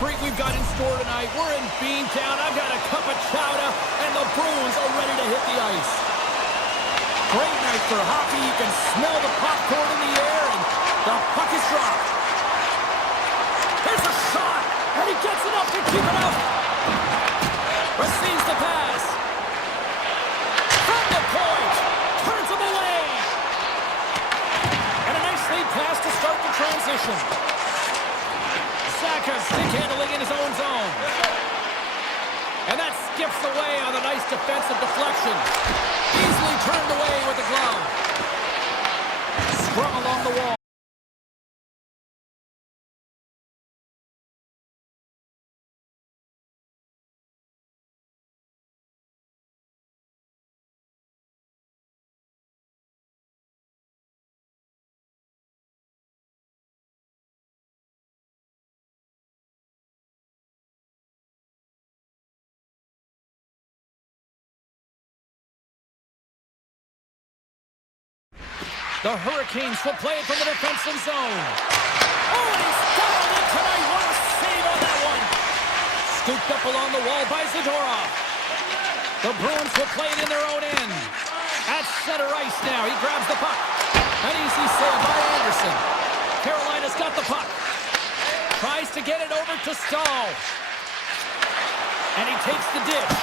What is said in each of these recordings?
treat we've got in store tonight. We're in Beantown. I've got a cup of chowder, and the Bruins are ready to hit the ice. Great night for hockey. You can smell the popcorn in the air, and the puck is dropped. There's a shot, and he gets it up to keep it up. Receives the pass. From the point, turns him away. And a nice lead pass to start the transition. Saka stick handling in his own zone. And that skips away on a nice defensive deflection. Easily turned away with the glove. Scrum along the wall. The Hurricanes will play it from the defensive zone. Oh, and he's fouled it tonight. What a save on that one. Scooped up along the wall by Zadorov. The Bruins will play it in their own end. At center ice now. He grabs the puck. An easy save by Anderson. Carolina's got the puck. Tries to get it over to Stahl. And he takes the dish.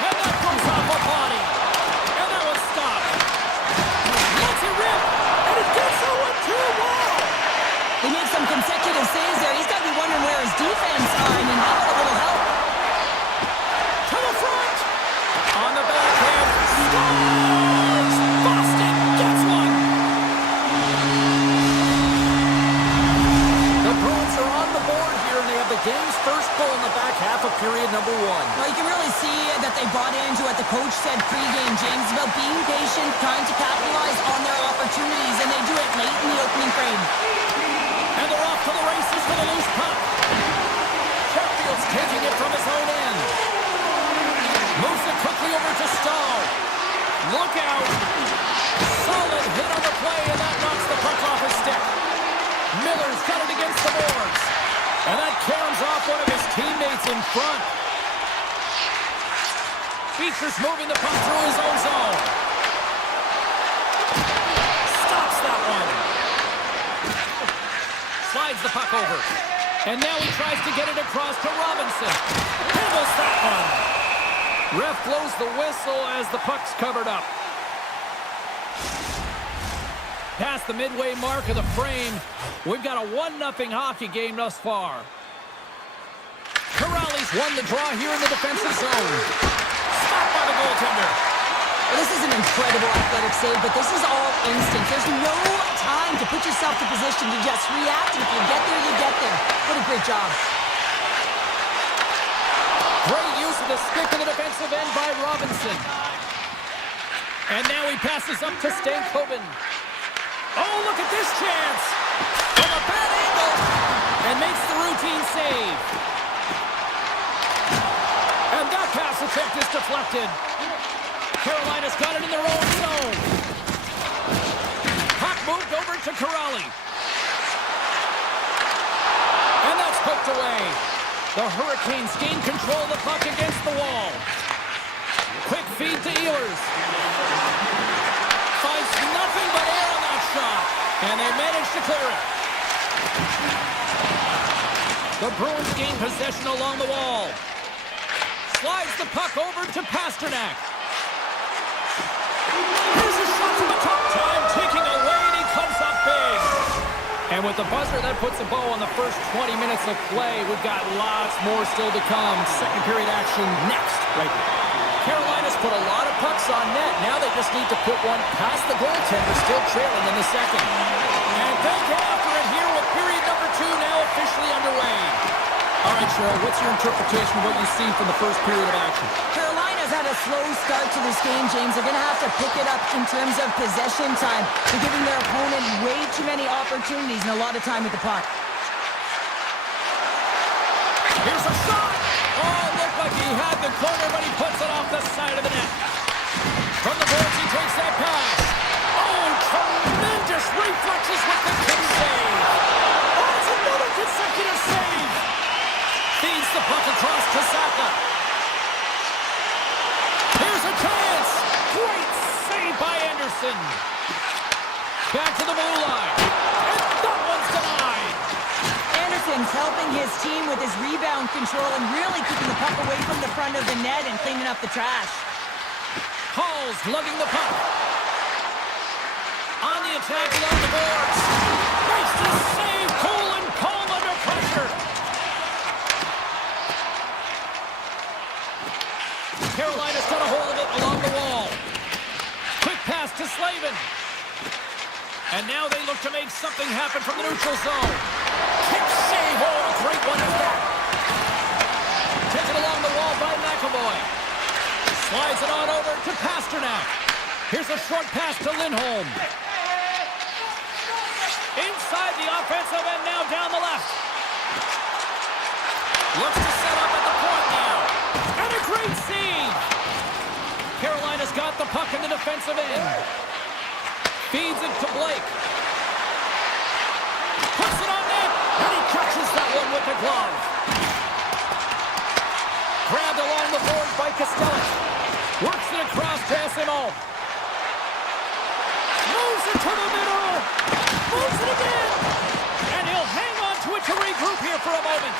And that goes off a body. And that was stopped. And it gets over to the wall. He made some consecutive saves there. He's got to be wondering where his defense are. I mean, how about a little help? To the front. On the backhand. Scores! Boston gets one. The Bruins are on the board here, and they have the game's first goal in the back half of period number one. Well, you can really see that they bought into what the coach said pregame, James, about being patient, trying to capitalize on their opportunities, and they do it late in the opening frame. And they're off to the races for the loose puck. Sheffield's taking it from his own end. Moves it quickly over to Stahl. Look out. Solid hit on the play, and that knocks the puck off his stick. Miller's got it against the boards. And that caroms off one of his teammates in front. Beecher's moving the puck through his own zone. Stops that one. Slides the puck over. And now he tries to get it across to Robinson. Handles that one. Ref blows the whistle as the puck's covered up. Past the midway mark of the frame, we've got a 1-0 hockey game thus far. Corrales won the draw here in the defensive zone. Stopped by the goaltender. Well, this is an incredible athletic save, but this is all instant. There's no time to put yourself in position to just react. If you get there, you get there. What a great job. Great use of the stick in the defensive end by Robinson. And now he passes up to Stankoven. Oh, look at this chance! From a bad angle! And makes the routine save. And that pass attempt is deflected. Carolina's got it in their own zone. Puck moved over to Corrali. And that's poked away. The Hurricanes gain control of the puck against the wall. Quick feed to Ehlers. Finds nothing but air on that shot. And they manage to clear it. The Bruins gain possession along the wall. Slides the puck over to Pasternak. Here's a shot from the top. Time ticking away, and he comes up big. And with the buzzer, that puts a bow on the first 20 minutes of play. We've got lots more still to come. Second period action next. Right there. Carolina's put a lot of pucks on net. Now they just need to put one past the goaltender, still trailing in the second. And they get after it here with period number 2 now officially underway. All right, Cheryl, what's your interpretation of what you see from the first period of action? Carolina's had a slow start to this game, James. They're going to have to pick it up in terms of possession time. They're giving their opponent way too many opportunities and a lot of time with the puck. Here's a shot! Oh, looked like he had the corner, but he puts it off the side of the net. From the boards, he takes that pass. Oh, tremendous reflexes with the kick save. Oh, it's another consecutive save. Anderson. Back to the blue line. And that one's denied. Anderson's helping his team with his rebound control and really keeping the puck away from the front of the net and cleaning up the trash. Hall's lugging the puck. On the attack along the boards. Makes the save. Cool and calm under pressure. Carolina's got a hold of it along the wall. Quick pass to Slavin. And now they look to make something happen from the neutral zone. Kick save. Oh, a great one is that. Taken along the wall by McAvoy. Slides it on over to Pasternak. Here's a short pass to Lindholm. Inside the offensive end now down the left. Looks to set up at the point now. And a great save. Carolina's got the puck in the defensive end. Feeds it to Blake. Puts it on net. And he catches that one with the glove. Grabbed along the boards by Costello. Works it across to SMO. Moves it to the middle. Moves it again. And he'll hang on to it to regroup here for a moment.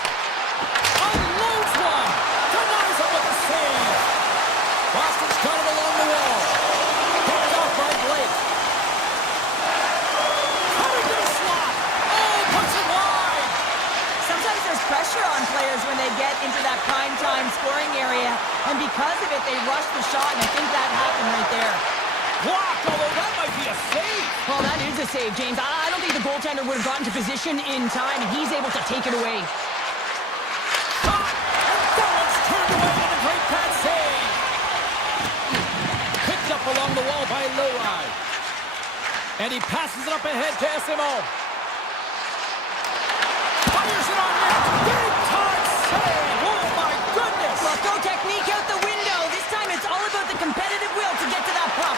Unloads one. Denies it with a save. Boston's got it along the wall. Picked off by Blake. Cutting to the slot. Oh, puts it wide. Sometimes there's pressure on players when they get into that prime time scoring area. And because of it, they rush the shot, and I think that happened right there. Blocked, although that might be a save. Well, that is a save, James. I don't think the goaltender would have gotten to position in time, and he's able to take it away. Shot, and that one's turned away with a great pad save. Picked up along the wall by Lowry. And he passes it up ahead to SMO. Fires it on net. Big time save. Oh, my goodness. Well, throw technique out the window. This time it's all about the competitive will to get to that puck.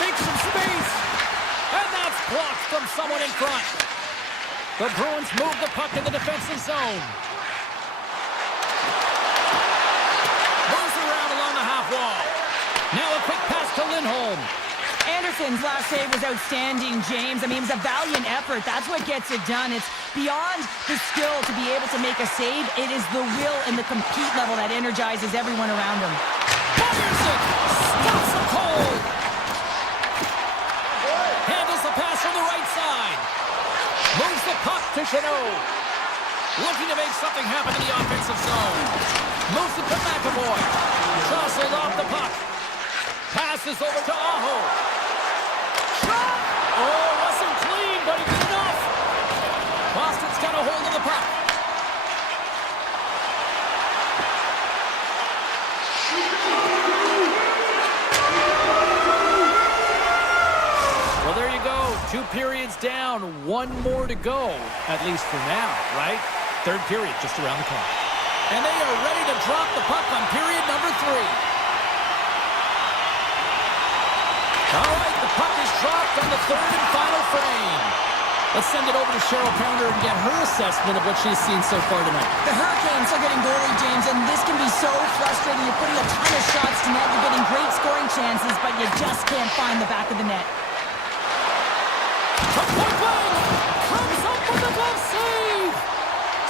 Make some space. And that's blocked from someone in front. The Bruins move the puck in the defensive zone. Moves around along the half wall. Now a quick pass to Lindholm. Anderson's last save was outstanding, James. I mean, it was a valiant effort. That's what gets it done. It's beyond the skill to be able to make a save. It is the will and the compete level that energizes everyone around him. Fires it. Stops him cold. Handles the pass from the right side. Moves the puck to Chanot. Looking to make something happen in the offensive zone. Moves it to McAvoy. Jostled off the puck. Passes over to Aho. Shot! Oh, wasn't clean, but he did enough. Boston's got a hold of the puck. Well, there you go. 2 periods down, 1 more to go, at least for now, right? Third period just around the corner. And they are ready to drop the puck on period number 3. All right, the puck is dropped on the 3rd and final frame. Let's send it over to Cheryl Pounder and get her assessment of what she's seen so far tonight. The Hurricanes are getting goalie, James, and this can be so frustrating. You're putting a ton of shots to net. You're getting great scoring chances, but you just can't find the back of the net. From point blank, comes up with a glove save.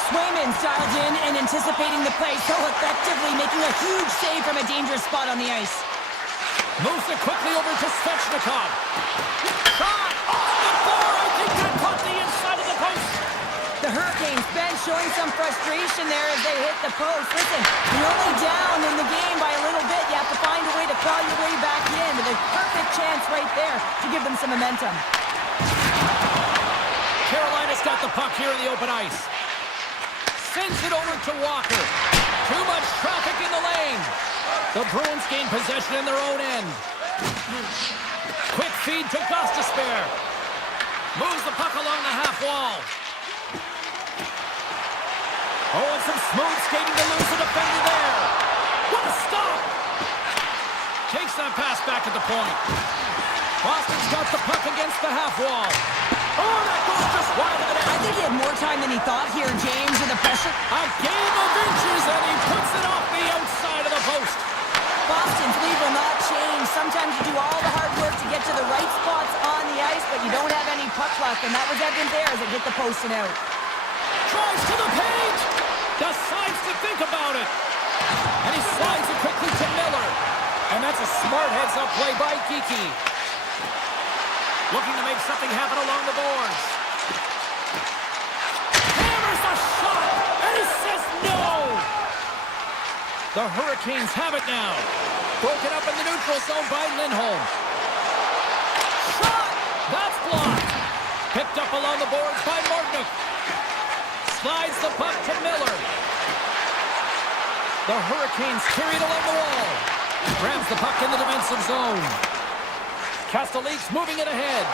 Swayman's dialed in and anticipating the play so effectively, making a huge save from a dangerous spot on the ice. Moves it quickly over to Svechnikov. Shot on the floor. I think that caught the inside of the post. The Hurricanes bench showing some frustration there as they hit the post. Listen, you're only down in the game by a little bit. You have to find a way to claw your way back in. With a perfect chance right there to give them some momentum. Carolina's got the puck here in the open ice. Sends it over to Walker. Too much traffic in the lane. The Bruins gain possession in their own end. Quick feed to Gostisbehere. Moves the puck along the half wall. Oh, and some smooth skating to lose the defender there. What a stop! Takes that pass back at the point. Boston's got the puck against the half wall. Oh, that goes just wide of the net. I think he had more time than he thought here, James, with the pressure. A game of inches, and he puts it off the outside of the post. Boston's lead will not change. Sometimes you do all the hard work to get to the right and that was evident there as it hit the post and out. Tries to the paint. Decides to think about it. And he slides it quickly to Miller. And that's a smart heads-up play by Geeky. Looking to make something happen along the boards. Hammers the shot, and he says no! The Hurricanes have it now. Broken up in the neutral zone by Lindholm. Shot! That's blocked. Picked up along the boards by Martinook. Slides the puck to Miller. The Hurricanes carry it along the wall. Grabs the puck in the defensive zone. Castellique's moving it ahead.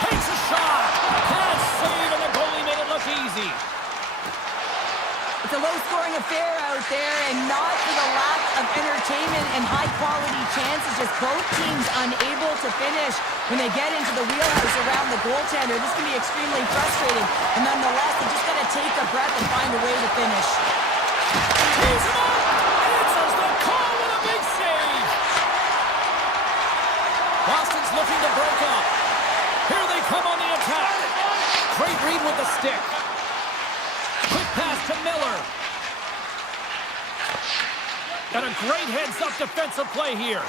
Takes a shot. Pass save, and the goalie made it look easy. It's a low-scoring affair out there, and not for the lack of entertainment and high-quality chances. Just both teams unable to finish when they get into the wheelhouse around the goaltender. This can be extremely frustrating, and nonetheless, they just got to take a breath and find a way to finish. Tees him up, and answers the call with a big save. Boston's looking to break up. Here they come on the attack. Great read with the stick. Quick pass to Miller. And a great heads-up defensive play here.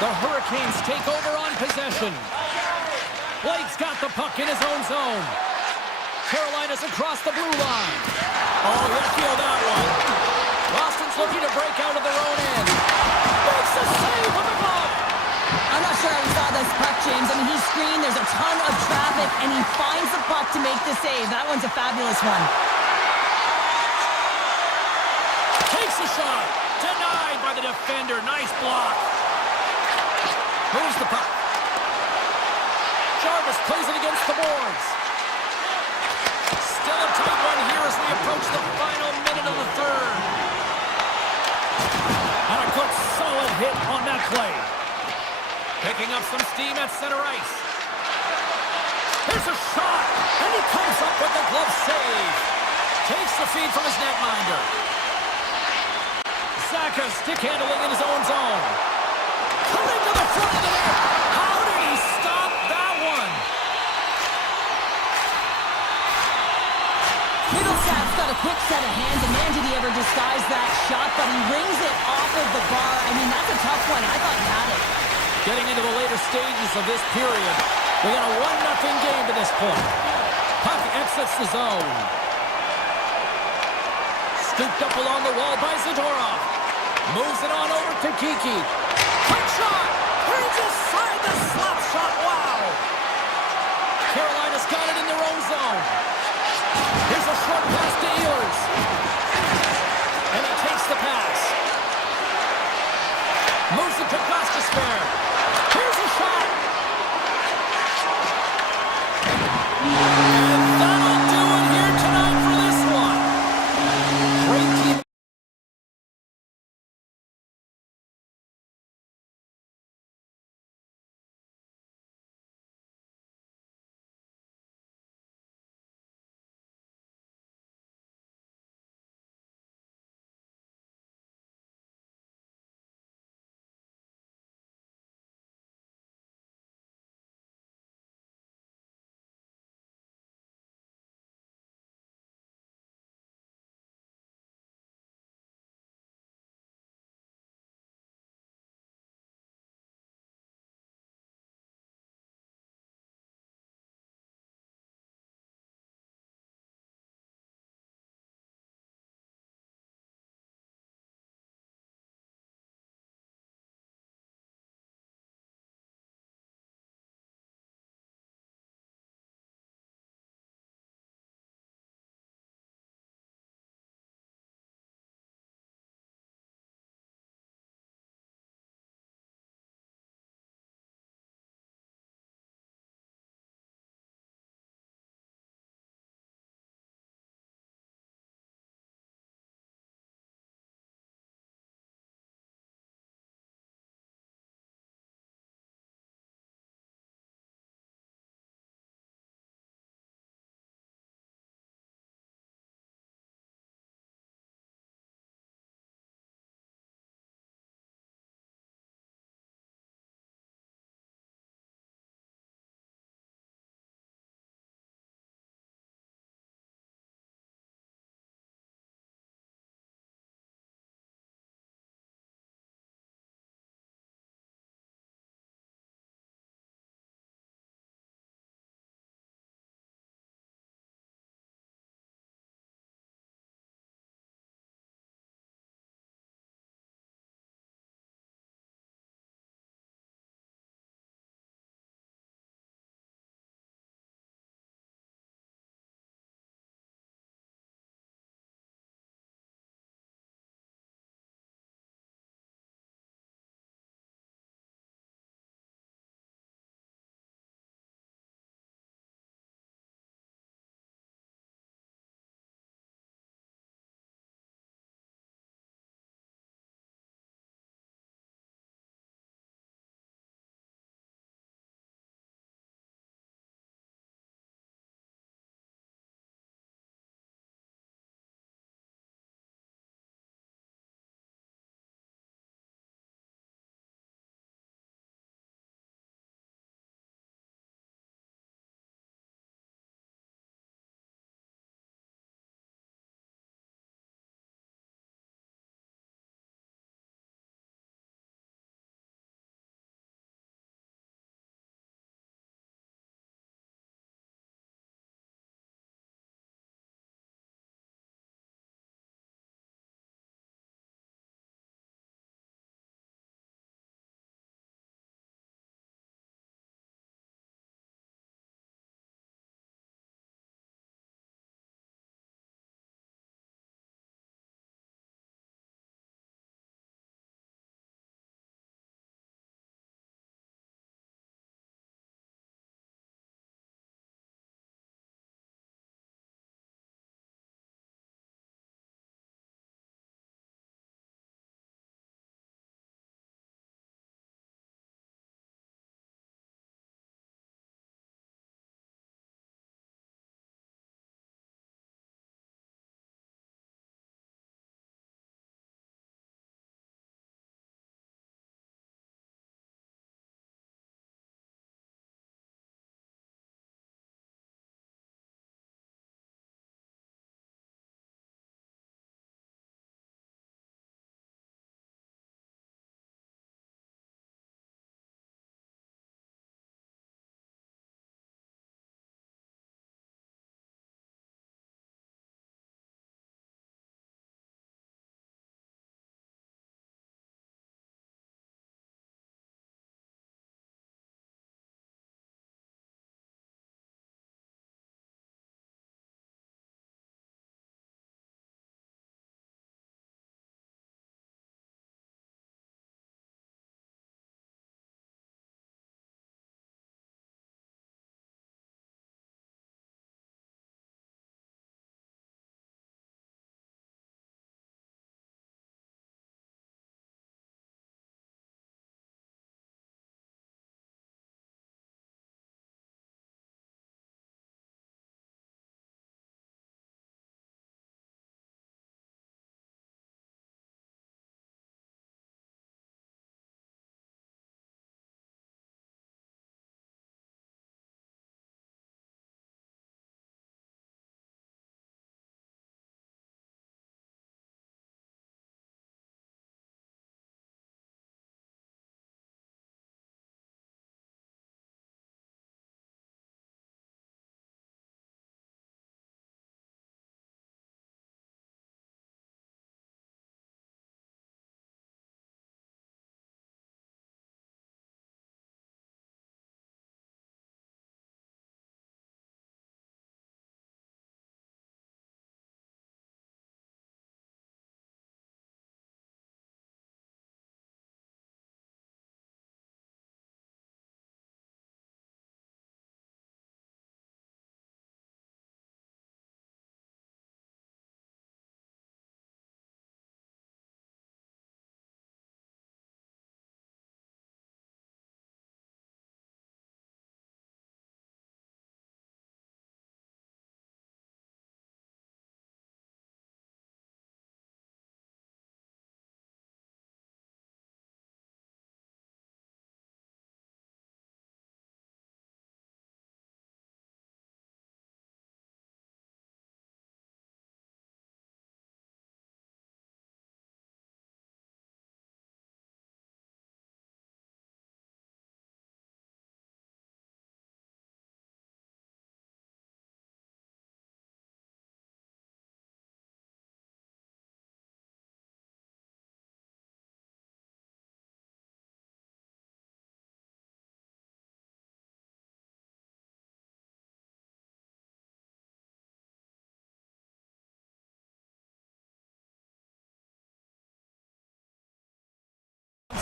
The Hurricanes take over on possession. Blake's got the puck in his own zone. Carolina's across the blue line. Oh, he'll feel that one. Boston's looking to break out of their own end. Makes the save with the glove. I'm not sure how we saw this puck, James. I mean, he screened, there's a ton of traffic, and he finds the puck to make the save. That one's a fabulous one. Takes a shot. Denied by the defender. Nice block. Moves the puck. Jarvis plays it against the boards. Still a tight one here as we approach the final minute of the third. And a good solid hit on that play. Picking up some steam at center ice. Here's a shot, and he comes up with the glove save. Takes the feed from his netminder. Zaka stick handling in his own zone. Coming to the front of the net. How did he stop that one? Middlesat's got a quick set of hands, and man, did he ever disguise that shot, but he rings it off of the bar. I mean, that's a tough one. I thought he had it. Getting into the later stages of this period, we got a 1-0 game to this point. Puck exits the zone. Scooped up along the wall by Zadorov. Moves it on over to Kiki. Quick shot! Brings aside the slap shot. Wow! Carolina's got it in their own zone. Here's a short pass to Ehlers. And he takes the pass. Moves it to Gostisbehere. Here's a shot.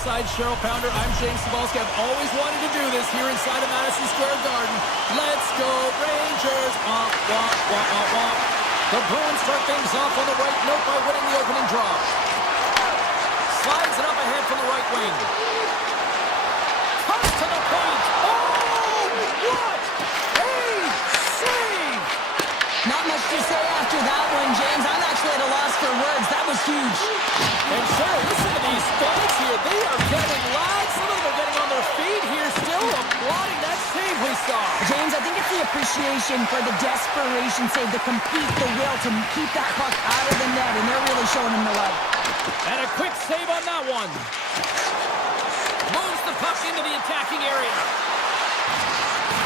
alongside Cheryl Pounder, I'm James Cybulski. I've always wanted to do this here inside of Madison Square Garden. Let's go Rangers! Wah, wah, wah, wah, wah. The Bruins start things off on the right note by winning the opening draw. Slides it up ahead from the right wing. Comes to the point. Oh, what a save! Not much to say after that one, James. I'm actually at a loss for words. That was huge. And Cheryl, listen to these fans here. They are getting loud. Some of them are getting on their feet here, still applauding that save we saw. James, I think it's the appreciation for the desperation save, the compete, the will to keep that puck out of the net, and they're really showing him the love. And a quick save on that one. Moves the puck into the attacking area.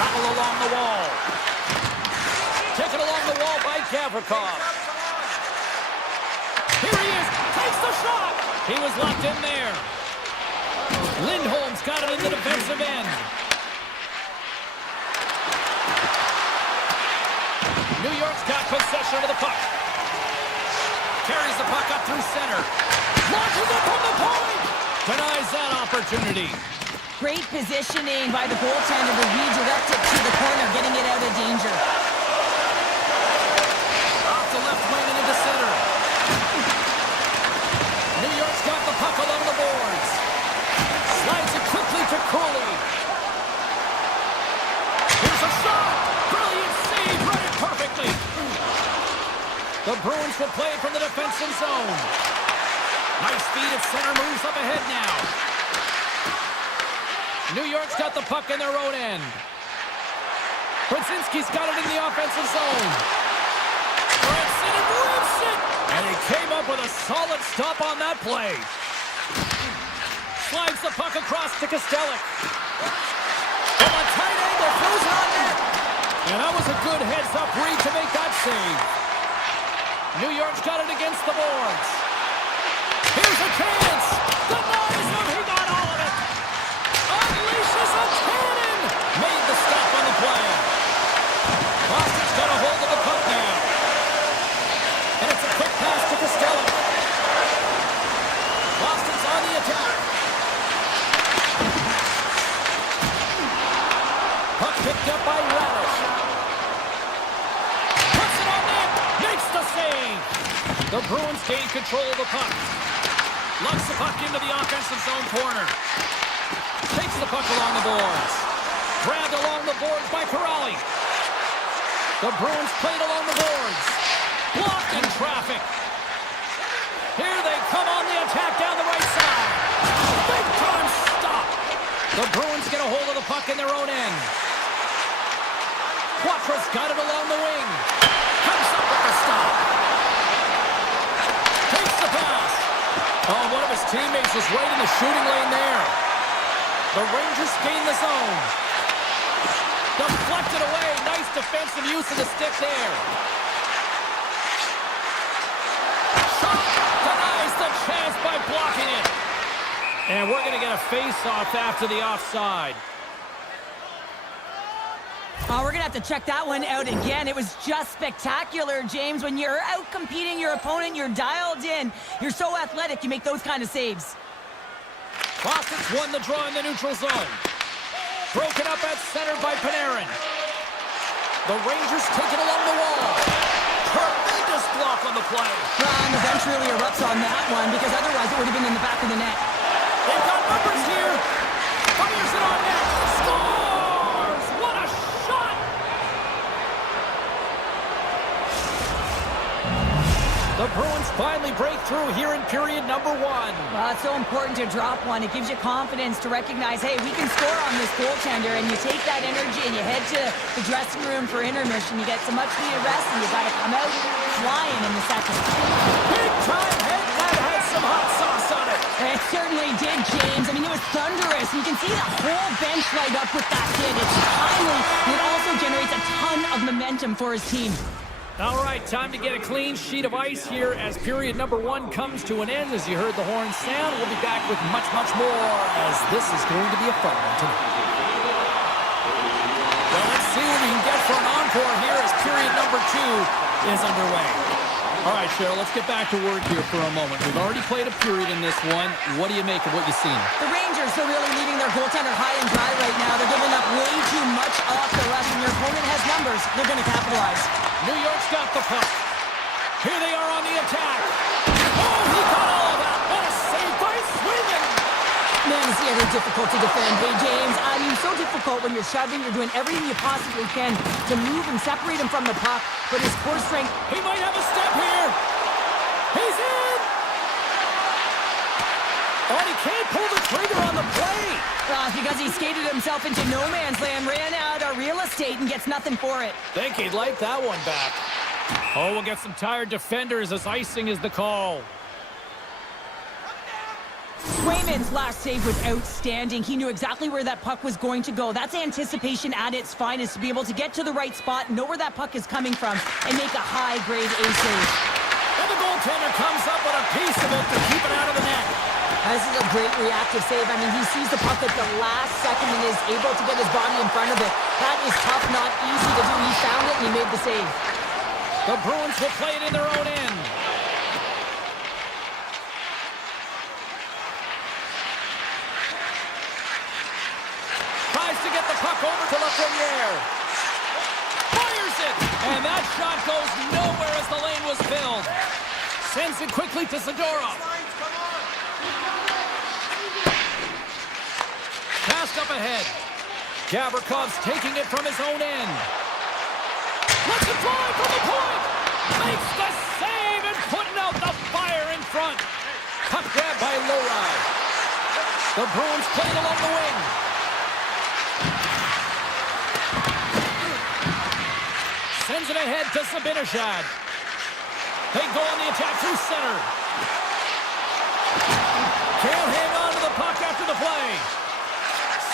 Battle along the wall. Taken along the wall by Gavrikov. Here he is. Takes the shot. He was locked in there. Lindholm's got it in the defensive end. New York's got possession of the puck. Carries the puck up through center. Launches it from the point. Denies that opportunity. Great positioning by the goaltender to redirect it to the corner, getting it out of danger. Off the left wing and into center. New York's got the puck along the boards. Slides it quickly to Cooley. Here's a shot. Brilliant save. Read it perfectly. The Bruins will play from the defensive zone. Nice feed at center. Moves up ahead now. New York's got the puck in their own end. Brzezinski's got it in the offensive zone. Branson rips it. And he came up with a solid stop on that play. Slides the puck across to Kostelic. From a tight angle, throws it on net. And that was a good heads-up read to make that save. New York's got it against the boards. Here's a chance. Denies him. He got all of it. Unleashes a cannon. Made the stop on the play. Boston's got a hold of the puck now. And it's a quick pass to Kostelic. Boston's on the attack. Puck picked up by Radish. Puts it on net. Makes the save. The Bruins gain control of the puck. Lugs the puck into the offensive zone corner. Takes the puck along the boards. Grabbed along the boards by Corrali. The Bruins played along the boards. Blocked in traffic. Here they come on the attack down the right side. Big time stop. The Bruins get a hold of the puck in their own end. Quatra's got it along the wing. Comes up with the stop. Takes the pass. Oh, one of his teammates was right in the shooting lane there. The Rangers gain the zone. Deflected away. Nice defensive use of the stick there. Shot denies the chance by blocking it. And we're going to get a face-off after the offside. Oh, we're going to have to check that one out again. It was just spectacular, James. When you're out-competing your opponent, you're dialed in. You're so athletic, you make those kind of saves. Boston's won the draw in the neutral zone. Broken up at center by Panarin. The Rangers take it along the wall. Tremendous block on the play. And the bench really erupts on that one, because otherwise it would have been in the back of the net. They've got numbers here. Fires it on net. Scores! What a shot! The Bruins finally break through here in period number one. Well, it's so important to drop one. It gives you confidence to recognize, hey, we can score on this goaltender, and you take that energy and you head to the dressing room for intermission. You get some much-needed rest, and you got to come out flying in the second. Big time hit. That had some hot sauce on it. It certainly did, James. I mean, it was thunderous. You can see the whole bench light up with that hit. It's timely, and it also generates a ton of momentum for his team. All right, time to get a clean sheet of ice here as period number one comes to an end. As you heard the horn sound, we'll be back with much, much more, as this is going to be a fun one tonight. Well, let's see what we can get for an encore here as period number two is underway. All right, Cheryl, let's get back to work here for a moment. We've already played a period in this one. What do you make of what you've seen? The Rangers are really leaving their goaltender high and dry right now. They're giving up way too much off the rush, and your opponent has numbers. They're going to capitalize. New York's got the puck. Here they are on the attack. Oh, he got all of that. What a save by Sweden. Man, is he ever difficult to defend. Hey, James, I mean, so difficult when you're shoving. You're doing everything you possibly can to move and separate him from the puck. But his core strength... He might have a step here. He's in. Oh, he can't pull the trigger on the play. Because he skated himself into no man's land, ran out of real estate, and gets nothing for it. Think he'd like that one back. Oh, we'll get some tired defenders as icing is the call. Swayman's last save was outstanding. He knew exactly where that puck was going to go. That's anticipation at its finest, to be able to get to the right spot, know where that puck is coming from, and make a high-grade A save. And the goaltender comes up with a piece of it to keep it out of the net. This is a great reactive save. I mean, he sees the puck at the last second and is able to get his body in front of it. That is tough, not easy to do. He found it and he made the save. The Bruins will play it in their own end. Tries to get the puck over to Lafreniere. Fires it! And that shot goes nowhere as the lane was filled. Sends it quickly to Zadorov. Passed up ahead. Gavrkov's taking it from his own end. Let's it fly from the point! Makes the save and putting out the fire in front. Puck grab by Lowry. The Bruins play it along the wing. Sends it ahead to Zibanejad. They go on the attack through center. Can't hang on to the puck after the play.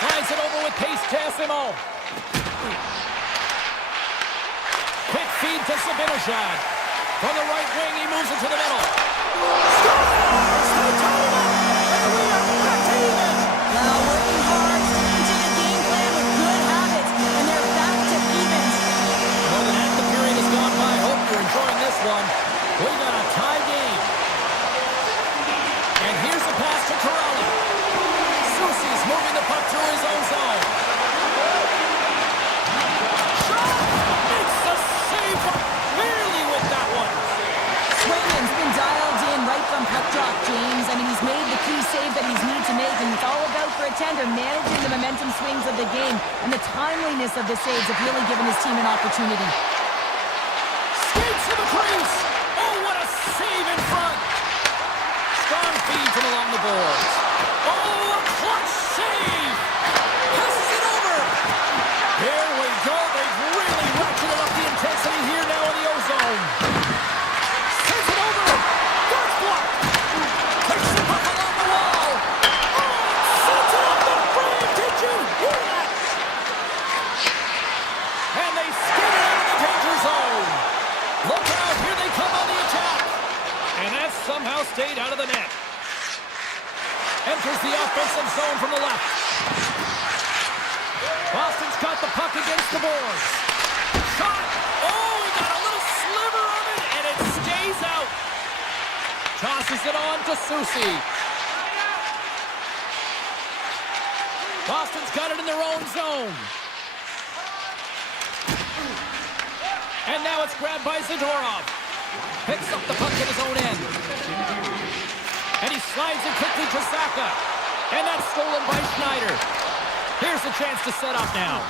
Slides it over with pace to Asimov. Quick feed to Zibanejad. From the right wing, he moves it to the middle. Scores! They tie it up! And we are back to even! Now working hard, sticking to the game plan with good habits, and they're back to evens. More than half the period has gone by. Hope you're enjoying this one. We got a tie game. And here's a pass to Corrali. Soucy's moving the puck through his own zone. Shot! Makes the save clearly with that one. Swayman's been dialed in right from puck drop, James. I mean, he's made the key save that he's needed to make, and it's all about for a tender, managing the momentum swings of the game, and the timeliness of the saves have really given his team an opportunity. Skates to the crease. Oh, what a save in front. Strong feed from along the boards. Oh, a clutch save. Passes it over. Here we go. They've really ratcheted up the intensity here now in the O-zone. Sends it over. First block. Takes the puck along the wall. Oh, sends it off the frame. Did you hear that? And they skid it out of the danger zone. Look out. Here they come on the attack. And that somehow stayed out of the net. Enters the offensive zone from the left. Boston's got the puck against the boards. Shot! Oh, he got a little sliver of it, and it stays out. Tosses it on to Soucy. Boston's got it in their own zone. And now it's grabbed by Zadorov. Picks up the puck at his own end. And he slides it quickly to Saka. And that's stolen by Schneider. Here's a chance to set up now.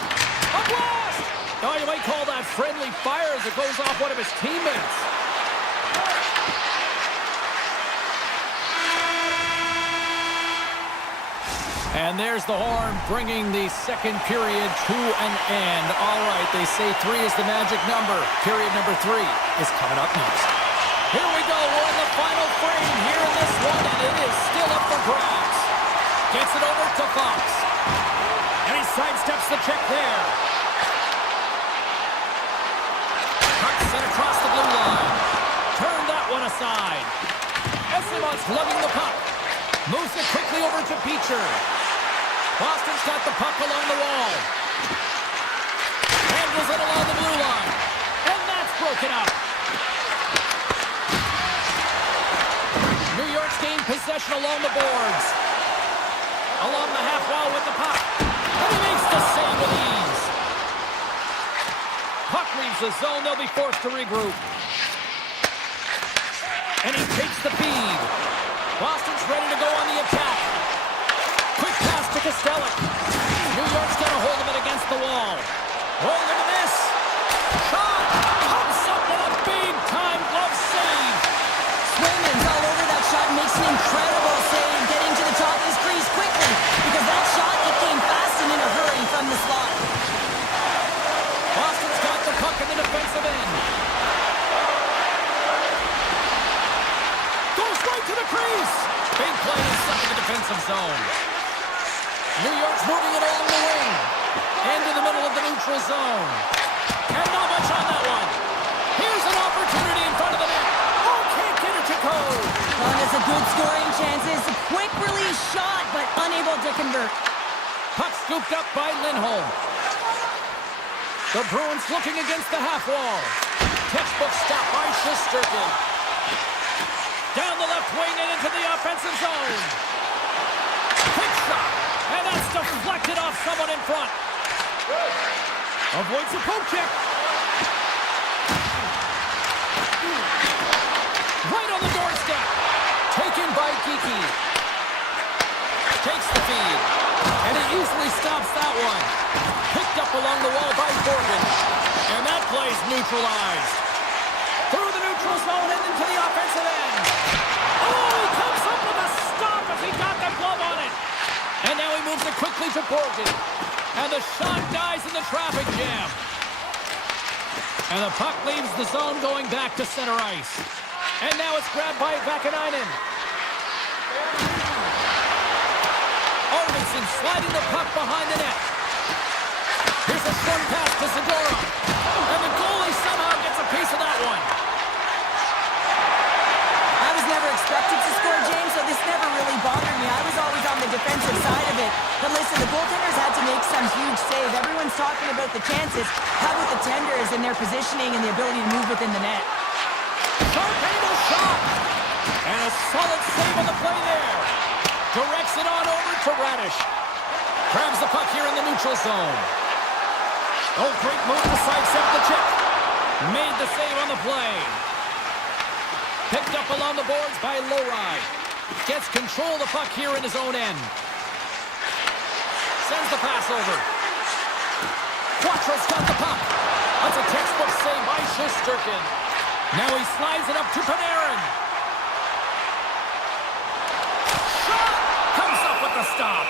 A blast! Oh, you might call that friendly fire as it goes off one of his teammates. And there's the horn bringing the second period to an end. All right, they say 3 is the magic number. Period number 3 is coming up next. Here we go. We're in the final frame here in this one, and it is still up for grabs. Gets it over to Fox. And he sidesteps the check there. Puck sent across the blue line. Turn that one aside. Esimov's lugging the puck. Moves it quickly over to Beecher. Boston's got the puck along the wall. Handles it along the blue line. And that's broken up. possession along the boards. Along the half wall with the puck. And he makes the save with ease. Puck leaves the zone. They'll be forced to regroup. And he takes the feed. Boston's ready to go on the attack. Quick pass to Costellic. New York's got a hold of it against the wall. Oh, look at this. Shot. Comes up with a big-time glove save. Swayman's all over that shot and makes an incredible save, getting to the top of his crease quickly, because that shot, it came fast and in a hurry from the slot. Boston's got the puck in the defensive end. Goes right to the crease. Big play inside the defensive zone. New York's moving it along the wing. Into the middle of the neutral zone. And not much on that one. Here's an opportunity in front of the net. Oh, can't get it to go. Oh, it's a good scoring chance. It's a quick release shot, but unable to convert. Puck scooped up by Lindholm. The Bruins looking against the half wall. Textbook stop by Shesterkin. Down the left wing and into the offensive zone. Quick shot. And that's deflected off someone in front. Avoids a poke check. Right on the doorstep. Taken by Kiki. Takes the feed. And he easily stops that one. Picked up along the wall by Morgan. And that play's neutralized. Through the neutral zone and into the offensive end. Oh, he comes up with a stop if he got the glove on it. And now he moves it quickly to Morgan. And the shot dies in the traffic jam. And the puck leaves the zone going back to center ice. And now it's grabbed by Vakanainen. Arvidsson sliding the puck behind the net. Here's a short pass to Zadorov. And the goalie somehow gets a piece of that one. I was never expected to score, James, so this never really bothered me. I was always on the defensive side of it. But listen, the goaltenders had to make some huge save. Everyone's talking about the chances. How about the tenders and their positioning and the ability to move within the net? Sharp-angle shot. And a solid save on the play there. Directs it on over to Radish. Grabs the puck here in the neutral zone. Oh, great move to sidestep the check. Made the save on the play. Picked up along the boards by Lowry. Gets control of the puck here in his own end. Sends the pass over. Quattro's got the puck. That's a textbook save by Shesterkin. Now he slides it up to Panarin. Shot! Comes up with the stop.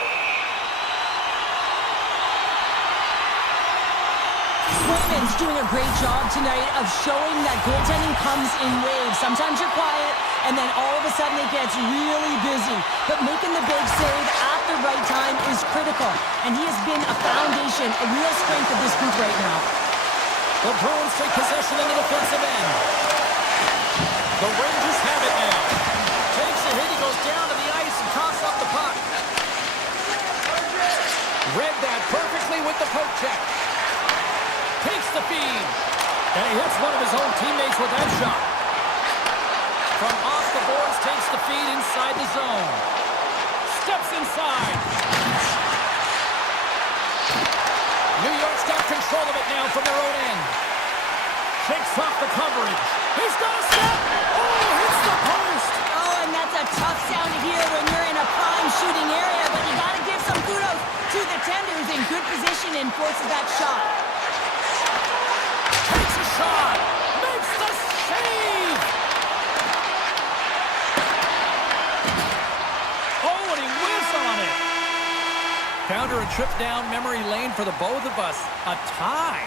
Swayman's doing a great job tonight of showing that goaltending comes in waves. Sometimes you're quiet, and then all of a sudden it gets really busy. But making the big save at the right time is critical. And he has been a foundation, a real strength of this group right now. The Bruins take possession in the defensive end. The Rangers have it now. Takes a hit, he goes down to the ice and coughs up the puck. Read that perfectly with the poke check. Takes the feed. And he hits one of his own teammates with that shot. From off the boards, takes the feed inside the zone. Steps inside. New York's got control of it now from their own end. Shakes off the coverage. He's got a step. Oh, hits the post. Oh, and that's a tough sound to hear when you're in a prime shooting area, but you got to give some kudos to the tenders in good position and forces that shot. Takes a shot. Makes the save. Oh, and he whizzed on it. Counter a trip down memory lane for the both of us. A tie.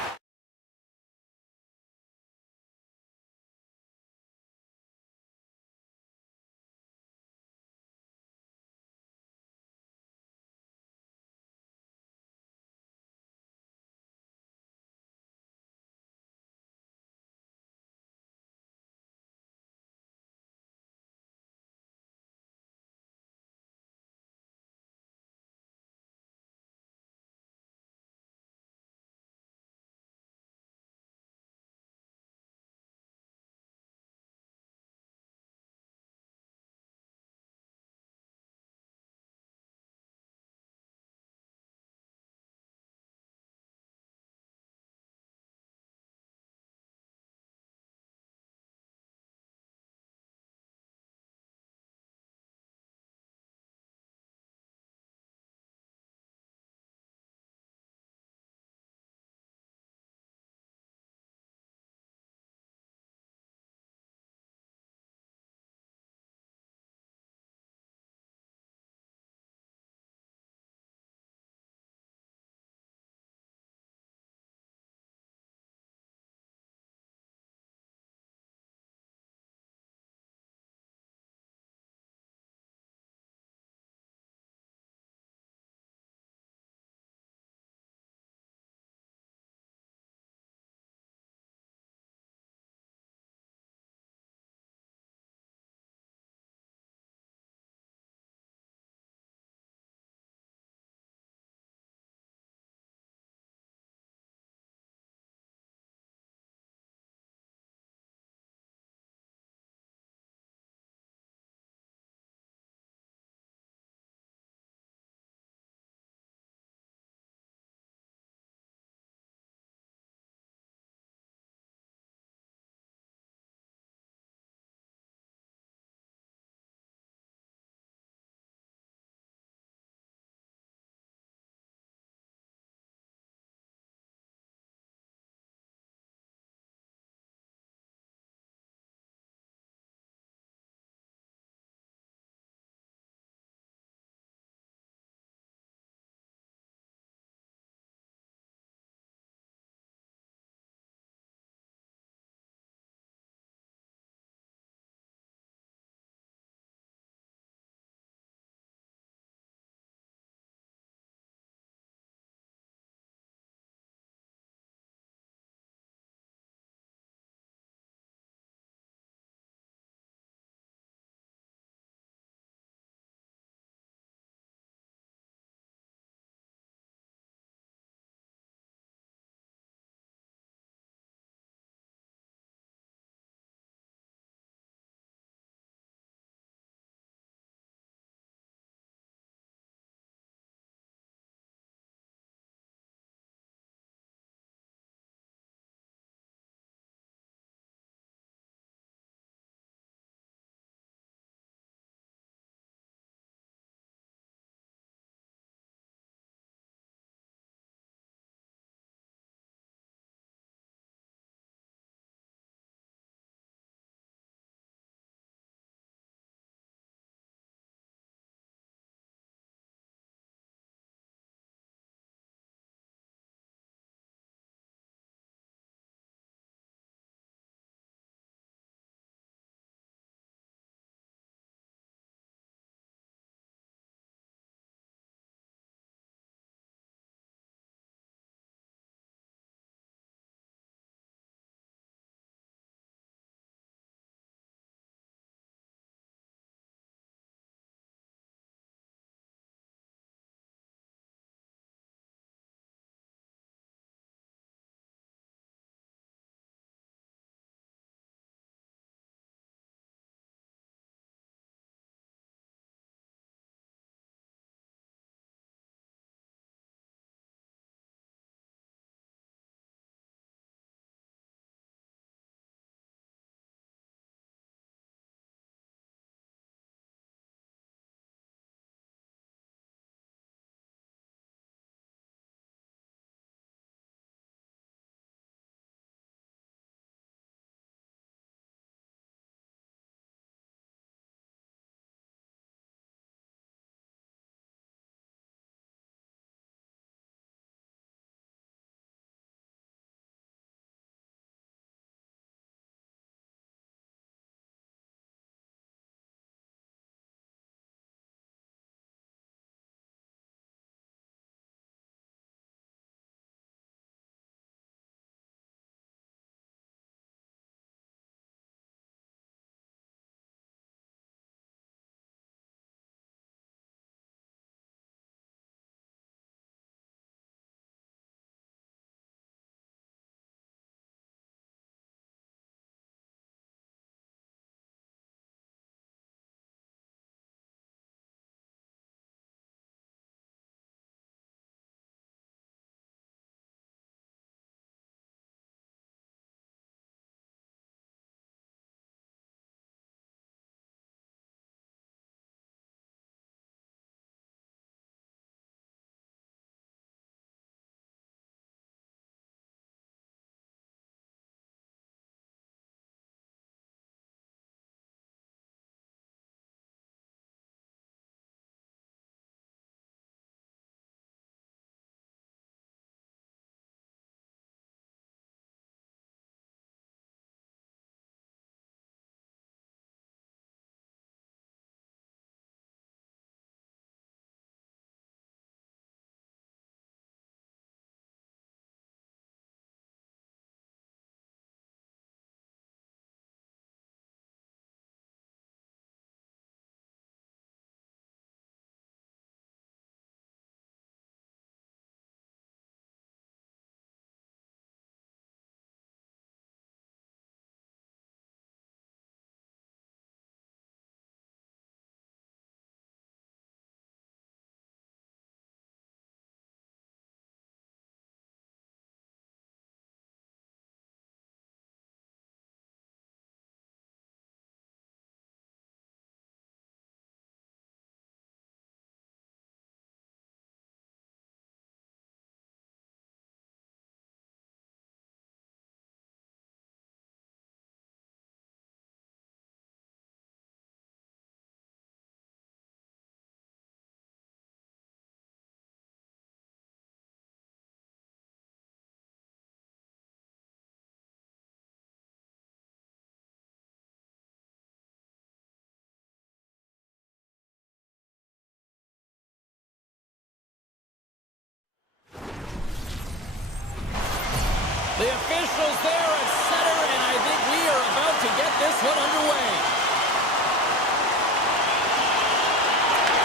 The officials there at center, and I think we are about to get this one underway.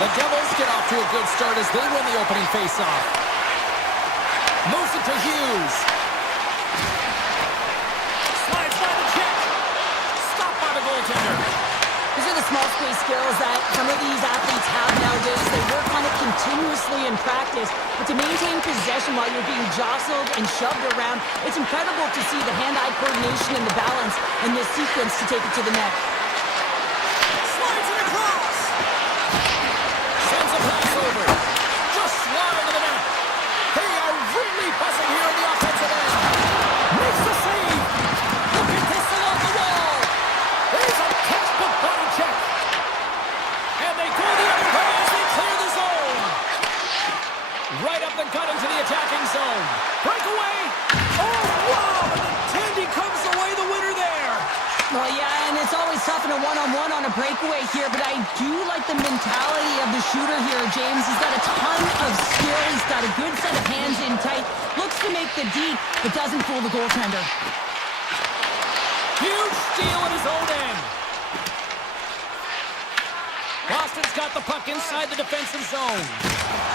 The Devils get off to a good start as they win the opening faceoff. Moves it to Hughes. Slides by the check. Stopped by the goaltender. These are the small space skills that some of these athletes have nowadays. They work on it continuously in practice. But to maintain possession while you're being jostled and shoved around, it's incredible to see the hand-eye coordination and the balance in this sequence to take it to the net. Slides it across. Sends a pass over. Just slide to the net. They are really buzzing here in the offensive end. Makes the save. Look at this along the wall. There's a textbook body check. And they go the other way as they clear the zone. Right up the gut into the attacking zone. Breakaway. Oh, wow. And then Tandy comes away the winner there. Well, yeah, and it's always tough in a one-on-one on a breakaway here, but I do like the mentality of the shooter here, James. He's got a ton of skill. He's got a good set of hands in tight. Looks to make the deep, but doesn't fool the goaltender. Huge steal at his own end. Boston's got the puck inside the defensive zone.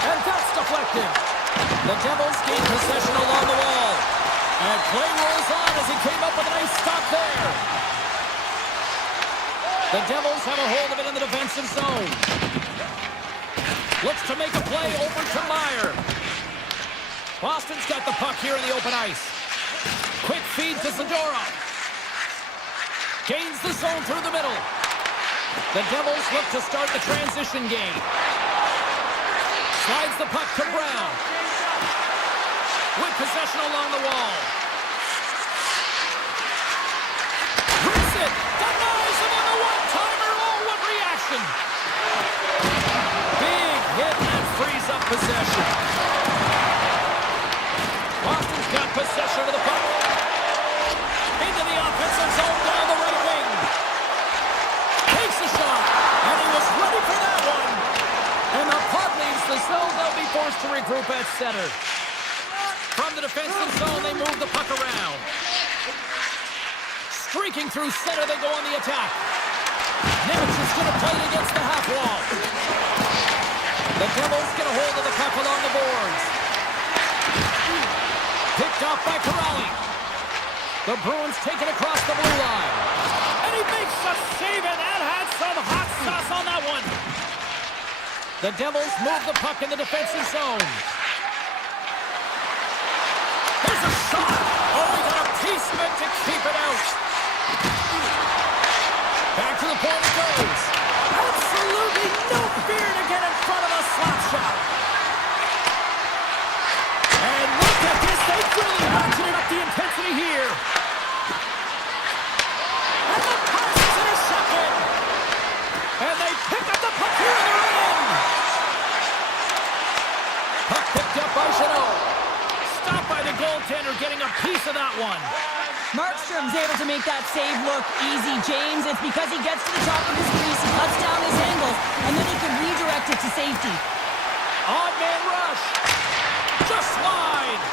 And that's deflected. The Devils gain possession along the wall. And play rolls on as he came up with a nice stop there. The Devils have a hold of it in the defensive zone. Looks to make a play over to Meyer. Boston's got the puck here in the open ice. Quick feed to Zadorov. Gains the zone through the middle. The Devils look to start the transition game. Slides the puck to Brown. With possession along the wall. Rips it. Denies him on the one-timer. Oh, what reaction. Big hit and frees up possession. Boston's got possession of the puck. Into the offensive zone down the right wing. Takes a shot. And he was ready for that one. And the puck leaves the zone. They'll be forced to regroup at center. From the defensive zone, they move the puck around. Streaking through center, they go on the attack. Nimitz is going to play it against the half wall. The Devils get a hold of the puck along the boards. Picked off by Corrali. The Bruins take it across the blue line. And he makes a save, and that had some hot sauce on that one. The Devils move the puck in the defensive zone. There's a shot. Oh, he got a piece of it to keep it out. Back to the point it goes. Absolutely no fear to get in front of a slap shot. And look at this. They've really ratcheted up the intensity here. And the pass is intercepted. And they pick up the puck here in the right end. Puck picked up by Chanot. Stopped by the goaltender, getting a piece of that one. Markstrom's able to make that save look easy, James. It's because he gets to the top of his crease, he cuts down his angles, and then he can redirect it to safety. Odd man rush. Just wide.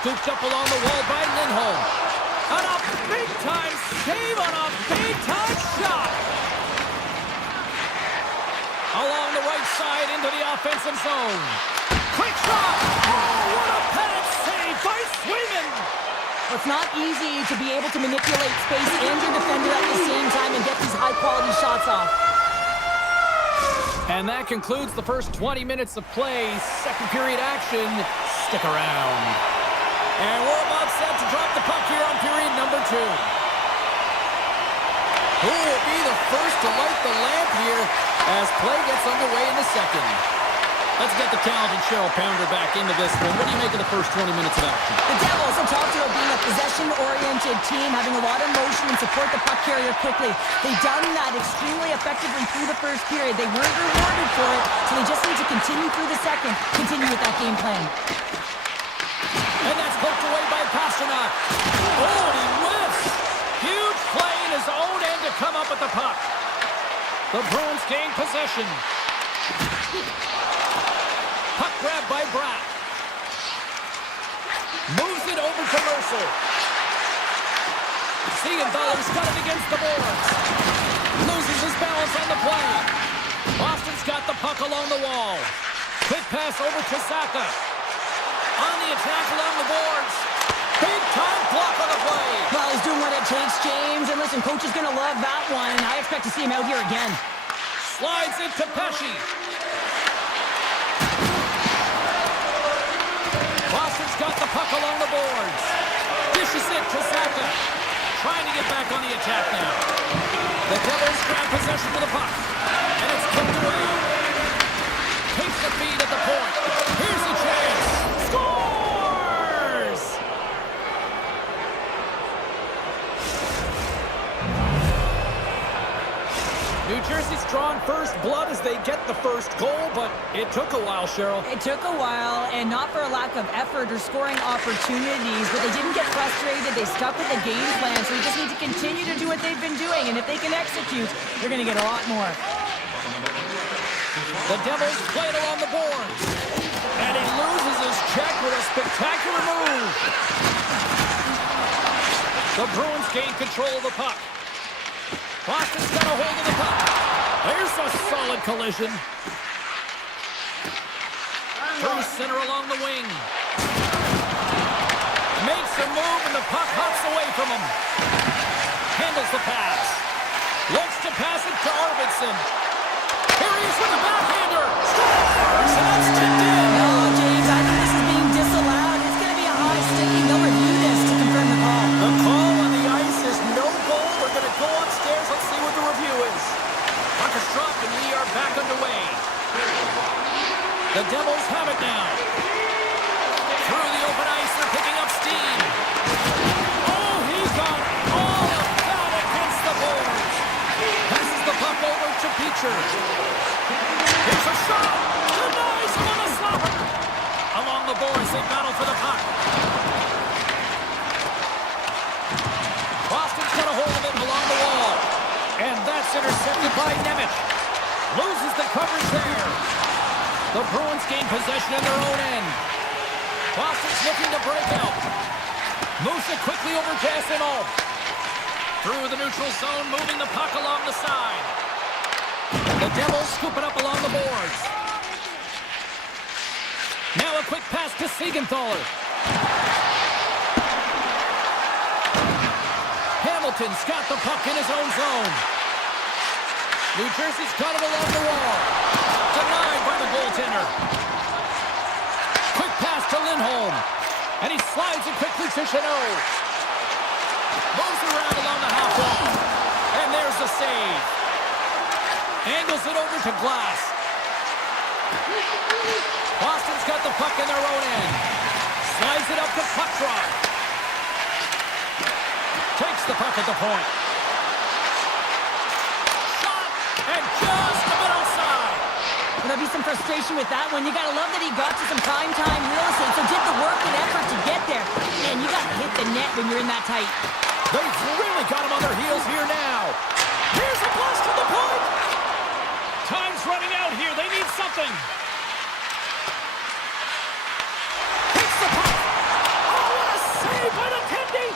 Scooped up along the wall by Lindholm. And a big-time save on a big-time shot. Along the right side into the offensive zone. Quick shot! Oh, what a panic save by Swayman! It's not easy to be able to manipulate space and your defender at the same time and get these high-quality shots off. And that concludes the first 20 minutes of play. Second period action. Stick around. And we're about set to drop the puck here on period number 2. Who will be the first to light the lamp here as play gets underway in the second? Let's get the talented Cheryl Pounder back into this one. What do you make of the first 20 minutes of action? The Devils are talked about being a possession-oriented team, having a lot of motion and support the puck carrier quickly. They've done that extremely effectively through the first period. They weren't rewarded for it, so they just need to continue through the second, continue with that game plan. And that's poked away by Pasternak. Oh, he whiffs. Huge play in his own end to come up with the puck. The Bruins gain possession. Puck grab by Bratt. Moves it over over to Mercer. Siegenthaler's got it against the boards. Loses his balance on the play. Boston's got the puck along the wall. Quick pass over to Saka. On the attack along the boards. Big time block on the play. Well, he's doing what it takes, James. And listen, coach is going to love that one. I expect to see him out here again. Slides it to Pesci. Boston's got the puck along the boards. Dishes it to Saka. Trying to get back on the attack now. The Devils grab possession of the puck. And it's kicked away. Takes the feed at the point. Here's a chance. Scores! New Jersey's drawn first blood as they get the first goal, but it took a while, Cheryl. It took a while, and not for a lack of effort or scoring opportunities, but they didn't get frustrated. They stuck with the game plan, so we just need to continue to do what they've been doing, and if they can execute, they're going to get a lot more. The Devils play it along the boards, and he loses his check with a spectacular move. The Bruins gain control of the puck. Boston's got a hold of the puck. There's a solid collision. Through center along the wing. Makes a move and the puck hops away from him. Handles the pass. Looks to pass it to Arvidsson. Here he is with the backhander. Scores! And that's tipped in. No, James, I think this is being disallowed. It's going to be a high sticking. They'll review this to confirm the call. The call on the ice is no goal. We're going to go upstairs. Let's see what the review is. Puck is dropped and we are back underway. The Devils have it now. Through the open ice, they're picking up steam. Oh, he got all of that against the boards. Passes the puck over to Peacher. Here's a shot. Denies him on a slapper. Along the boards, they battle for the puck. Boston's got a hold of it along the wall. And that's intercepted by Nemec. Loses the coverage there. The Bruins gain possession in their own end. Boston's looking to break out. Moves it quickly over to SMO. Through the neutral zone, moving the puck along the side. The Devils scoop it up along the boards. Now a quick pass to Siegenthaler. Hamilton's got the puck in his own zone. New Jersey's got it along the wall. Denied by the goaltender. Quick pass to Lindholm. And he slides it quickly to Chanot. Moves around along the half wall. And there's the save. Angles it over to Glass. Boston's got the puck in their own end. Slides it up to puck drop. Takes the puck at the point. Shot! And just a bit outside. Well, there'll be some frustration with that one. You got to love that he got to some prime-time real estate, so did the work and effort to get there. Man, you got to hit the net when you're in that tight. They've really got him on their heels here now. Here's a blast to the point. Time's running out here. They need something. Hits the puck. Oh, what a save by the Tendy.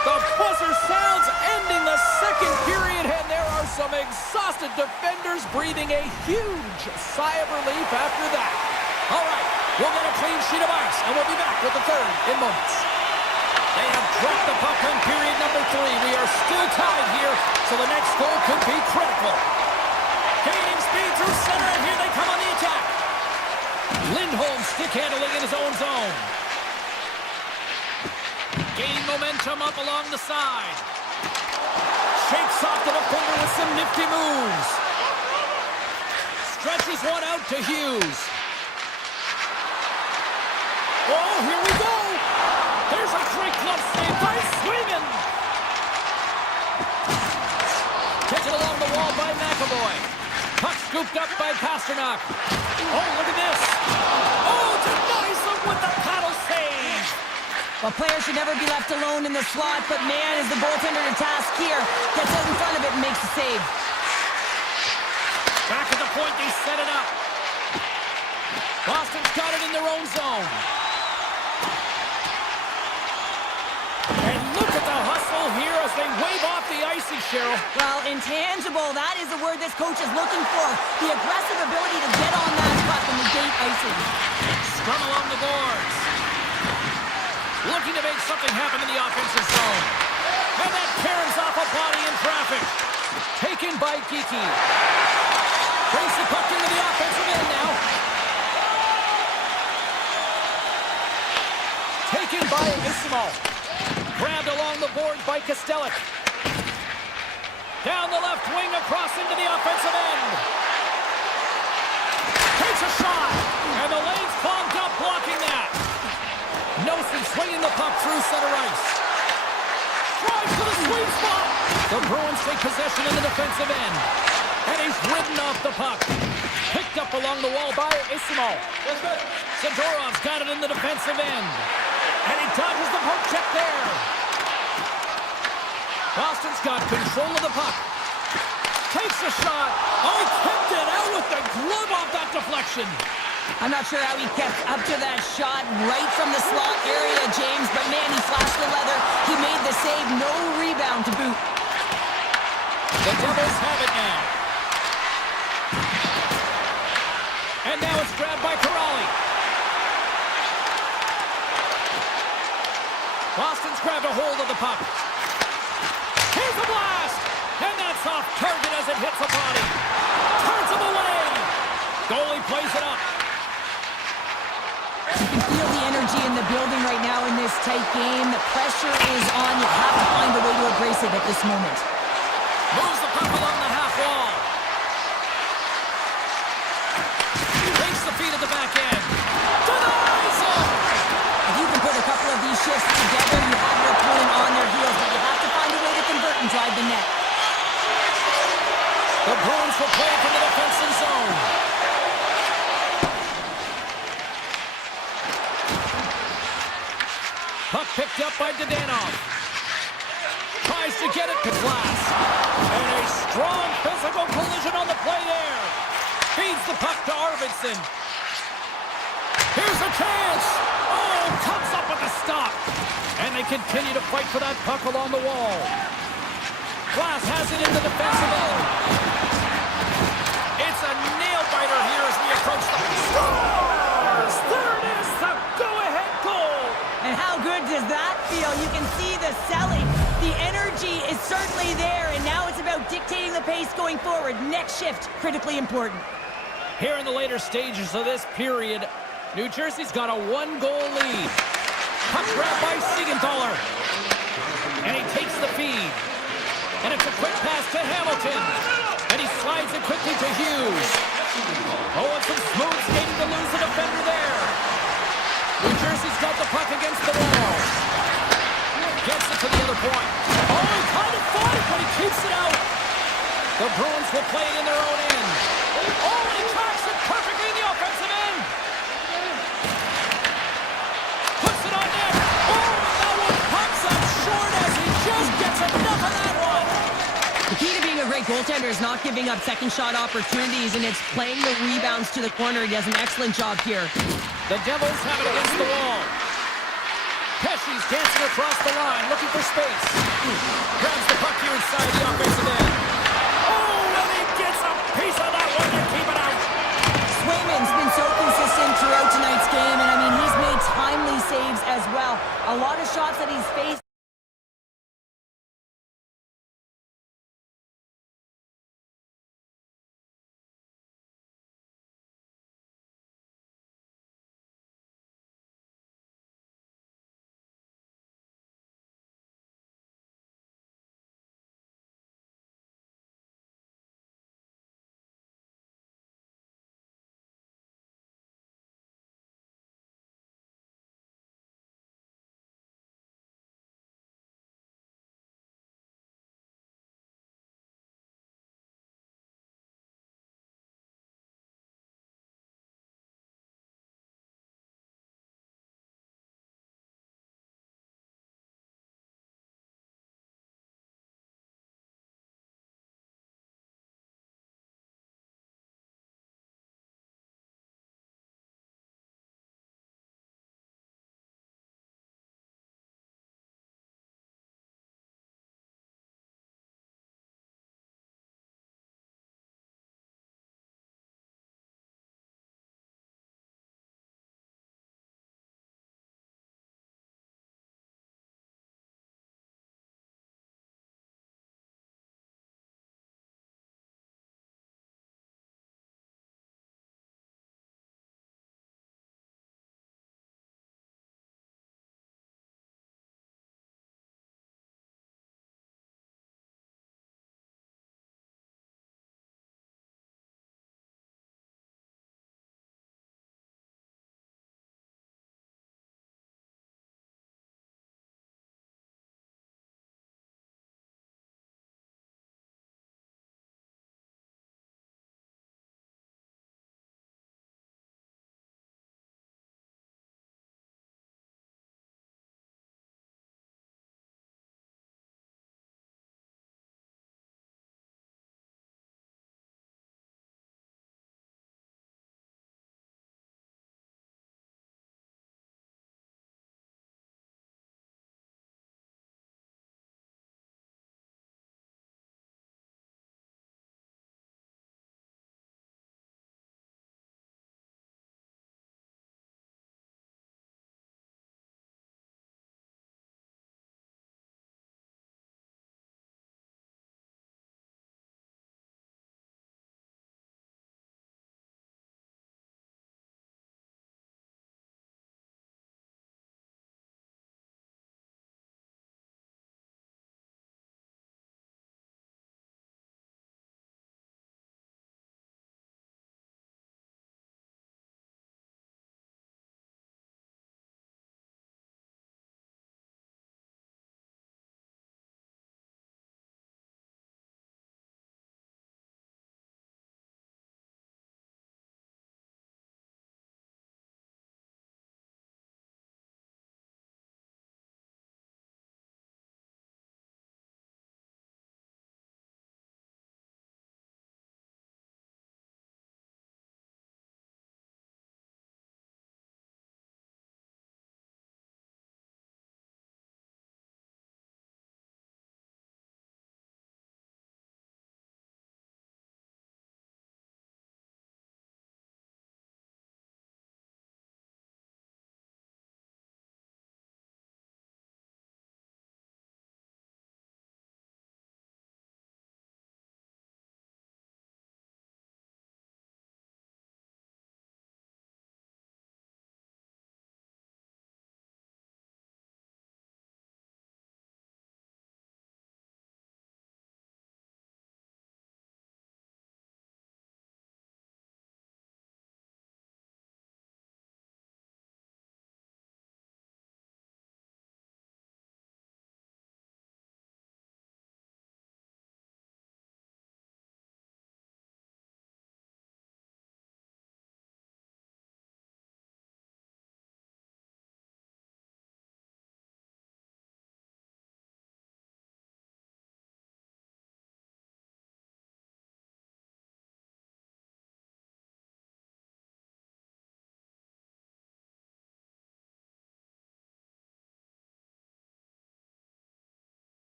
The buzzer sounds ending the second period, and there are some exhausted defenders breathing a huge sigh of relief after that. All right, we'll get a clean sheet of ice, and we'll be back with the third in moments. They have dropped the puck on period number 3. We are still tied here, so the next goal could be critical. Gaining speed through center, and here they come on the attack. Lindholm stick handling in his own zone. Gaining momentum up along the side. Shakes off the defender with some nifty moves. Stretches one out to Hughes. Oh, here we go. There's a great glove save by Sweden. Gets it along the wall by McAvoy. Puck scooped up by Pasternak. Oh, look at this. Oh, denies him with the paddle save. Well, players should never be left alone in the slot, but man, is the goaltender to task here. Gets out in front of it and makes the save. Back at the point, they set it up. Boston's got it in their own zone. wave off the icy, Cheryl. Well, intangible, that is the word this coach is looking for. The aggressive ability to get on that puck and negate icing. Scrum along the boards. Looking to make something happen in the offensive zone. And that tears off a body in traffic. Taken by Geeky. Brings the puck into the offensive end now. Taken by Ismo. Grabbed along the boards by Kostelik. Down the left wing across into the offensive end. Takes a shot. And the lane's clogged up blocking that. Nosen swinging the puck through center ice. Drives to the sweet spot. The Bruins take possession in the defensive end. And he's ridden off the puck. Picked up along the wall by Ismo. Zadorov's got it in the defensive end. And he dodges the poke check there. Boston's got control of the puck. Takes a shot. Oh, he kept it out with the glove off that deflection. I'm not sure how he kept up to that shot right from the slot area, James, but man, he flashed the leather. He made the save, no rebound to boot. The Devils have it now. And now it's grabbed by Corrali. Boston's grabbed a hold of the puck. Here's a blast! And that's off target as it hits the body. Turns him away. Goalie plays it up. You can feel the energy in the building right now in this tight game. The pressure is on. You have to find a way to embrace it at this moment. Moves the puck along the half wall. Takes the feet at the back end. Denies him! If you can put a couple of these shifts together, you have your opponent on their heels, but you have to find a way to convert and drive the net. The Bruins will play from the defensive zone. Puck picked up by Dadonov. Tries to get it to Glass. And a strong physical collision on the play there. Feeds the puck to Arvidsson. Here's a chance. Oh, comes up with a stop. And they continue to fight for that puck along the wall. Glass has it in the defensive end. It's a nail-biter here as we approach the scores. There it is, the go-ahead goal. And how good does that feel? You can see the selling. The energy is certainly there, and now it's about dictating the pace going forward. Next shift, critically important. Here in the later stages of this period, New Jersey's got a one-goal lead. Puck grabbed by Siegenthaler. And he takes the feed. And it's a quick pass to Hamilton. And he slides it quickly to Hughes. Oh, and some smooth skating to lose the defender there. New Jersey's got the puck against the wall. Gets it to the other point. Oh, he kind of fought it, but he keeps it out. The Bruins will play it in their own end. Oh, and he tracks it perfectly in the offensive end. Puts it on net. Oh, and that one pops up short as he just gets enough of that one. The key to being a great goaltender is not giving up second shot opportunities, and it's playing the rebounds to the corner. He does an excellent job here. The Devils have it against the wall. Pesci's dancing across the line, looking for space. Grabs the puck here inside the offensive end. Oh, and he gets a piece of that one to keep it out. Swayman's been so consistent throughout tonight's game, and I mean, he's made timely saves as well. A lot of shots that he's faced.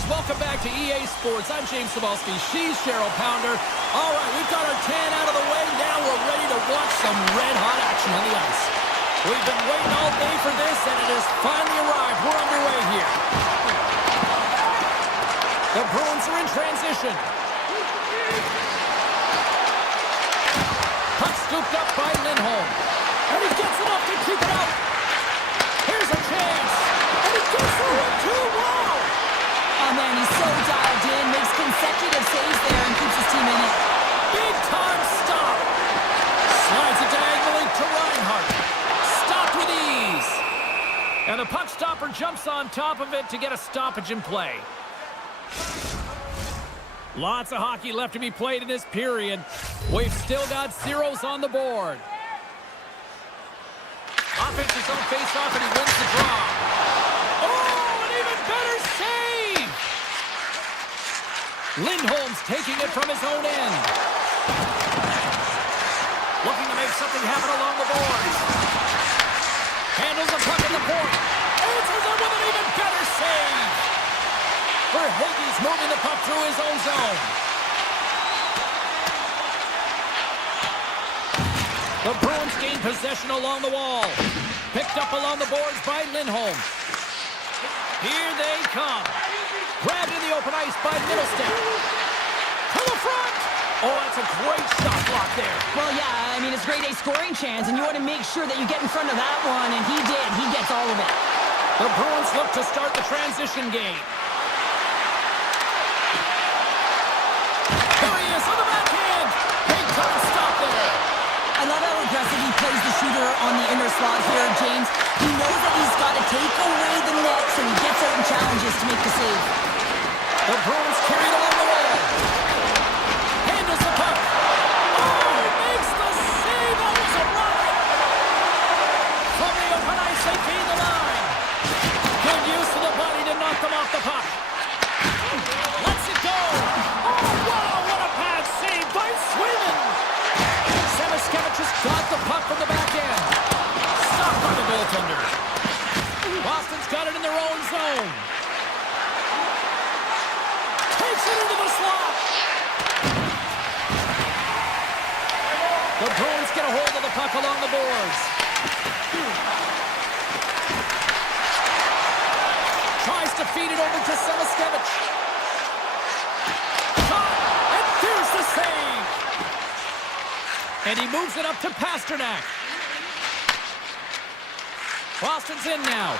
viewers. Welcome back to EA Sports. I'm James Cebulski. She's Cheryl Pounder. All right, we've got our tan out of the way. Now we're ready to watch some red-hot action on the ice. We've been waiting all day for this, and it has finally arrived. We're underway here. The Bruins are in transition. Puck scooped up by Lindholm. And he gets enough to keep it out. Here's a chance. And he gets through it too. Wow! Oh, man, he's so dialed in. Makes consecutive saves there and keeps his team in it. Big time stop. Slides it diagonally to Reinhart. Stopped with ease. And the puck stopper jumps on top of it to get a stoppage in play. Lots of hockey left to be played in this period. We've still got zeros on the board. Offense is on face-off, and he wins the draw. Oh, an even better save! Lindholm's taking it from his own end. Looking to make something happen along the boards. Handles the puck at the point. Answers it with an even better save. Verhaeghe's moving the puck through his own zone. The Bruins gain possession along the wall. Picked up along the boards by Lindholm. Here they come. Grabbed in the open ice by Middlestat. To the front! Oh, that's a great shot block there. Well, yeah, I mean, it's grade A scoring chance, and you want to make sure that you get in front of that one, and he did. He gets all of it. The Bruins look to start the transition game. Here he is on the backhand. Big time stop there. I love how aggressive he plays the shooter on the inner slot here, James. He knows that he's got to take away the net, so he gets out in challenges to make the save. The Bruins carry it along the wall. Handles the puck. Oh, he makes the save. That was a rocket. From the open ice, they gain the line. Good use of the body to knock them off the puck. Lets it go. Oh, wow, what a bad save by Sweden. Semiskevich has got the puck from the back end. Stopped by the goaltender. Boston's got it in their own zone. Takes it into the slot. The Bruins get a hold of the puck along the boards. Tries to feed it over to Semiskevich. Shot, and there's the save. And he moves it up to Pasternak. Boston's in now.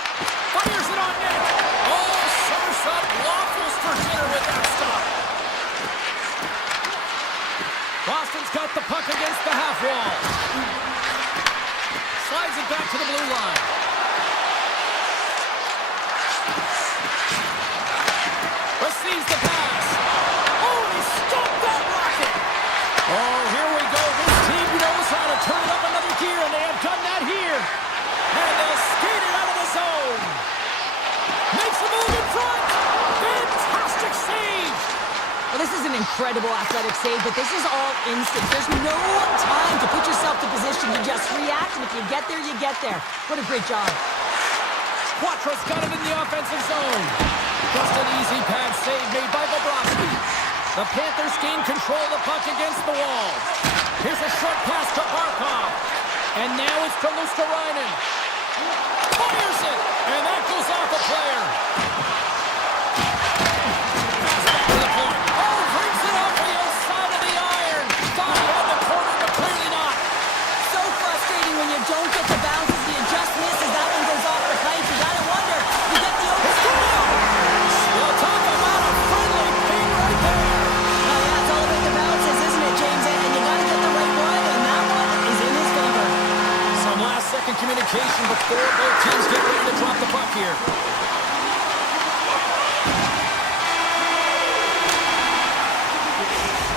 Fires it on net. Oh, somersault waffles for dinner with that stop. Boston's got the puck against the half wall. Slides it back to the blue line. Receives the pass. Oh, he stopped that rocket. Oh, here we go. This team knows how to turn it up another gear, and they have done that here. And they'll skate it out of the zone. Makes a move in front. Fantastic save. Well, this is an incredible athletic save, but this is all instinct. There's no time to put yourself to position. You just react, and if you get there, you get there. What a great job. Quatro's got it in the offensive zone. Just an easy pad save made by Bobrovsky. The Panthers gain control of the puck against the wall. Here's a short pass to Barkov. And now it's to Luosterainen. Fires it! And that goes off a player. Pass back to the point. Oh, brings it off the outside of the iron. Thought he had the corner, but clearly not. So frustrating when you don't get the bounces. You just miss as that one goes off the pipe. You gotta wonder. You get the open. Well, talk about a friendly ping right there. Oh, yeah, it's all about the bounces, isn't it, James? And you gotta get the right one, and that one is in his favor. Some last-second communication before both teams get ready to drop the puck here.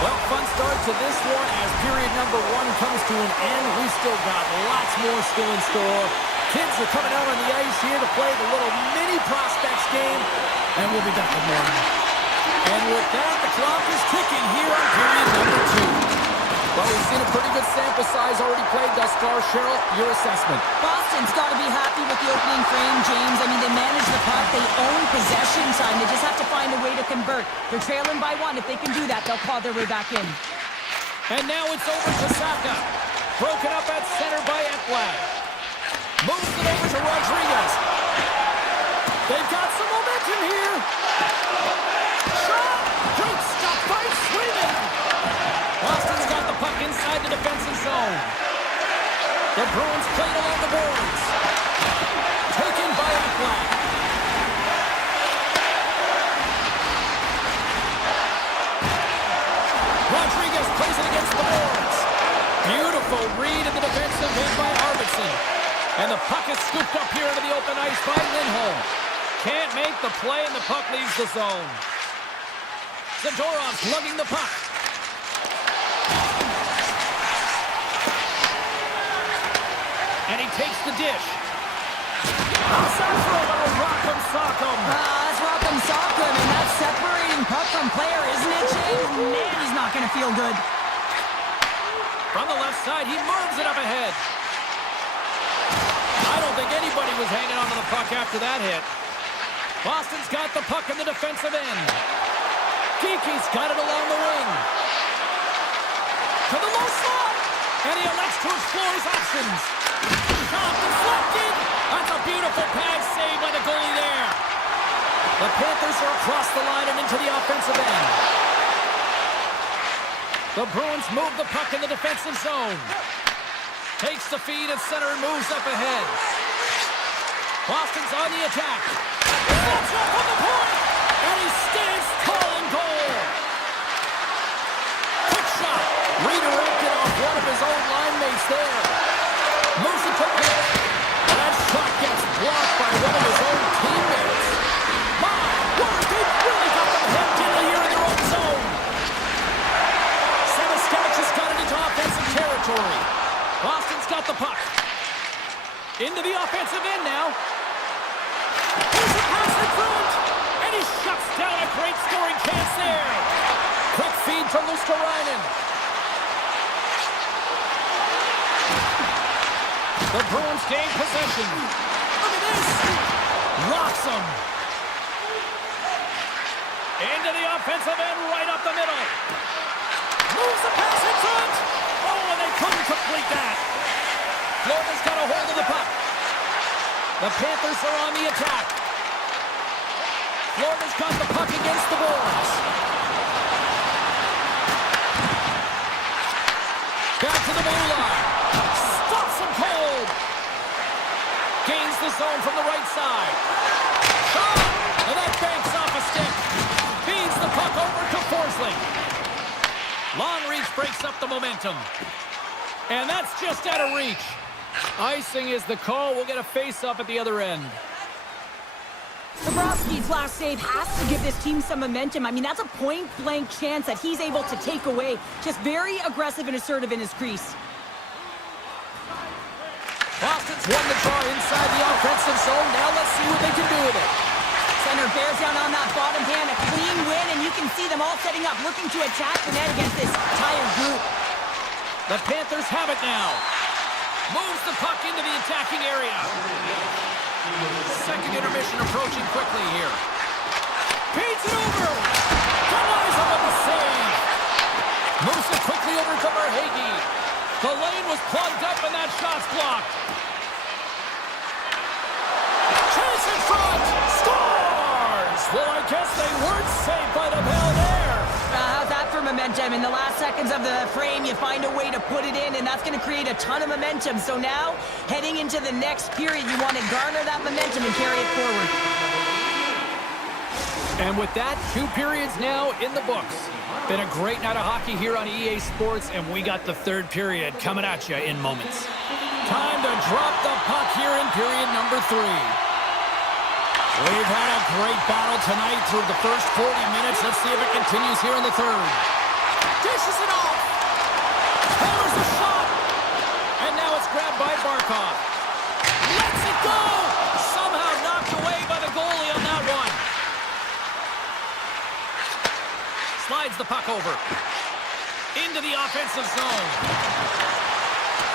Well, fun start to this one as period number one comes to an end. We've still got lots more still in store. Kids are coming out on the ice here to play the little mini prospects game, and we'll be back with more. And with that, the clock is ticking here on period number two. Well, we've seen a pretty good sample size already played thus far. Cheryl, your assessment. Boston's got to be happy with the opening frame, James. I mean, they manage the puck. They own possession time. They just have to find a way to convert. They're trailing by one. If they can do that, they'll claw their way back in. And now it's over to Saka. Broken up at center by Ekblad. Moves it over to Rodriguez. They've got some momentum here. Shot! Great stop by Sweden. Boston's got the puck inside the defensive zone. The Bruins played along the boards. Taken by Ekblad. Rodriguez plays it against the boards. Beautiful read in the defensive end by Arvidsson. And the puck is scooped up here into the open ice by Lindholm. Can't make the play, and the puck leaves the zone. Zadorov's lugging the puck. And he takes the dish. Outside for a little Rock'em Sock'em. That's Rock'em Sock'em, and that's separating puck from player, isn't it, James? Man, he's not going to feel good. From the left side, he moves it up ahead. I don't think anybody was hanging on to the puck after that hit. Boston's got the puck in the defensive end. Kiki's got it along the wing. To the low slot. And he elects to explore his options. Shot deflected. That's a beautiful pass save by the goalie there. The Panthers are across the line and into the offensive end. The Bruins move the puck in the defensive zone. Takes the feed at center and moves up ahead. Boston's on the attack. That's up on the point. And he stands tall in goal. Quick shot. Redirected off one of his own line mates there. Moves it to the net. That shot gets blocked by one of his own teammates. My word, they really got them hemmed in here in their own zone. Sevaskevich has got it into offensive territory. Boston's got the puck. Into the offensive end now. Here's a pass in front. And he shuts down a great scoring chance there. Quick feed from Luskarainen. The Bruins gain possession. Look at this. Locks him. Into the offensive end, right up the middle. Moves the pass in front. Oh, and they couldn't complete that. Florida's got a hold of the puck. The Panthers are on the attack. Florida's got the puck against the boards. Back to the blue line. Stops him cold. Gains the zone from the right side. Shot! And that banks off a stick. Feeds the puck over to Forsling. Long reach breaks up the momentum. And that's just out of reach. Icing is the call. We'll get a face-off at the other end. Bobrovsky's last save has to give this team some momentum. I mean, that's a point-blank chance that he's able to take away. Just very aggressive and assertive in his crease. Boston's won the draw inside the offensive zone. Now let's see what they can do with it. Center bears down on that bottom hand. A clean win, and you can see them all setting up, looking to attack the net against this tired group. The Panthers have it now. Moves the puck into the attacking area. Second intermission approaching quickly here. Feeds it over. Denies him with the save. Moves it quickly over to Verhaeghe. The lane was plugged up and that shot's blocked. Chase in front. Scores! Well, I guess they weren't safe by the bell there. How's that for momentum? In the last seconds of the frame, you find a way to put it in, and that's going to create a ton of momentum. So now, heading into the next period, you want to garner that momentum and carry it forward. And with that, 2 periods now in the books. Been a great night of hockey here on EA Sports, and we got the 3rd period coming at you in moments. Time to drop the puck here in period number 3. We've had a great battle tonight through the first 40 minutes. Let's see if it continues here in the 3rd. Dishes it off. Hammers the shot. And now it's grabbed by Barkov. Lets it go. Somehow knocked away by the goalie on that one. Slides the puck over. Into the offensive zone.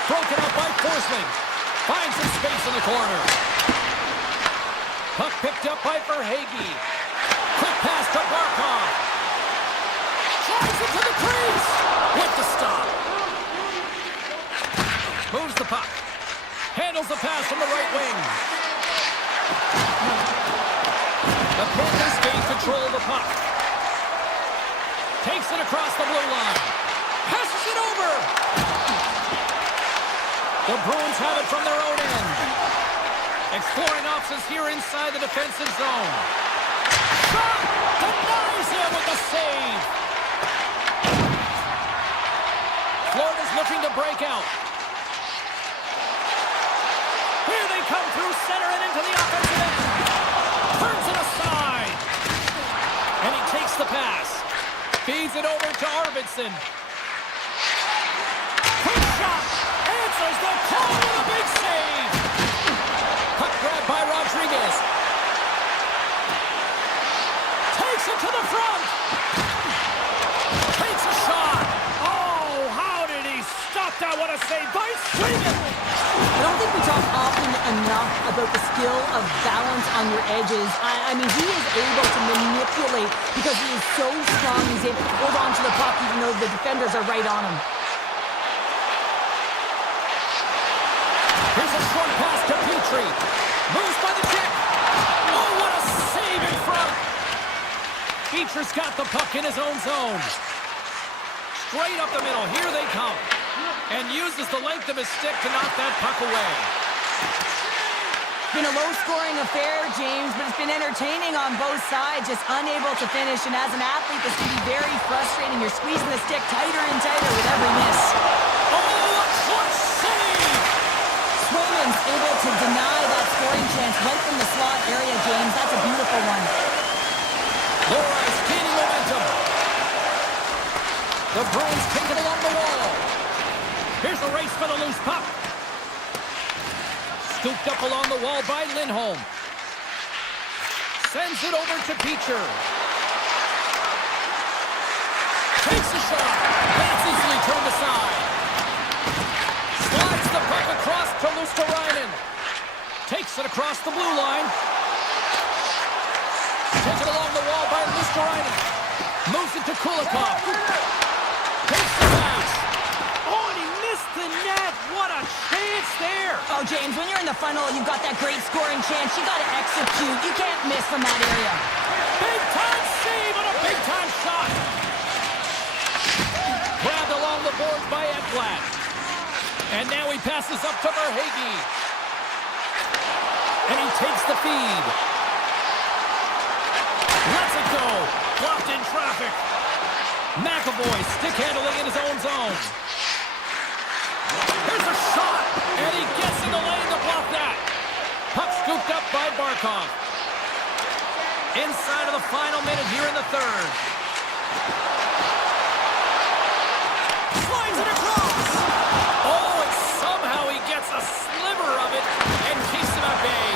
Broken up by Forsling. Finds some space in the corner. Puck picked up by Verhaeghe. Quick pass to Barkov. Drives it to the crease. With the stop. Moves the puck. Handles the pass from the right wing. The Panthers gain control of the puck. Takes it across the blue line. Passes it over. The Bruins have it from their own end. Exploring options here inside the defensive zone. Shot! Denies him with the save. Florida's looking to break out. Here they come through center and into the offensive end. Turns it aside. And he takes the pass. Feeds it over to Arvidsson. Quick shot. Answers the call with a big save. Puck grab by Rodriguez. Takes it to the front. Takes a shot. Oh, how did he stop that? What a save by Sweden. I don't think we talk often enough about the skill of balance on your edges. I mean, he is able to manipulate because he is so strong. He's able to hold on to the puck even though the defenders are right on him. Here's a short pass to Petrie. Moves by the check. Oh, what a save in front. Petrie's got the puck in his own zone. Straight up the middle. Here they come. And uses the length of his stick to knock that puck away. It's been a low-scoring affair, James, but it's been entertaining on both sides, just unable to finish. And as an athlete, this can be very frustrating. You're squeezing the stick tighter and tighter with every miss. Oh, a clutch save! Swayman's able to deny that scoring chance right from the slot area, James. That's a beautiful one. Loras gaining momentum. The Bruins take it along the wall. Here's a race for the loose puck. Scooped up along the wall by Lindholm. Sends it over to Petrie. Takes a shot. That's easily turned aside. Slides the puck across to Luosterainen. Takes it across the blue line. Taken along the wall by Luosterainen. Moves it to Kulikov. Takes the pass. Oh, and he missed the net. What a chance there. Oh, James, when you're in the funnel, you've got that great scoring chance. You got to execute. You can't miss from that area. Big-time save and a big-time shot. Grabbed along the boards by Ekblad. And now he passes up to Verhaeghe. And he takes the feed. Lets it go. Blocked in traffic. McAvoy stick handling in his own zone. Here's a shot. And he gets in the lane to block that. Puck scooped up by Barkov. Inside of the final minute here in the third. Slides it across. Oh, and somehow he gets a sliver of it and keeps him at bay.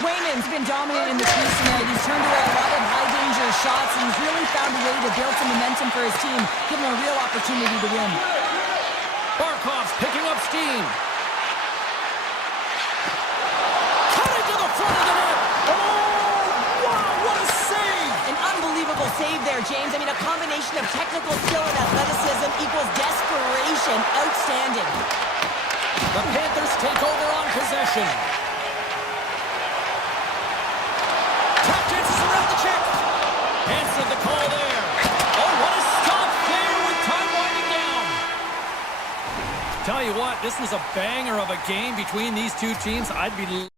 Swayman's been dominant in the crease tonight. He's turned away a lot of high-danger shots, and he's really found a way to build some momentum for his team, give him a real opportunity to win. Barkov's picking up steam. Cutting to the front of the net. Oh, wow, what a save. An unbelievable save there, James. I mean, a combination of technical skill and athleticism equals desperation. Outstanding. The Panthers take over on possession. Tap dances around the check. Answered the call there. Oh, what a stop there with time winding down. Tell you what, this was a banger of a game between these two teams. I'd be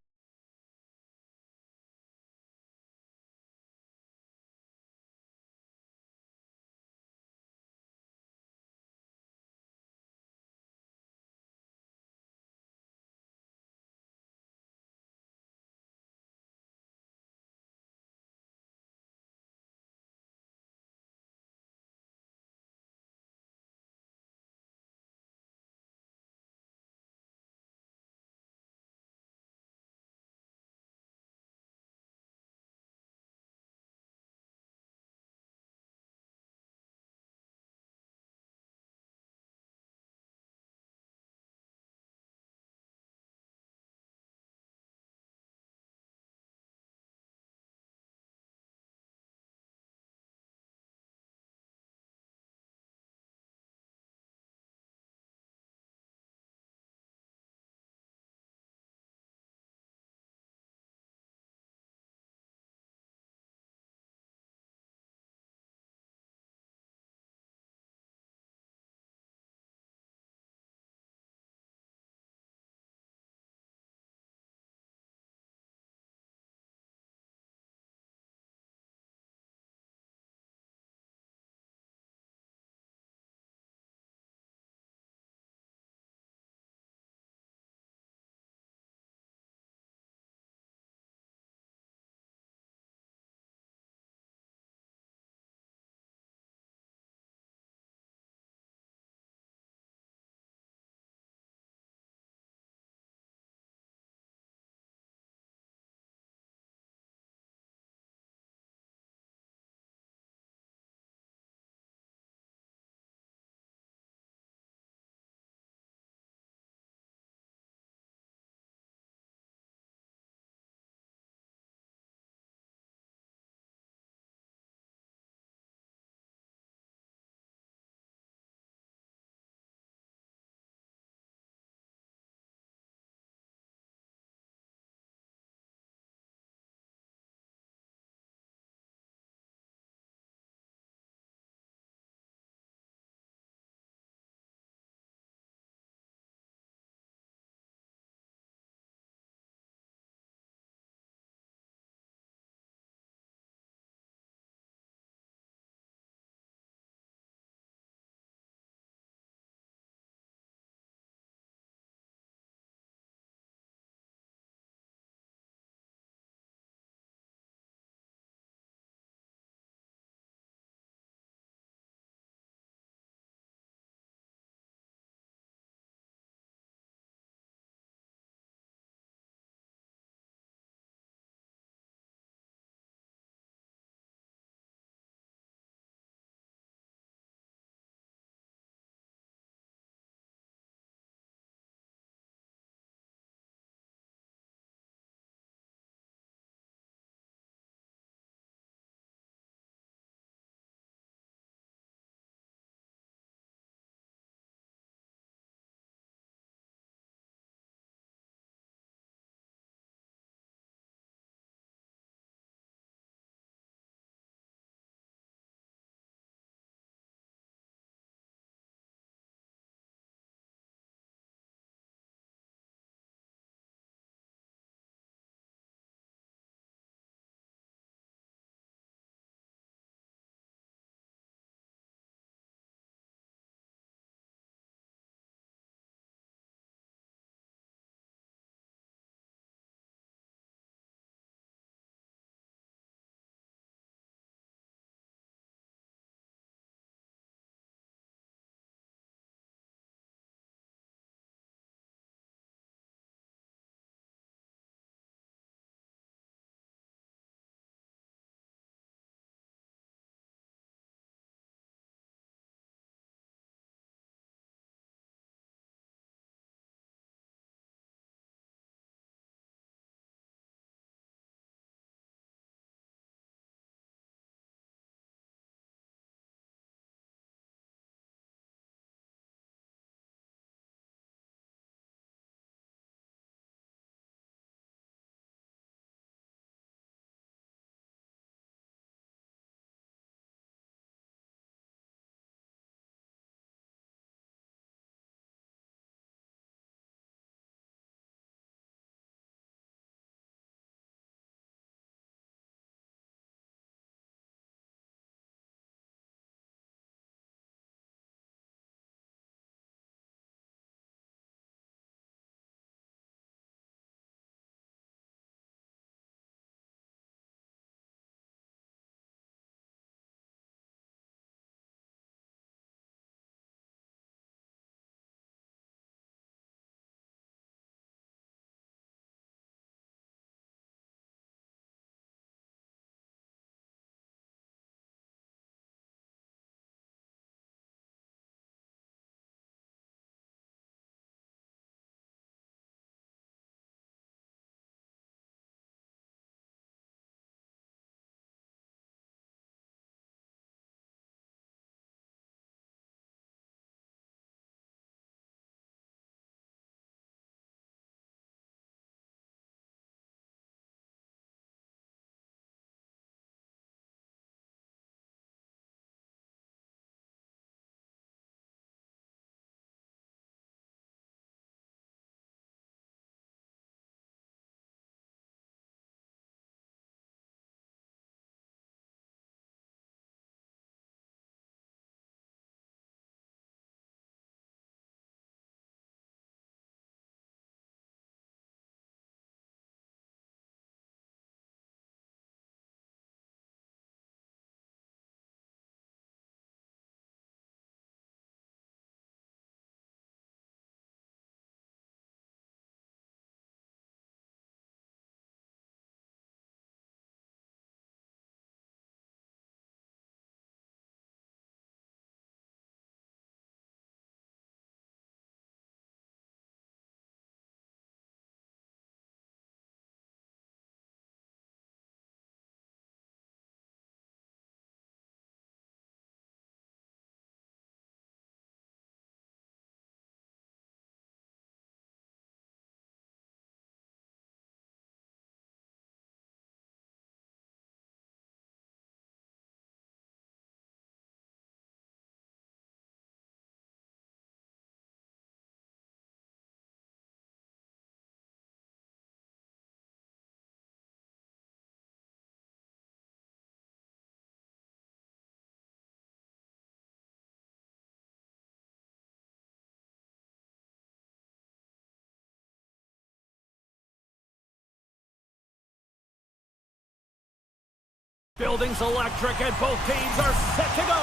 Building's electric and both teams are set to go.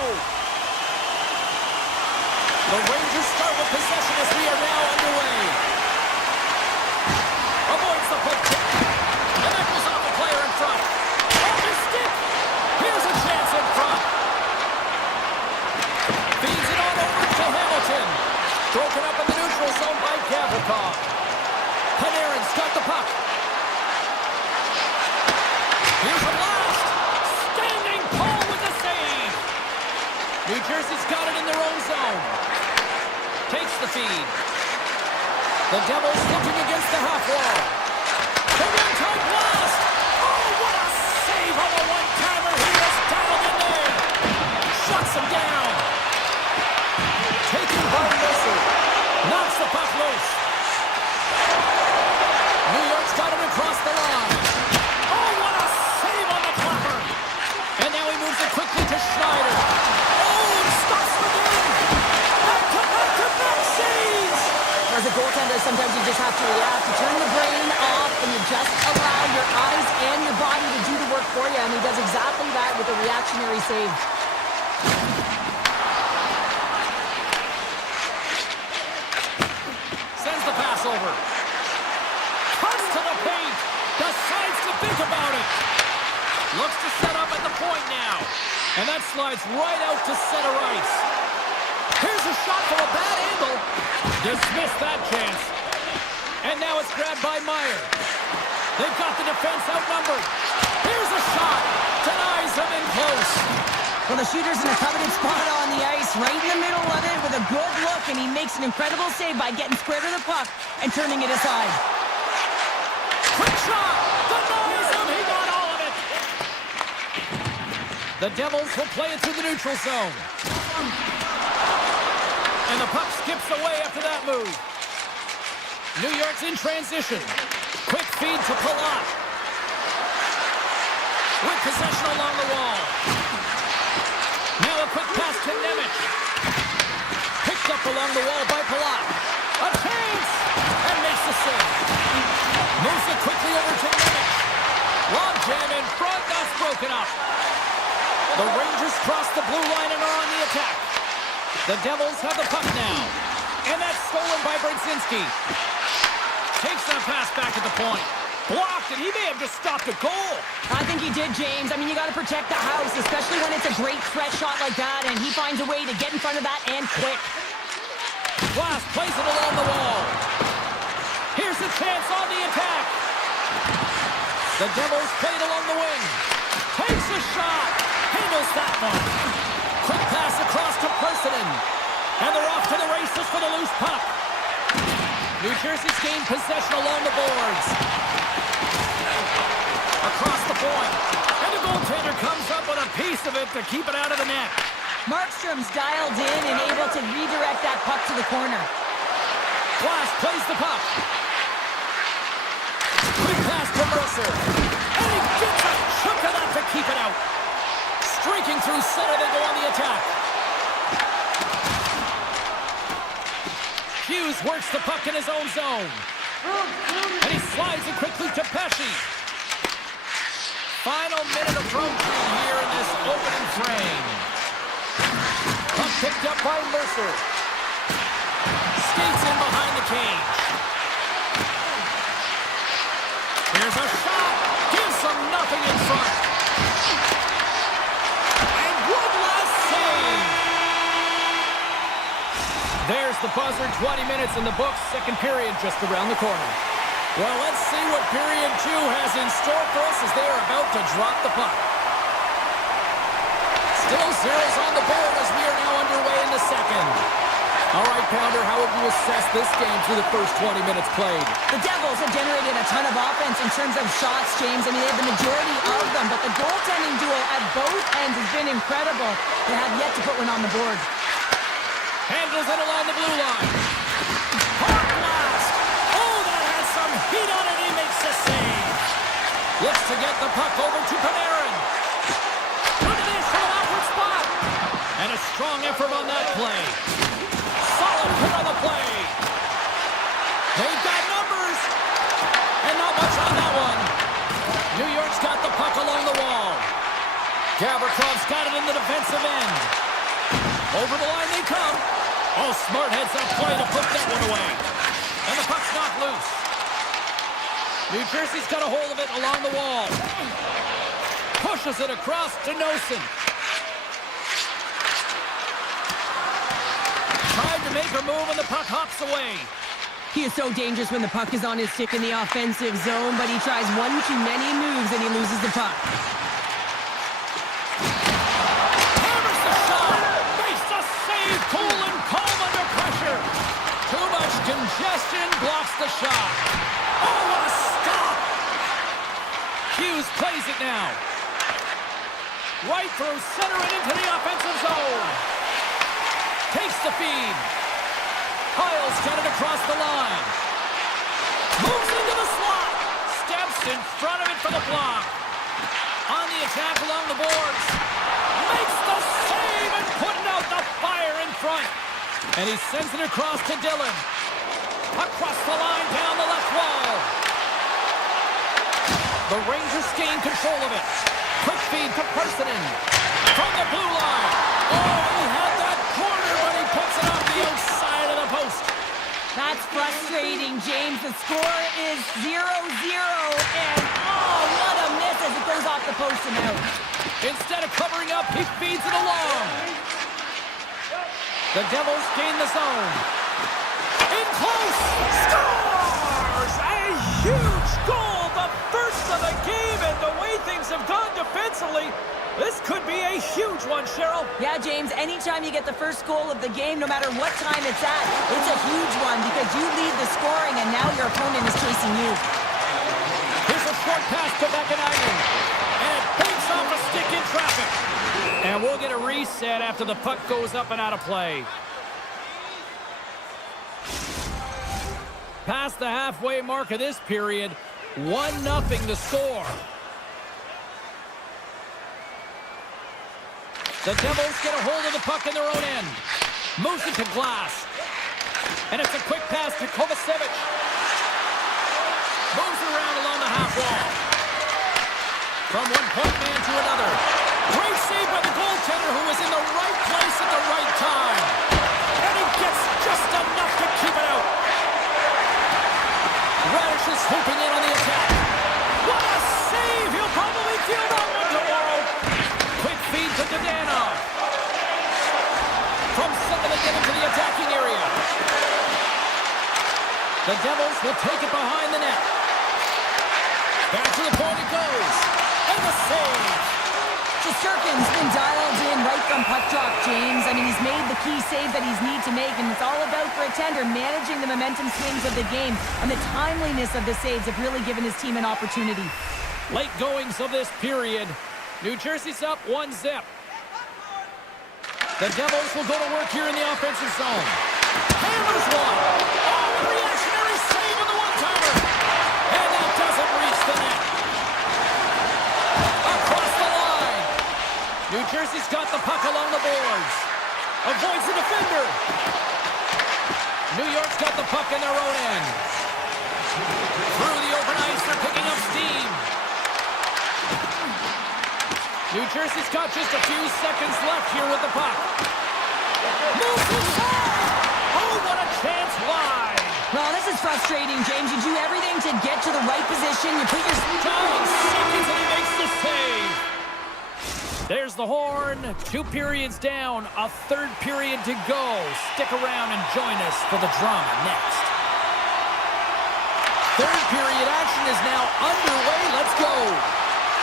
The Rangers start with possession as we are now underway. Avoids the poke check. And that goes off the player in front. Off his stick. Here's a chance in front. Feeds it on over to Hamilton. Broken up in the neutral zone by Gavrikov. Panarin's got the puck. Here's a blast. Standing tall with the save. New Jersey's got it in their own zone. Takes the feed. The Devils looking against the half wall. The one-time blast. Oh, what a save on the one-timer. He was down in there. Shuts him down. Taken by Mercer. Knocks the puck loose. New York's got it across the line. Oh, what a save on the clapper. And now he moves it quickly to Schneider. Oh, and stops again. Back-to-back saves. As a goaltender, sometimes you just have to react. You turn the brain off and you just allow your eyes and your body to do the work for you. And he does exactly that with a reactionary save. Sends the pass over. Cuts to the paint. Decides to think about it. Looks to set up at the point now. And that slides right out to center ice. Here's a shot from a bad angle. Dismissed that chance. And now it's grabbed by Meyer. They've got the defense outnumbered. Here's a shot. Denies him in close. Well, the shooter's in a coveted spot on the ice, right in the middle of it with a good look, and he makes an incredible save by getting square to the puck and turning it aside. Quick shot. Denies him. He got all of it. The Devils will play it through the neutral zone. And the puck skips away after that move. New York's in transition. Quick feed to Palat. With possession along the wall. Now a quick pass to Nemec. Picked up along the wall by Palat. A chance! And makes the save. Moves it quickly over to Nemec. Long jam in front. That's broken up. The Rangers cross the blue line and are on the attack. The Devils have the puck now. And that's stolen by Brzezinski. Takes that pass back at the point. Blocked, and he may have just stopped a goal. I think he did, James. I mean, you got to protect the house, especially when it's a great threat shot like that, and he finds a way to get in front of that and quick. Glass plays it along the wall. Here's a chance on the attack. The Devils play it along the wing. Takes a shot. Handles that one. Quick pass across to Persinen. And they're off to the races for the loose puck. New Jersey's gained possession along the boards. Across the point. And the goaltender comes up with a piece of it to keep it out of the net. Markstrom's dialed in and able to redirect that puck to the corner. Glass plays the puck. Quick pass to Mercer. And he gets a chunk of that to keep it out. Streaking through center, they go on the attack. Hughes works the puck in his own zone. And he slides it quickly to Pesci. Final minute approaching here in this opening frame. Puck picked up by Mercer. Skates in behind the cage. Here's a shot. Gives them nothing in front. And one last save. There's the buzzer. 20 minutes in the books. Second period just around the corner. Well, let's see what period 2 has in store for us as they are about to drop the puck. Still zeros on the board as we are now underway in the second. All right, Pounder, how would you assess this game through the first 20 minutes played? The Devils have generated a ton of offense in terms of shots, James. I mean, they have the majority of them, but the goaltending duo at both ends has been incredible. They have yet to put one on the board. Handles it along the blue line. Hard blast. Oh, that has some heat on it. He makes the save. Looks to get the puck over to Panarin. Look at this from an awkward spot. And a strong effort on that play. Solid hit on the play. They've got numbers. And not much on that one. New York's got the puck along the wall. Gavrikhov's got it in the defensive end. Over the line they come. Oh, smart heads up play to put that one away. And the puck's knocked loose. New Jersey's got a hold of it along the wall. Pushes it across to Nosen. Tried to make her move and the puck hops away. He is so dangerous when the puck is on his stick in the offensive zone, but he tries one too many moves and he loses the puck. Hammers the shot. Makes the save. Cool and calm under pressure. Too much congestion blocks the shot. Oh, what a stop. Hughes plays it now. Right through center and into the offensive zone. Takes the feed. Kyle's got it across the line. Moves into the slot. Steps in front of it for the block. On the attack along the boards. Makes the save and putting out the fire in front. And he sends it across to Dillon. Across the line down the left wall. The Rangers gain control of it. Quick feed to Parsonen. From the blue line. Oh, he had that corner, but he puts it off the outside of the post. That's frustrating, James. The score is 0-0, and oh, what a miss as it goes off the post and out. Instead of covering up, he feeds it along. The Devils gain the zone. In close. Scores! A huge goal, the first of the game, and the way things have gone defensively, this could be a huge one, Cheryl. Yeah, James, anytime you get the first goal of the game, no matter what time it's at, it's a huge one because you lead the scoring and now your opponent is chasing you. Here's a short pass to Bekanainen. And it banks off a stick in traffic. And we'll get a reset after the puck goes up and out of play. Past the halfway mark of this period, 1-0 to score. The Devils get a hold of the puck in their own end. Moves it to Glass. And it's a quick pass to Kovacevic. Moves it around along the half wall. From one point man to another. Great save by the goaltender who was in the right place at the right time. And he gets just enough to keep it out. Radish is swooping in on the attack. What a save! He'll probably feel that one tomorrow. Quick feed to Dadonov. From center they get into the attacking area. The Devils will take it behind the net. Back to the point it goes. And the save. Shesterkin's been dialed in right from puck drop, James. I mean, he's made the key save that he's need to make, and it's all about for a tender managing the momentum swings of the game, and the timeliness of the saves have really given his team an opportunity. Late goings of this period. New Jersey's up 1-0. The Devils will go to work here in the offensive zone. Hammers one. Oh, a reactionary save on the one-timer. And that doesn't reach the net. Across the line. New Jersey's got the puck along the boards. Avoids the defender. New York's got the puck in their own end. Through the open ice, they're picking up steam. New Jersey's got just a few seconds left here with the puck. Moves inside! Oh, what a chance wide! Well, this is frustrating, James. You do everything to get to the right position. You put your... 9 seconds and he makes the save. There's the horn. 2 periods down. A third period to go. Stick around and join us for the drama next. Third period action is now underway. Let's go.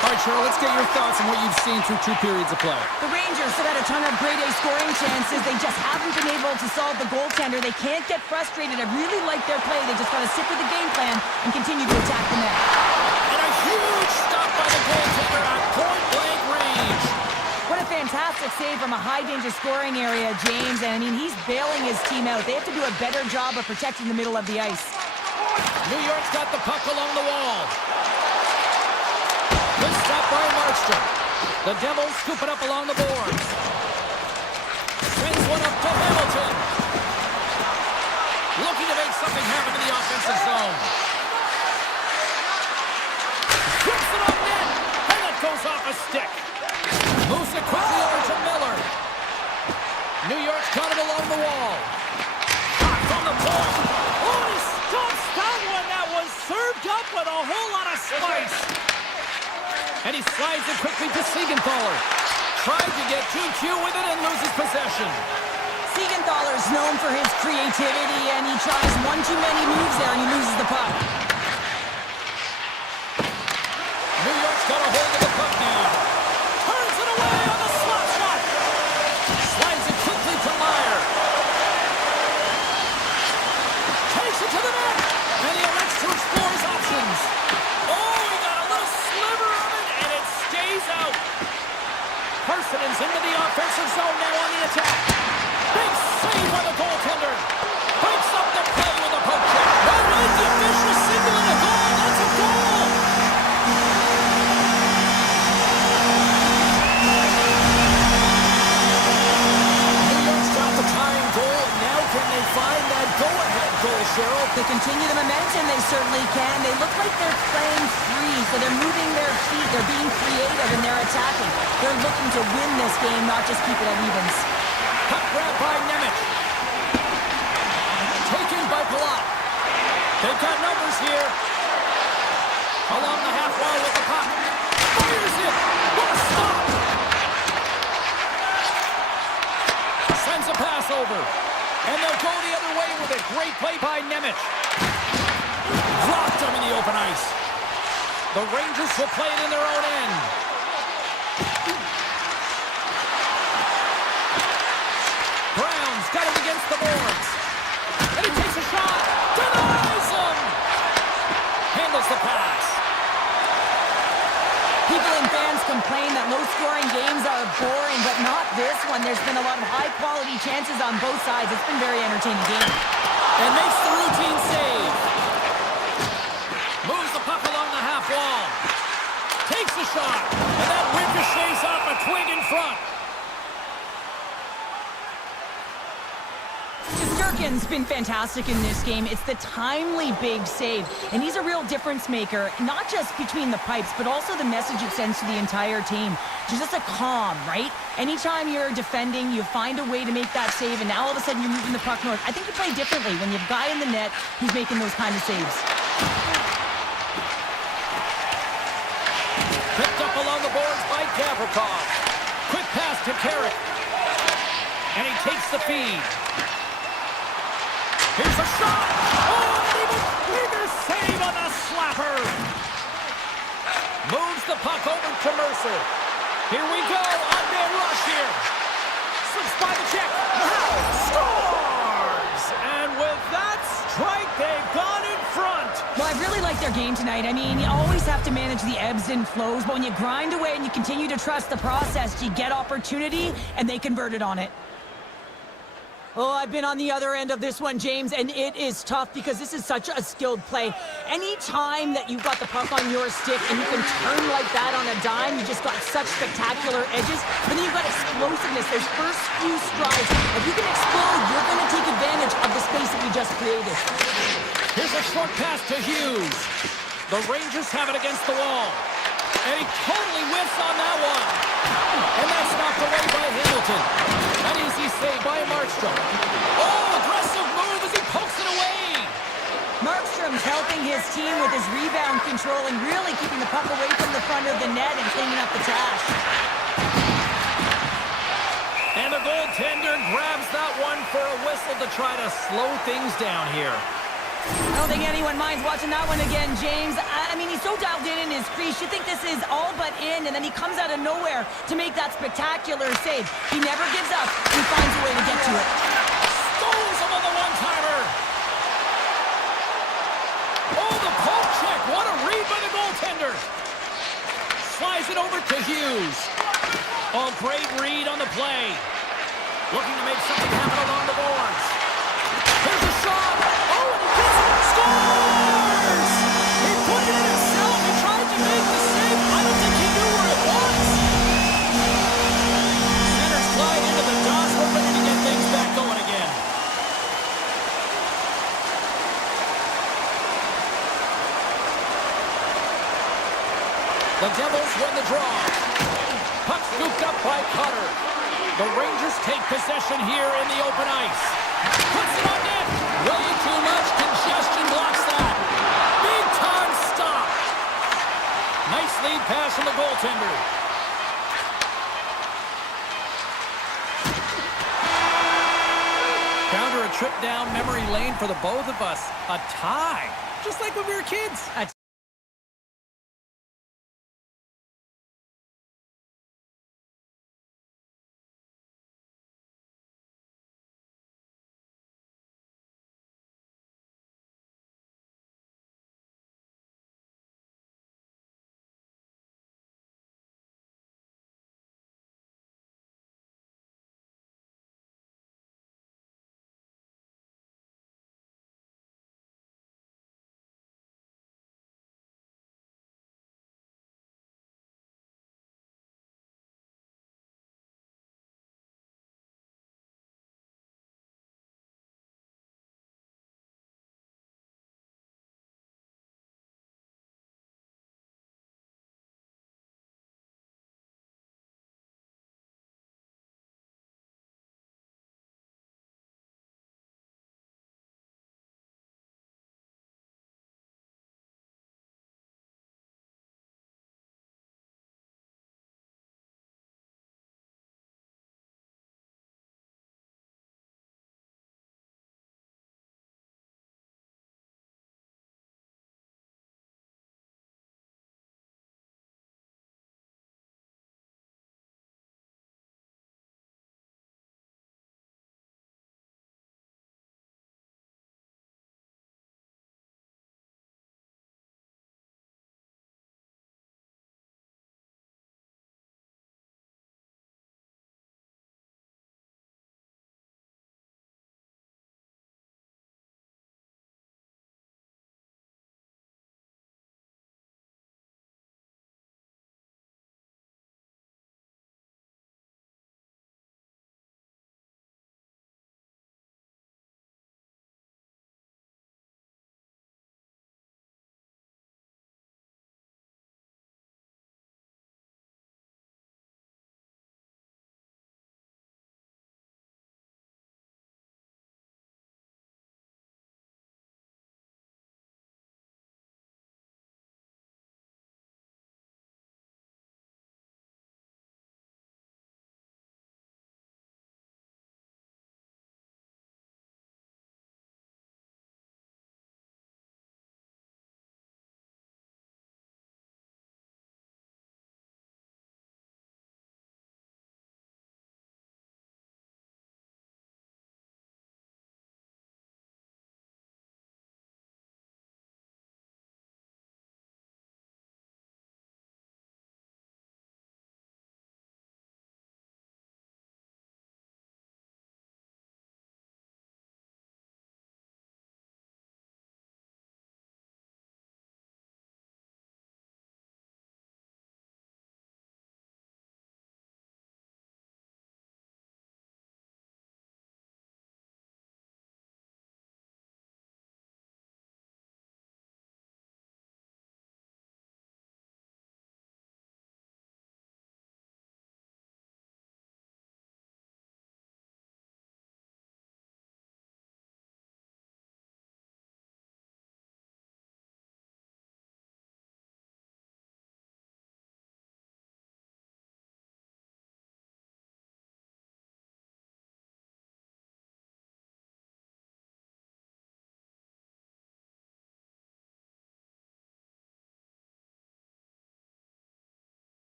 All right, Cheryl, let's get your thoughts on what you've seen through 2 periods of play. The Rangers have had a ton of grade A scoring chances. They just haven't been able to solve the goaltender. They can't get frustrated. I really like their play. They just got to stick with the game plan and continue to attack the net. And a huge stop by the goaltender at point-blank range. What a fantastic save from a high-danger scoring area, James. And, I mean, he's bailing his team out. They have to do a better job of protecting the middle of the ice. New York's got the puck along the wall. Good stop by Markstrom. The Devils scoop it up along the boards. Sends one up to Hamilton. Looking to make something happen in the offensive zone. Puts it on net, and it goes off a stick. quickly over to Miller. New York's got it along the wall. Shot from the point. Oh, he stops that one. That was served up with a whole lot of spice. And he slides it quickly to Siegenthaler. Tried to get too cute with it and loses possession. Siegenthaler's known for his creativity, and he tries one too many moves there, and he loses the puck. New York's got a hold of the puck now. Turns it away on the slap shot. Slides it quickly to Meyer. Takes it to the net. And he elects to explore his options. Oh, he got a little sliver of it, and it stays out. Parsons into the offensive zone now on the attack. Big save by the goaltender. Breaks up the play with a poke check. All right, the official signaling a goal. That's a goal. New York's got the tying goal. Now can they find that go-ahead goal, Cheryl? They continue the momentum, they certainly can. They look like they're playing free, so they're moving their feet. They're being creative, and they're attacking. They're looking to win this game, not just keep it at evens. Puck grab by Nemec. Taken by Palat. They've got numbers here. Along the half wall with the puck. Fires it. What a stop. Sends a pass over. And they'll go the other way with it. Great play by Nemec. Dropped him in the open ice. The Rangers will play it in their own end. Brown's got it against the boards. And he takes a shot. Denies him. Handles the pass. People and fans complain that low-scoring games are boring, but not this one. There's been a lot of high-quality chances on both sides. It's been a very entertaining game. And makes the routine save. Moves the puck along the half wall. Takes the shot. And that ricochets off a twig in front. Durkin's been fantastic in this game. It's the timely big save, and he's a real difference maker, not just between the pipes, but also the message it sends to the entire team. Just a calm, right? Anytime you're defending, you find a way to make that save, and now all of a sudden you're moving the puck north. I think you play differently when you have a guy in the net who's making those kind of saves. Picked up along the boards by Gavrikov. Quick pass to Carrick. And he takes the feed. Here's a shot! Oh, and even bigger save on the slapper! Moves the puck over to Mercer. Here we go, on-man rush here. Slips by the check. Scores! And with that strike, they've gone in front. Well, I really like their game tonight. I mean, you always have to manage the ebbs and flows, but when you grind away and you continue to trust the process, you get opportunity, and they converted on it. Oh, I've been on the other end of this one, James, and it is tough because this is such a skilled play. Any time that you've got the puck on your stick and you can turn like that on a dime, you just got such spectacular edges. But then you've got explosiveness, those first few strides. If you can explode, you're going to take advantage of the space that you just created. Here's a short pass to Hughes. The Rangers have it against the wall. And he totally whiffs on that one. And that's knocked away by Hamilton. An easy save by Markstrom. Oh, aggressive move as he pokes it away. Markstrom's helping his team with his rebound control and really keeping the puck away from the front of the net and cleaning up the trash. And the goaltender grabs that one for a whistle to try to slow things down here. I don't think anyone minds watching that one again, James. I mean, he's so dialed in his crease. You think this is all but in, and then he comes out of nowhere to make that spectacular save. He never gives up. He finds a way to get to it. Stones him on the one-timer. Oh, the poke check. What a read by the goaltender. Slides it over to Hughes. Oh, great read on the play. Looking to make something happen along the boards. Here's a shot. Oh, and he gets it. Scores! He put it in himself. He tried to make the save. I don't think he knew where it was. Centers slide into the dots. We're ready to get things back going again. The Devils win the draw. Puck scooped up by Cutter. The Rangers take possession here in the open ice. Puts it on net. Way too much congestion blocks that. Big time stop. Nice lead pass from the goaltender. Found her a trip down memory lane for the both of us. A tie. Just like when we were kids.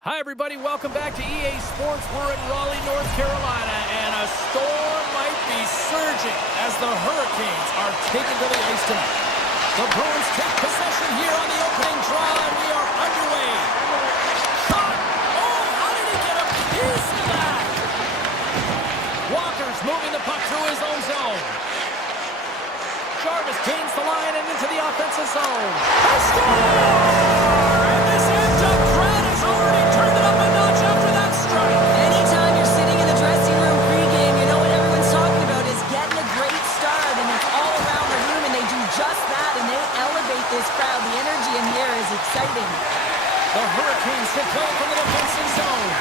Hi, everybody. Welcome back to EA Sports. We're in Raleigh, North Carolina, and a storm might be surging as the Hurricanes are taken to the ice tonight. The Bruins take possession here on the opening draw, and we are underway. Shot! Oh, how did he get a piece of that? Walker's moving the puck through his own zone. Jarvis gains the line and into the offensive zone. A score! And this amped-up crowd has already turned it up a notch after that strike. Anytime you're sitting in the dressing room pregame, you know what everyone's talking about is getting a great start, and it's all around the room, and they do just that, and they elevate this crowd. The energy in here is exciting. The Hurricanes should play from the defensive zone.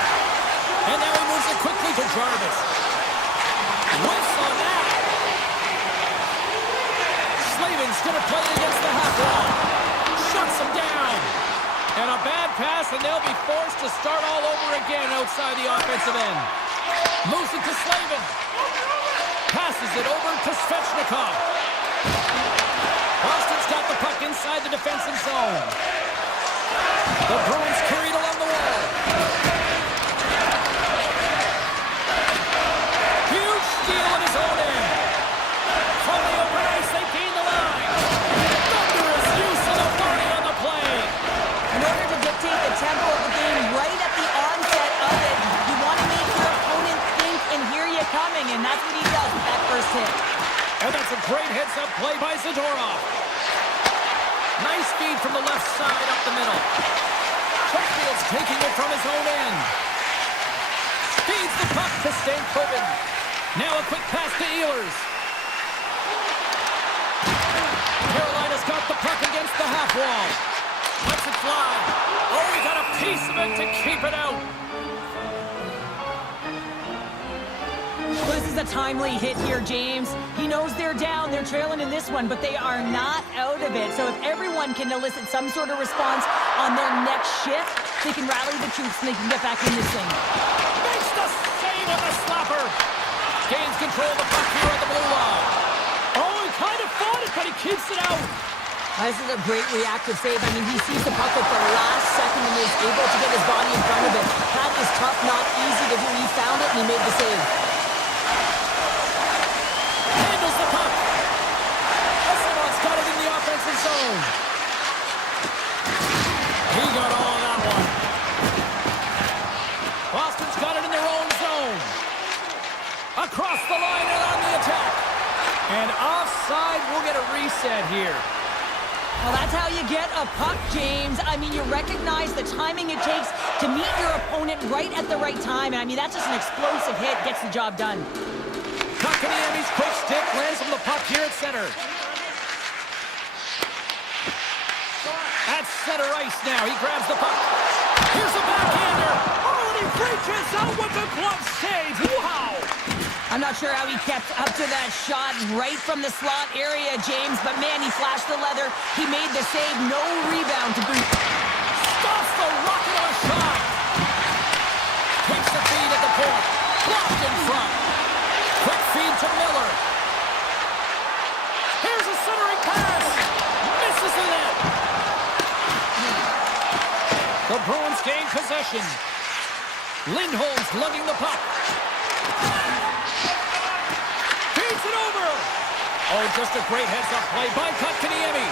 And now he moves it quickly to Jarvis. Whiffs on that. Slavin's going to play against the half wall. Shuts him down. And a bad pass, and they'll be forced to start all over again outside the offensive end. Moves it to Slavin. Passes it over to Svechnikov. Boston's got the puck inside the defensive zone. The Bruins carried along the wall. Huge steal at his own end. From the open ice, they gain the line. Thunderous use of the body on the play. In order to dictate the tempo of the game right at the onset of it, you want to make your opponent think and hear you coming, and that's what he does with that first hit. And that's a great heads-up play by Zadorov. Nice feed from the left side up the middle. Sheffield's taking it from his own end. Feeds the puck to Stankoven. Now a quick pass to Ehlers. Carolina's got the puck against the half wall. Lets it fly. Oh, he got a piece of it to keep it out. Well, this is a timely hit here, James. He knows they're down, they're trailing in this one, but they are not out of it. So if everyone can elicit some sort of response on their next shift, they can rally the troops and they can get back in this thing. Makes the save on the slapper. Gains control of the puck here on the blue line. Oh, he kind of fought it, but he keeps it out. This is a great reactive save. I mean, he sees the puck at the last second and is able to get his body in front of it. That is tough, not easy to do. He found it and he made the save. Handles the puck. Esimon's got it in the offensive zone. He got all of that one. Boston's got it in their own zone. Across the line and on the attack. And offside, we'll get a reset here. Well, that's how you get a puck, James. I mean, you recognize the timing it takes to meet your opponent right at the right time. And I mean, that's just an explosive hit, gets the job done. Kotkaniemi's quick stick lands from the puck here at center. At center ice now, he grabs the puck. Here's a backhander. Oh, and he reaches out with the glove save. Wow. I'm not sure how he kept up to that shot right from the slot area, James, but man, he flashed the leather. He made the save, no rebound to boot. Stops the rocket of a shot. Takes the feed at the point. Blocked in front. Quick feed to Miller. Here's a centering pass. Misses the net. The Bruins gain possession. Lindholm's lugging the puck. Feeds it over. Oh, just a great heads-up play by Kotkaniemi.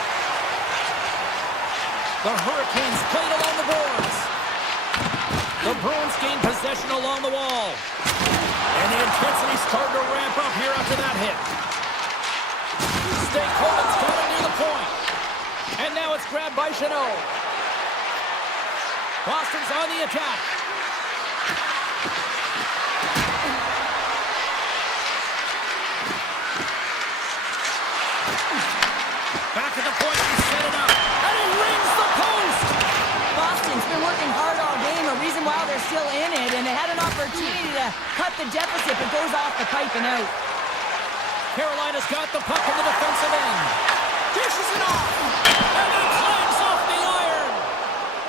The Hurricanes played along the boards. The Bruins gain possession along the wall. And the intensity started to ramp up here after that hit. Stankoven's got it near the point. And now it's grabbed by Jeannot. Boston's on the attack. Back at the point, he set it up. And he rings the post! Boston's been working hard all game, a reason why they're still in it, and they had an opportunity to cut the deficit, but goes off the pipe and out. Carolina's got the puck in the defensive end. Dishes it off! And it climbs off the iron!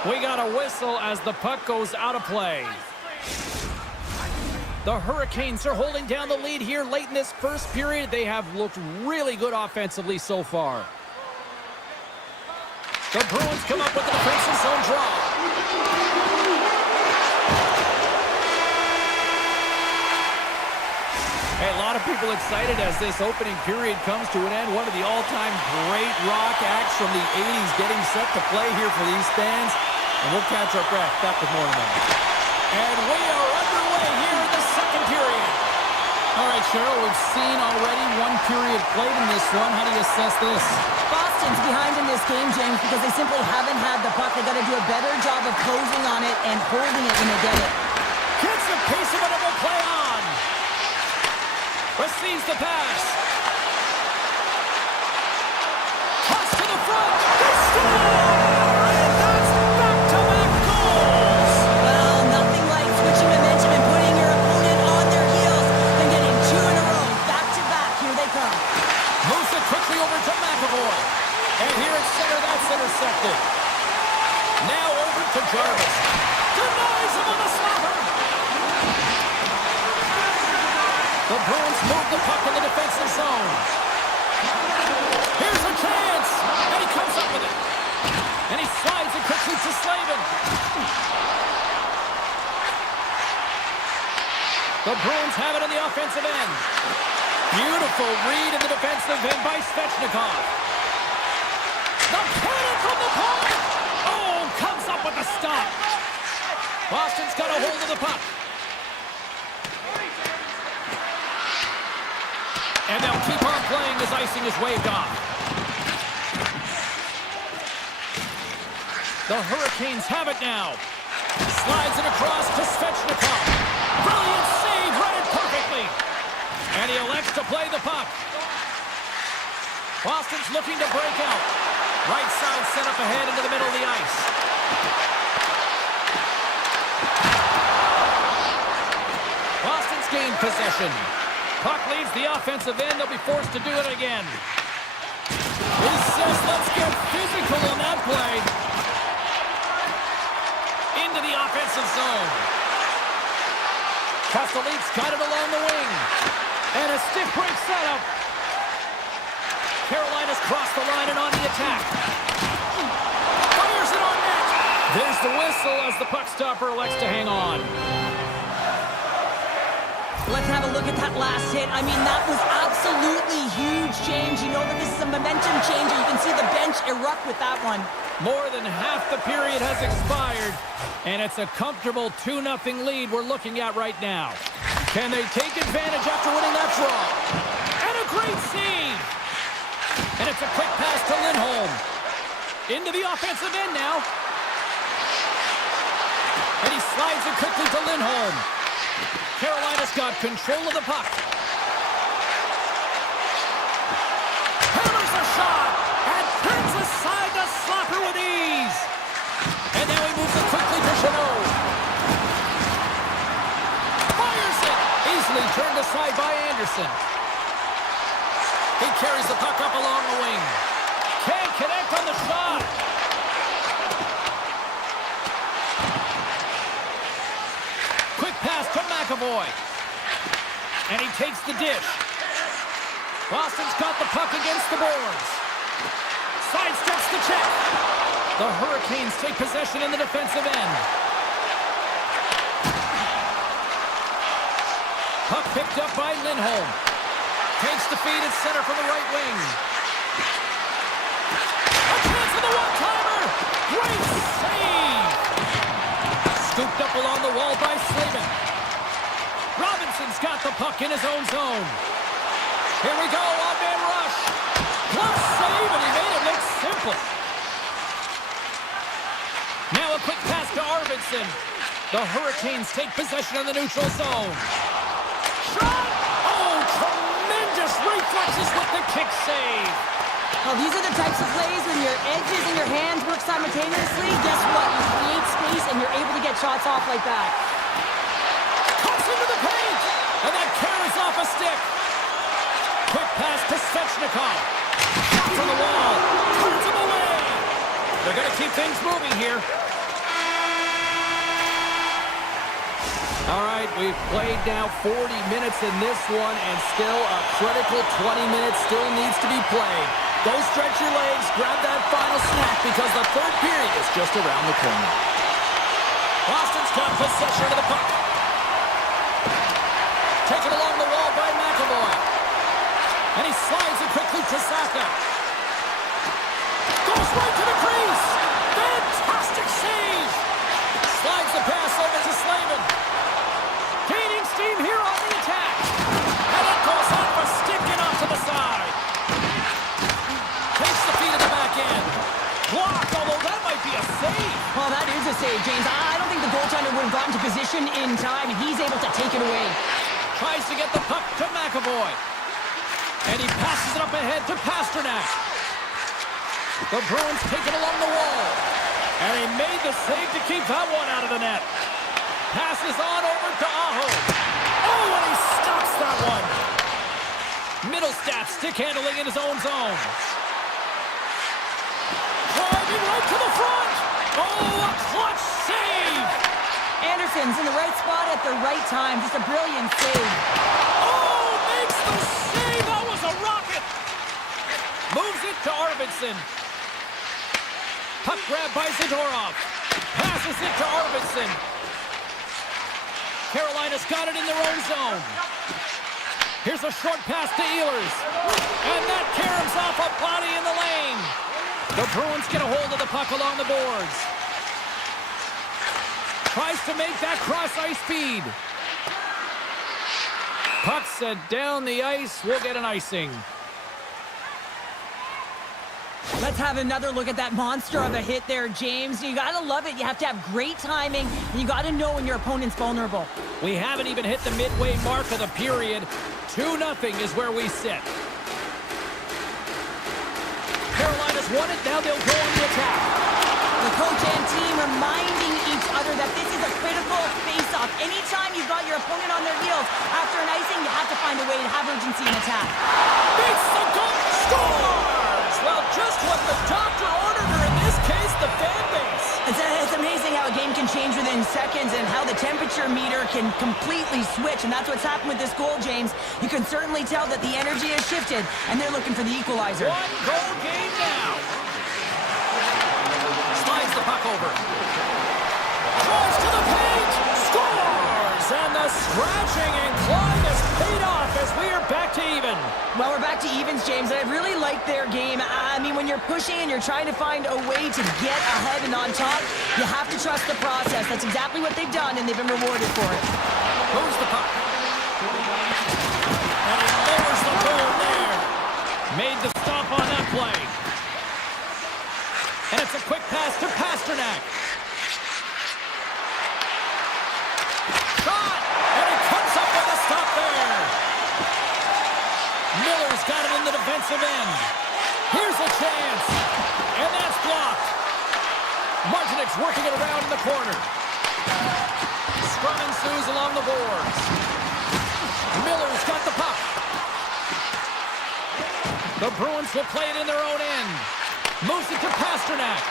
We got a whistle as the puck goes out of play. The Hurricanes are holding down the lead here late in this first period. They have looked really good offensively so far. The Bruins come up with the defensive zone draw. people excited as this opening period comes to an end. One of the all-time great rock acts from the 80s getting set to play here for these fans. And we'll catch our breath. Back with more in a moment. And we are underway here in the second period. All right, Cheryl, we've seen already one period played in this one. How do you assess this? Boston's behind in this game, James, because they simply haven't had the puck. They've got to do a better job of closing on it and holding it when they get it. Gets a piece of it and will play on. Receives the pass. Toss to the front. They score! And that's back-to-back goals! Well, nothing like switching momentum and putting your opponent on their heels and getting two in a row. Back-to-back. Here they come. Moves it quickly over to McAvoy. And here at center, that's intercepted. Now over to Jarvis. Denies him on the slapper. The Bruins move the puck in the defensive zone. Here's a chance. And he comes up with it. And he slides it quickly to Slavin. The Bruins have it in the offensive end. Beautiful read in the defensive end by Svechnikov. The cannon from the point. Oh, comes up with the stop. Boston's got a hold of the puck. And they'll keep on playing as icing is waved off. The Hurricanes have it now. Slides it across to Svechnikov. Brilliant save, read it perfectly. And he elects to play the puck. Boston's looking to break out. Right side set up ahead into the middle of the ice. Boston's gained possession. Puck leaves the offensive end. They'll be forced to do it again. He says, let's get physical on that play. Into the offensive zone. Kostelik's got it along the wing. And a stiff break setup. Carolina's crossed the line and on the attack. Fires it on net. There's the whistle as the puck stopper elects to hang on. Let's have a look at that last hit. I mean, that was absolutely huge change. You know that this is a momentum changer. You can see the bench erupt with that one. More than half the period has expired, and it's a comfortable 2-0 lead we're looking at right now. Can they take advantage after winning that draw? And a great save! And it's a quick pass to Lindholm. Into the offensive end now. And he slides it quickly to Lindholm. Carolina's got control of the puck. Hammers a shot and turns aside the slapper with ease. And now he moves it quickly to Chanot. Fires it. Easily turned aside by Anderson. He carries the puck up along the wing. Can't connect on the shot. Quick pass to McAvoy. And he takes the dish. Boston's got the puck against the boards. Sidesteps the check. The Hurricanes take possession in the defensive end. Puck picked up by Lindholm. Takes the feed at center from the right wing. A chance for the one-timer. Great save. Scooped up along the wall by Slavin. Robinson's got the puck in his own zone. Here we go, odd-man rush. Plus save, and he made it look simple. Now a quick pass to Arvidsson. The Hurricanes take possession of the neutral zone. Shot! Oh, tremendous reflexes with the kick save. Well, these are the types of plays when your edges and your hands work simultaneously. Guess what? You create space and you're able to get shots off like that. Cuts into the paint! And that carries off a stick. Quick pass to Svechnikov. Shot from the wall. Turns him away. They're going to keep things moving here. All right, we've played now 40 minutes in this one, and still a critical 20 minutes still needs to be played. Go stretch your legs, grab that final snack, because the third period is just around the corner. Boston's got possession of the puck. Taken along the wall by McAvoy. And he slides it quickly to Saka. Goes right to the crease. Fantastic save. Slides the pass over to Slavin. Gaining steam here on the attack. And it goes on for sticking off to the side. Takes the feed at the back end. Blocked, although that might be a save. Well, that is a save, James. I don't think the goaltender would have gotten to position in time, and he's able to take it away. Tries to get the puck to McAvoy. And he passes it up ahead to Pasternak. The Bruins take it along the wall. And he made the save to keep that one out of the net. Passes on over to Aho. Oh, and he stops that one. Middlestat stick handling in his own zone. Driving right to the front. Oh, a clutch save. Anderson's in the right spot at the right time. Just a brilliant save. Oh, makes the save. That was a rocket. Moves it to Arvidsson. Puck grab by Zadorov. Passes it to Arvidsson. Carolina's got it in their own zone. Here's a short pass to Ehlers. And that caroms off a body in the lane. The Bruins get a hold of the puck along the boards. Tries to make that cross-ice feed. Puck sent down the ice. We'll get an icing. Let's have another look at that monster of a hit there, James. You gotta love it. You have to have great timing, and you gotta know when your opponent's vulnerable. We haven't even hit the midway mark of the period. 2-0 is where we sit. Carolina's won it. Now they'll go on the attack. The coach and team reminding each other that this is a critical face-off. Anytime you've got your opponent on their heels after an icing, you have to find a way to have urgency in attack. Makes the goal. Scores! Well, just what the doctor ordered her, in this case, the fan base. It's amazing how a game can change within seconds and how the temperature meter can completely switch, and that's what's happened with this goal, James. You can certainly tell that the energy has shifted, and they're looking for the equalizer. One-goal game now. Slides the puck over. Tries to the paint. Scores! And the scratching and clawing has paid off as we are back to even. Well, we're back to evens, James. I really like their game. I mean, when you're pushing and you're trying to find a way to get ahead and on top, you have to trust the process. That's exactly what they've done, and they've been rewarded for it. Moves the puck. And he lowers the boom there. Made the stop on that play. And it's a quick pass to Pasternak. Shot! And he comes up with a stop there. Miller's got it in the defensive end. Here's a chance. And that's blocked. Martinik's working it around in the corner. Scrum ensues along the boards. Miller's got the puck. The Bruins will play it in their own end. Moves it to Pasternak.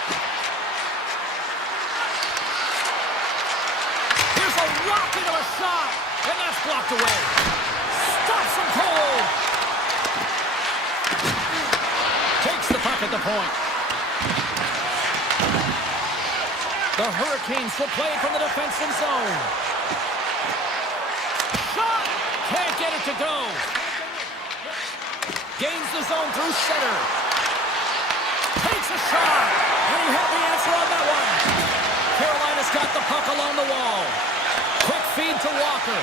Here's a rocket of a shot. And that's blocked away. Stops him cold. Takes the puck at the point. The Hurricanes will play from the defensive zone. Shot! Can't get it to go. Gains the zone through center. Takes a shot. And he had the answer on that one. Carolina's got the puck along the wall. Quick feed to Walker.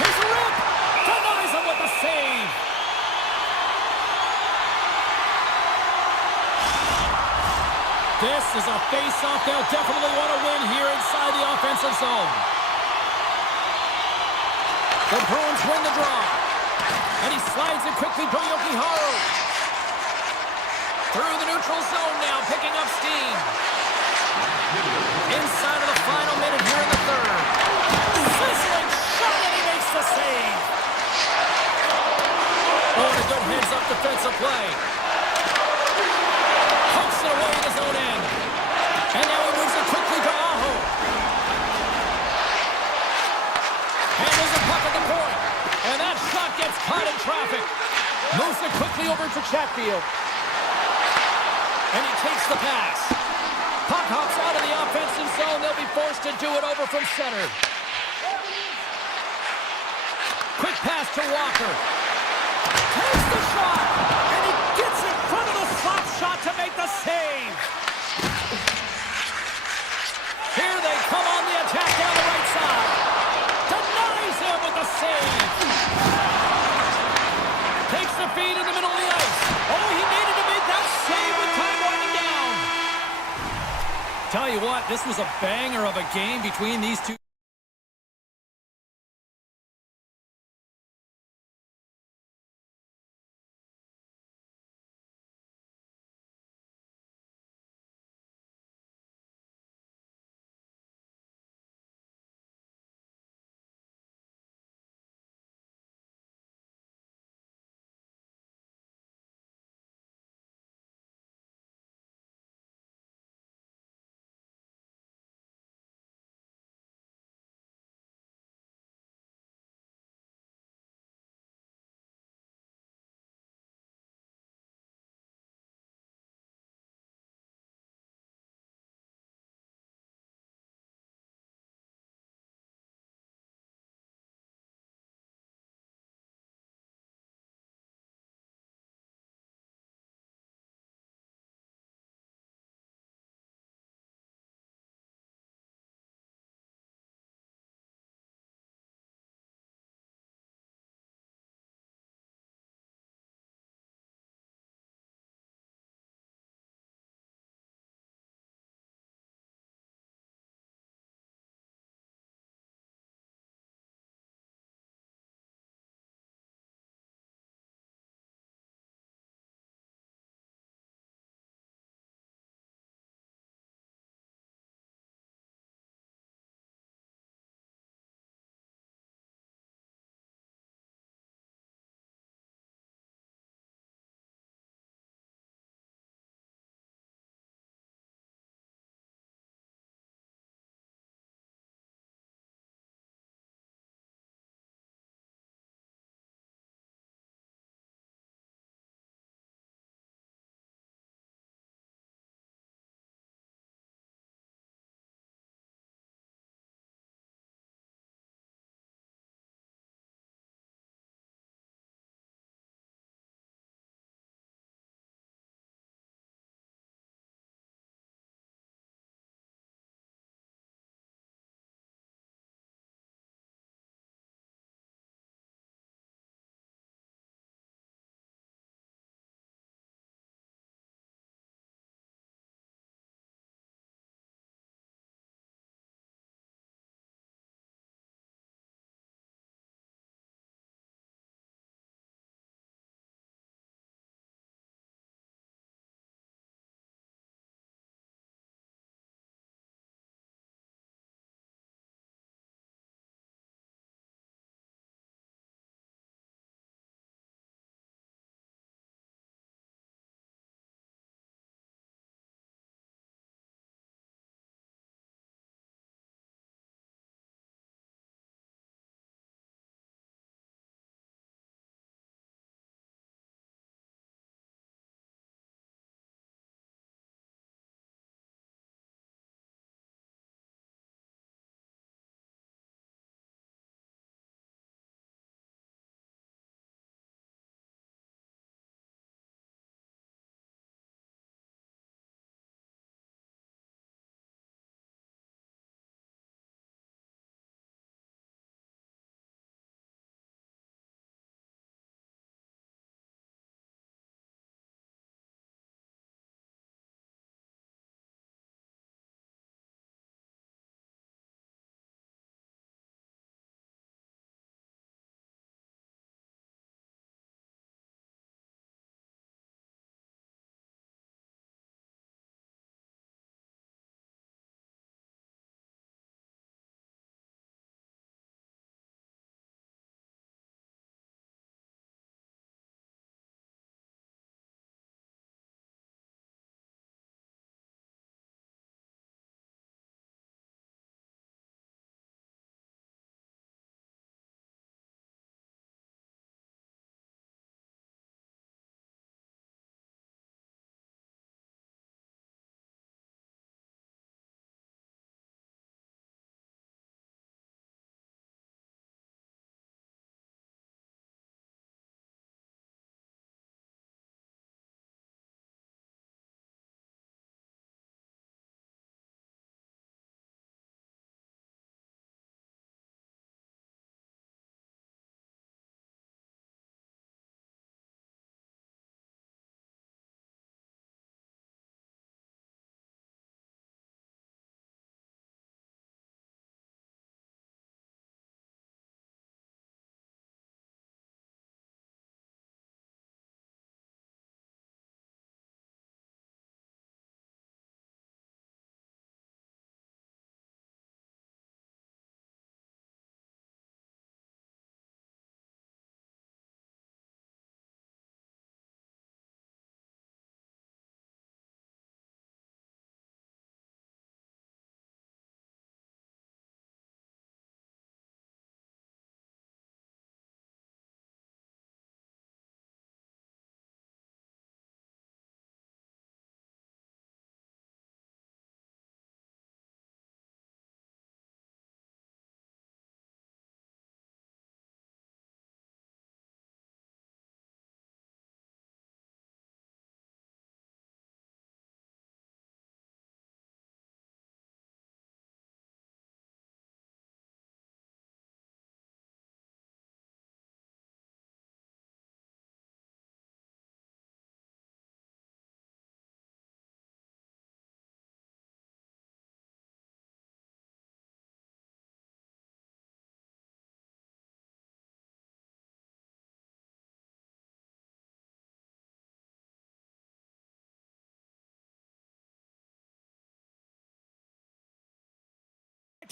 Here's a rip. Denies him with the save. This is a face-off they'll definitely want to win here inside the offensive zone. The Bruins win the draw. And he slides it quickly to Yokiharu. Through the neutral zone now, picking up steam. Inside of the final minute here in the third. Sizzling shot, and he makes the save. Oh, and a good heads-up defensive play. Pumps it away in his own end. And now he moves it quickly to Aho. Handles the puck at the point. And that shot gets caught in traffic. Moves it quickly over to Chatfield. And he takes the pass. Puck hops out of the offensive zone. They'll be forced to do it over from center. Quick pass to Walker. Takes the shot. And he gets in front of the slap shot to make the save. Here they come on the attack down the right side. Denies him with the save. Takes the feed in the middle of the ice. Oh, he needed to make that save with time winding down. Tell you what, this was a banger of a game between these two.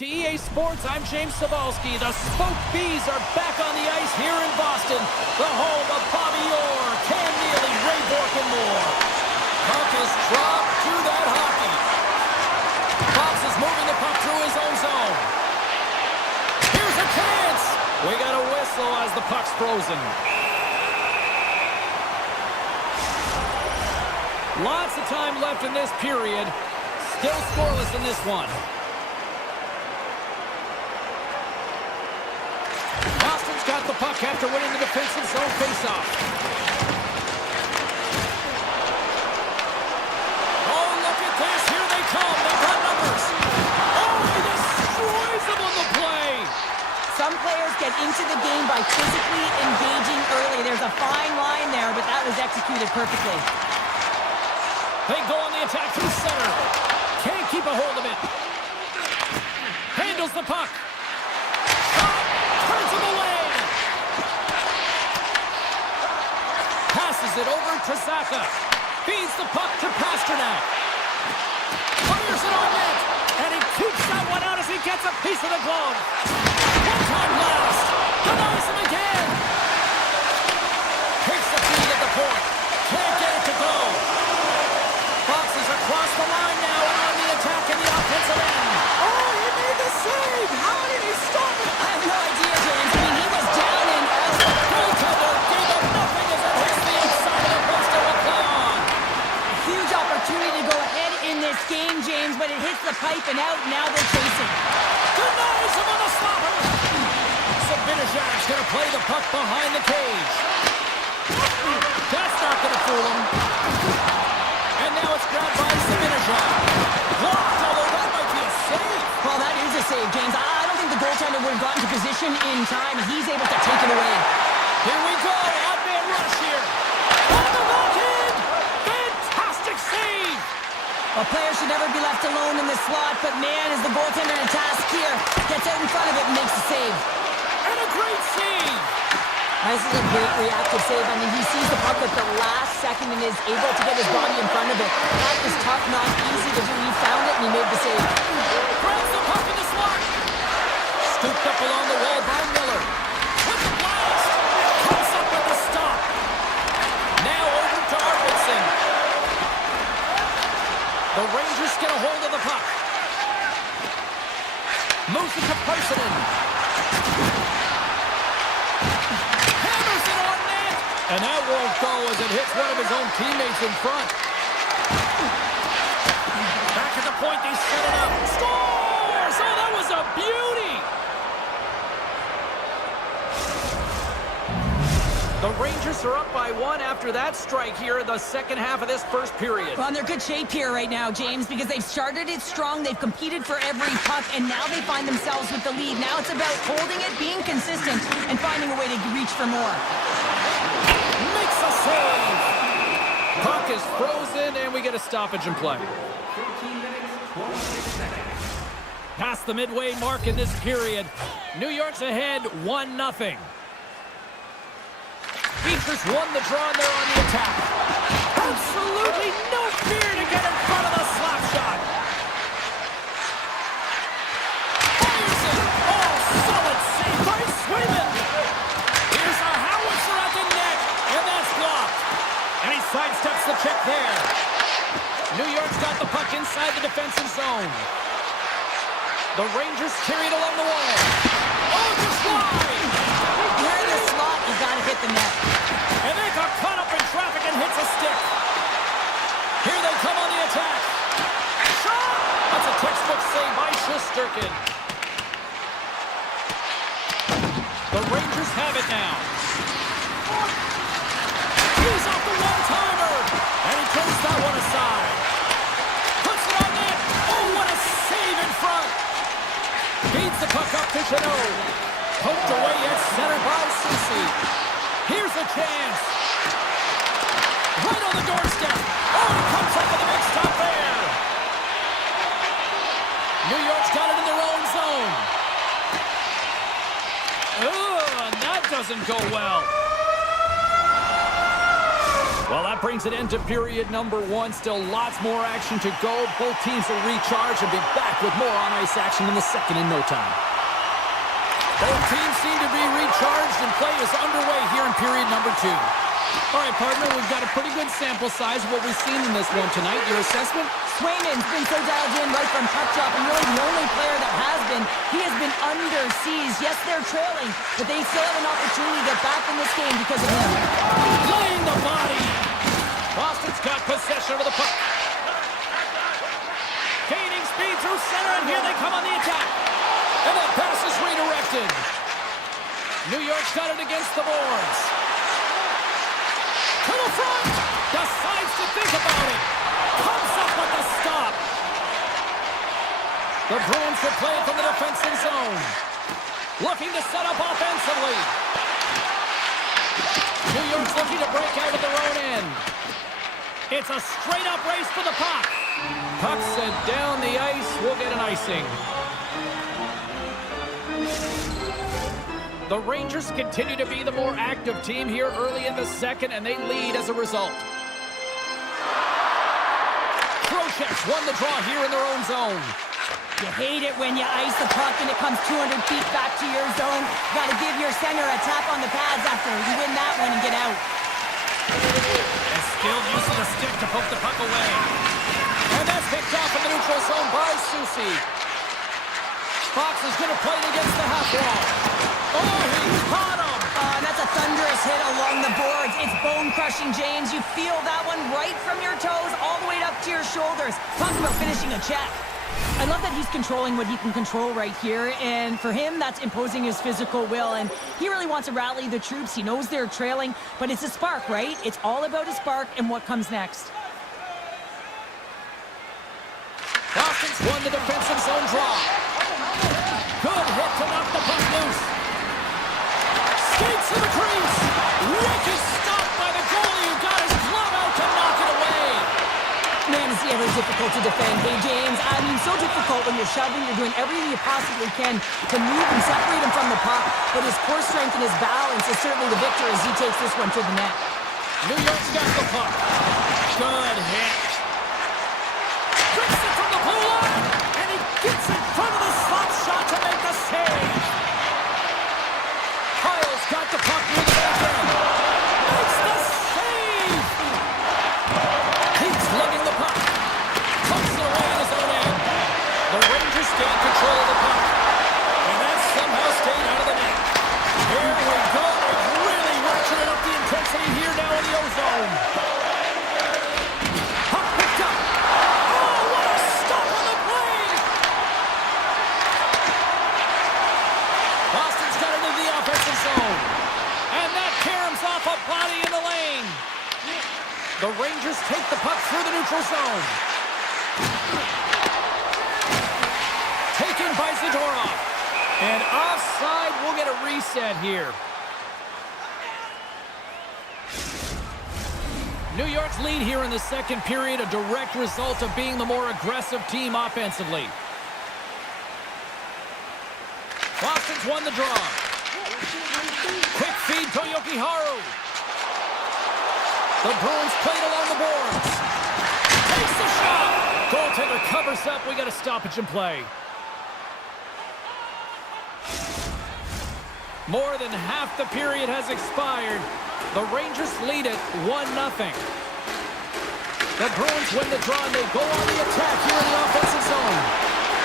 to EA Sports, I'm James Cebulski. The Spoke Bees are back on the ice here in Boston, the home of Bobby Orr, Cam Neely, Ray Bourque, and more. Puck is dropped through that hockey. Fox is moving the puck through his own zone. Here's a chance! We got a whistle as the puck's frozen. Lots of time left in this period. Still scoreless in this one. Boston's got the puck after winning the defensive zone faceoff. Oh, look at this. Here they come. They've got numbers. Oh, he destroys them on the play. Some players get into the game by physically engaging early. There's a fine line there, but that was executed perfectly. They go on the attack through center. Can't keep a hold of it. Handles the puck. Turns him away. Passes it over to Zaka. Feeds the puck to Pasternak. Fires it on net. And he keeps that one out as he gets a piece of the glove. One-time blast. Denies him again. Takes the feed at the point. Can't get it to go. Fox is across the line now and on the attack in the offensive end. Oh, he made the save! How did he stop it? I have no idea, James. I mean, he was down and all. Goaltender gave him nothing as it hits the inside of the post and will play on. Huge opportunity to go ahead in this game, James, but it hits the pipe and out. Now they're chasing. Denies him on the stopper. Sabinajad's going to play the puck behind the cage. That's not going to fool him. And now it's grabbed by Sabinajad. Blocked, although that might be a save. Well, that is a save, James. I don't think the goaltender would have gotten to position in time. He's able to take it away. Here we go. Odd-man rush here. On the back end. Fantastic save. A player should never be left alone in this slot, but man, is the goaltender in a task here. Gets out in front of it and makes the save. And a great save. This is a great reactive save. I mean, he sees the puck at the last second and is able to get his body in front of it. That is tough, not easy to do. He found it and he made the save. Grabs the puck in the slot. Scooped up along the wall by Miller. With the blast. Comes up with the stop. Now over to Arvidsson. The Rangers get a hold of the puck. Moves it to Parsonen. Hammers it on net. And that won't go as it hits one of his own teammates in front. Back at the point, they set it up. Scores! Oh, that was a beauty! The Rangers are up by one after that strike here in the second half of this first period. Well, they're good shape here right now, James, because they've started it strong. They've competed for every puck, and now they find themselves with the lead. Now it's about holding it, being consistent, and finding a way to reach for more. Makes a save! Puck is frozen, and we get a stoppage in play. Past the midway mark in this period. New York's ahead 1-0. Beachers won the draw, and they're on the attack. Absolutely no fear to get in front of the slap shot. Fires it. Oh, solid save by Swayman. Here's a howitzer at the net, and that's blocked. And he sidesteps the check there. New York's got the puck inside the defensive zone. The Rangers carry it along the wall. Oh, just wide. You're in the slot, you gotta hit the net. And they got caught up in traffic and hits a stick. Here they come on the attack. Shot! That's a textbook save by Shesterkin. The Rangers have it now. He's off the one-timer. And he turns that one aside. Puts it on net. Oh, what a save in front. Feeds the puck up to Chanot. Poked away at center by Ceci. Here's a chance. Right on the doorstep. Oh, he comes up with a big stop there. New York's got it in their own zone. Oh, and that doesn't go well. Well, that brings an end to period number one. Still lots more action to go. Both teams will recharge and be back with more on-ice action in the second in no time. Both teams seem to be recharged and play is underway here in period number two. All right, partner, we've got a pretty good sample size of what we've seen in this one tonight. Your assessment? Swayman's been so dialed in right from puck drop, and really the only player that has been. He has been under siege. Yes, they're trailing, but they still have an opportunity to get back in this game because of him. Laying the body. Boston's got possession of the puck. Gaining speed through center, and here they come on the attack. And that pass is redirected. New York's got it against the boards. To the front. Decides to think about it. Comes up with the stop. The Bruins will play it from the defensive zone. Looking to set up offensively. New York's looking to break out of their own end. It's a straight-up race for the puck. Puck sent down the ice. We'll get an icing. The Rangers continue to be the more active team here early in the second, and they lead as a result. Trocheck's won the draw here in their own zone. You hate it when you ice the puck and it comes 200 feet back to your zone. Got to give your center a tap on the pads after you win that one and get out. And skilled use of the stick to poke the puck away. And that's picked off in the neutral zone by Susie. Fox is going to play it against the half wall. Oh, he caught him! And that's a thunderous hit along the boards. It's bone-crushing, James. You feel that one right from your toes all the way up to your shoulders. Talk about finishing a check. I love that he's controlling what he can control right here, and for him, that's imposing his physical will, and he really wants to rally the troops. He knows they're trailing, but it's a spark, right? It's all about a spark and what comes next. Boston's won the defensive zone draw. Good hit to knock the puck loose. Skates to the crease. Wicked stop by the goalie who got his glove out to knock it away. Man, is he ever difficult to defend. Hey, James, I mean, so difficult when you're shoving, you're doing everything you possibly can to move and separate him from the puck, but his core strength and his balance is certainly the victor as he takes this one to the net. New York's got the puck. Good hit. Rips it from the blue line, and he gets in front of the slot shot to make the save. Kyle's got the puck near the back end. Makes the save. Keeps lugging the puck. Tucks it away in his own end. The Rangers gain control of the puck. And that somehow stayed out of the net. Here we go. They've really ratcheted up the intensity here now in the O-zone. Puck picked up. Oh, what a stop on the play. Boston's got it into the offensive zone. And that caroms off a body in the lane. The Rangers take the puck through the neutral zone. Taken by Zadorov. And offside, we'll get a reset here. New York's lead here in the second period, a direct result of being the more aggressive team offensively. Boston's won the draw. Quick feed to Yokiharu. The Bruins played along the boards. Takes the shot. Goaltender covers up. We got a stoppage in play. More than half the period has expired. The Rangers lead it 1-0. The Bruins win the draw and they go on the attack here in the offensive zone.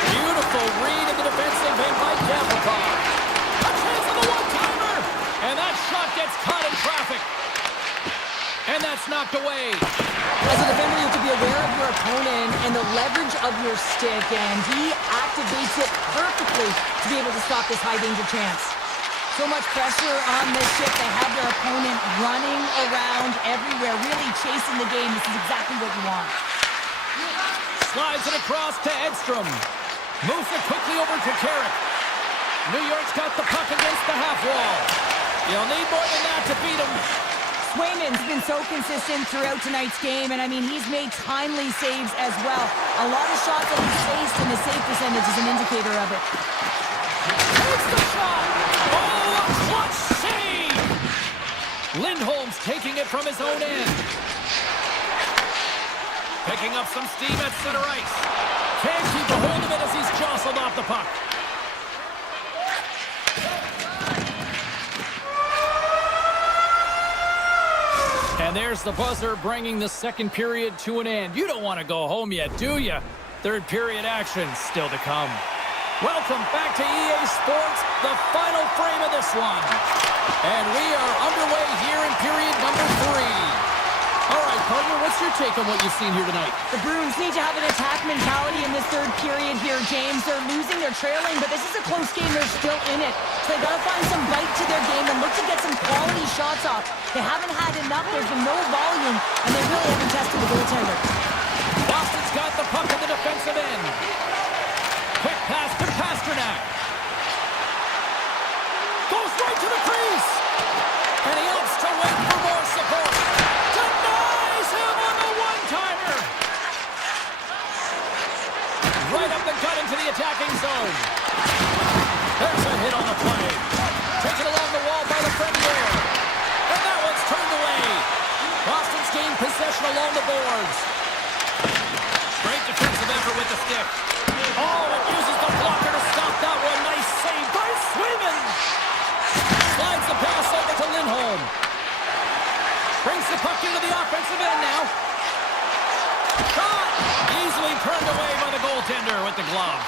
Beautiful read in the defensive end by Gavakar. A chance of the one-timer. And that shot gets caught in traffic. And that's knocked away. As a defender, you have to be aware of your opponent and the leverage of your stick, and he activates it perfectly to be able to stop this high-danger chance. So much pressure on this shift. They have their opponent running around everywhere, really chasing the game. This is exactly what you want. Slides it across to Edstrom. Moves it quickly over to Carrick. New York's got the puck against the half wall. You'll need more than that to beat him. Swayman's been so consistent throughout tonight's game, and I mean, he's made timely saves as well. A lot of shots that he's faced, and the save percentage is an indicator of it. Takes the shot! Oh, a clutch save! Lindholm's taking it from his own end. Picking up some steam at center ice. Can't keep a hold of it as he's jostled off the puck. And there's the buzzer, bringing the second period to an end. You don't want to go home yet, do you? Third period action still to come. Welcome back to EA Sports, the final frame of this one. And we are underway here in period number 3. All right, partner, what's your take on what you've seen here tonight? The Bruins need to have an attack mentality in this third period here, James. They're losing, they're trailing, but this is a close game. They're still in it. So they got to find some bite to their game and look to get some quality shots off. They haven't had enough. There's been no volume, and they really haven't tested the goaltender. Boston's got the puck in the defensive end. Quick pass to Pasternak. Goes right to the crease. And he opts to wait for more support. Denies him on the one-timer. Right up the gut into the attacking zone. There's a hit on the play. Taken along the wall by the Premier. And that one's turned away. Boston's gained possession along the boards. Great defensive effort with the stick. Oh, it uses the blocker to stop that one. Nice save by Swayman. Slides the pass over to Lindholm. Brings the puck into the offensive end now. Shot! Easily turned away by the goaltender with the glove.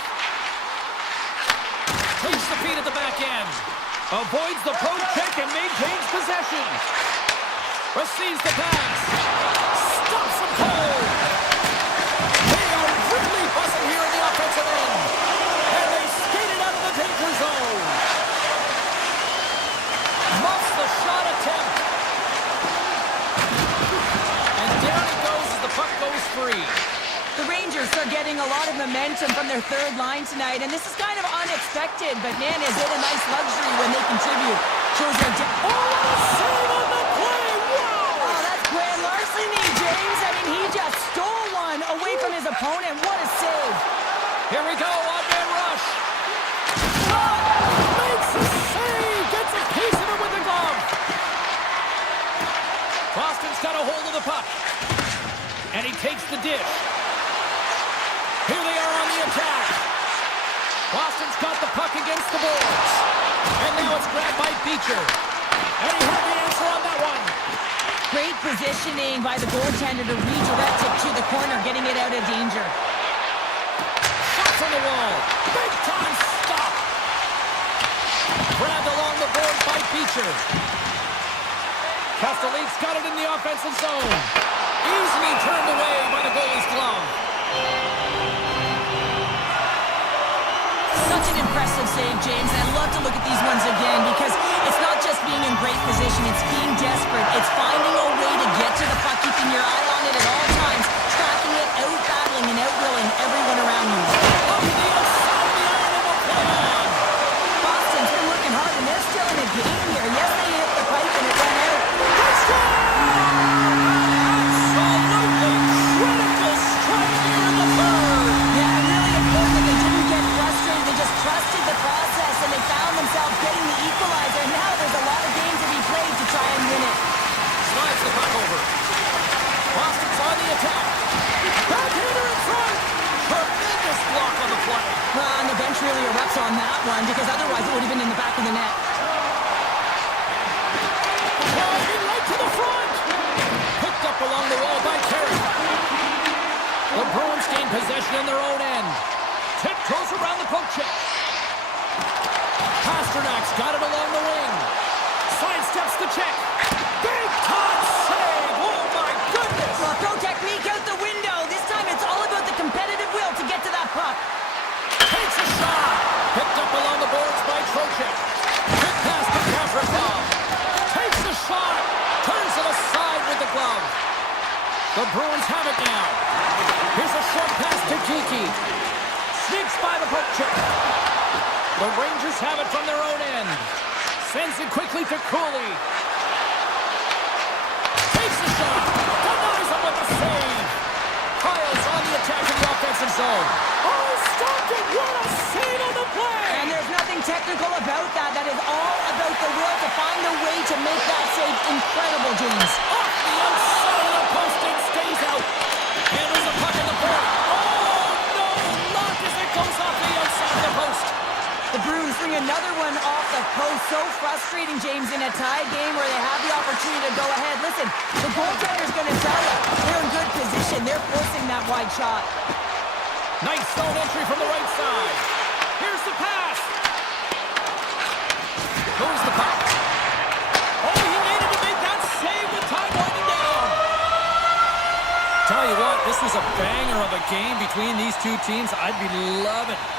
Takes the feed at the back end. Avoids the poke check and maintains possession. Receives the pass. Stops him cold. They are really buzzing here in the offensive end. And they skated out of the danger zone. Muffs the shot attempt. And down he goes as the puck goes free. The Rangers are getting a lot of momentum from their third line tonight, and this is kind of unexpected, but man, is it a nice luxury when they contribute. Shows their Oh, what a save on the play! Wow! Oh, that's grand larceny, James. I mean, he just stole one away from his opponent. What a save. Here we go, one-man rush. Makes a save! Gets a piece of it with the glove! Boston's got a hold of the puck. And he takes the dish. Here they are on the attack. Boston's got the puck against the boards. And now it's grabbed by Beecher. And he had the answer on that one. Great positioning by the goaltender to redirect it to the corner, getting it out of danger. Shots on the wall. Big time stop. Grabbed along the boards by Beecher. Castelline's got it in the offensive zone. Easily turned away by the goalie's glove. Such an impressive save, James. And I love to look at these ones again because it's not just being in great position, it's being desperate. It's finding a way to get to the puck, keeping your eye on it at all times, tracking it, out-battling and out-willing everyone around you. Up the outside of the iron and will play on. Boston's been working hard and they're still in a game here. Yes, they hit the pipe and it went out. Critical strike here in the third. Yeah, and really important that they didn't get frustrated. They just trusted the process and they found themselves getting the equalizer. And now there's a lot of game to be played to try and win it. Slides the puck over. Boston's on the attack. Backhander in front. Tremendous block on the play. And the bench really erupts on that one because otherwise it would have been in the back of the net. Driving right to the front. Picked up along the wall by Terry. The Bruins gain possession in their own end. Tiptoes around the poke check. Pasternak's got it along the wing. Sidesteps the check. Big time save. Oh my goodness. Well, throw technique out the window. This time it's all about the competitive will to get to that puck. Takes a shot. Picked up along the boards by Trocheck. Quick pass to Kazrakov. Takes a shot. Turns it aside with the glove. The Bruins have it now. Here's a short pass to Kiki. Sneaks by the poke check. The Rangers have it from their own end. Sends it quickly to Cooley. Takes the shot. Denies him with the save. Kyle's on the attack in the offensive zone. Oh, stopped it! What a save on the play! And there's nothing technical about that. That is all about the will to find a way to make that save incredible, James. Off the outside of the post and stays out. And there's a so frustrating, James, in a tie game where they have the opportunity to go ahead. Listen, the goaltender's going to tell you they're in good position. They're forcing that wide shot. Nice zone entry from the right side. Here's the pass. Goes the puck. Oh, he needed to make that save with time winding down. Tell you what, this was a banger of a game between these two teams. I'd be loving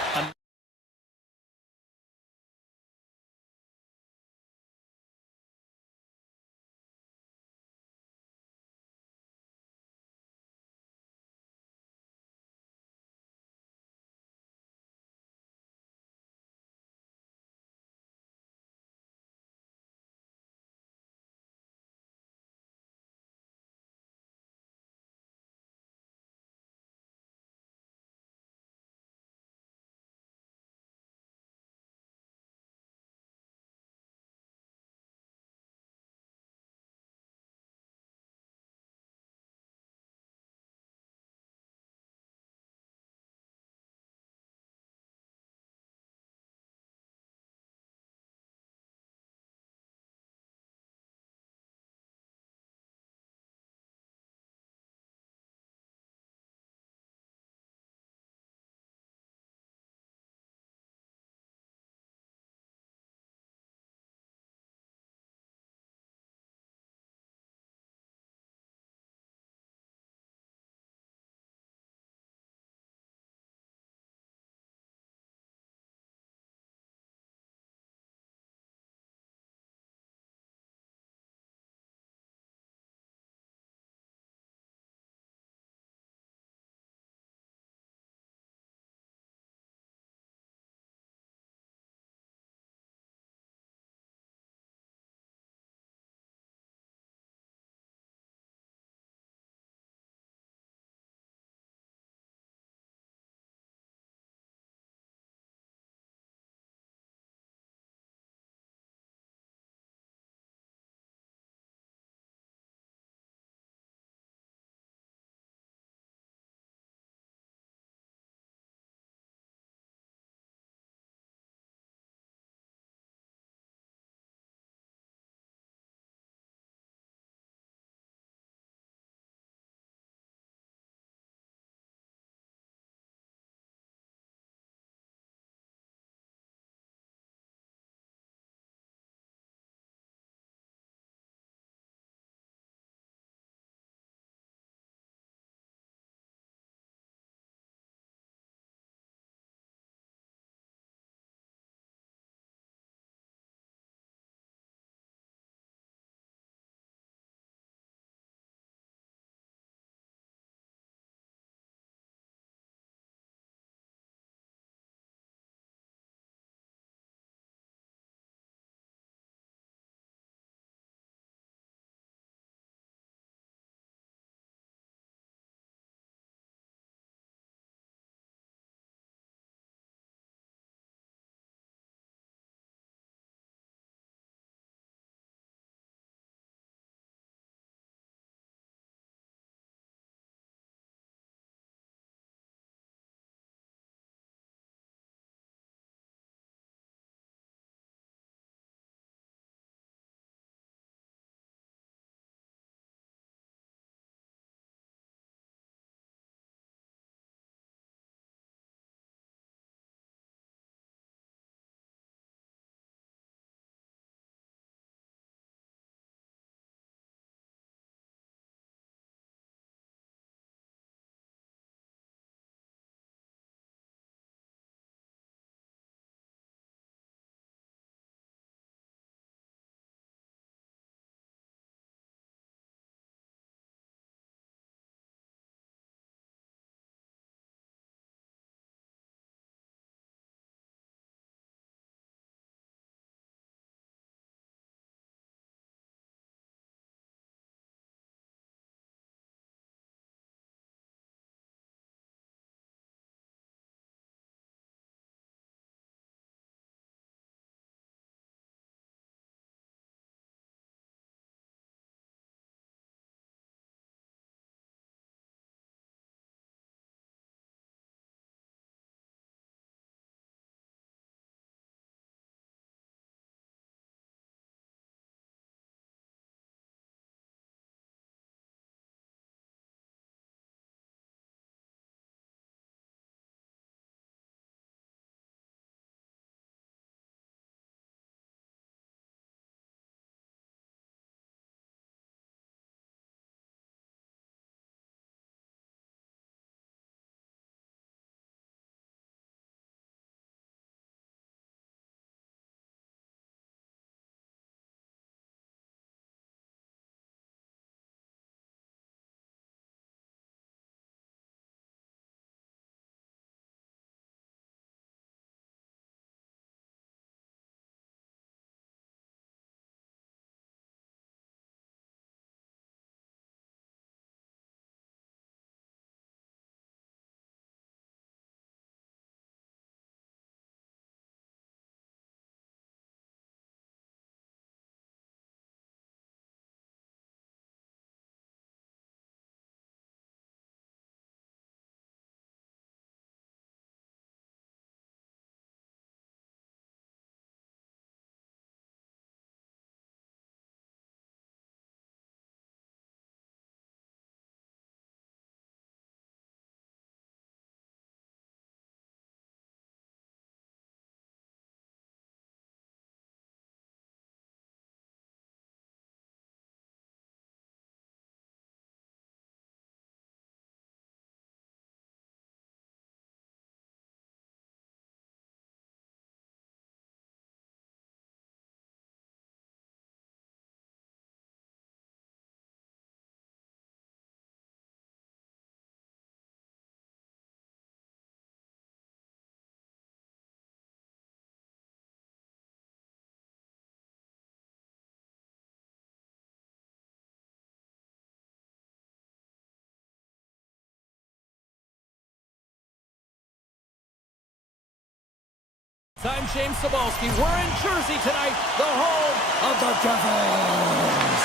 I'm James Cebulski. We're in Jersey tonight, the home of the Devils.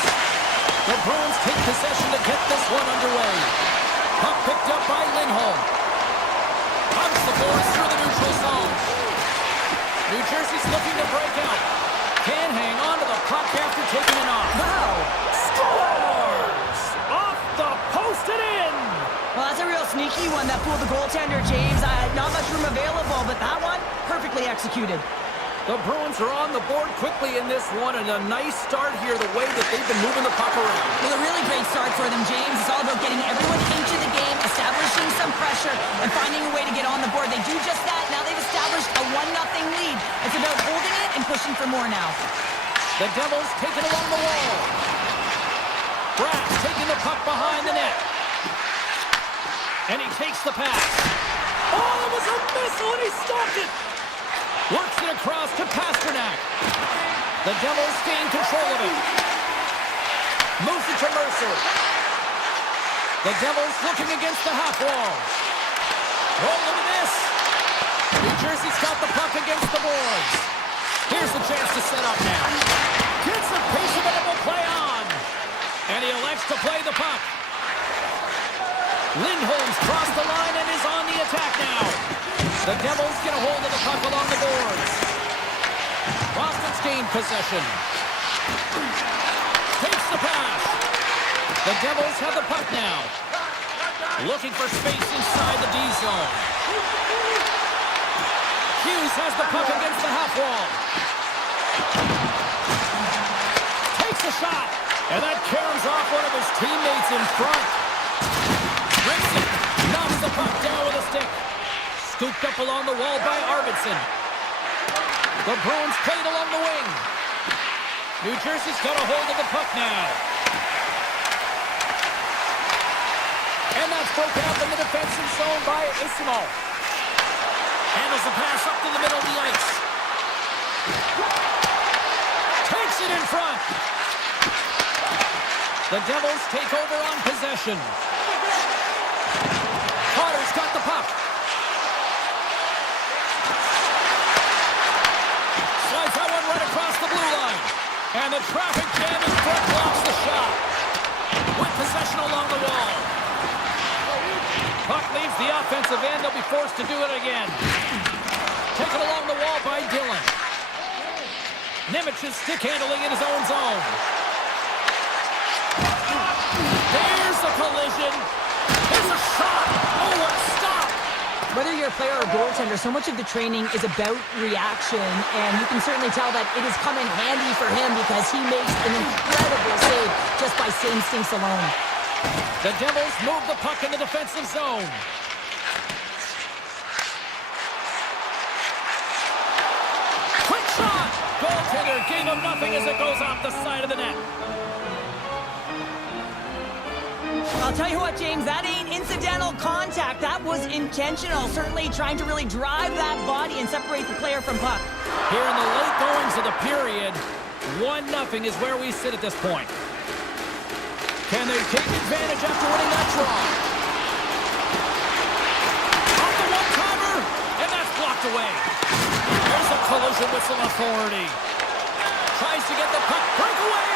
The Bruins take possession to get this one underway. Puck picked up by Lindholm. Pumps the boards through the neutral zone. New Jersey's looking to break out. Can't hang on to the puck after taking it off. Wow! Scores! Off the post and in! Well, that's a real sneaky one that fooled the goaltender, James. Not much room available, but that one, perfectly executed. The Bruins are on the board quickly in this one, and a nice start here, the way that they've been moving the puck around. Well, a really great start for them, James. It's all about getting everyone into the game, establishing some pressure, and finding a way to get on the board. They do just that. Now they've established a 1-0 lead. It's about holding it and pushing for more now. The Devils take it along the wall. Brass taking the puck behind the net. And he takes the pass. Oh, it was a missile and he stopped it! Works it across to Pasternak. The Devils gain control of it. Moves it to Mercer. The Devils looking against the half wall. Roll into this. New Jersey's got the puck against the boards. Here's the chance to set up now. Gets a piece of it and will play on. And he elects to play the puck. Lindholm's crossed the line and is on the attack now. The Devils get a hold of the puck along the boards. Boston's gained possession. Takes the pass. The Devils have the puck now. Looking for space inside the D zone. Hughes has the puck against the half wall. Takes a shot. And that caroms off one of his teammates in front. Rips it. Knocks the puck down with a stick. Scooped up along the wall by Arvidsson. The Bruins played along the wing. New Jersey's got a hold of the puck now. And that's broken up in the defensive zone by Isimo. Handles the pass up to the middle of the ice. Takes it in front. The Devils take over on possession. Carter's got the puck. Slides that one right across the blue line. And the traffic jam in front blocks the shot. With possession along the wall. Puck leaves the offensive end. They'll be forced to do it again. Taken along the wall by Dillon. Nemich's stick handling in his own zone. There's the collision. There's a shot. Oh, what a stop. Whether you're a player or a goaltender, so much of the training is about reaction, and you can certainly tell that it has come in handy for him because he makes an incredible save just by instincts alone. The Devils move the puck in the defensive zone. Quick shot! Goaltender gave him nothing as it goes off the side of the net. I'll tell you what, James, that ain't incidental contact. That was intentional, certainly trying to really drive that body and separate the player from puck. Here in the late goings of the period, 1-0 is where we sit at this point. Can they take advantage after winning that draw? Off the one-timer, and that's blocked away. There's a collision with some authority. Tries to get the puck, breakaway.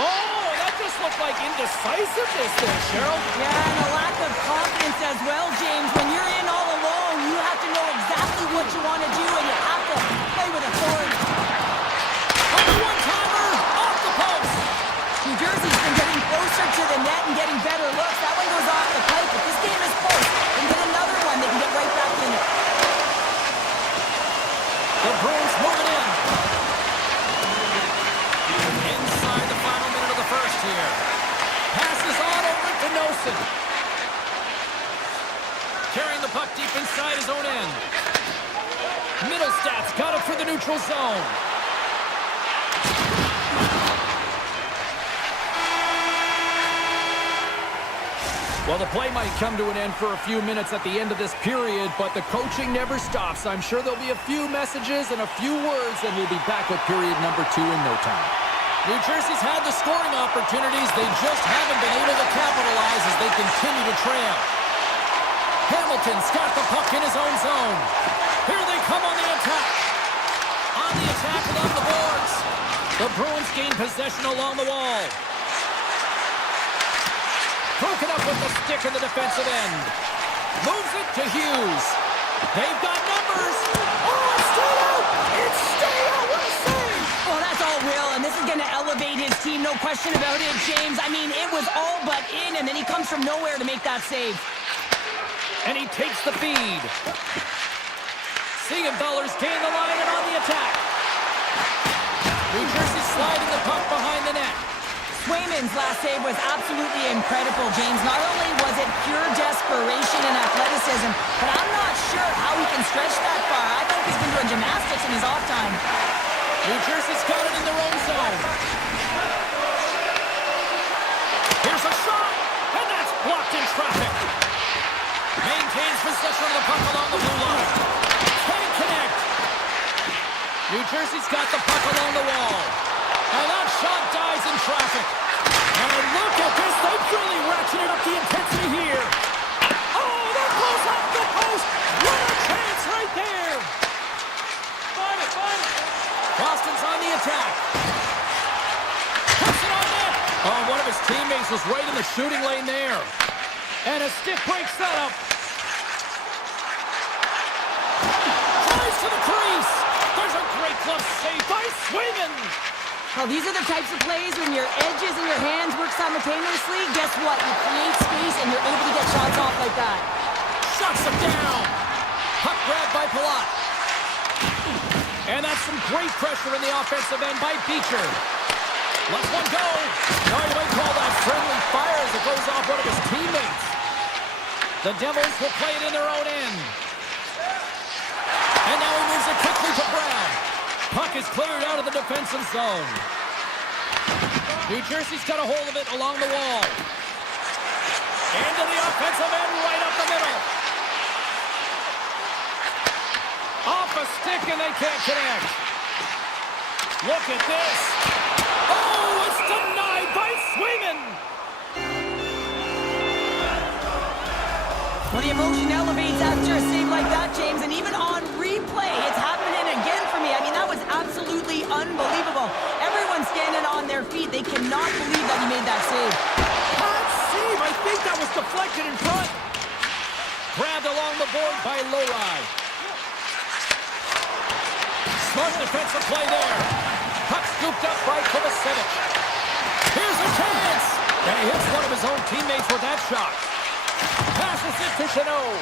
Oh, that just looked like indecisiveness there, Cheryl. Yeah, and a lack of confidence as well, James. When you're in all alone, you have to know exactly what you want to do, and you have to play with authority. On the one-timer, off the post. New Jersey's been getting closer to the net and getting better looks. That one goes off the pipe, but this game is close. And get another one, they can get right back in it. The Bruins moving in. Inside the final minute of the first here. Passes on over to Nosen. Carrying the puck deep inside his own end. Middlestad's got it for the neutral zone. Well, the play might come to an end for a few minutes at the end of this period, but the coaching never stops. I'm sure there'll be a few messages and a few words, and we'll be back with period number 2 in no time. New Jersey's had the scoring opportunities. They just haven't been able to capitalize as they continue to trail. Hamilton's got the puck in his own zone. Here they come on the attack. On the attack along the boards. The Bruins gain possession along the wall. Broken up with the stick in the defensive end. Moves it to Hughes. They've got numbers. Oh, it's stayed out. It's stayed out. What a save. Oh, that's all Will, and this is going to elevate his team, no question about it, James. I mean, it was all but in, and then he comes from nowhere to make that save. And he takes the feed. Siegenthaler's gain the line and on the attack. New Jersey sliding the puck behind the net. Swayman's last save was absolutely incredible, James. Not only was it pure desperation and athleticism, but I'm not sure how he can stretch that far. I think he's been doing gymnastics in his off time. New Jersey's got it in their own zone. Here's a shot, and that's blocked in traffic. Maintains possession of the puck along the blue line. Can't connect. New Jersey's got the puck along the wall. And that shot dies in traffic. And look at this. They've really ratcheted up the intensity here. Oh, that goes off the post. What a chance right there. Find it. Boston's on the attack. Puts it on net. Oh, one of his teammates was right in the shooting lane there. And a stick break setup. Tries to the crease. There's a great glove save by Swayman. Well, these are the types of plays when your edges and your hands work simultaneously. Guess what? You create space and you're able to get shots off like that. Shuts him down. Puck grabbed by Palat. And that's some great pressure in the offensive end by Beecher. Lets one go. Now you might call that friendly fire as it goes off one of his teammates. The Devils will play it in their own end. And now he moves it quickly to Brown. Puck is cleared out of the defensive zone. New Jersey's got a hold of it along the wall. Into the offensive end, right up the middle. Off a stick, and they can't connect. Look at this. Oh, it's denied by Swayman. Well, the emotion elevates after a save like that, James, and even on replay, it's happening again for me. I mean, that was absolutely unbelievable. Everyone's standing on their feet. They cannot believe that he made that save. Bad save. I think that was deflected in front. Grabbed along the board by Lowry. Smart defensive play there. Puck scooped up by Kovacevic. Here's a chance. And he hits one of his own teammates with that shot. Passes it to Chanot.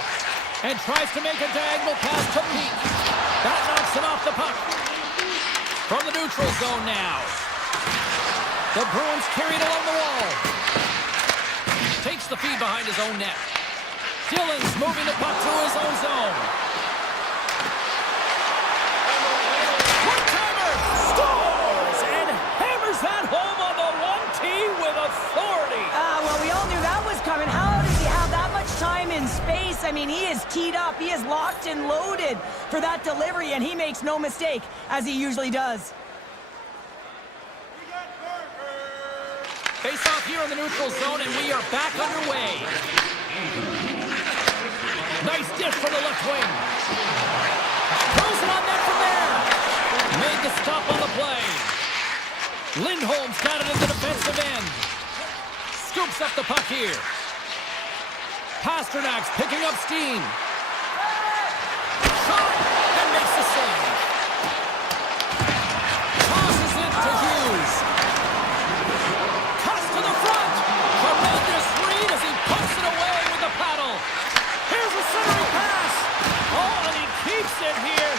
And tries to make a diagonal pass to Peak. That knocks him off the puck. From the neutral zone now. The Bruins carry it along the wall. Takes the feed behind his own net. Dillon's moving the puck to his own zone. One-timer scores and hammers that home on the 1T with authority. Well, we all knew that was coming. How does he have that much time and space? I mean, he is teed up. He is locked and loaded for that delivery, and he makes no mistake, as he usually does. Face off here in the neutral zone, and we are back underway. Nice dish from the left wing. Throws it on net from there. Made the stop on the play. Lindholm's got it in the defensive end. Scoops up the puck here. Pasternak's picking up steam. Shot and makes the save. Tosses it to Hughes. Cuts to the front. Tremendous read as he puts it away with the paddle. Here's a centering pass. Oh, and he keeps it here.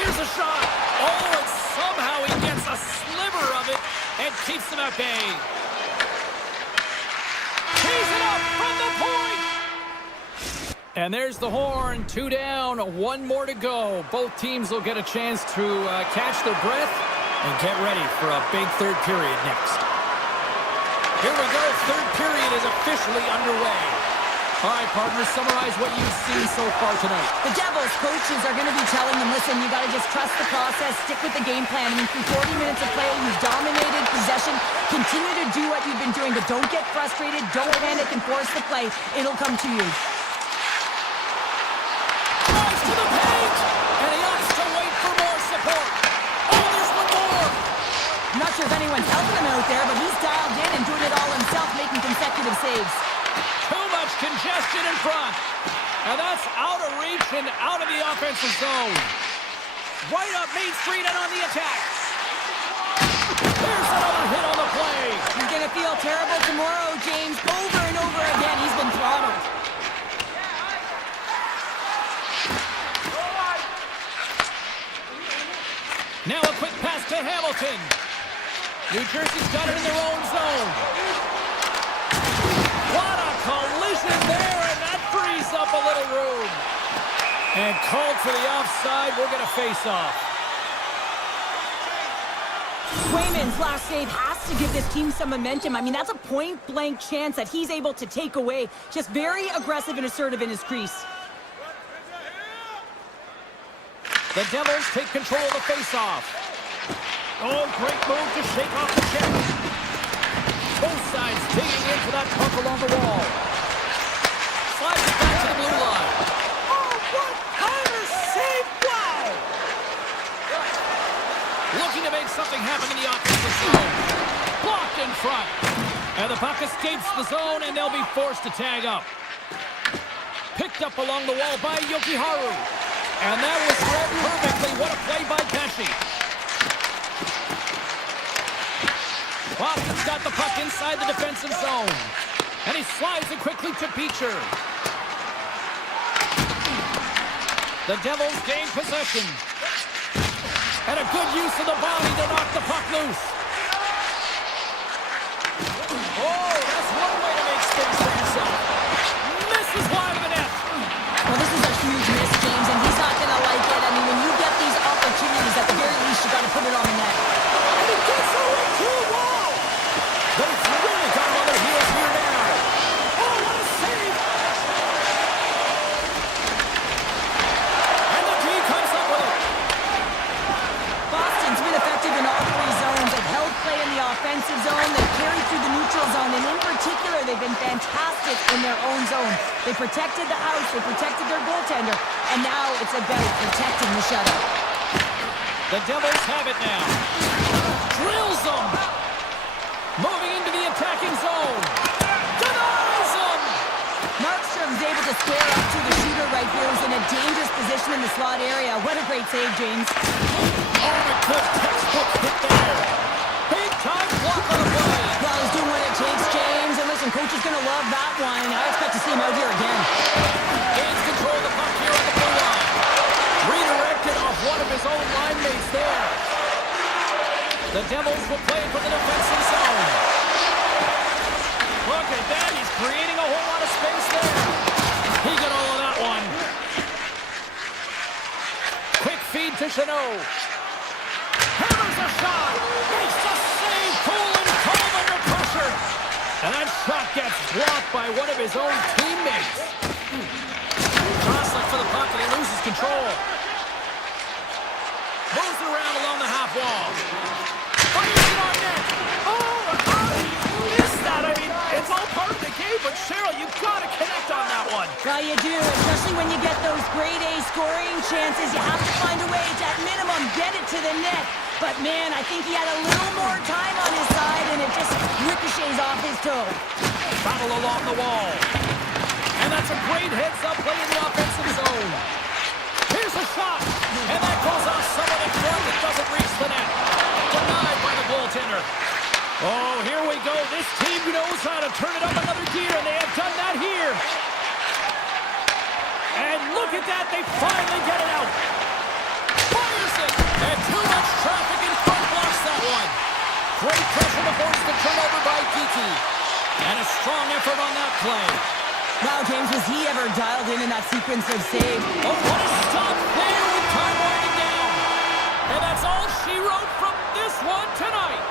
Here's a shot. Oh, and somehow he gets a sliver of it and keeps them at bay. Tees it up from the point. And there's the horn. 2 down, 1 more to go. Both teams will get a chance to catch their breath and get ready for a big third period next. Here we go. Third period is officially underway. All right, partners, summarize what you've seen so far tonight. The Devils coaches are going to be telling them, listen, you got to just trust the process, stick with the game plan. I mean, through 40 minutes of play, you've dominated possession. Continue to do what you've been doing, but don't get frustrated. Don't panic and force the play. It'll come to you. Rise to the paint! anyone's helping him out there, but he's dialed in and doing it all himself, making consecutive saves. Too much congestion in front. And that's out of reach and out of the offensive zone. Right up Main Street and on the attack. Here's another hit on the play. He's going to feel terrible tomorrow, James. Over and over again, he's been throttled. Now a quick pass to Hamilton. New Jersey's got it in their own zone. What a collision there, and that frees up a little room. And called for the offside. We're going to face off. Swayman's last save has to give this team some momentum. I mean, that's a point-blank chance that he's able to take away. Just very aggressive and assertive in his crease. The Devils take control of the face-off. Oh, great move to shake off the check. Both sides digging into that puck along the wall. Slides it back to the blue line. Oh, what kind of save! Wow! Looking to make something happen in the offensive zone. Blocked in front. And the puck escapes the zone, and they'll be forced to tag up. Picked up along the wall by Yokiharu. And that was read perfectly. What a play by Pesci. Boston's got the puck inside the defensive zone. And he slides it quickly to Beecher. The Devils gain possession. And a good use of the body to knock the puck loose. Oh, that's one way to make space for yourself. Misses wide of the net. Well, this is a huge miss, James, and he's not going to like it. I mean, when you get these opportunities, at the very least, you got to put it on the net. And he gets away too! Wow! They've really got him on their heels here now. Oh, what a save! And the D comes up with it. Boston's been effective in all three zones. They've held play in the offensive zone. They've carried through the neutral zone. And in particular, they've been fantastic in their own zone. They protected the house. They protected their goaltender. And now it's about protecting the shutout. The Devils have it now. Drills them. Moving into the attacking zone. Denies them. Markstrom's able to square up to the shooter right here, who's in a dangerous position in the slot area. What a great save, James. Oh, a good textbook hit there. Big time block on the play. Well, he's doing what it takes, James. And listen, coach is going to love that one. I expect to see him out here again. Gains control of the puck here on the blue line. Redirected off one of his own line mates there. The Devils will play from the defensive zone. Look at that. He's creating a whole lot of space there. He got all of that one. Quick feed to Chanot. Hammers a shot. Makes the save. Cool and calm under pressure. And that shot gets blocked by one of his own teammates. Crosslet for the puck and he loses control. Moves it around along the half wall. Fires it on net. Oh, how did you miss that? I mean, it's all part of the game, but Cheryl, you've got to connect on that one. Well, you do, especially when you get those grade A scoring chances. You have to find a way to, at minimum, get it to the net. But, man, I think he had a little more time on his side, and it just ricochets off his toe. Battle along the wall. And that's a great heads-up play in the offensive zone. Here's a shot. And that goes off someone in front that doesn't reach the net. Denied by the goaltender. Oh, here we go. This team knows how to turn it up another gear, and they have done that here. And look at that. They finally get it out. Fires it. And too much traffic in front blocks that one. Great pressure to force the turnover by Kiki. And a strong effort on that play. Wow, James, was he ever dialed in that sequence of saves? Oh, what a stop there with time winding down. And that's all she wrote from this one tonight.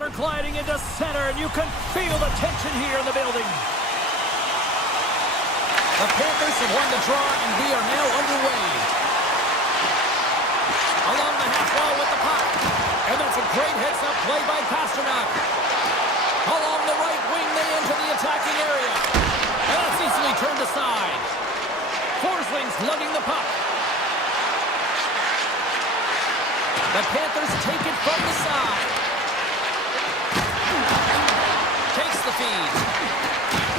They're gliding into center, and you can feel the tension here in the building. The Panthers have won the draw, and we are now underway. Along the half wall with the puck. And that's a great heads-up play by Pasternak. Along the right wing, they enter the attacking area. And that's easily turned aside. Forsling's lugging the puck. The Panthers take it from the side. Takes the feed.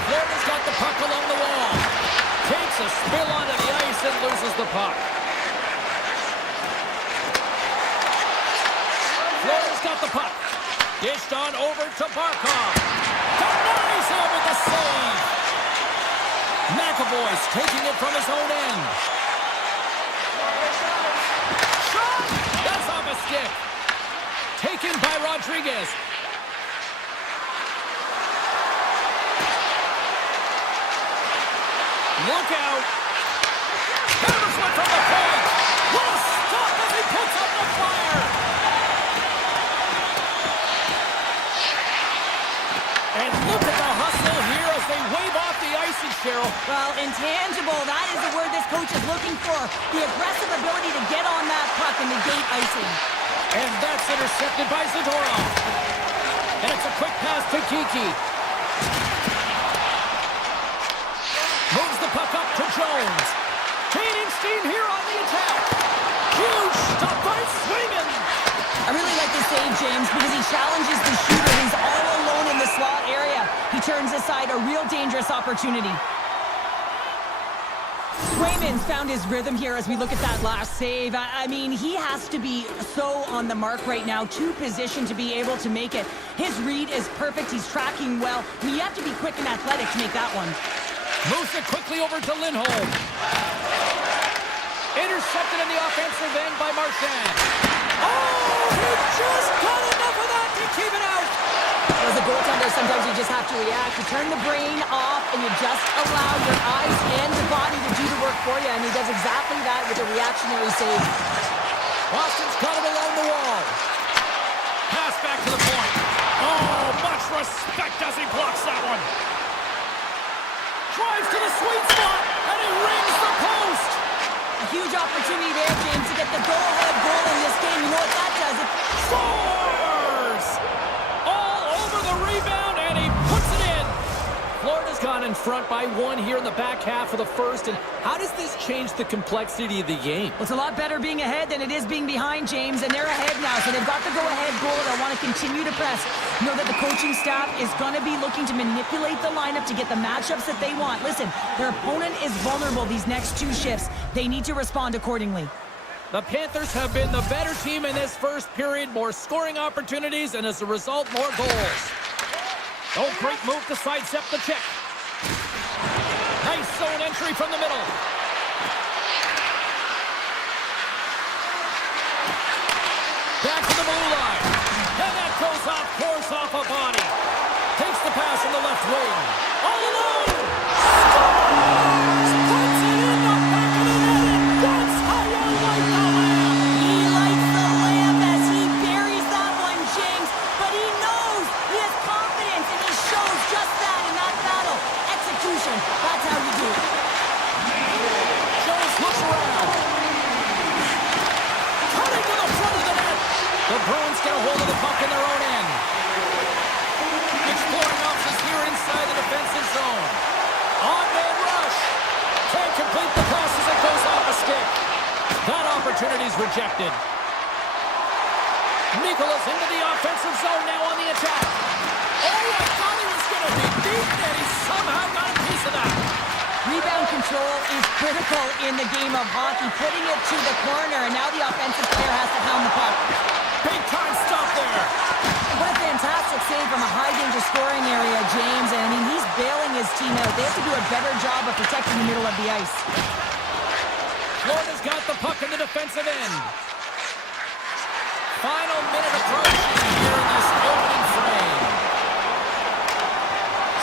Florida's got the puck along the wall. Takes a spill onto the ice and loses the puck. Florida's got the puck. Dished on over to Barkov. Denies him with the save. McAvoy's taking it from his own end. Shot! That's off a stick. Taken by Rodriguez. Look out. Hammers one from the point. What a stop as he puts up the fire. And look at the hustle here as they wave off the icing, Cheryl. Well, intangible, that is the word this coach is looking for. The aggressive ability to get on that puck and negate icing. And that's intercepted by Zadorov. And it's a quick pass to Kiki. Moves the puck up to Jones. Gaining steam here on the attack. Huge stop by Swayman. I really like this save, James, because he challenges the shooter who's all alone in the slot area. He turns aside a real dangerous opportunity. Swayman's found his rhythm here as we look at that last save. I mean, he has to be so on the mark right now, too positioned to be able to make it. His read is perfect. He's tracking well. I mean, you have to be quick and athletic to make that one. Moves it quickly over to Lindholm. Intercepted in the offensive end by Marchand. Oh, he just got enough of that to keep it out. As a goaltender, sometimes you just have to react. You turn the brain off and you just allow your eyes and your body to do the work for you. And he does exactly that with a reactionary save. Boston's got him along the wall. Pass back to the point. Oh, much respect as he blocks that one. Drives to the sweet spot, and he rings the post. A huge opportunity there, James, to get the go-ahead goal in this game. You know what that does? It scores! All over the rebound, and he puts it in. Florida's gone in front by one here in the back half of the first. And how does this change the complexity of the game? Well, it's a lot better being ahead than it is being behind, James. And they're ahead now, so they've got the go-ahead goal. They want to continue to press. Know that the coaching staff is going to be looking to manipulate the lineup to get the matchups that they want. Listen, their opponent is vulnerable these next two shifts. They need to respond accordingly. The Panthers have been the better team in this first period. More scoring opportunities, and as a result, more goals. Oh, great move to sidestep the check. Nice zone entry from the middle. Back to the blue line. And that goes off course off a body. Takes the pass from the left wing. All alone! Scores! Puts it in the back of the net, and that's how you light the lamp! He lights the lamp as he buries that one, James. But he knows he has confidence, and he shows just that in that battle. Execution, that's how you do it. Jones looks around. Cutting to the front of the net. The Bruins get a hold of the puck in their own end. Exploring options here inside the defensive zone. On-man rush. Can't complete the pass as it goes off a stick. That opportunity's rejected. Mikola's into the offensive zone now on the attack. Oh, I thought he was going to be beaten, and he somehow got a piece of that. Rebound control is critical in the game of hockey. Putting it to the corner, and now the offensive player has to hound the puck. Big time stop there. What a fantastic save from a high-danger scoring area, James. And I mean, he's bailing his team out. They have to do a better job of protecting the middle of the ice. Florida's got the puck in the defensive end. Final minute approaching here in this opening frame.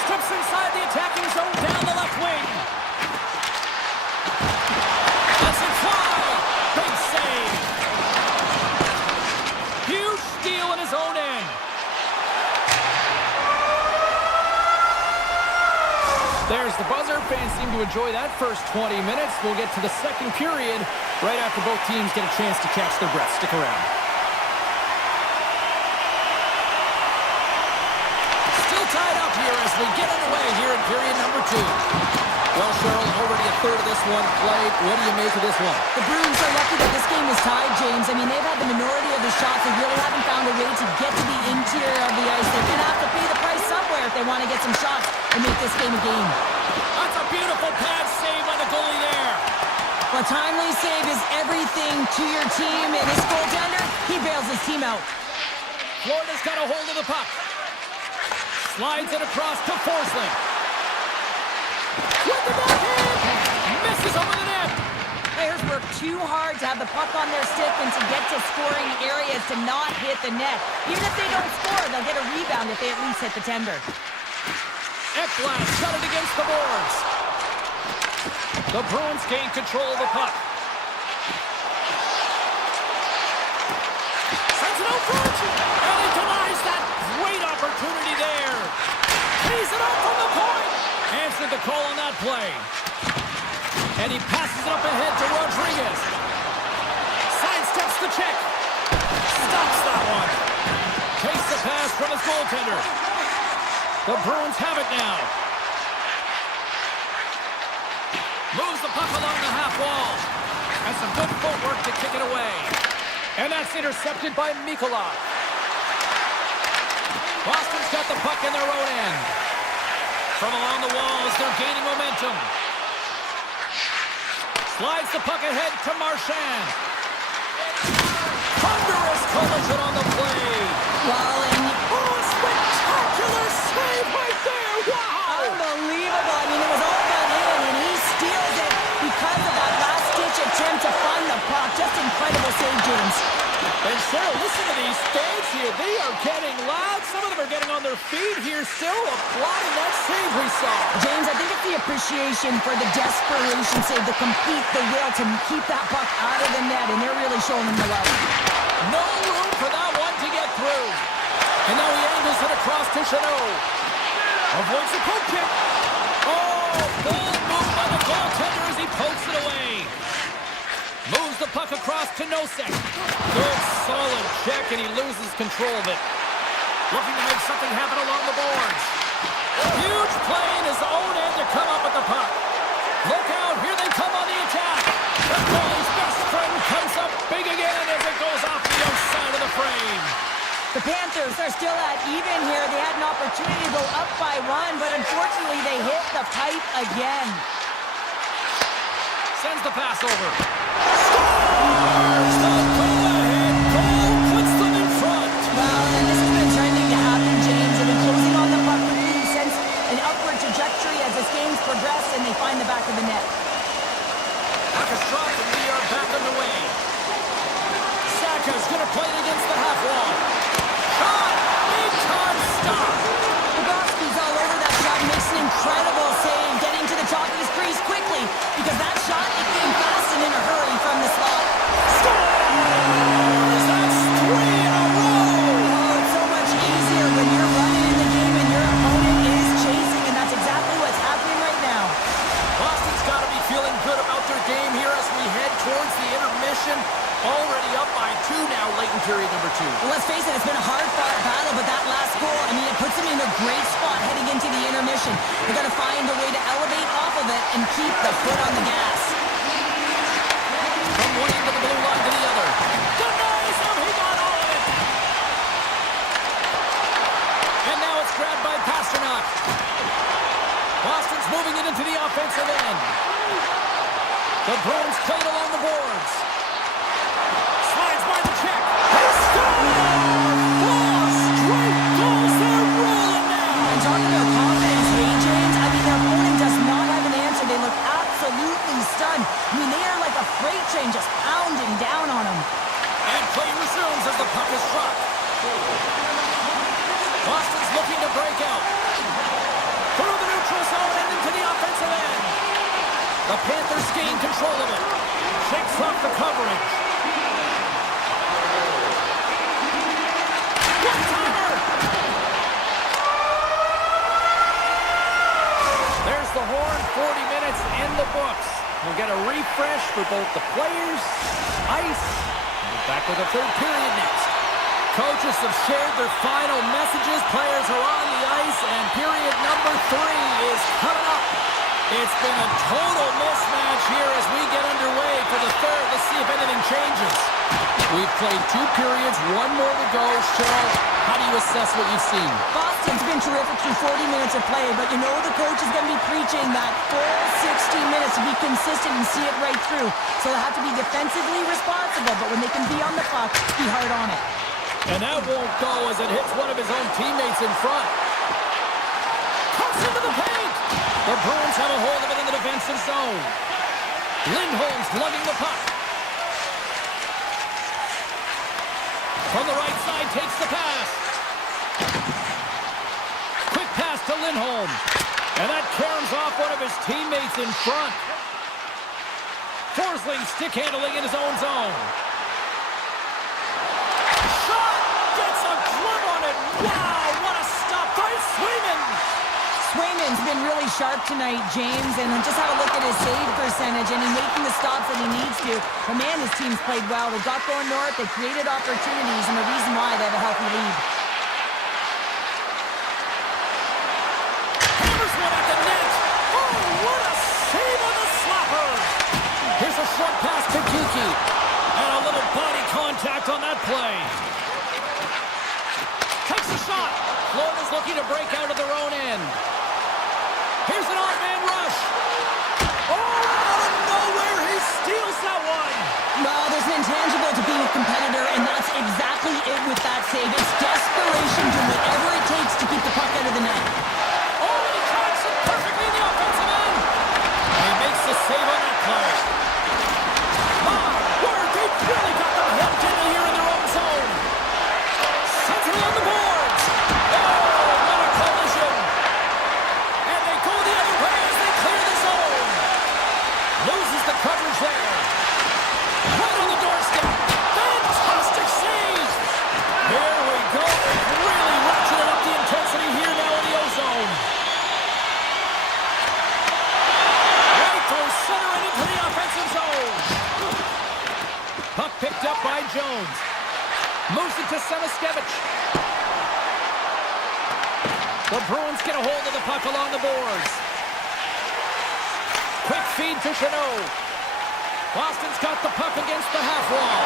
Strips inside the attacking zone down the left wing. Lets it fly. Big save. Huge steal in his own end. There's the buzzer. Fans seem to enjoy that first 20 minutes. We'll get to the second period right after both teams get a chance to catch their breath. Stick around. Still tied up here as we get underway here in period number 2. Well, Cheryl, already a third of this one played. What do you make of this one? The Bruins are lucky that this game is tied, James. I mean, they've had the minority of the shots. They really haven't found a way to get to the interior of the ice. They're going to have to pay the price somewhere if they want to get some shots and make this game a game. That's a beautiful pad save by the goalie there. A timely save is everything to your team, and this goaltender, he bails his team out. Florida's got a hold of the puck. Slides it across to Forsling. With the backhand! Misses over the net! Players work too hard to have the puck on their stick and to get to scoring areas to not hit the net. Even if they don't score, they'll get a rebound if they at least hit the tender. Ekblad shut it against the boards. The Bruins gain control of the puck. Sends it out front! And he denies that great opportunity there. He's it up from the point! Answered the call on that play. And he passes it up ahead to Rodriguez. Sidesteps the check. Stops that one. Takes the pass from his goaltender. The Bruins have it now. Moves the puck along the half wall. Has some good footwork to kick it away. And that's intercepted by Mikula. Boston's got the puck in their own end. From along the walls, they're gaining momentum. Slides the puck ahead to Marchand. Thunderous collision on the play. Well, and Oh, a spectacular save right there. Wow! unbelievable. I mean, it was all about him, and he steals it because of that last-ditch attempt to find the puck. Just incredible save, James. And Cheryl, listen to these fans here. They are getting loud. Some of them are getting on their feet here still, applauding that save we saw. James, I think it's the appreciation for the desperation save, the complete, the will to keep that puck out of the net, and they're really showing them the love. No room for that one to get through. And now he angles it across to Chanot. Avoids the poke kick. Oh, bold move by the goaltender as he pokes it away. Moves the puck across to Nosek. Good, solid check, and he loses control of it. Looking to make something happen along the boards. Huge play in his own end to come up with the puck. Look out, here they come on the attack. The goalie's best friend comes up big again as it goes off the outside of the frame. The Panthers are still at even here. They had an opportunity to go up by 1, but unfortunately they hit the pipe again. Sends the pass over. Scores! The go-ahead goal puts them in front. Well, and this has been trending to happen, James. They've been closing on the puck with you since an upward trajectory as this game's progressed, and they find the back of the net. Puck is dropped, and we are back underway. Saka's going to play it against the half wall. Shot! Big time stop! Bobrovsky's all over that shot, makes an incredible save, getting to the top of his crease quickly, because that shot, it came fast and in a hurry from the slot. Scores! That's 3 in a row! Oh, it's so much easier when you're running in the game and your opponent is chasing, and that's exactly what's happening right now. Boston's got to be feeling good about their game here as we head towards the intermission. Already up by 2 now, late in period number 2. Well, let's face it, it's been a hard-fought battle, but that last goal, I mean, it puts them in a great spot heading into the intermission. They're going to find a way to elevate off of it and keep the foot on the gas. From one end of the blue line to the other. Denies him, he got all of it! And now it's grabbed by Pasternak. Boston's moving it into the offensive end. The Bruins play it along the boards. Slides by the check. They score! 4 straight goals, they're rolling now! And talking about confidence, hey, James, I mean, their opponent does not have an answer. They look absolutely stunned. I mean, they are like a freight train just pounding down on them. And play resumes as the puck is dropped. Boston's looking to break out. Through the neutral zone and into the offensive end. The Panthers gain control of it. Shakes off the coverage. One-timer! There's the We'll get a refresh for both the players, ice, and we're back with a third period next. Coaches have shared their final messages. Players are on the ice, and period number 3 is coming up. It's been a total mismatch here as we get underway for the third. Let's see if anything changes. We've played 2 periods, 1 more to go. Cheryl, how do you assess what you've seen? Boston's been terrific through 40 minutes of play, but you know the coach is going to be preaching that full 60 minutes to be consistent and see it right through. So they have to be defensively responsible, but when they can be on the puck, be hard on it. And that won't go as it hits one of his own teammates in front. Comes into the paint! The Bruins have a hold of it in the defensive zone. Lindholm's lugging the puck. From the right side, takes the pass. Quick pass to Lindholm. And that caroms off one of his teammates in front. Forsling stick handling in his own zone. Shot! Gets a glove on it. Wow, what a stop by Swayman! Swayman's been really sharp tonight, James, and just have a look at his save percentage, and he's making the stops that he needs to. But man, his team's played well. They got going north, they created opportunities, and the reason why they have a healthy lead. Hammers one at the net. Oh, what a save on the slapper! Here's a short pass to Kiki. And a little body contact on that play. Takes a shot. Florida's looking to break out of their own end. Here's an odd-man rush. Oh, out of nowhere, he steals that one. Well, there's an intangible to being a competitor, and that's exactly it with that save. It's desperation, do whatever it takes to keep the puck out of the net. Oh, and he tracks it perfectly in the offensive end. And he makes the save on that play. My word, they've really got them hemmed in here in their own zone. Sends it along the boards. Oh, what a collision. And they go the other way as they clear the zone. Loses the coverage there. Right on the doorstep. Fantastic save. Here we go. They've really ratcheted up the intensity here now in the ozone. Right through center and into the offensive zone. Puck picked up by Jones. Moves it to Semiskevich. The Bruins get a hold of the puck along the boards. Quick feed to Chanot. Boston's got the puck against the half wall.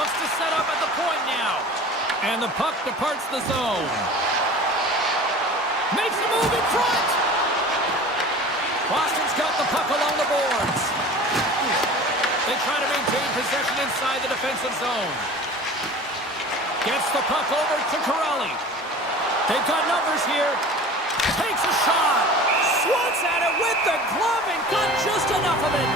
Looks to set up at the point now. And the puck departs the zone. Makes a move in front. Boston's got the puck along the boards. They try to maintain possession inside the defensive zone. Gets the puck over to Corelli. They've got numbers here. Takes a shot. Swats at it with the glove and got just enough of it.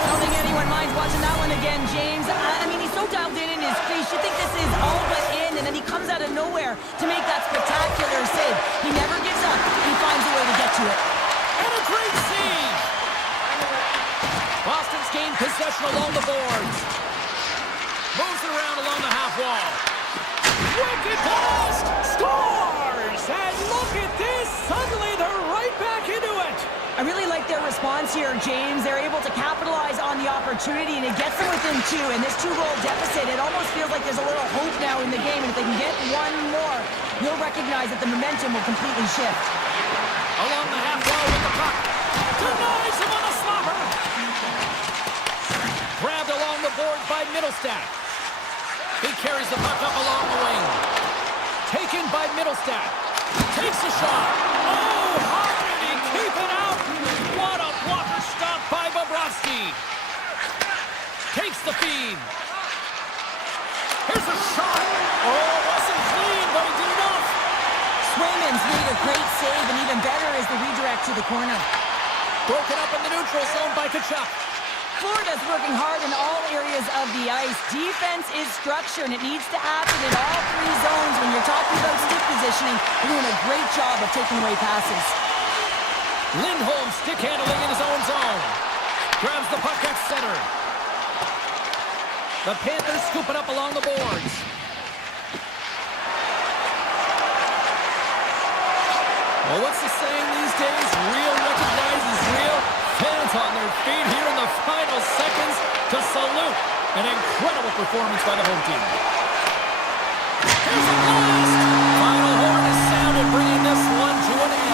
I don't think anyone minds watching that one again, James. I mean, he's so dialed in his crease. You think this is all but in, and then he comes out of nowhere to make that spectacular save. He never gives up. He finds a way to get to it. And a great save. Boston's gained possession along the boards. Moves it around along the half wall. Wicked blast! Scores! And look at this! Suddenly they're right back into it! I really like their response here, James. They're able to capitalize on the opportunity, and it gets them within 2. And this 2-goal deficit, it almost feels like there's a little hope now in the game. And if they can get one more, you'll recognize that the momentum will completely shift. Along the half wall with the puck. Denies him on a slapper! Grabbed along the board by Middlestat. He carries the puck up along the wing. Taken by Middlestat. Takes a shot. Oh, how did he keep it out? What a blocker stop by Bobrovsky. Takes the feed. Here's a shot. Oh, wasn't clean, but he did enough. Swayman's made a great save, and even better is the redirect to the corner. Broken up in the neutral zone by Tkachuk. Florida's working hard in all areas of the ice. Defense is structure, and it needs to happen in all 3 zones. When you're talking about stick positioning, they're doing a great job of taking away passes. Lindholm stick handling in his own zone. Grabs the puck at center. The Panthers scoop it up along the boards. Well, what's the saying these days? Real recognizes real. Fans on their feet here in the final seconds to salute an incredible performance by the home team. Here's the blast! Final horn is sounded, bringing this one to an end.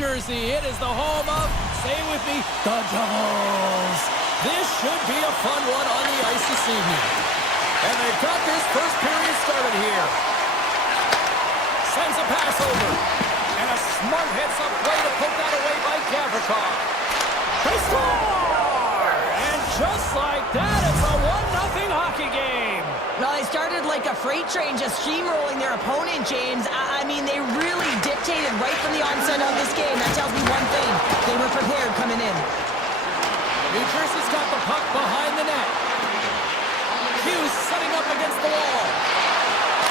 Jersey. It is the home of, say it with me, the Devils. This should be a fun one on the ice this evening. And they've got this first period started here. Sends a pass over. And a smart heads-up play to put that away by Gavrikov. They score! And just like that, it's a 1-0 hockey game. Well, they started like a freight train, just steamrolling their opponent, James. I mean, they really dictated right from the onset of this game. That tells me one thing. They were prepared coming in. New Jersey's got the puck behind the net. Hughes setting up against the wall.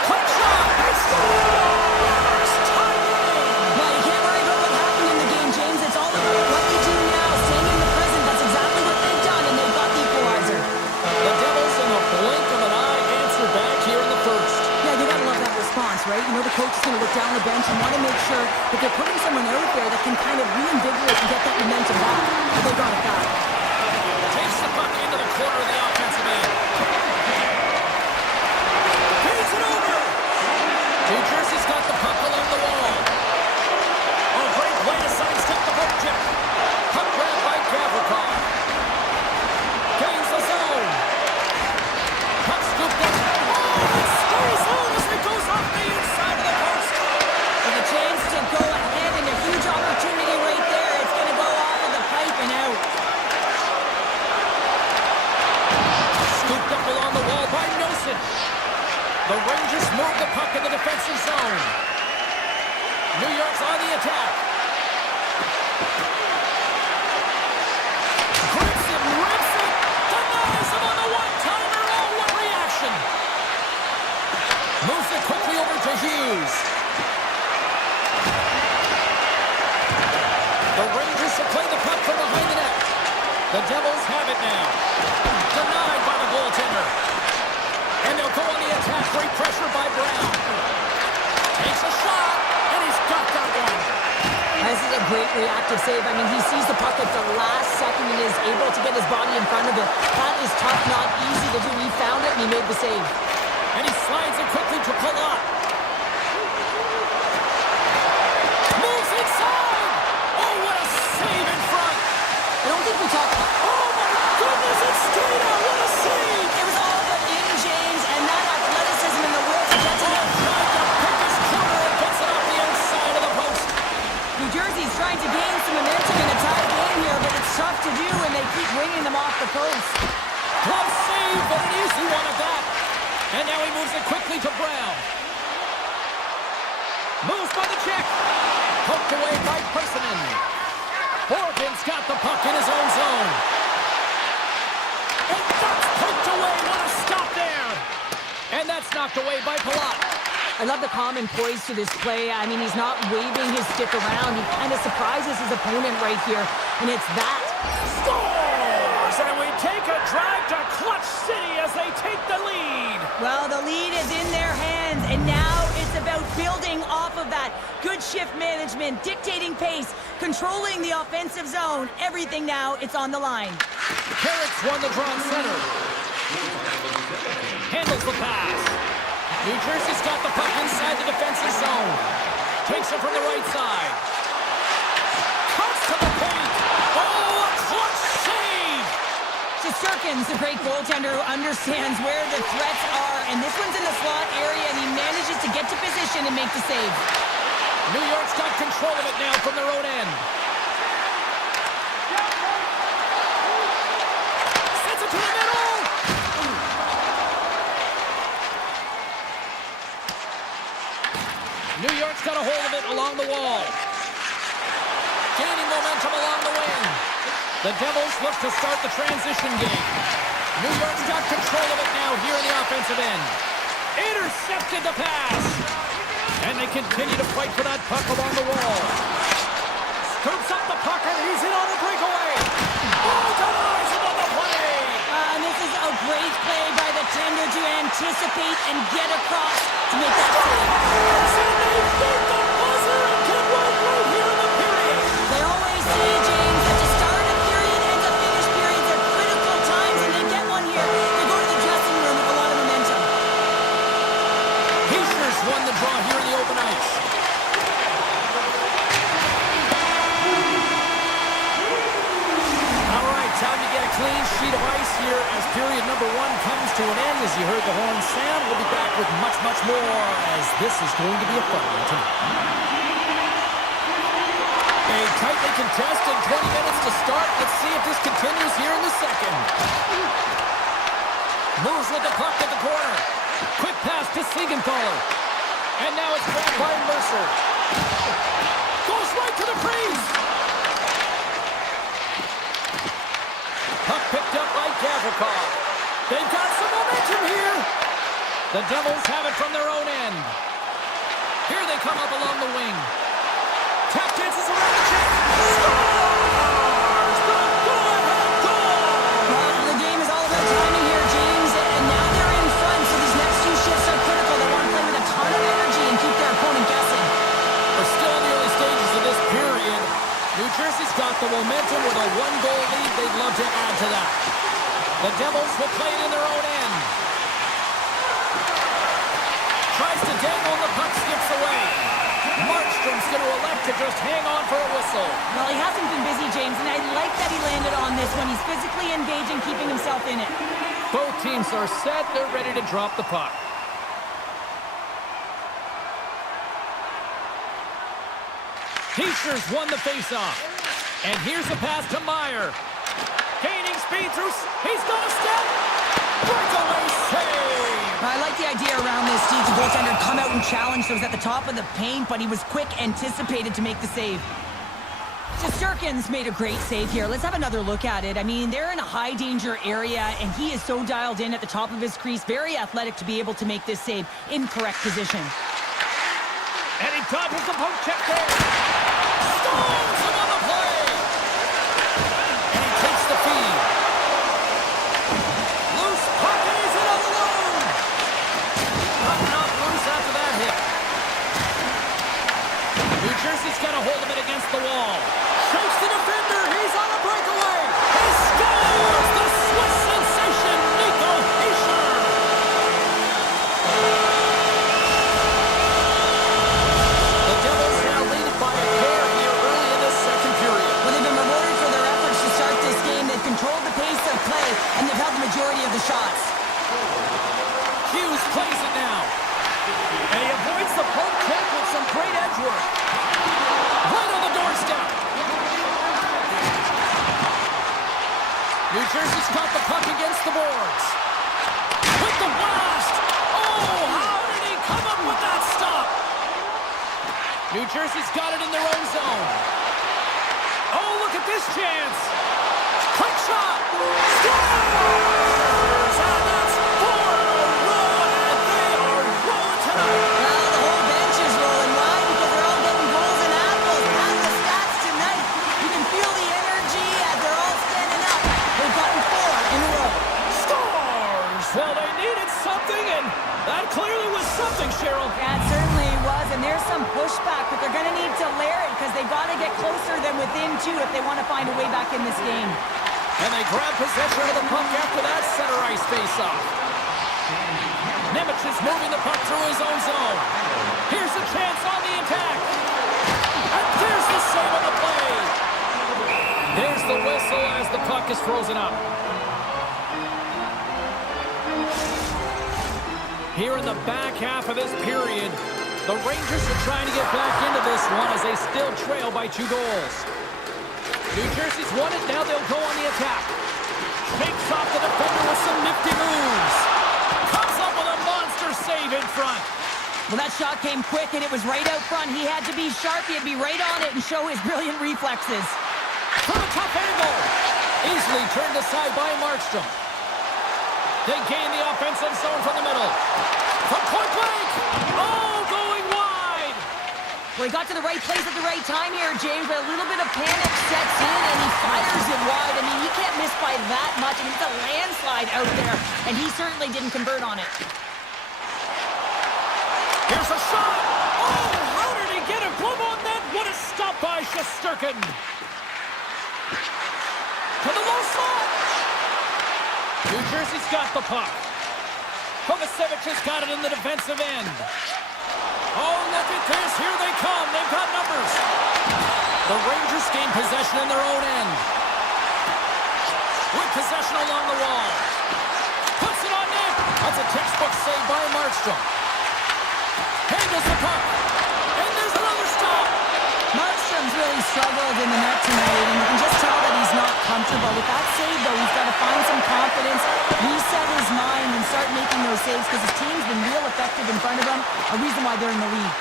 Quick shot! They score! Tied in! Well, you can't worry about what happened in the game, James. It's all about what they do now, staying in the present. That's exactly what they've done, and they've got the equalizer. The Devils, in a blink of an eye, answer back here in the first. Yeah, you gotta love that response, right? You know the coach is gonna look down the bench and want to make sure that they're putting someone out there that can kind of reinvigorate and get that momentum back. But they got it back. Takes the puck into the corner of the offensive end. Feeds it over. New Jersey's got the puck along the wall. Oh, great way to sidestep the hook check. Puck grabbed by Gavrikov. Gains the zone. Puck scooped up. Oh, it stays on as it goes off the inside of the post. And the chance to go ahead and a huge opportunity right there. It's gonna go off of the pipe and out. Scooped up along the wall by Nelson. The Rangers move the puck in the defensive zone. New York's on the attack. Grips it, rips it, denies him on the one-timer. Oh, what reaction! Moves it quickly over to Hughes. The Rangers will play the puck from behind the net. The Devils have it now. Denied by the goaltender. And they'll go on the attack. Great pressure by Brown. Takes a shot, and he's got that one. This is a great reactive save. I mean, he sees the puck at the last second and is able to get his body in front of it. That is tough, not easy to do. He found it, and he made the save. And he slides it quickly to Palat. Moves inside. Oh, what a save in front. I don't think we talked. Oh, my goodness, it's straight out. What a save. It was all but in, James, and that athleticism and the will to get to him. Tried to pick his corner and gets it off the outside of the post. New Jersey's trying to gain some momentum in a tie game here, but it's tough to do when they keep winning them off the post. Glove save, but an easy one at that. And now he moves it quickly to Brown. Moves by the check. Poked away by Personin. Morgan's got the puck in his own zone. And that's poked away. What a stop there. And that's knocked away by Palat. I love the calm and poise to this play. I mean, he's not waving his stick around. He kind of surprises his opponent right here, and it's that. Scores! And we take a drive to Clutch City as they take the lead. Well, the lead is in their hands, and now it's about building off of that. Good shift management, dictating pace, controlling the offensive zone. Everything now, it's on the line. Carrick's won the draw center. Handles the pass. New Jersey's got the puck inside the defensive zone. Takes it from the right side. Cuts to the paint. Oh, a clutch save! Shesterkin's a great goaltender who understands where the threats are, and this one's in the slot area, and he manages to get to position and make the save. New York's got control of it now from their own end. Sends it to the middle. New York's got a hold of it along the wall. Gaining momentum along the wing. The Devils look to start the transition game. New York's got control of it now here in the offensive end. Intercepted the pass. And they continue to fight for that puck along the wall. Scoops up the puck and he's in on the breakaway. Oh, denies him on the play. And this is a great play by the tender to anticipate and get across to make that save. And they beat the buzzer and can work right here in the period. They always say, James, that to start a period and to finish periods are critical times, and they get one here. They go to the dressing room with a lot of momentum. Heischer's won the draw here in the open ice. to an end as you heard the horn sound. We'll be back with much, much more as this is going to be a fun one tonight. A tightly contested 20 minutes to start. Let's see if this continues here in the second. Moves with the puck at the corner. Quick pass to Siegenthaler. And now it's back by Mercer. Goes right to the crease. Puck picked up by Gavrikov. They've got some momentum here. The Devils have it from their own end. Here they come up along the wing. Tap dances around the chest. Scores! The go-ahead goal! Well, the game is all about timing here, James. And now they're in front, so these next few shifts are critical. They want to play with a ton of energy and keep their opponent guessing. We're still in the early stages of this period. New Jersey's got the momentum with a one-goal lead. They'd love to add to that. The Devils will play it in their own end. Tries to dangle and the puck skips away. Markstrom's going to elect to just hang on for a whistle. Well, he hasn't been busy, James, and I like that he landed on this one. He's physically engaging, keeping himself in it. Both teams are set. They're ready to drop the puck. Heischer's won the faceoff. And here's a pass to Meyer. Gaining speed through... He's got a step! Breakaway save! I like the idea around this, Steve. The goaltender come out and challenge, so he was at the top of the paint, but he was quick, anticipated to make the save. Shesterkin's made a great save here. Let's have another look at it. I mean, they're in a high-danger area, and he is so dialed in at the top of his crease. Very athletic to be able to make this save in correct position. And he dodges the poke check there. Stones him on the play. And he takes the feed. Loose puck and he's in alone. Not loose after that hit. New Jersey's got a hold of it against the wall. Shakes the defender. He's on a breakaway. He scores! The Swiss sensation, Nico Hischier. The Devils now lead by a pair here early in this second period. Well, they've been rewarded for their efforts to start this game. They've controlled the pace of play, and they've held the majority of the shots. Hughes plays it now. And he avoids the poke check with some great edge work. Right on the doorstep. New Jersey's got the puck against the boards. With the blast. Oh, how did he come up with that stop? New Jersey's got it in their own zone. Oh, look at this chance. Quick shot. Scores! And that's 4 in a row, and they are rolling tonight. Well, the whole bench is rolling. Why? Because they're all getting goals and apples. At the stats tonight, you can feel the energy as they're all standing up. They've gotten 4 in a row. Scores! Well, they needed something, and that clearly was something, Cheryl. Yeah, it certainly was, and there's some pushback, but they're going to need to layer it because they've got to get closer than within 2 if they want to find a way back in this game. And they grab possession of the puck after that center ice face-off. Nemec is moving the puck through his own zone. Here's a chance on the attack. And there's the save on the play. There's the whistle as the puck is frozen up. Here in the back half of this period, the Rangers are trying to get back into this one as they still trail by 2 goals. New Jersey's won it, now they'll go on the attack. Shakes off the defender with some nifty moves. Comes up with a monster save in front. Well, that shot came quick, and it was right out front. He had to be sharp, he had to be right on it and show his brilliant reflexes. From a tough angle. Easily turned aside by Markstrom. They gain the offensive zone from the middle. From point blank. Oh, going wide. Well, he got to the right place at the right time here, James, but a little bit of panic sets in, and he fires it wide. I mean, you can't miss by that much. I mean, it's a landslide out there, and he certainly didn't convert on it. Here's a shot. Oh, how did he get a glove on that? What a stop by Shesterkin. To the low slot. New Jersey's got the puck. Kovacevic has got it in the defensive end. Oh, look at this. Here they come. They've got numbers. The Rangers gain possession in their own end. With possession along the wall. Puts it on net. save by Markstrom. Handles the puck. And there's another stop. Markstrom's really struggled in the net tonight, and you can just tell that he's not comfortable. With that save, though, he's got to find some confidence, reset his mind, and start making those saves because his team's been real effective in front of him, a reason why they're in the lead.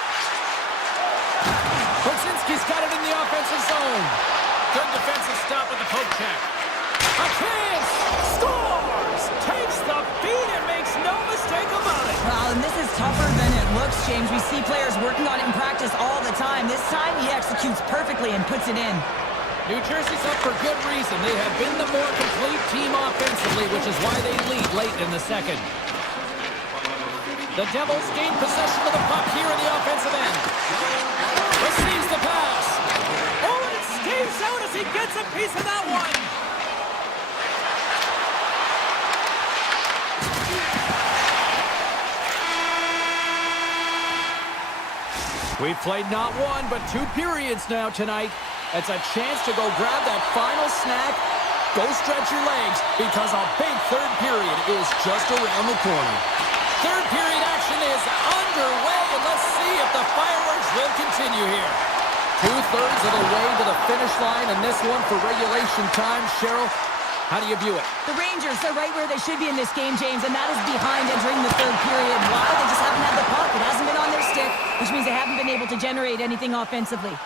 Brzezinski's got it in the offensive zone. Good defensive stop with the poke check. A chance! Scores! Takes the beat and makes no mistake about it. Well, and this is tougher than it looks, James. We see players working on it in practice all the time. This time, he executes perfectly and puts it in. New Jersey's up for good reason. They have been the more complete team offensively, which is why they lead late in the second. The Devils gain possession of the puck here in the offensive end. Receives the pass. Oh, and it stays out as he gets a piece of that one. We've played not one, but 2 periods now tonight. It's a chance to go grab that final snack. Go stretch your legs, because a big third period is just around the corner. Third period action is underway, and let's see if the fireworks will continue here. 2/3 of the way to the finish line, and this one for regulation time. Cheryl, how do you view it? The Rangers are right where they should be in this game, James, and that is behind entering the third period. Why? They just haven't had the puck. It hasn't been on their stick, which means they haven't been able to generate anything offensively.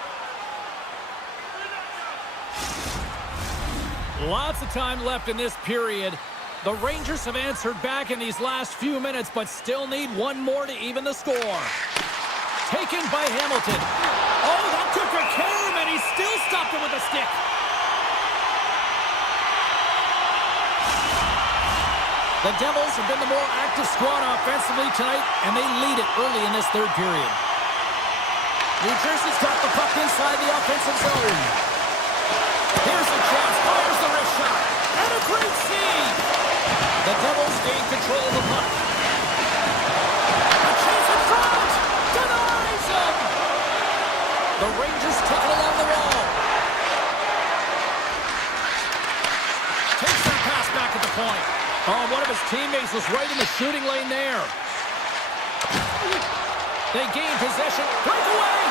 Lots of time left in this period. The Rangers have answered back in these last few minutes, but still need one more to even the score. Taken by Hamilton. Oh, that took a care of him, and he still stopped it with a stick. The Devils have been the more active squad offensively tonight, and they lead it early in this third period. New Jersey's got the puck inside the offensive zone. Here's a chance, fires the wrist shot, and a great save! The Devils gain control of the puck. A chance in front! Denies him! The Rangers take it along the wall. Takes that pass back at the point. Oh, one of his teammates was right in the shooting lane there. They gain possession. Breakaway!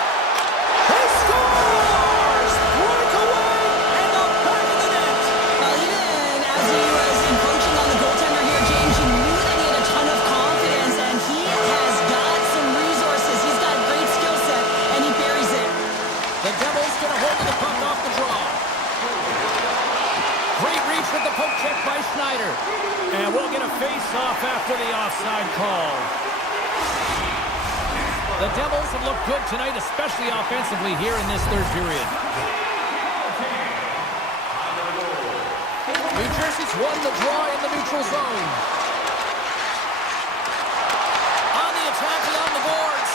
He scores! Breakaway! And the back of the net! Well, even as he was encroaching on the goaltender here, James, you knew that he had a ton of confidence, and he has got some resources. He's got a great skill set, and he buries it. The Devils get a hold of the puck off the draw. Great reach with the poke check by Schneider. And we'll get a face-off after the offside call. The Devils have looked good tonight, especially offensively here in this third period. New Jersey's won the draw in the neutral zone. On the attack along the boards.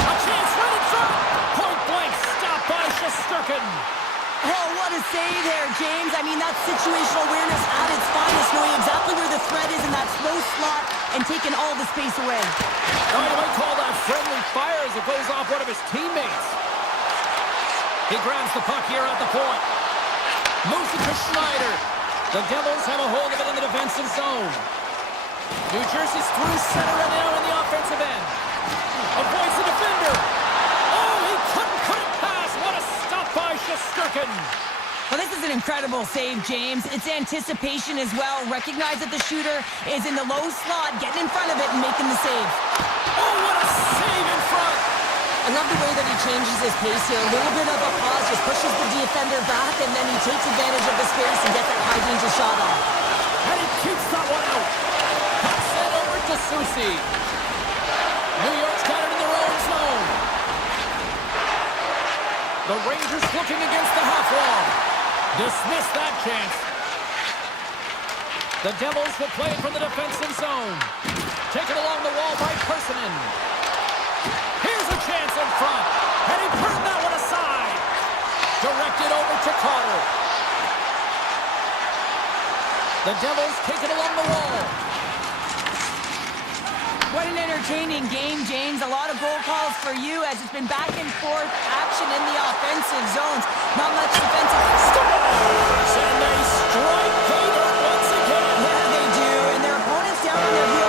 A chance right in front. Point blank, stopped by Shesterkin. Oh, what a save there, James. I mean, that's situational awareness at its finest, knowing exactly where the threat is in that slow slot and taking all the space away. Oh, you might call that friendly fire as it goes off one of his teammates. He grabs the puck here at the point. Moves it to Schneider. The Devils have a hold of it in the defensive zone. New Jersey's through center and now in the offensive end. Avoids the defender. Oh, he couldn't put it past. What a stop by Shesterkin. Well, this is an incredible save, James. It's anticipation as well. Recognize that the shooter is in the low slot, getting in front of it and making the save. Oh, what a save in front. I love the way that he changes his pace here. A little bit of a pause, just pushes the defender back, and then he takes advantage of the space and gets that high-danger shot off. And he keeps that one out. Puck sent over to Susi. New York's got it in their own zone. The Rangers looking against the half wall. Dismiss that chance. The Devils will play it from the defensive zone. Taken along the wall by Persinen. Here's a chance in front. And he turned that one aside. Directed over to Carter. The Devils take it along the wall. What an entertaining game, James. A lot of goal calls for you as it's been back and forth action in the offensive zones. Not much defensive. Scores! And they strike Peter once again. Yeah, they do. And their opponents down on their heels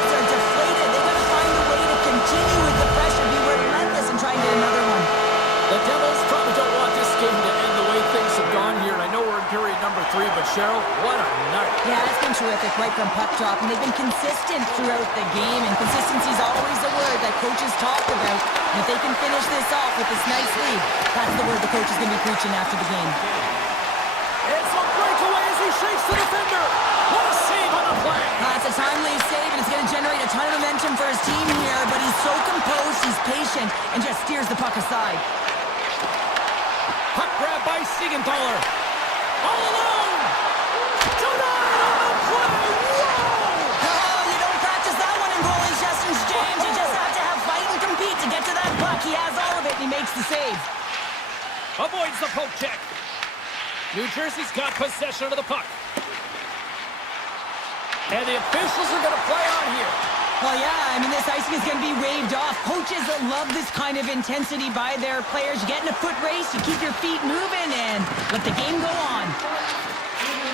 three, but Cheryl, what a night. Yeah, it's been terrific right from puck drop, and they've been consistent throughout the game, and consistency is always a word that coaches talk about. And if they can finish this off with this nice lead, that's the word the coach is going to be preaching after the game. It's a breakaway as he shakes the defender. What a save on the play. It's a timely save, and it's going to generate a ton of momentum for his team here, but he's so composed, he's patient, and just steers the puck aside. Puck grab by Siegenthaler. All alone. Denied on the play. Whoa! Oh, you don't practice that one in goalie sessions, James. You just have to have fight and compete to get to that puck. He has all of it, and he makes the save. Avoids the poke check. New Jersey's got possession of the puck. And the officials are going to play on here. Well, yeah, I mean, this icing is going to be waved off. Coaches love this kind of intensity by their players. You get in a foot race, you keep your feet moving, and let the game go on.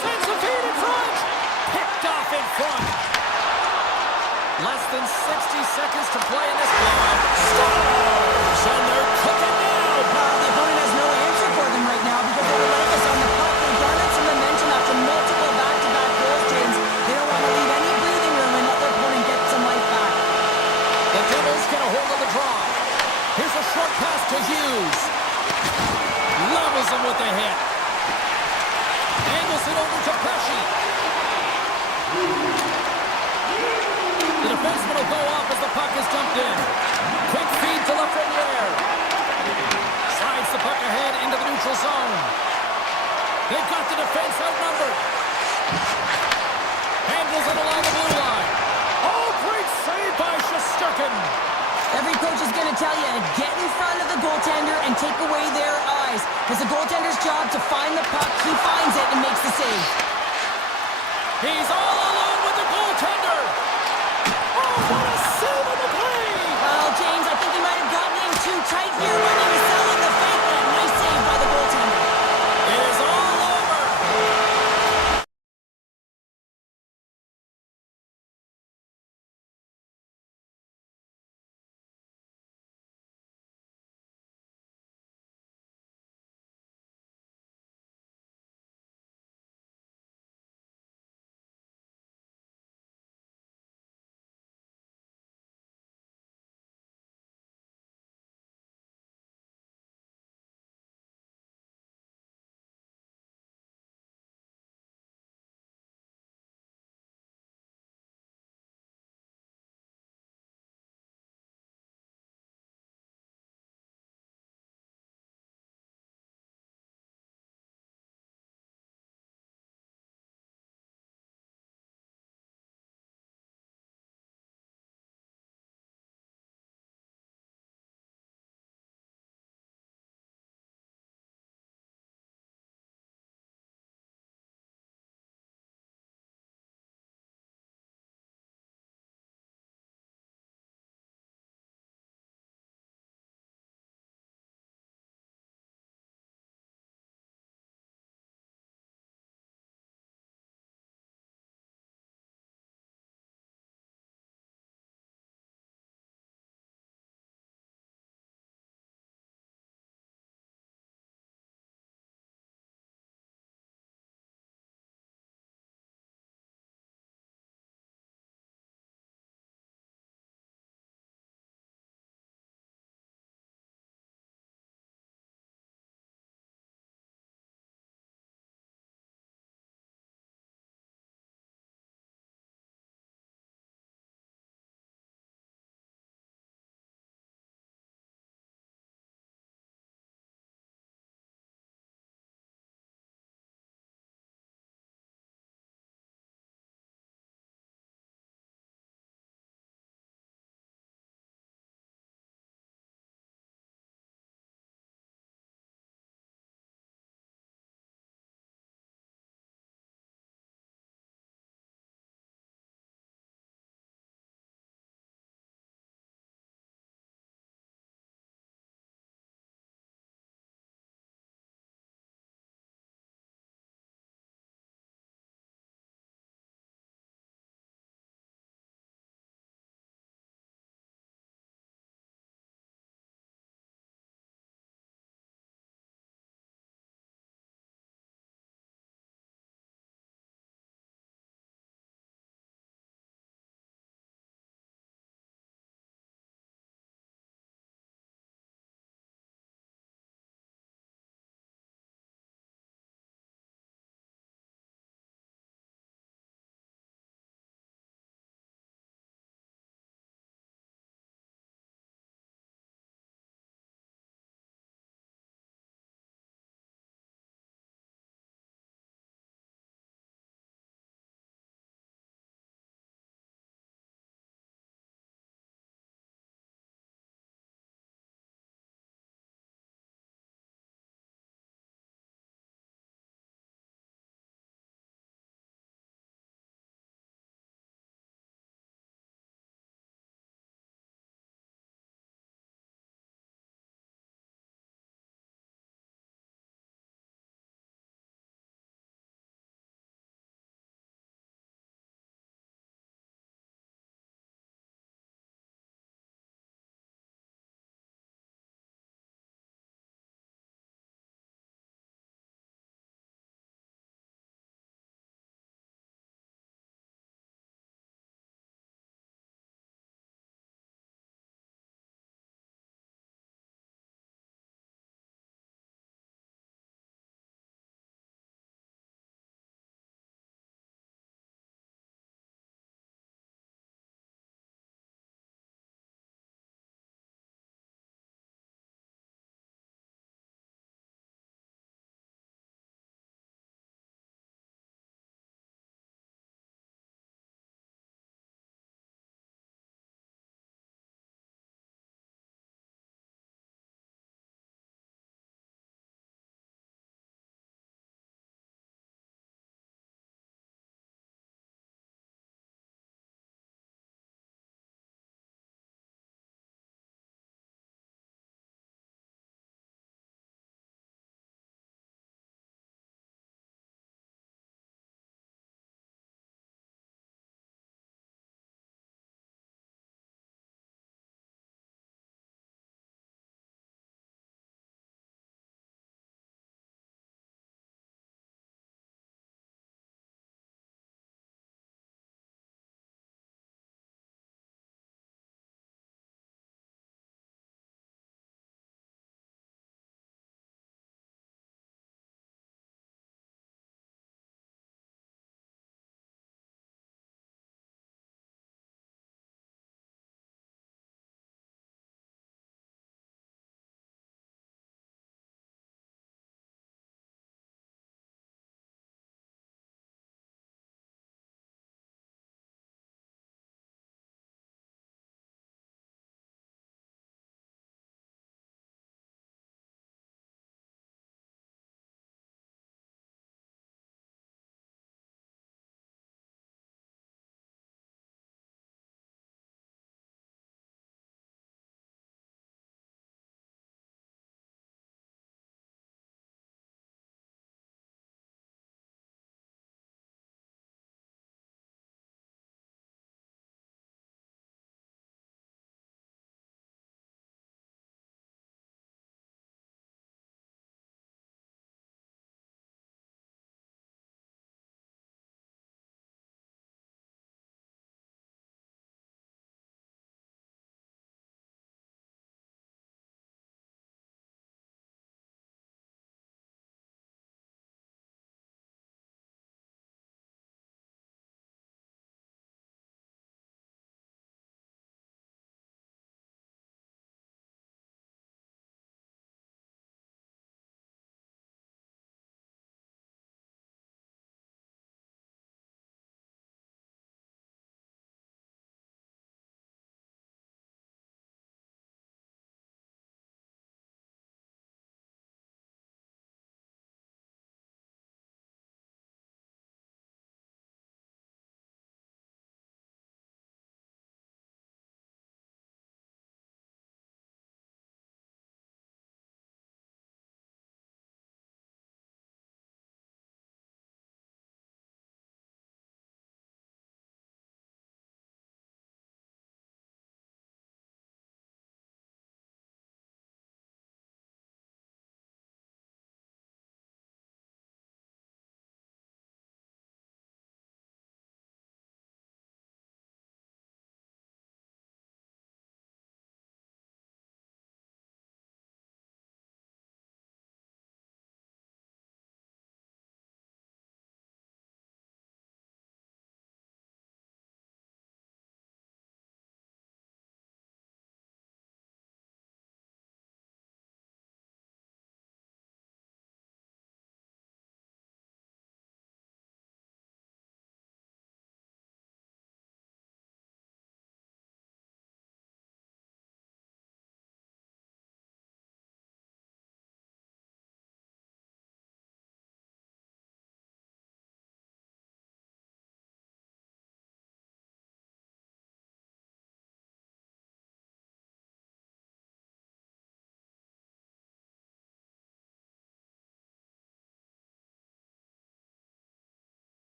Sends the feet in front. Picked off in front. Less than 60 seconds to play in this blowout. Scores! And they're cooking now. The opponent has no answer for them right now because they're relentless on the puck. They've garnered some momentum after multiple back-to-back goals, James. They don't want to leave any breathing room and let their opponent get some life back. The Devils get a hold of the draw. Here's a short pass to Hughes. Levels him with the hit. Angles it over to Pesci. The defenseman will go off as the puck is dumped in. Quick feed to Lafreniere. Slides the puck ahead into the neutral zone. They've got the defense outnumbered. Handles it along the blue line. Oh, great save by Shesterkin. Every coach is going to tell you, get in front of the goaltender and take away their eyes. It's the goaltender's job to find the puck. He finds it and makes the save. He's all alone with the goaltender. Oh, what a save on the play. Well, James, I think he might have gotten in too tight here when he was selling the fake. Nice save by the goaltender. It is all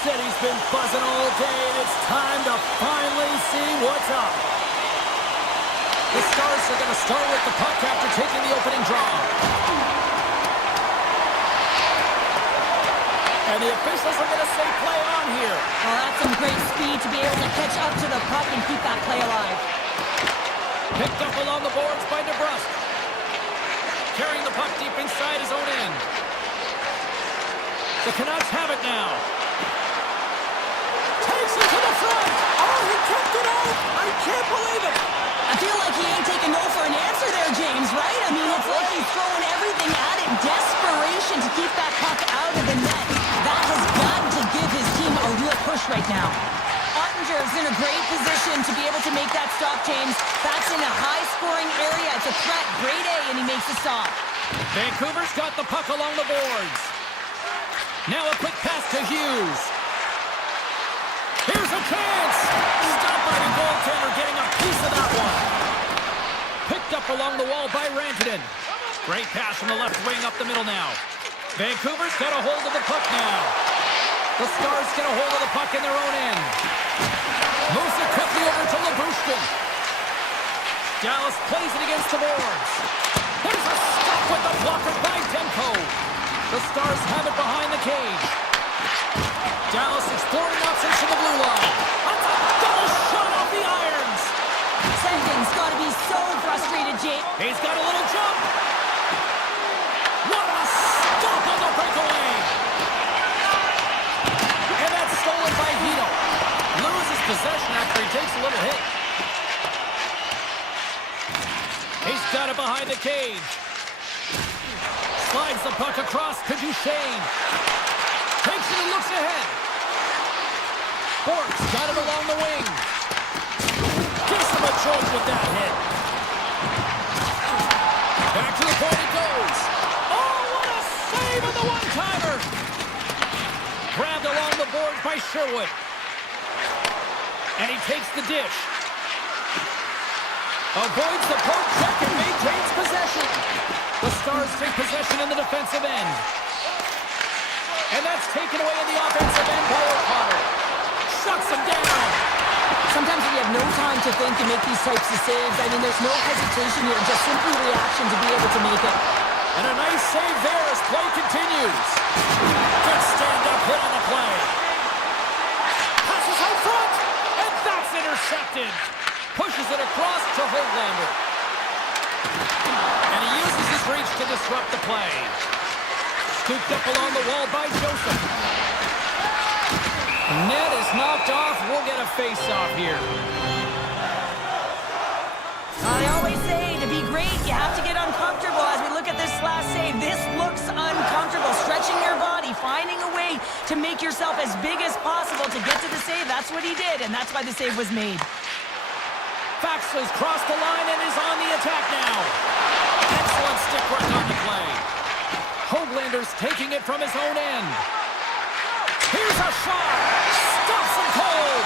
said he's been buzzing all day, and it's time to finally see what's up. The Stars are going to start with the puck after taking the opening draw. And the officials are going to say play on here. Well, that's some great speed to be able to catch up to the puck and keep that play alive. Picked up along the boards by DeBrusque. Carrying the puck deep inside his own end. The Canucks have it now. Takes it to the front. Oh, he kept it out. I can't believe it. I feel like he ain't taking no for an answer there, James, right? I mean, it's like he's throwing everything at it in desperation to keep that puck out of the net. That has got to give his team a real push right now. Ottinger's in a great position to be able to make that stop, James. That's in a high-scoring area. It's a threat, grade A, and he makes the stop. Vancouver's got the puck along the boards. Now a quick pass to Hughes. Here's a chance! Stopped by the goaltender, getting a piece of that one. Picked up along the wall by Rantanen. Great pass from the left wing up the middle now. Vancouver's got a hold of the puck now. The Stars get a hold of the puck in their own end. Moves it quickly over to Labushkin. Dallas plays it against the boards. There's a stop with the blocker by Demko. The Stars have it behind the cage. Dallas exploring options from the blue line. That's a double shot off the irons. Sending's got to be so frustrated, Jake. He's got a little jump. What a stop on the breakaway. And that's stolen by Hito. Loses possession after he takes a little hit. He's got it behind the cage. Slides the puck across to Duchesne. Takes it and looks ahead. Bork's got it along the wing. Gives him a jolt with that hit. Back to the point it goes. Oh, what a save on the one-timer. Grabbed along the boards by Sherwood. And he takes the dish. Avoids the poke check and maintains possession. The Stars take possession in the defensive end. And that's taken away in the offensive end by O'Connor. Shuts him down. Sometimes when you have no time to think and make these types of saves, I mean, there's no hesitation here, just simply reaction to be able to make it. And a nice save there as play continues. Good stand-up hit on the play. Passes out front, and that's intercepted. Pushes it across to Höglander. And he uses his reach to disrupt the play. Scooped up along the wall by Joseph. Net is knocked off. We'll get a face-off here. I always say, to be great, you have to get uncomfortable. As we look at this last save, this looks uncomfortable. Stretching your body, finding a way to make yourself as big as possible to get to the save. That's what he did, and that's why the save was made. Fax has crossed the line and is on the attack now. Excellent stick work on the play. Höglander's taking it from his own end. Here's a shot. Stops him cold.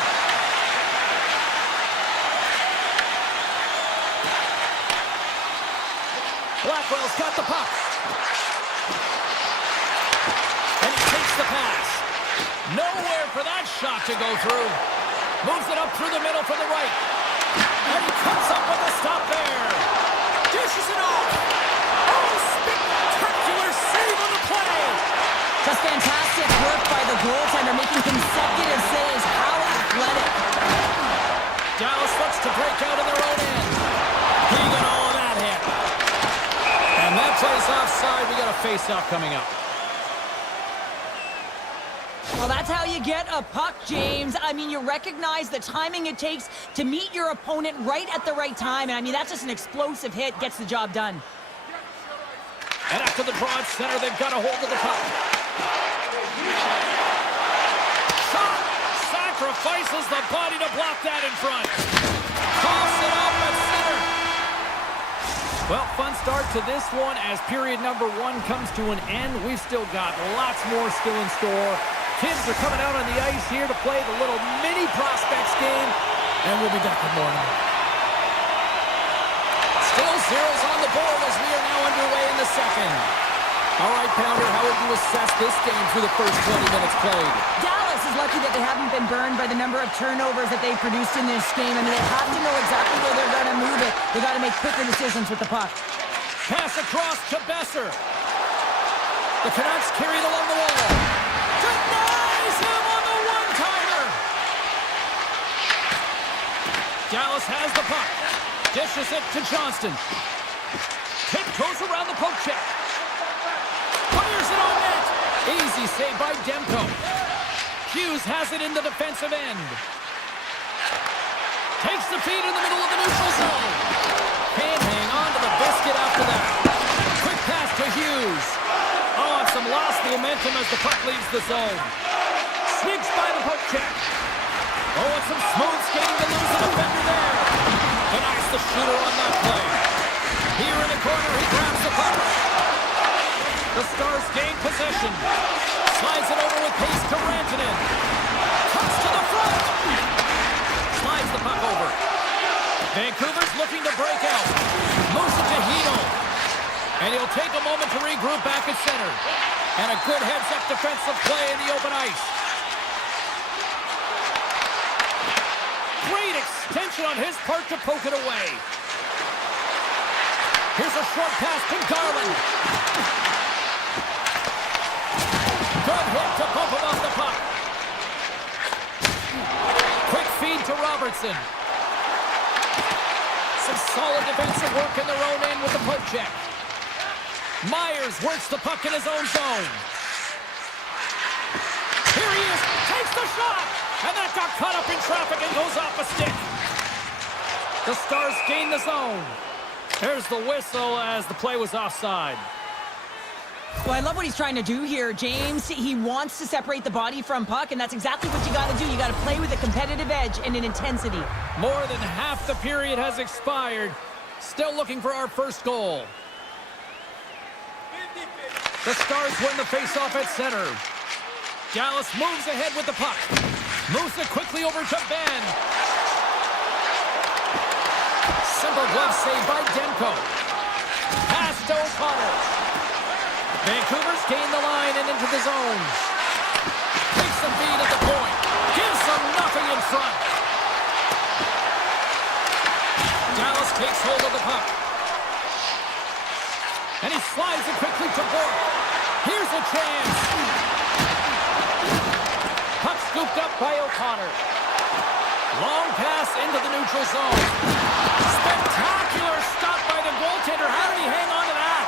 Blackwell's got the puck. And he takes the pass. Nowhere for that shot to go through. Moves it up through the middle for the right. And he comes up with a stop there. Dishes it off. Oh, spectacular save on the play. Just fantastic work by the goaltender, making consecutive saves. How athletic. Dallas looks to break out in their own end. He got all of that hit. And that plays offside. We got a face-off coming up. Well, that's how you get a puck, James. I mean, you recognize the timing it takes to meet your opponent right at the right time. And I mean, that's just an explosive hit. Gets the job done. And after the draw at center, they've got a hold of the puck. Shot! Sacrifices the body to block that in front. Toss it up at center. Well, fun start to this one as period number 1 comes to an end. We've still got lots more skill in store. Kids are coming out on the ice here to play the little mini prospects game, and we'll be back with more now. Still zeros on the board as we are now underway in the second. All right, Pounder, how would you assess this game through the first 20 minutes played? Dallas is lucky that they haven't been burned by the number of turnovers that they've produced in this game. I mean, they have to know exactly where they're going to move it. They've got to make quicker decisions with the puck. Pass across to Besser. The Canucks carry it along the wall. Denies him on the one-timer. Dallas has the puck. Dishes it to Johnston. Tip goes around the poke check. Fires it on net. Easy save by Demko. Hughes has it in the defensive end. Takes the feed in the middle of the neutral zone. Can't hang on to the biscuit after that. Quick pass to Hughes. Oh, and some lost momentum as the puck leaves the zone. Sneaks by the poke check. Oh, and some smooth skating to lose the defender there. Denies the shooter on that play. Here in the corner, he grabs the puck. The Stars gain possession. Slides it over with pace to Rantanen. Cuts to the front. Slides the puck over. Vancouver's looking to break out. Moves it to Hino. And he'll take a moment to regroup back at center. And a good heads-up defensive play in the open ice. Great extension on his part to poke it away. Here's a short pass to Garland. Good hit to bump him off the puck. Quick feed to Robertson. Some solid defensive work in their own end with the poke check. Myers works the puck in his own zone. Here he is, takes the shot, and that got caught up in traffic and goes off a stick. The Stars gain the zone. There's the whistle as the play was offside. Well, I love what he's trying to do here, James. He wants to separate the body from puck, and that's exactly what you got to do. You got to play with a competitive edge and an intensity. More than half the period has expired. Still looking for our first goal. The Stars win the faceoff at center. Dallas moves ahead with the puck. Moves it quickly over to Ben. Simple glove save by Demko. Pass to O'Connor. Vancouver's gain the line and into the zone. Takes the feed at the point. Gives them nothing in front. Dallas takes hold of the puck. And he slides it quickly to Bourque. Here's a chance. Puck scooped up by O'Connor. Long pass into the neutral zone. Spectacular stop by the goaltender. How did he hang on to that?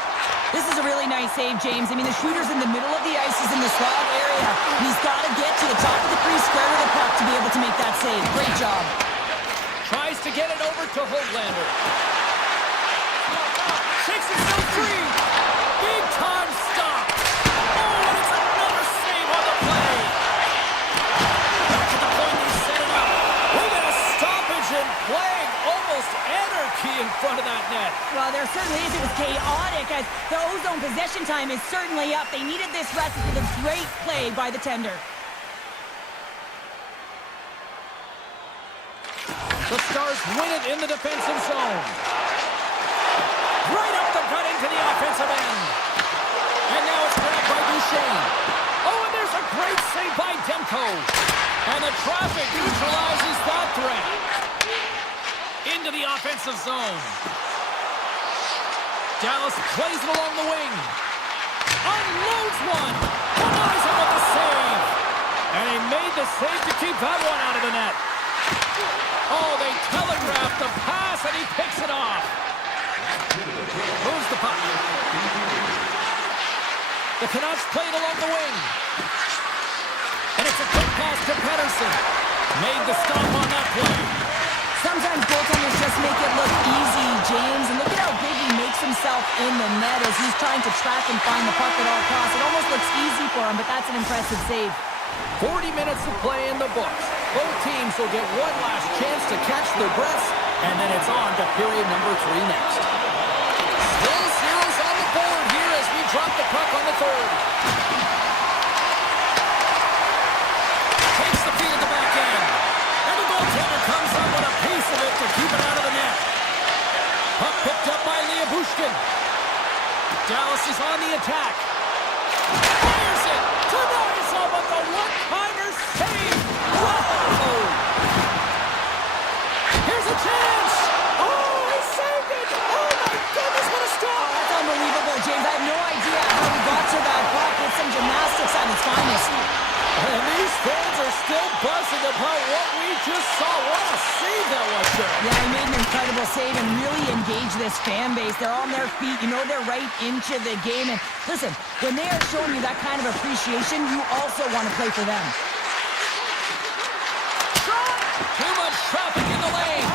This is a really nice save, James. I mean, the shooter's in the middle of the ice. He's in the slot area. And he's got to get to the top of the crease square with the puck to be able to make that save. Great job. Tries to get it over to Hoglander. Shakes himself free. Big time stop. Oh, and it's another save on the play. Back at the point, he set it up. We got a stoppage in play. Almost anarchy in front of that net. Well, there certainly is. It was chaotic as the ozone possession time is certainly up. They needed this rest with a great play by the tender. The Stars win it in the defensive zone. Right up the gut into the offensive end. And now it's grabbed by Duchesne. Oh, and there's a great save by Demko. And the traffic neutralizes that threat. Into the offensive zone. Dallas plays it along the wing. Unloads one. Denies him with the save. And he made the save to keep that one out of the net. Oh, they telegraphed the pass, and he picks it off. Moves the puck. The Canucks play it along the wing. And it's a quick pass to Pettersson. Made the stop on that play. Sometimes goaltenders just make it look easy, James. And look at how big he makes himself in the net as he's trying to track and find the puck at all costs. It almost looks easy for him, but that's an impressive save. 40 minutes of play in the books. Both teams will get one last chance to catch their breaths, and then it's on to period number 3 next. Still zeros on the board here as we drop the puck on the third. Takes the feed at the back end. And the goaltender comes up with a piece of it to keep it out of the net. Puck picked up by Leah Bushkin. Dallas is on the attack. a one-timer save! Whoa! Here's a chance! Oh, he saved it! Oh my goodness, what a stop! That's unbelievable, James. I have no idea how he got to that puck. It's some gymnastics at its finest. And these fans are still buzzing about what we just saw. What a save that was there! Yeah, he made an incredible save and really engaged this fan base. They're on their feet. You know they're right into the game. And listen, when they are showing you that kind of appreciation, you also want to play for them. Too much traffic in the lane.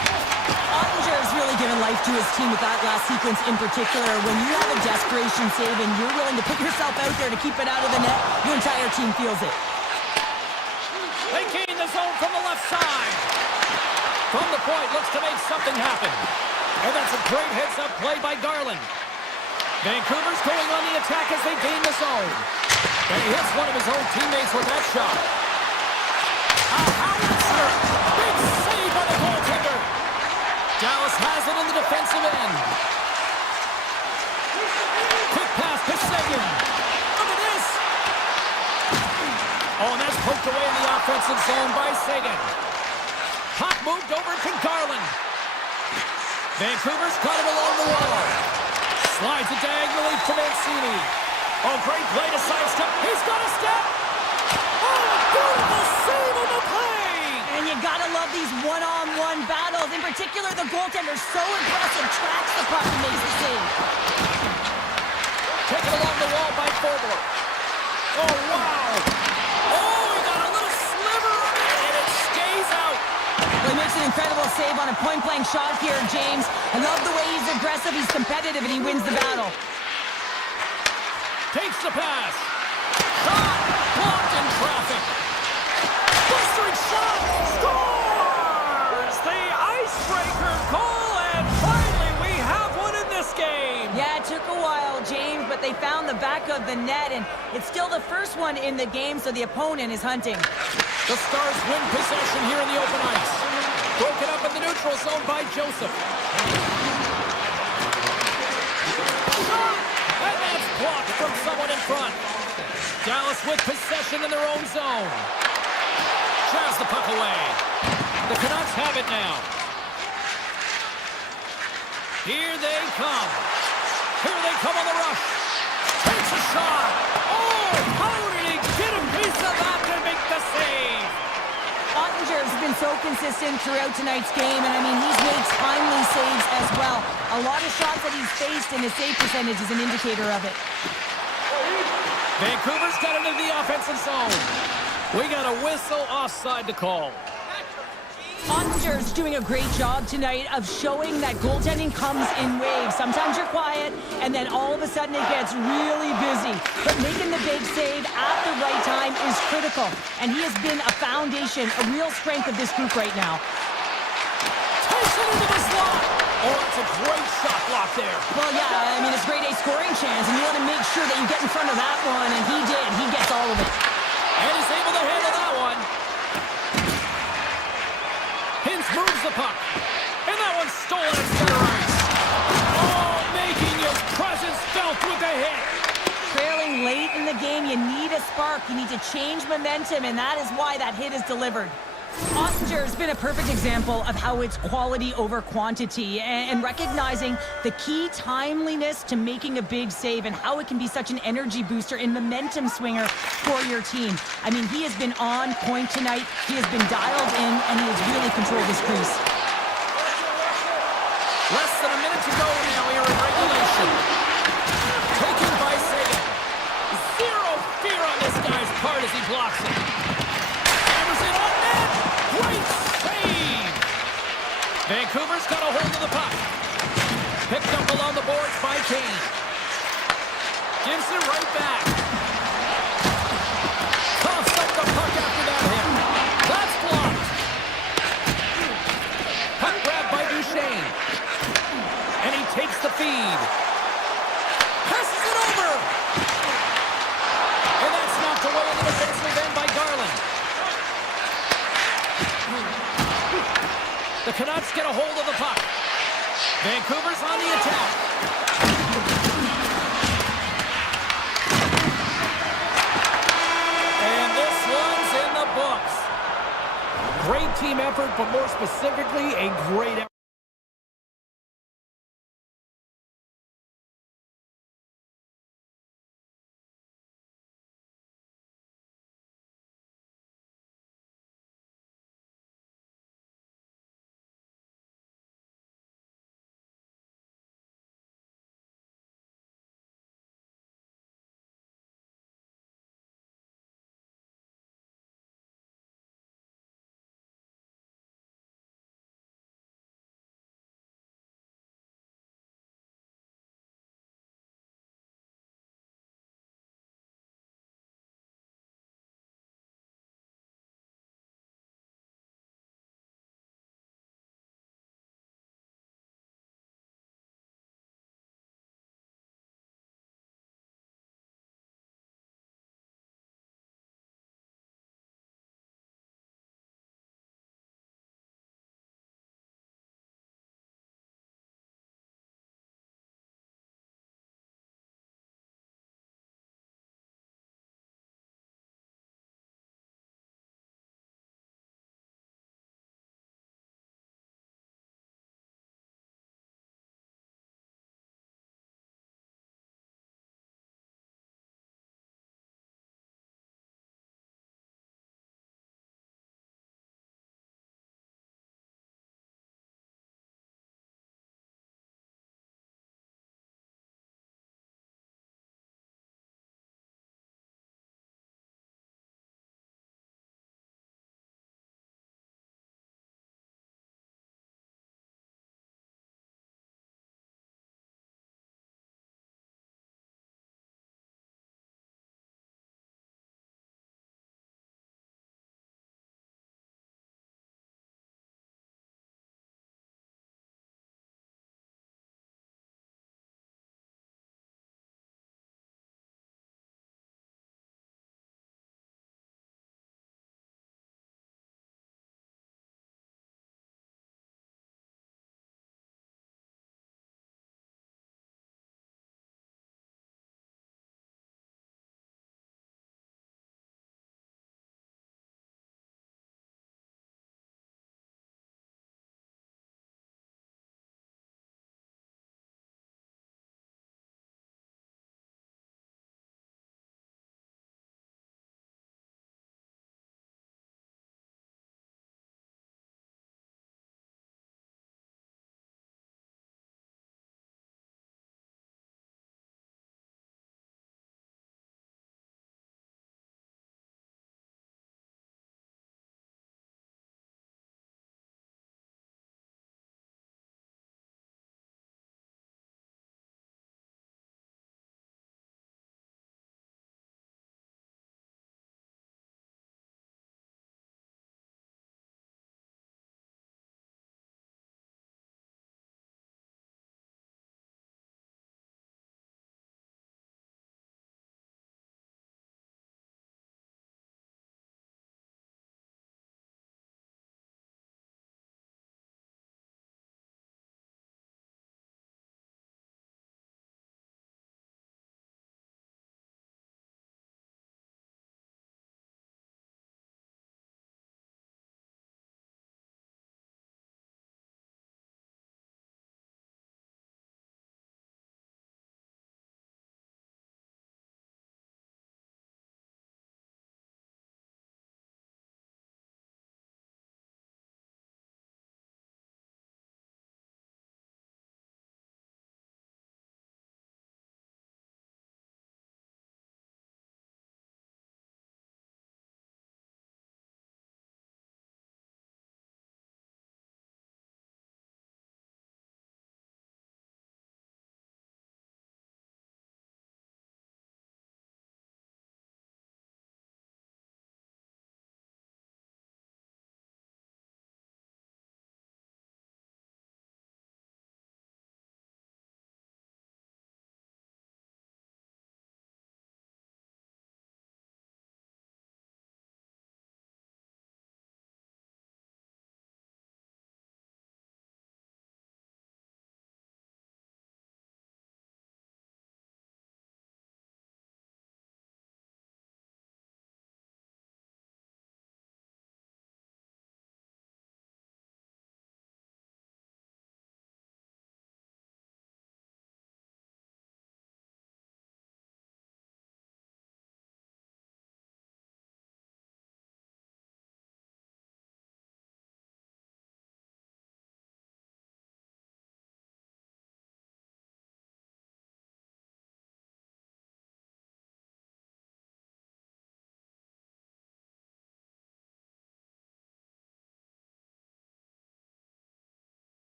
Ottinger's really given life to his team with that last sequence in particular. When you have a desperation save and you're willing to put yourself out there to keep it out of the net, your entire team feels it. They gain the zone from the left side. From the point, looks to make something happen. And that's a great heads-up play by Garland. Vancouver's going on the attack as they gain the zone. And he hits one of his own teammates with that shot. A howitzer! Big save by the goaltender. Dallas has it in the defensive end. Quick pass to Sagan. Look at this! Oh, and that's poked away in the offensive zone by Sagan. Puck moved over to Garland. Vancouver's got it along the wall. Slides it diagonally to Mancini. Oh, great play to sidestep. He's got a step. Oh, beautiful save on the play. And you gotta love these one-on-one battles. In particular, the goaltender's so impressive. Tracks the puck and makes the save. Taken along the wall by Forbort. Oh, wow. Oh, he got a little sliver of it, and it stays out. Well, he makes an incredible save on a point-blank shot here, James. I love the way he's aggressive, he's competitive, and he wins the battle. Takes the pass. Shot! Blocked in traffic. Blistering shot! Scores! The icebreaker goal, and finally we have one in this game. Yeah, it took a while, James, but they found the back of the net, and it's still the first one in the game, so the opponent is hunting. The Stars win possession here in the open ice. Broken up in the neutral zone by Joseph. Shot! And that's blocked from someone in front. Dallas with possession in their own zone. Drives the puck away. The Canucks have it now. Here they come. Here they come on the rush. Takes a shot. Oh, how did he get a piece of that to make the save? Ottinger's been so consistent throughout tonight's game, and I mean, he's made timely saves as well. A lot of shots that he's faced, and his save percentage is an indicator of it. Vancouver's got it into the offensive zone. We got a whistle offside to call. Ottinger's doing a great job tonight of showing that goaltending comes in waves. Sometimes you're quiet, and then all of a sudden it gets really busy. But making the big save at the right time is critical, and he has been a foundation, a real strength of this group right now. Takes it into the slot. Oh, that's a great shot block there. Well, yeah, I mean, it's grade A scoring chance, and you want to make sure that you get in front of that one, and he did. He gets all of it. And he's able to handle that one. Hintz moves the puck. And that one's stolen at center ice. Oh, making his presence felt with a hit. Trailing late in the game, you need a spark. You need to change momentum, and that is why that hit is delivered. Ottinger's been a perfect example of how it's quality over quantity and recognizing the key timeliness to making a big save and how it can be such an energy booster and momentum swinger for your team. I mean, he has been on point tonight. He has been dialed in, and he has really controlled his crease. Less than a minute to go now here in regulation. Taken by Sagan. Zero fear on this guy's part as he blocks it. Hammers it on net. Great save! Vancouver's got a hold of the puck. Picked up along the boards by Kane. Gives it right back. Coughs up the puck after that hit. That's blocked. Puck grabbed by Duchesne. And he takes the feed. Passes it over. And that's knocked away in the defensive end by Garland. The Canucks get a hold of the puck. Vancouver's on the attack. And this will team effort, but more specifically, a great effort.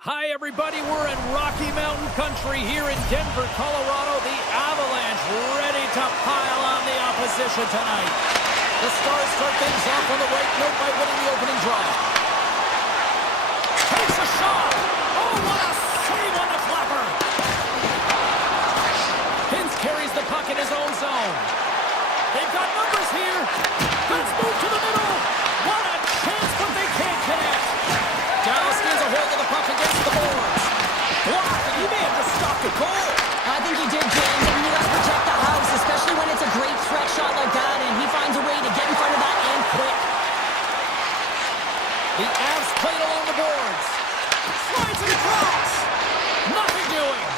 Hi, everybody. We're in Rocky Mountain Country here in Denver, Colorado. The Avalanche ready to pile on the opposition tonight. The Stars start things off on the right note by winning the opening draw. Takes a shot. Oh, what a save on the flapper. Hintz carries the puck in his own zone. They've got numbers here. Let's move to the middle. What a chance, but they can't connect. Dallas gets a hold of the puck against the boards. Blocked, and he may have just stopped a goal. I think he did, James. I mean, you got to protect the house, especially when it's a great threat shot like that, and he finds a way to get in front of that and quick. The Avs played along the boards. Slides it across. Nothing doing.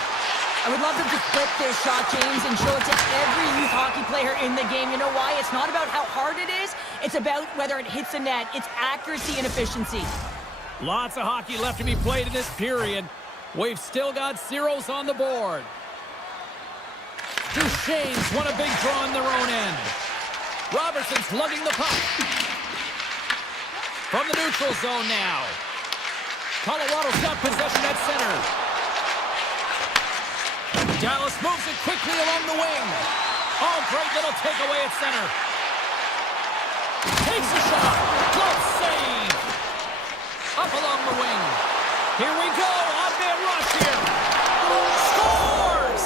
I would love them to flip their shot, James, and show it to every youth hockey player in the game. You know why? It's not about how hard it is. It's about whether it hits the net. It's accuracy and efficiency. Lots of hockey left to be played in this period. We've still got zeros on the board. Duchesne's won a big draw on their own end. Robertson's lugging the puck. From the neutral zone now. Colorado's got possession at center. Dallas moves it quickly along the wing. Oh, great little takeaway at center. Takes a shot. Glove save. Up along the wing. Here we go. On-man rush here. Scores!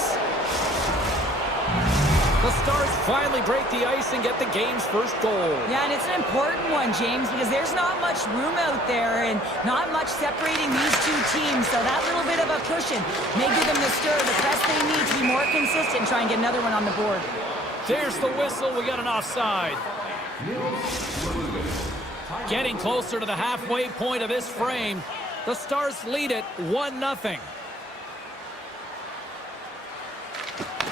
The Stars finally break the ice and get the game's first goal. Yeah, and it's an important one, James, because there's not much room out there and not much separating these two teams. So that little bit of a cushion may give them the stir, the press they need to be more consistent and try and get another one on the board. There's the whistle. We got an offside. Getting closer to the halfway point of this frame. The Stars lead it 1-0.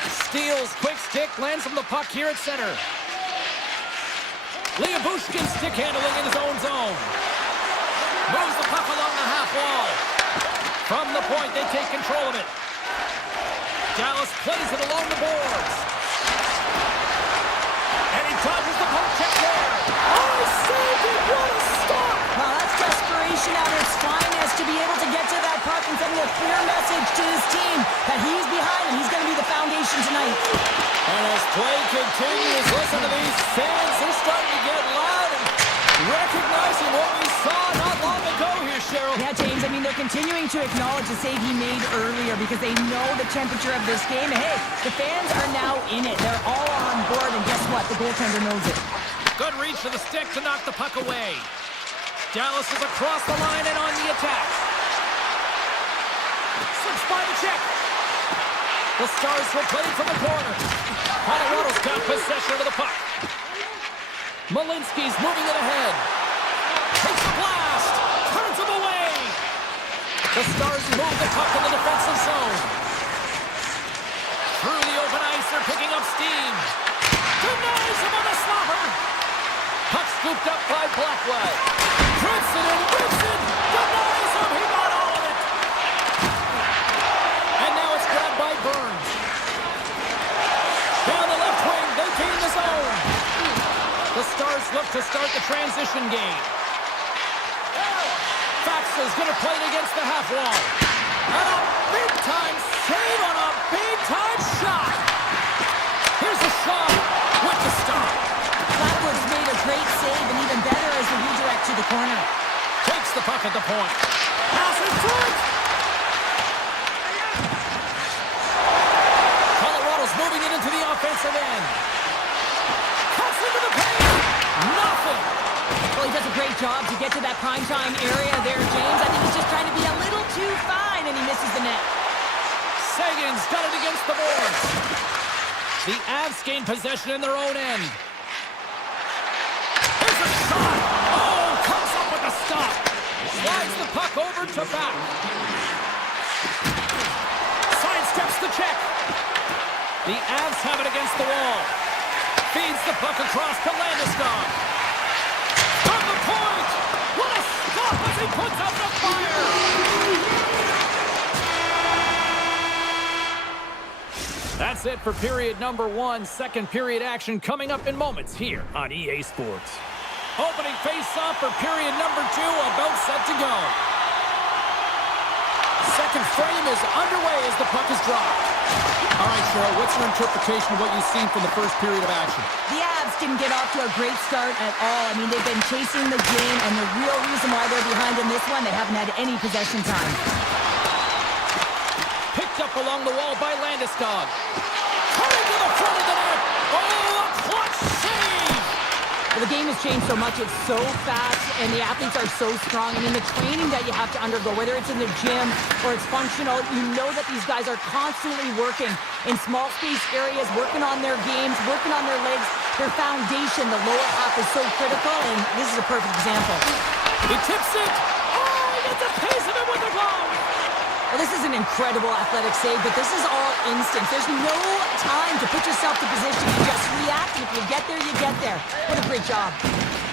Steals, quick stick, lands from the puck here at center. Liabushkin stick handling in his own zone. Moves the puck along the half wall. From the point, they take control of it. Dallas plays it along the boards. And he dodges the poke check there. Oh, he saved it! What a stop! Well, that's desperation at its finest to be able to get to that puck and sending a clear message to his team that he's behind and he's going to be the foundation tonight. And as play continues, listen to these fans. They're starting to get loud and recognizing what we saw not long ago here, Cheryl. Yeah, James, I mean, they're continuing to acknowledge the save he made earlier because they know the temperature of this game. And hey, the fans are now in it. They're all on board, and guess what? The goaltender knows it. Good reach to the stick to knock the puck away. Dallas is across the line and on the attack. Slips by the check. The Stars will play from the corner. Colorado's got possession of the puck. Malinsky's moving it ahead. Takes the blast. Turns him away. The Stars move the puck in the defensive zone. Through the open ice, they're picking up steam. Denies him on the slobber. Puck scooped up by Blackwell. Trips it and whips it. Denies him. He got all of it. And now it's grabbed by Burns. Down the left wing, they gain the zone. The Stars look to start the transition game. Faxa's going to play it against the half wall. And a big-time save on a big-time shot. Here's a shot with the stop. Blackwood's made a great save, and even better as the redirect to the corner. Takes the puck at the point. Passes to it. Colorado's moving it into the offensive end. Cuts into the paint. Nothing. Well, he does a great job to get to that primetime area there, James. I think he's just trying to be a little too fine, and he misses the net. Sagan's got it against the boards. The Avs gain possession in their own end. Here's a shot. Oh, comes up with a stop. Slides the puck over to back. Sidesteps the check. The Avs have it against the wall. Feeds the puck across to Landeskog. From the point. What a stop as he puts out the fire. That's it for period number 1. Second period action coming up in moments here on EA Sports. Opening face-off for period number 2, about set to go. second frame is underway as the puck is dropped. All right, Cheryl, what's your interpretation of what you've seen from the first period of action? The Avs didn't get off to a great start at all. I mean, they've been chasing the game, and the real reason why they're behind in this one, they haven't had any possession time. Picked up along the wall by Landeskog. Coming to the front of the net. Oh, a clutch save! Well, the game has changed so much. It's so fast, and the athletes are so strong. I mean, the training that you have to undergo, whether it's in the gym or it's functional, you know that these guys are constantly working in small space areas, working on their games, working on their legs, their foundation. The lower half is so critical, and this is a perfect example. He tips it. Oh, he gets a piece of it with the glove. Well, this is an incredible athletic save, but this is all instinct. There's no time to put yourself to position. You just react. If you get there, you get there. What a great job.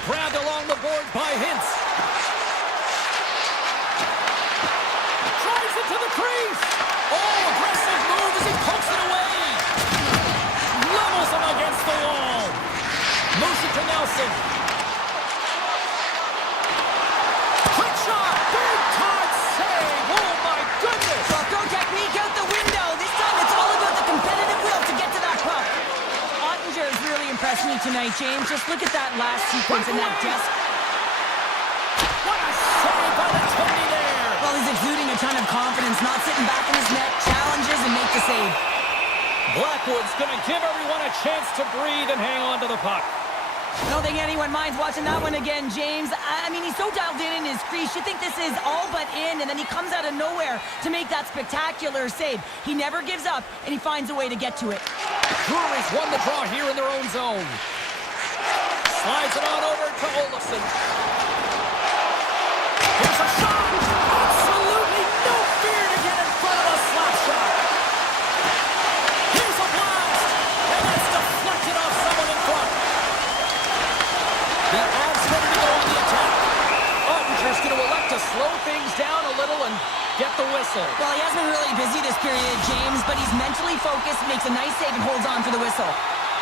Grabbed along the board by Hintz. Drives it to the crease. Oh, aggressive move as he pokes it away. Levels him against the wall. Moves it to Nelson. Quick shot. Big time save. Oh, my goodness. Well, throw technique out the window. This time it's all about the competitive will to get to that puck. Ottinger has really impressed me tonight, James. Just look at that last sequence in that desk. What a save by the Tony there. Well, he's exuding a ton of confidence, not sitting back in his net, challenges and make the save. Blackwood's going to give everyone a chance to breathe and hang on to the puck. I don't think anyone minds watching that one again, James. I mean, he's so dialed in his crease. You think this is all but in, and then he comes out of nowhere to make that spectacular save. He never gives up, and he finds a way to get to it. Breweries won the draw here in their own zone. Slides it on over to Olofsson. Here's a shot. Absolutely no fear to get in front of a slap shot. Here's a blast. And it's deflected off someone in front. The Avs ready to go on the attack. Ottinger's going to elect to slow things down a little and get the whistle. Well, he hasn't been really busy this period, James, but he's mentally focused, makes a nice save, and holds on for the whistle.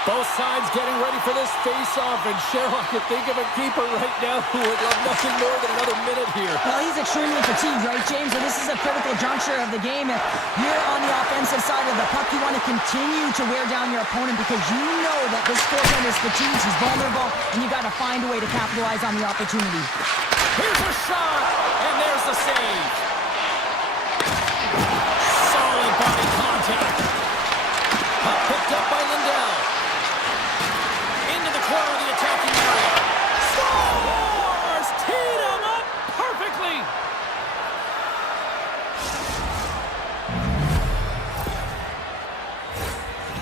Both sides getting ready for this face-off, and Cheryl, I can think of a keeper right now who would love nothing more than another minute here. Well, he's extremely fatigued, right, James? So this is a critical juncture of the game. If you're on the offensive side of the puck, you want to continue to wear down your opponent because you know that this goaltender is fatigued, he's vulnerable, and you got to find a way to capitalize on the opportunity. Here's a shot, and there's the save. Solid body contact. Puck picked up by Lindell. Into the corner of the attacking area. Scores! Teed him up perfectly.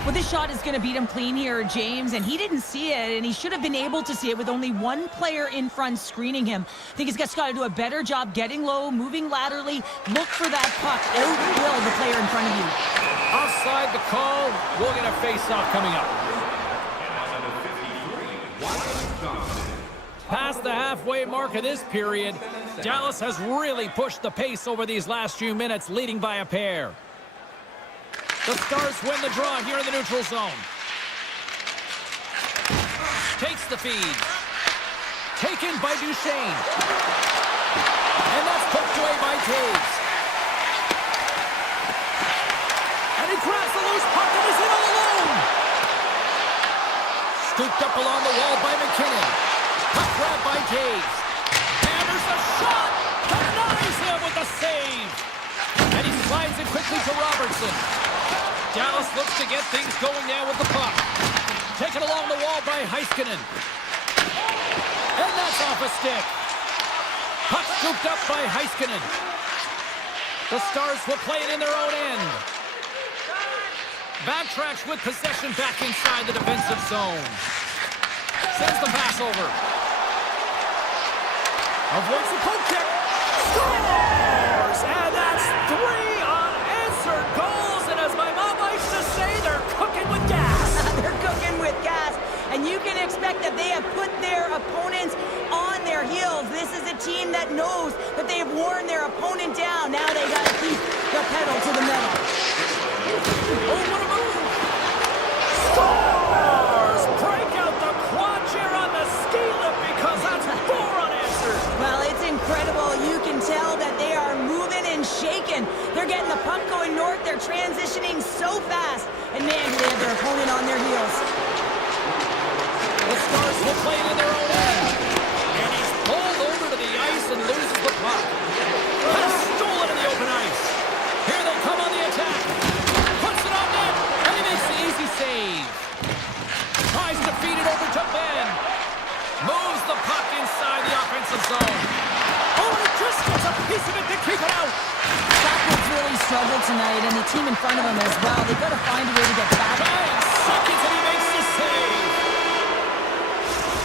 Well, this shot is going to beat him clean here, James, and he didn't see it, and he should have been able to see it with only one player in front screening him. I think he's just got to do a better job getting low, moving laterally, look for that puck, outwill the player in front of you. Offside the call. We'll get a face-off coming up. Past the halfway mark of this period, Dallas has really pushed the pace over these last few minutes, leading by a pair. The Stars win the draw here in the neutral zone. Takes the feed. Taken by Duchesne. And that's poked away by Taves. And he grabs the loose puck and is in all alone. Scooped up along the wall by McKinnon. Puck grab by Taves. Hammers a shot. Denies him with the save. And he slides it quickly to Robertson. Dallas looks to get things going now with the puck. Taken along the wall by Heiskanen. And that's off a stick. Puck scooped up by Heiskanen. The Stars will play it in their own end. Backtracks with possession back inside the defensive zone. Sends the pass over. Avoids the poke check. Scores! And that's 3 unanswered goals. And as my mom likes to say, they're cooking with gas. They're cooking with gas. And you can expect that they have put their opponents on their heels. This is a team that knows that they have worn their opponent down. Now they got to keep the pedal to the metal. Oh, what a move! Scores! Break out the quad chair on the ski lift because that's 4 unanswered. Well, it's incredible. You can tell that they are moving and shaking. Netruskin. They're getting the puck going north. They're transitioning so fast. And man, do they have their opponent on their heels. The Stars will play it in their own end. And he's pulled over to the ice and loses the puck. Has stolen in the open ice. Here they come on the attack. Puts it on net. And he makes the easy save. Tries to feed it over to Ben. Moves the puck inside the offensive zone. Oh, and he just gets a piece of it to keep it out. Backward's really struggled tonight, and the team in front of him as well. They've got to find a way to get back. 9 seconds and he makes the save.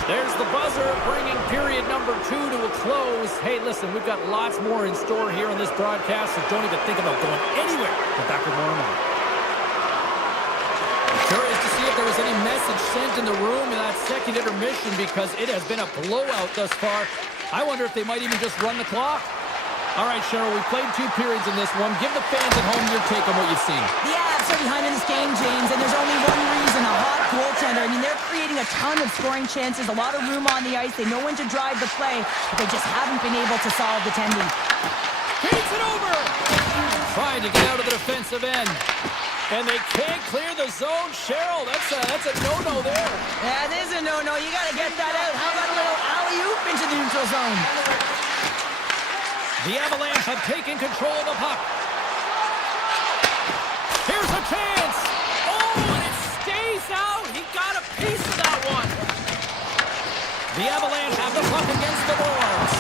There's the buzzer, bringing period number 2 to a close. Hey, listen, we've got lots more in store here on this broadcast, so don't even think about going anywhere. But back with more in a moment. Curious to see if there was any message sent in the room in that second intermission, because it has been a blowout thus far. I wonder if they might even just run the clock. All right, Cheryl, we played 2 periods in this one. Give the fans at home your take on what you've seen. The Avs are behind in this game, James, and there's only one reason, a hot goaltender. I mean, they're creating a ton of scoring chances, a lot of room on the ice. They know when to drive the play, but they just haven't been able to solve the tending. Feeds it over. Trying to get out of the defensive end. And they can't clear the zone. Cheryl, that's a no-no there. Yeah, it is a no-no. You got to get that out. How about a little alley-oop into the neutral zone? The Avalanche have taken control of the puck. Here's a chance. Oh, and it stays out. He got a piece of that one. The Avalanche have the puck against the boards.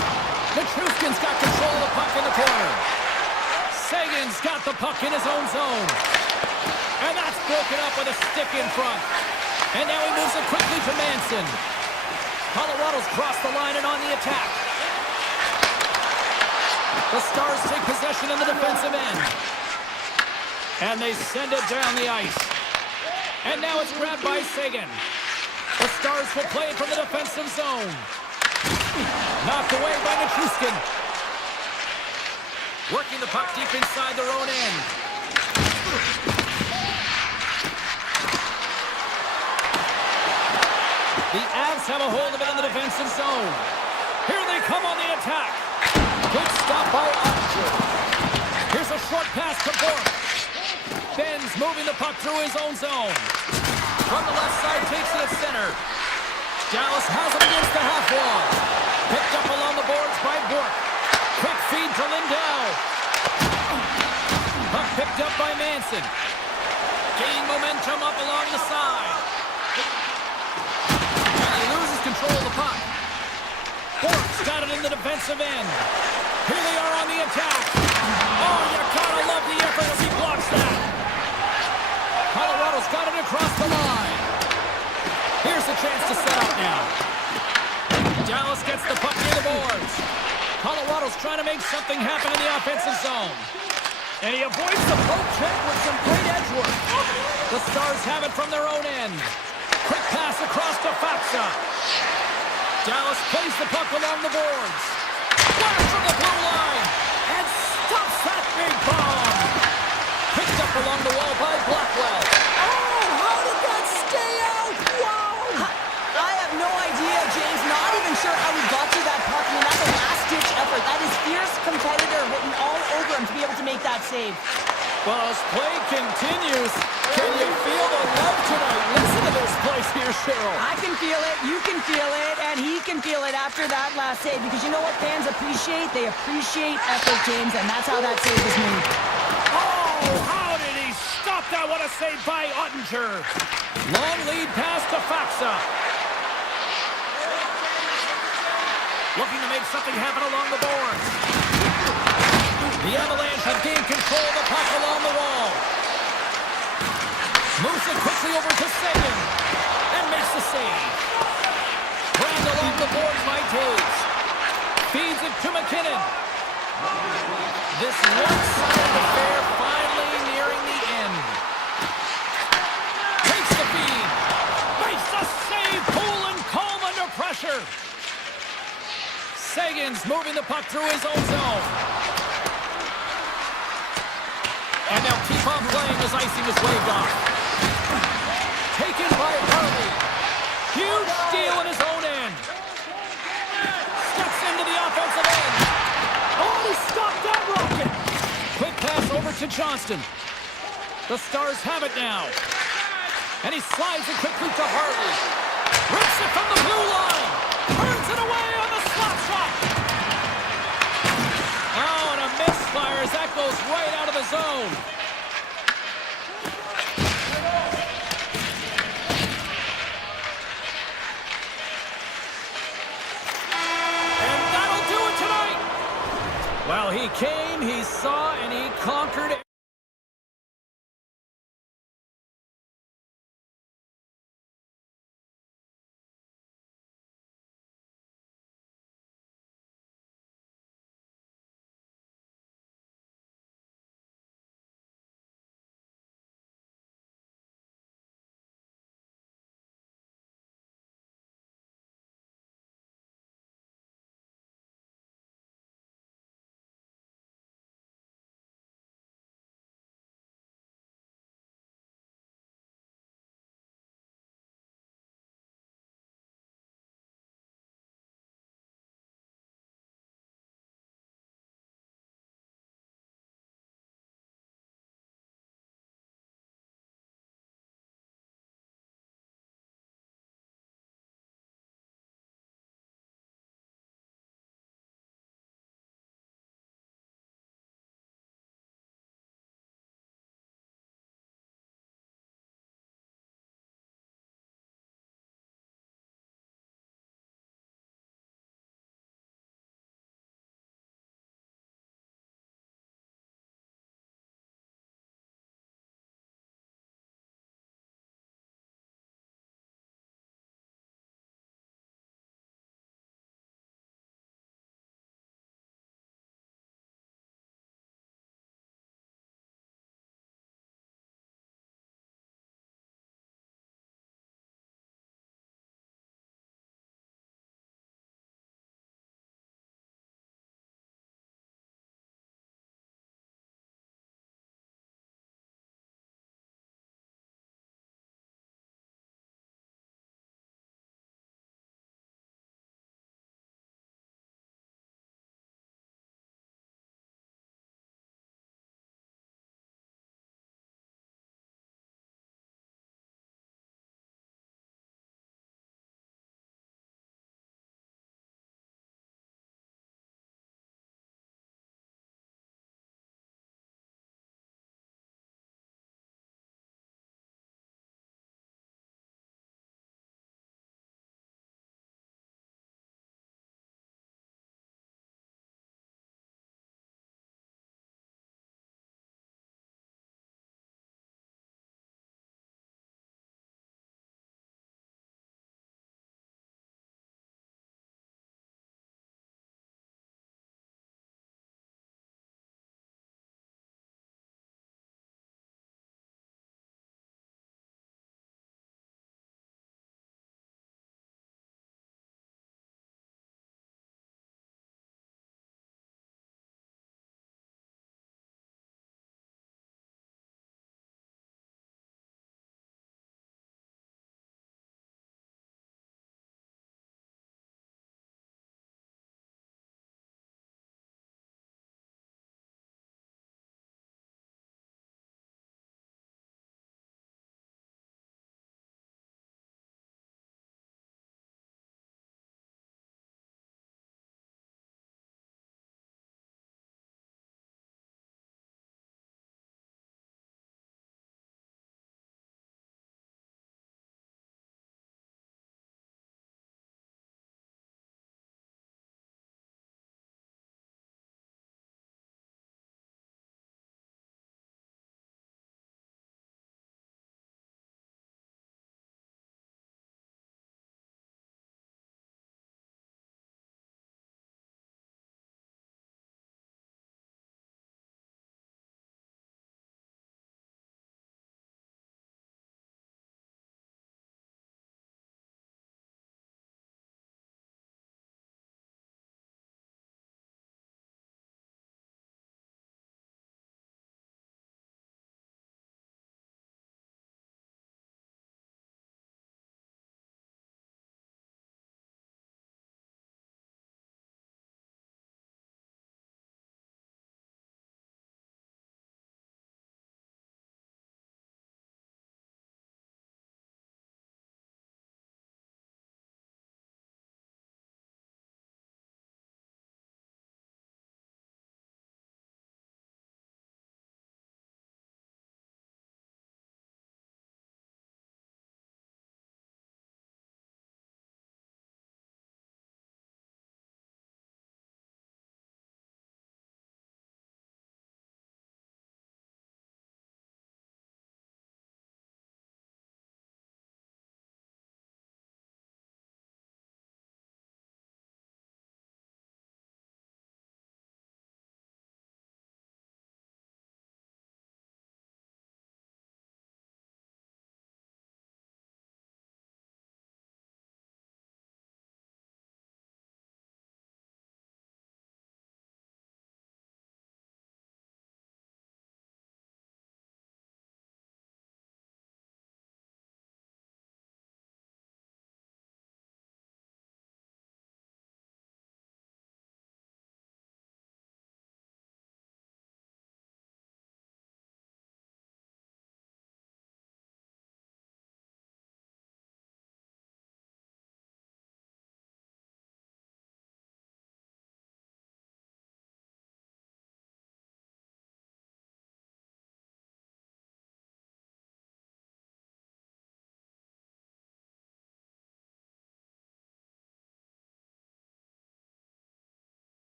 Netruskin's got control of the puck in the corner. Sagan's got the puck in his own zone. And that's broken up with a stick in front. And now he moves it quickly to Manson. Colorado's crossed the line and on the attack. The Stars take possession in the defensive end. And they send it down the ice. And now it's grabbed by Sagan. The Stars will play it from the defensive zone. Knocked away by Netruskin. Working the puck deep inside their own end. The Avs have a hold of it in the defensive zone. Here they come on the attack. Good stop by Ottinger. Here's a short pass to Bork. Ben's moving the puck through his own zone. From the left side, takes it at center. Dallas has it against the half wall. Picked up along the boards by Bork. Quick feed to Lindell. Puck picked up by Manson. Gaining momentum up along the side. And he loses control of the puck. Bork's got it in the defensive end. Here they are on the attack. Oh, you gotta love the effort as he blocks that. Colorado's got it across the line. Here's a chance to set up now. Dallas gets the puck near the boards. Colorado's trying to make something happen in the offensive zone. And he avoids the poke check with some great edge work. The Stars have it from their own end. Quick pass across to Faxa. Dallas plays the puck along the boards. Flash from the blue line. And stops that big bomb. Picked up along the wall by Blackwell. Oh, how did that stay out? Wow! I have no idea, James. Not even sure how he got to that puck. I mean, that's a last-ditch effort. That is fierce competitor written all over him to be able to make that save. Well, as play continues, can you feel the love tonight? Listen to this place here, Cheryl. I can feel it, you can feel it, and he can feel it after that last save. Because you know what fans appreciate? They appreciate effort, James, and that's how that save was made. Oh, how did he stop that? What a save by Ottinger. Long lead pass to Faxa. Looking to make something happen along the boards. The Avalanche have gained control of the puck along the wall. Moves it quickly over to Sagan. And makes the save. Grabbed along the boards by Taves. Feeds it to McKinnon. This one-sided affair finally nearing the end. Takes the feed. Makes the save. Cool and calm under pressure. Sagan's moving the puck through his own zone. And they'll keep on playing as icing is waved off. Taken by Harley. Huge steal in his own end. Steps into the offensive end. Oh, he stopped that rocket. Quick pass to Johnston. The Stars have it now. And he slides it quickly to Hartley. Rips it from the blue line. Turns it away on the slap shot. Oh, and a misfire as that goes right out of the zone. And that'll do it tonight. Well, he came, he saw, and he conquered.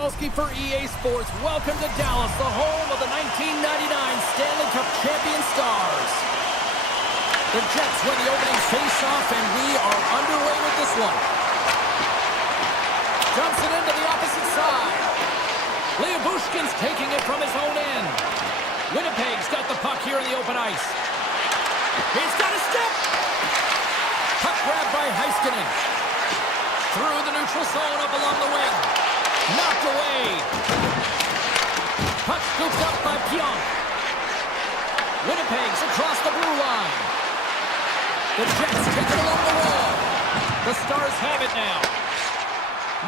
For EA Sports, welcome to Dallas, the home of the 1999 Stanley Cup champion Stars. The Jets win the opening face-off, and we are underway with this one. Jumps it into the opposite side. Bushkin's taking it from his own end. Winnipeg's got the puck here in the open ice. He's got a step. Puck grabbed by Heiskanen. Through the neutral zone up along the wing. Knocked away. Puck scooped up by Pionk. Winnipeg's across the blue line. The Jets take it along the wall. The Stars have it now.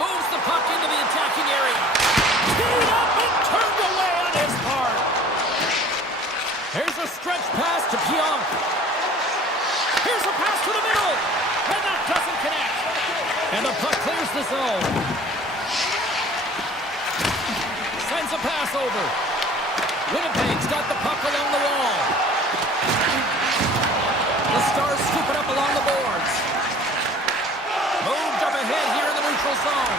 Moves the puck into the attacking area. Teed up and turned away on his part. Here's a stretch pass to Pionk. Here's a pass to the middle. And that doesn't connect. And the puck clears the zone. Sends a pass over. Winnipeg's got the puck along the wall. The Stars scoop it up along the boards. Moved up ahead here in the neutral zone.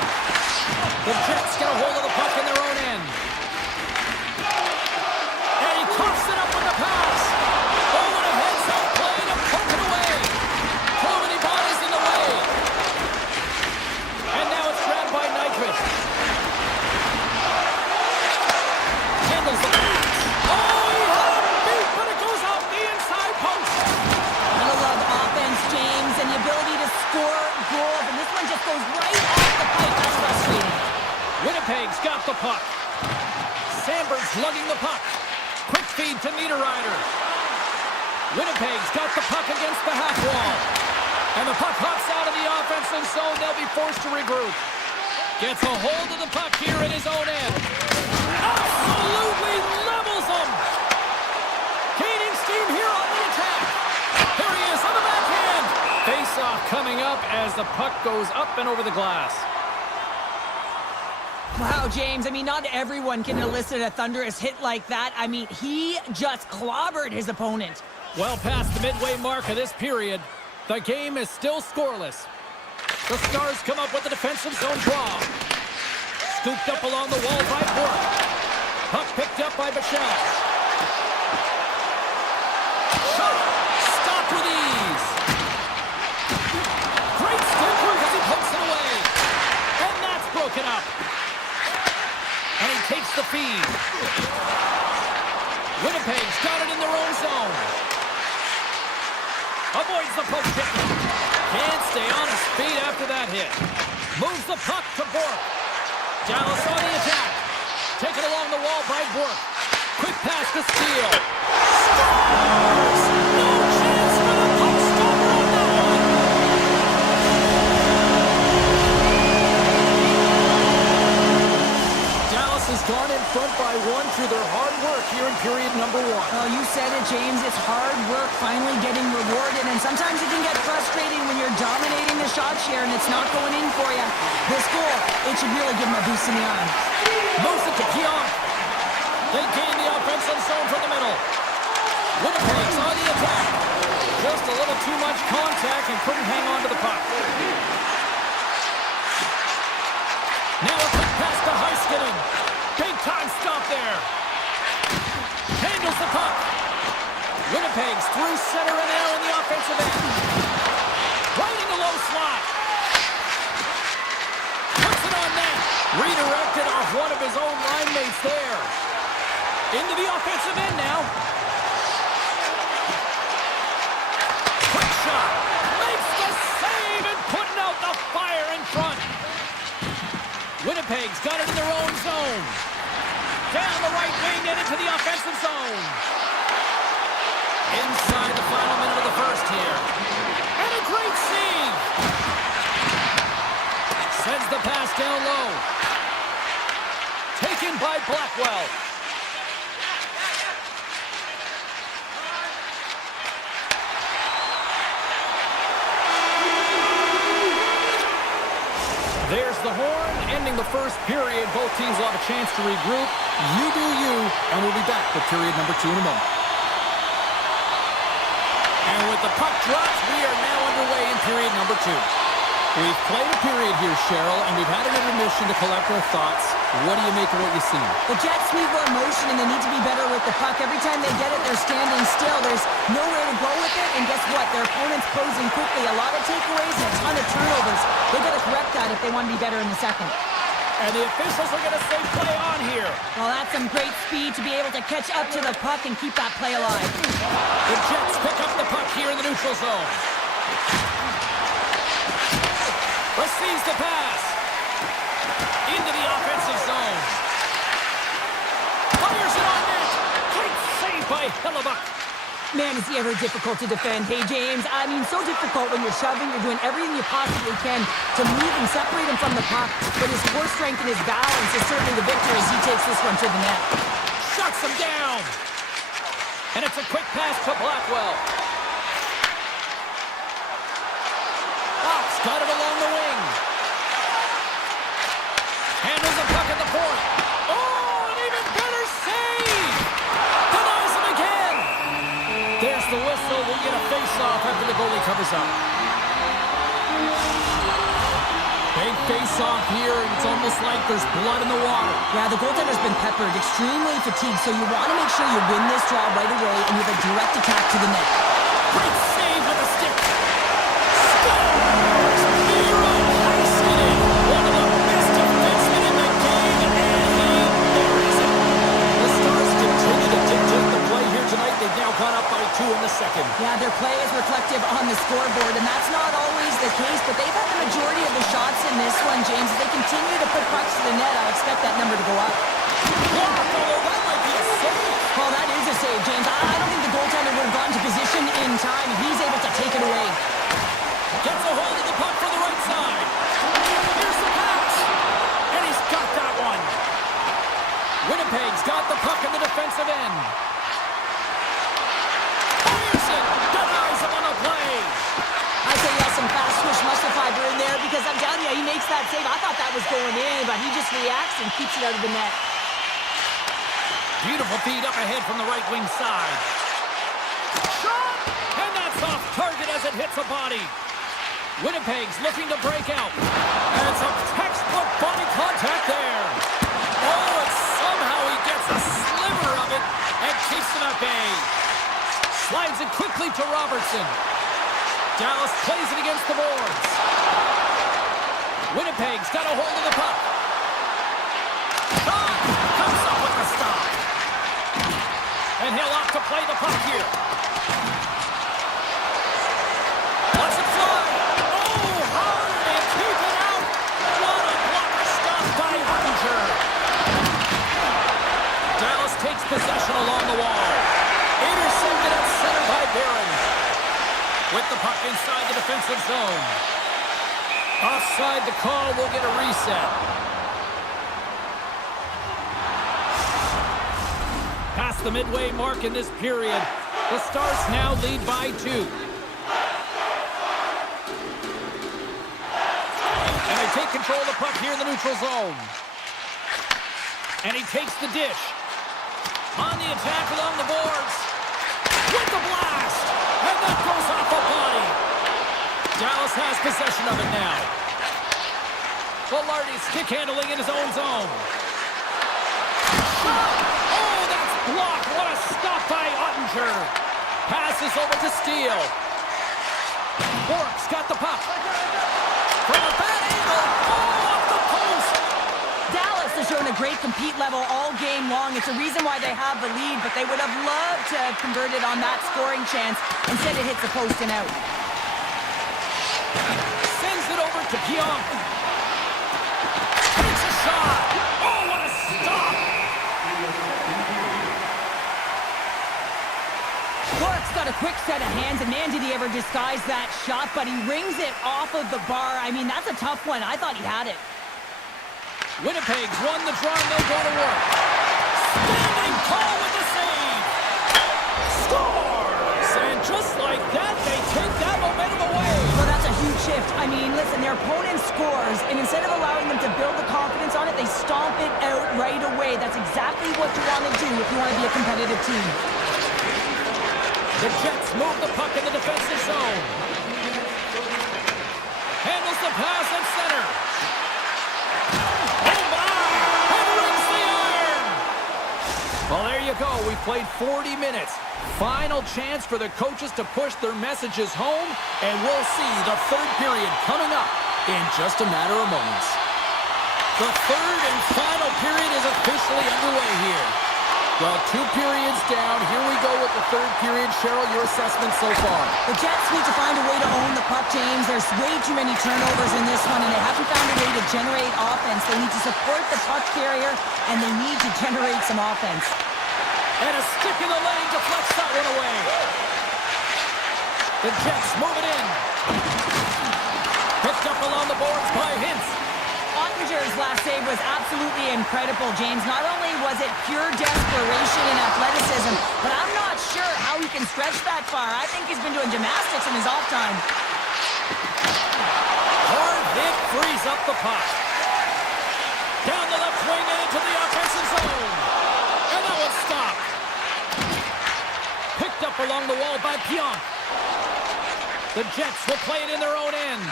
The Jets get a hold of the puck in their own end. And he coughs it up with the pass. Oh, and a heads-up play to poke it away. Too many bodies in the way. And now it's grabbed by Nyquist. Handles the pass. Oh, he had a beat, but it goes off the inside post. I love offense, James, and the ability to score goals. And this one just goes right off the pipe. That's frustrating. Winnipeg's got the puck. Sandberg's lugging the puck. Quick feed to Niederreiter. Winnipeg's got the puck against the half wall. And the puck hops out of the offensive zone. They'll be forced to regroup. Gets a hold of the puck here in his own end. Absolutely levels him. Gaining steam here on the attack. There he is on the backhand. Face-off coming up as the puck goes up and over the glass. Wow, James, I mean, not everyone can elicit a thunderous hit like that. I mean, he just clobbered his opponent. Well past the midway mark of this period, the game is still scoreless. The Stars come up with a defensive zone draw. Scooped up along the wall by Bork. Puck picked up by Bichelle. Shot! Stopped with ease. Great stick work as he pokes it away. And that's broken up. And he takes the feed. Winnipeg's got it in their own zone. Avoids the poke check. Can't stay on his feet after that hit. Moves the puck to Bork. Dallas on the attack. Taken along the wall by Bork. Quick pass to Steele. Stars! No chance for the puck stopper on that one. Dallas has gone in front by one through their hard work here in period number one. Well, you said it, James. It's hard work finally getting rewarded, and sometimes it can get frustrating when you're dominating the shot share and it's not going in for you. This goal, it should really give them a boost in the arm. Moves it to Pionk. They gain the offensive zone from the middle. Winnipeg's on the attack. Just a little too much contact and couldn't hang on to the puck. Now a quick pass to Heiskanen. Big time stop there. Handles the puck. Winnipeg's through center and now in the offensive end. Right in the low slot. Puts it on net. Redirected off one of his own line mates there. Into the offensive end now. Quick shot. Makes the save and putting out the fire in front. Winnipeg's got it in their own zone. Down the right wing and into the offensive zone. Inside the final minute of the first here. And a great save. Sends the pass down low. Taken by Blackwell. There's the horn, ending the first period. Both teams will have a chance to regroup. You do you, and we'll be back with period number 2 in a moment. And with the puck dropped, we are now underway in period number 2. We've played a period here, Cheryl, and we've had an intermission to collect our thoughts. What do you make of what you've seen? The Jets need more motion, and they need to be better with the puck. Every time they get it, they're standing still. There's nowhere to go with it, and guess what? Their opponent's closing quickly. A lot of takeaways and a ton of turnovers. They've got to correct that if they want to be better in the second. And the officials are going to say play on here. Well, that's some great speed to be able to catch up to the puck and keep that play alive. The Jets pick up the puck here in the neutral zone. Receives the pass. Into the offensive zone. Fires it on net. Great save by Hellebuck. Man, is he ever difficult to defend. Hey, James, I mean, so difficult when you're shoving. You're doing everything you possibly can to move and separate him from the puck. But his core strength and his balance is certainly the victor as he takes this one to the net. Shuts him down. And it's a quick pass to Blackwell. Ops got it along the wing. Handles the puck at the point. Oh, an even better save! Denies him again! There's the whistle. We'll get a face-off after the goalie covers up. Big face-off here, and it's almost like there's blood in the water. Yeah, the goaltender's been peppered, extremely fatigued, so you want to make sure you win this draw right away and you have a direct attack to the net. Great save with a stick. Scores! Miro Heiskanen, one of the best defensemen in the game, and he buries it. The Stars continue to dictate the play here tonight. They've now gone up by 2 in the second. Yeah, their play is reflective on the scoreboard, and that's not always the case, but they've had the majority of the shots in this one, James. As they continue to put pucks to the net, I'll expect that number to go up. Blocked, although that might be a save. Well, that is a save, James. I don't think the goaltender would have gotten to position in time, and he's able to take it away. Gets a hold of the puck for the right side. Here's the pass. And he's got that one. Winnipeg's got the puck in the defensive end. Pearson denies him on a play. I say he has some fast twitch muscle fiber in there because I'm telling you, he makes that save. I thought that was going in, but he just reacts and keeps it out of the net. Beautiful feed up ahead from the right wing side. Shot! And that's off target as it hits a body. Winnipeg's looking to break out. And some textbook body contact there. Oh, and somehow he gets a sliver of it and keeps it at bay. Slides it quickly to Robertson. Dallas plays it against the boards. Winnipeg's got a hold of the puck. Shot! Comes up with the stop. And he'll opt to play the puck here. Lets it fly. Oh, hard and keep it out. What a blocker stop by Hunter. Dallas takes possession along the wall. Intercepted at center by Barron. With the puck inside the defensive zone. Offside the call, we'll get a reset. Past the midway mark in this period, the Stars now lead by 2. And they take control of the puck here in the neutral zone. And he takes the dish. On the attack along the boards. With the blast! And that goes off a body. Dallas has possession of it now. Velarde stick handling in his own zone. Shot! Oh, that's blocked. What a stop by Ottinger. Passes over to Steele. Bork's got the puck. From a bad angle. Oh, off the post. Dallas has shown a great compete level all game long. It's a reason why they have the lead, but they would have loved to have converted on that scoring chance. Instead, it hits the post and out. Sends it over to Pionk. Takes a shot. Oh, what a stop. Bork's got a quick set of hands, and man, did he ever disguise that shot, but he rings it off of the bar. I mean, that's a tough one. I thought he had it. Winnipeg's won the draw and they'll go to work. Standing tall with the save. Scores! And just like that, they take that momentum away. Well, that's a huge shift. I mean, listen, their opponent scores, and instead of allowing them to build the confidence on it, they stomp it out right away. That's exactly what you want to do if you want to be a competitive team. The Jets move the puck in the defensive zone. Handles the pass. to go. We've played 40 minutes. Final chance for the coaches to push their messages home, and we'll see the third period coming up in just a matter of moments. The third and final period is officially underway here. Well, 2 periods down. Here we go with the third period. Cheryl, your assessment so far? The Jets need to find a way to own the puck, James. There's way too many turnovers in this one, and they haven't found a way to generate offense. They need to support the puck carrier, and they need to generate some offense. And a stick in the lane deflects that one away. The Jets move it in. Picked up along the boards by Hintz. Ottinger's last save was absolutely incredible, James. Not only was it pure desperation and athleticism, but I'm not sure how he can stretch that far. I think he's been doing gymnastics in his off time. Hard hit frees up the puck. Down the left wing and into the offensive zone. And that one's stopped. Picked up along the wall by Pionk. The Jets will play it in their own end.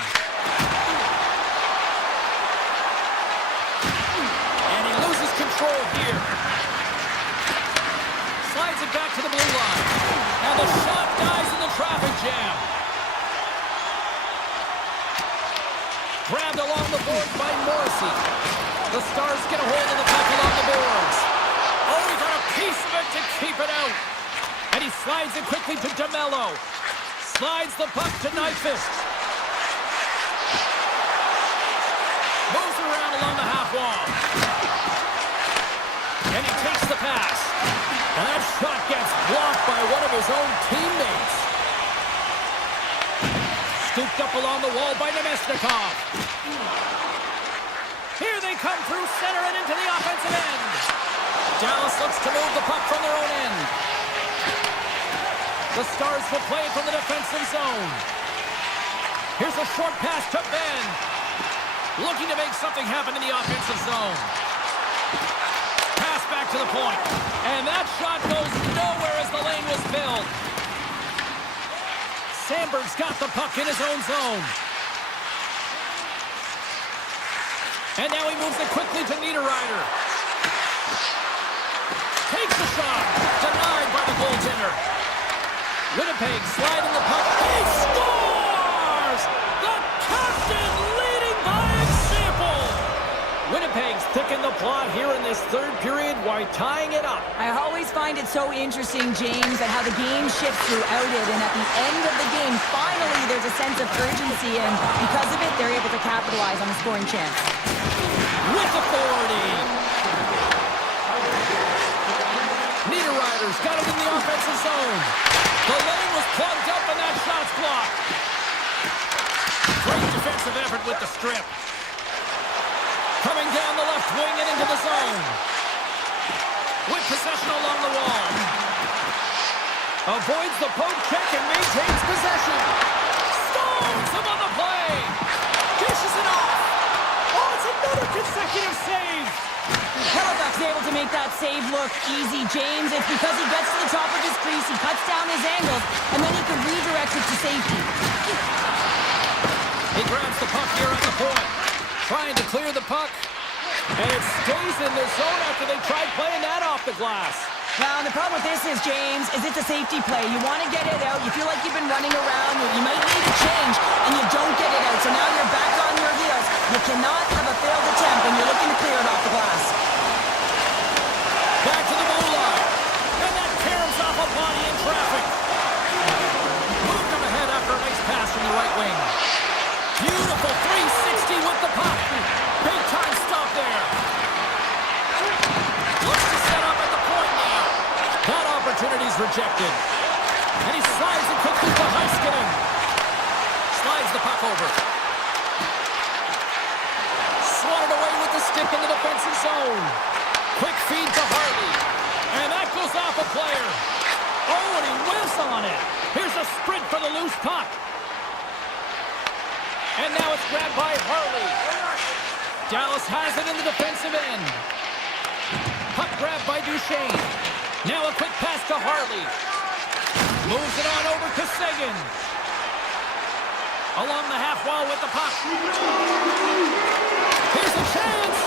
And he loses control here. Slides it back to the blue line. And the shot dies in the traffic jam. Grabbed along the boards by Morrissey. The Stars get a hold of the puck along the boards. Oh, he got a piece of it to keep it out. And he slides it quickly to DeMello. Slides the puck to Nyquist. Moves around along the half wall. And he takes the pass. And that shot gets blocked by one of his own teammates. Scooped up along the wall by Nemesnikov. Here they come through center and into the offensive end. Dallas looks to move the puck from their own end. The Stars will play it from the defensive zone. Here's a short pass to Ben. Looking to make something happen in the offensive zone. Pass back to the point. And that shot goes nowhere as the lane was filled. Sandberg's got the puck in his own zone. And now he moves it quickly to Niederreiter. Takes the shot. Denied by the goaltender. Winnipeg sliding the puck. He scores! The captain leading by example. Winnipeg's thickened the plot here in this third period while tying it up. I always find it so interesting, James, at how the game shifts throughout it, and at the end of the game, finally there's a sense of urgency, and because of it, they're able to capitalize on a scoring chance. With authority. Niederreiter's got it in the offensive zone. The lane was plugged up and that shot's blocked. Great defensive effort with the strip. Coming down the left wing and into the zone. With possession along the wall. Avoids the poke check and maintains possession. Stones him on the play. Dishes it off. Oh, it's another consecutive save. Hellebuyck's able to make that save look easy, James. It's because he gets to the top of his crease, he cuts down his angles, and then he can redirect it to safety. He grabs the puck here at the point. Trying to clear the puck. And it stays in the zone after they tried playing that off the glass. Now, the problem with this is, James, is it's a safety play. You want to get it out. You feel like you've been running around. You might need a change, and you don't get it out. So now you're back on your heels. You cannot have a failed attempt when you're looking to clear it off the glass. Back to the goal line. And that caroms off a body in traffic. Moved him ahead after a nice pass from the right wing. Beautiful 360 with the puck. Big time stop there. Looks to set up at the point now. That opportunity's rejected. And he slides it quickly to Heiskanen. Slides the puck over. Swatted away with the stick in the defensive zone. Quick feed to Harley. And that goes off a player. Oh, and he whiffs on it. Here's a sprint for the loose puck. And now it's grabbed by Harley. Dallas has it in the defensive end. Puck grabbed by Duchesne. Now a quick pass to Harley. Moves it on over to Seguin. Along the half wall with the puck. Here's a chance.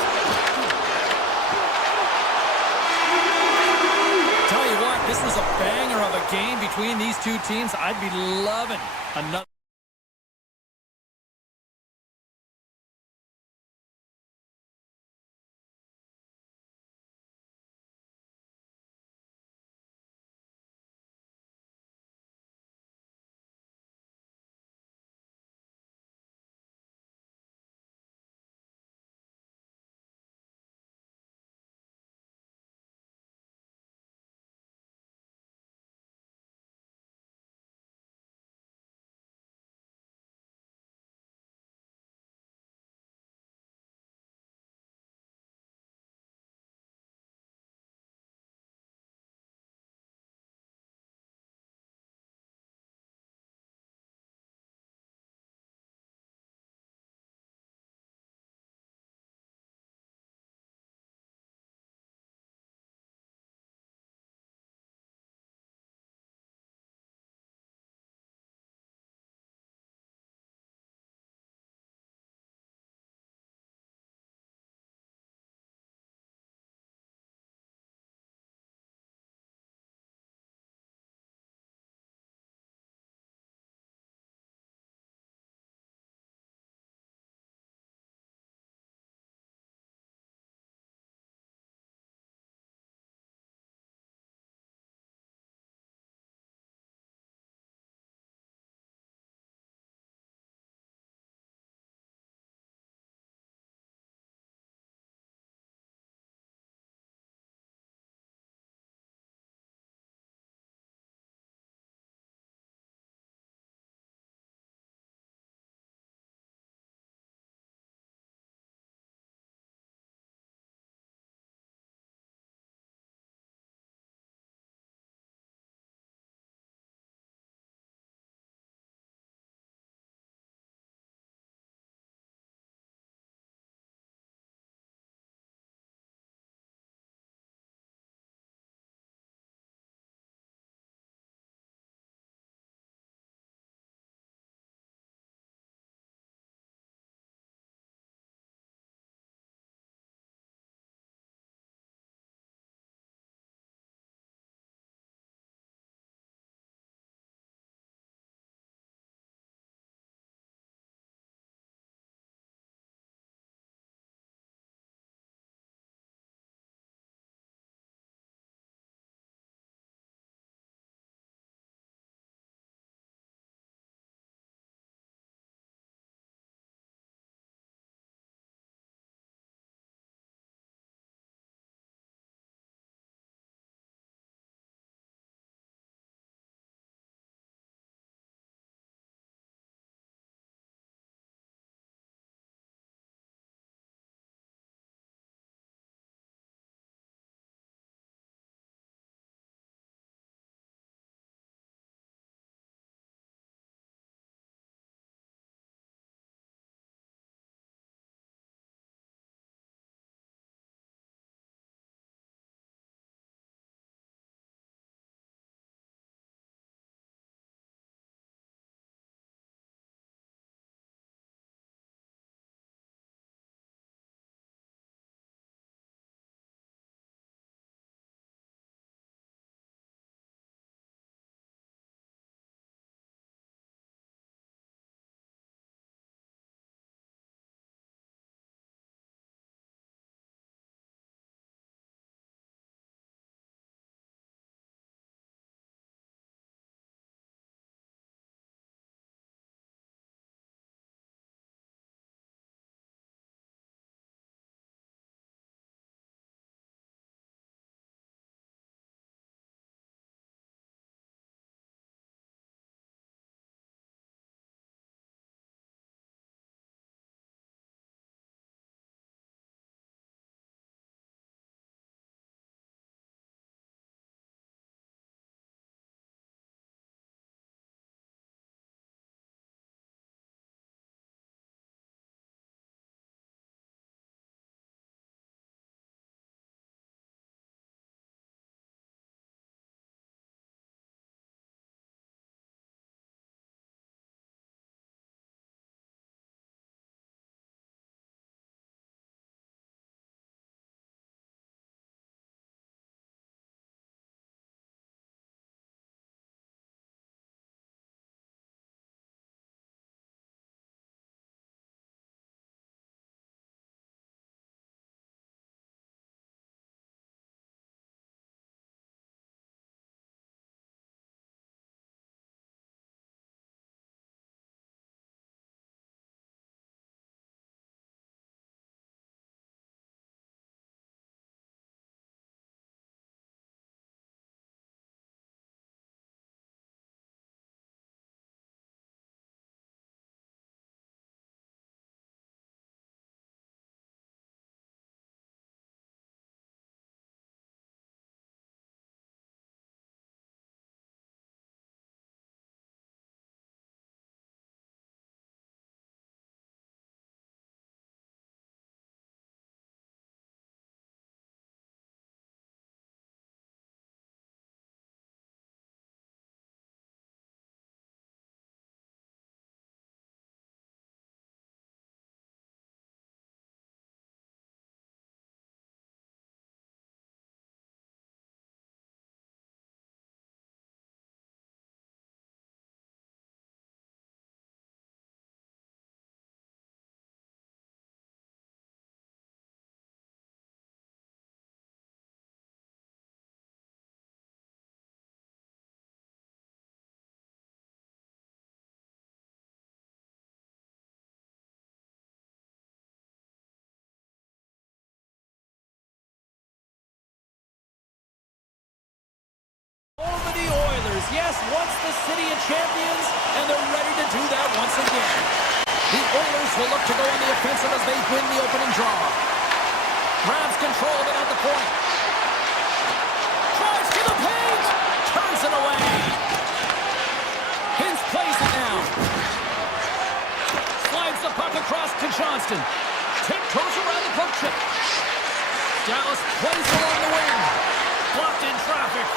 was a banger of a game between these two teams. I'd be loving another. was, yes, once the city of champions, and they're ready to do that once again. The Oilers will look to go on the offensive as they win the opening draw. Grabs control of it at the point. Drives to the paint. Turns it away. Hins plays it now. Slides the puck across to Johnston. Tiptoes around the poke chip. Dallas plays along the wing. Blocked in traffic.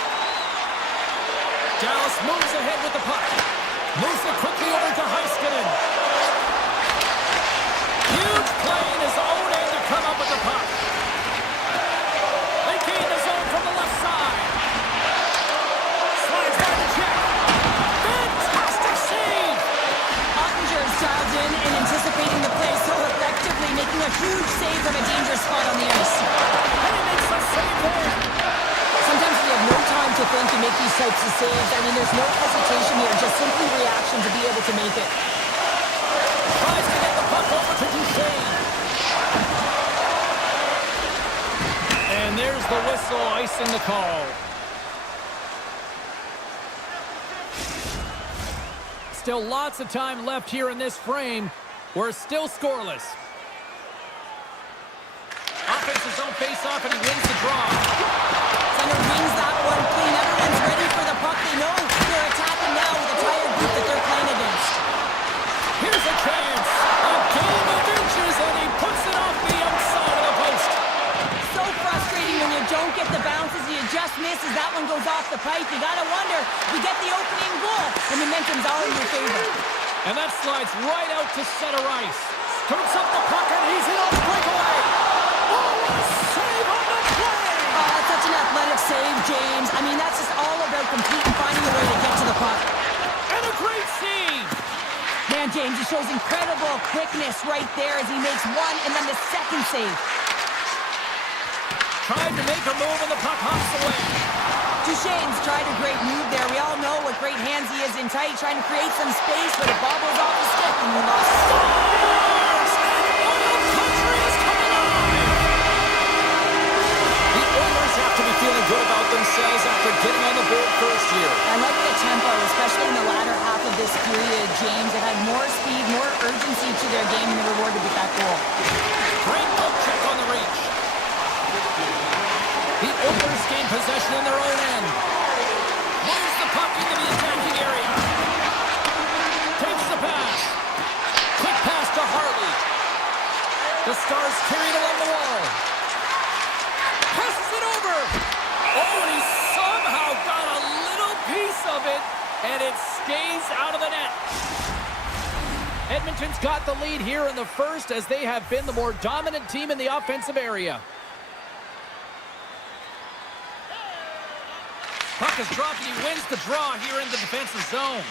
Dallas moves ahead with the puck. Moves it quickly over to Heiskanen. Huge play in his own end to come up with the puck. They gain the zone from the left side. Slides by the check. Fantastic save! Ottinger is dialed in and anticipating the play so effectively, making a huge save from a dangerous spot on the ice. And he makes a save there. Sometimes we have no time to think and make these types of saves. I mean, there's no hesitation here, just simply reaction to be able to make it. Tries to get the puck over to Duchesne. And there's the whistle, icing the call. Still lots of time left here in this frame. We're still scoreless. Offensive zone face-off, and he wins the draw. Center wins that one clean. Everyone's ready for the puck. They know they're attacking now with the tired group that they're playing against. Here's a chance. A game of inches, and he puts it off the outside of the post. So frustrating when you don't get the bounces. You just miss as that one goes off the pipe. You gotta wonder, you get the opening goal, and momentum's all in your favor. And that slides right out to center ice. Scoops up the puck, and he's in on the breakaway. Oh, what a save on the play! Oh, that's such an athletic save, James. I mean, that's just all about competing, finding a way to get to the puck. And a great save! Man, James, he shows incredible quickness right there as he makes one and then the second save. Tried to make a move, and the puck hops away. Duchesne's tried a great move there. We all know what great hands he is in tight, trying to create some space, but it bobbles off the stick, and we lost. Stars! Oil Country is coming alive! The Oilers have to be feeling good about themselves after getting on the board first here. I like the tempo, especially in the latter half of this period, James. They've had more speed, more urgency to their game, and they're rewarded with that goal. Great poke check on the reach. The Oilers gain possession in their own end. Moves the puck into the attacking area. Takes the pass. Quick pass to Harley. The Stars carry it along the wall. Passes it over. Oh, and he somehow got a little piece of it, and it stays out of the net. Edmonton's got the lead here in the first, as they have been the more dominant team in the offensive area. Puck is dropped, and he wins the draw here in the defensive zone.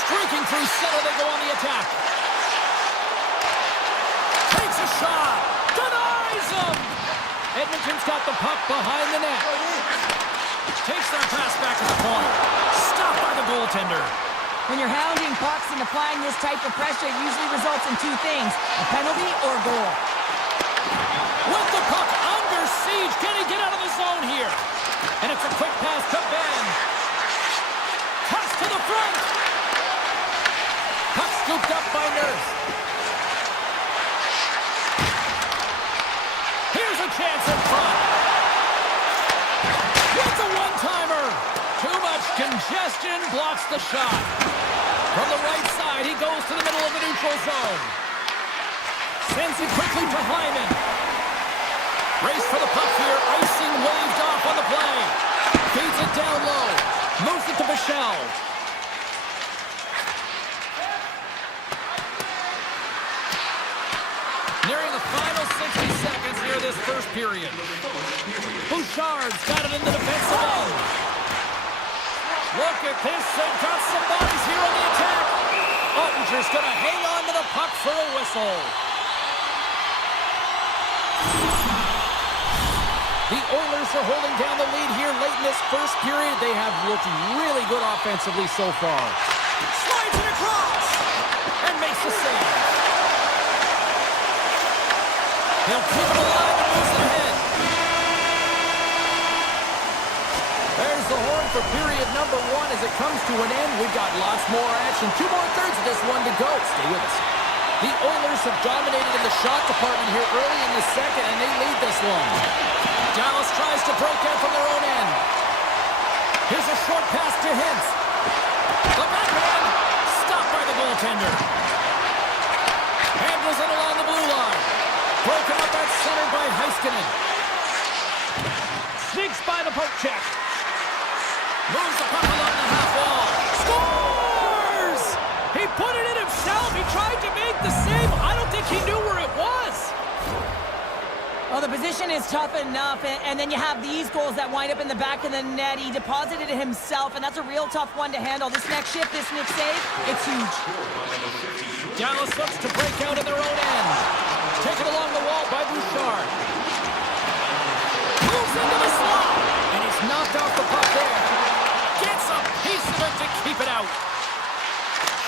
Streaking through center, they go on the attack. Takes a shot. Denies him. Edmonton's got the puck behind the net. Takes their pass back to the point. Stopped by the goaltender. When you're hounding pucks and applying this type of pressure, it usually results in two things, a penalty or goal. With the puck under siege, can he get out of the zone here? And it's a quick pass to Ben. Pass to the front. Puck scooped up by Nurse. Here's a chance in front. With the one-timer. Too much congestion blocks the shot. From the right side, he goes to the middle of the neutral zone. Sends it quickly to Hyman. Race for the puck here. Icing waved off on the play. Feeds it down low. Moves it to Bichelle. Nearing the final 60 seconds here this first period. Bouchard's got it in the defensive end. Look at this. They've got some bodies here on the attack. Ottinger's going to hang on to the puck for a whistle. The Oilers are holding down the lead here late in this first period. They have looked really good offensively so far. Slides it across and makes the save. He'll keep it alive and moves it ahead. There's the the horn for period number 1 as it comes to an end. We've got lots more action. 2 more thirds of this one to go. Stay with us. The Oilers have dominated in the shot department here early in the second, and they lead this one. Dallas tries to break out from their own end. Here's a short pass to Hintz. The backhand, stopped by the goaltender. Handles it along the blue line. Broken up at center by Heiskanen. Sneaks by the poke check. Moves the puck along the half wall. Scores! He put it in himself. He tried to make the save. I don't think he knew where it was. Well, the position is tough enough, and then you have these goals that wind up in the back of the net. He deposited it himself, and that's a real tough one to handle. This next shift, this next save, it's huge. Dallas looks to break out in their own end. Taken along the wall by Bouchard. Moves into the slot, and he's knocked off the puck there. Gets a piece of it to keep it out.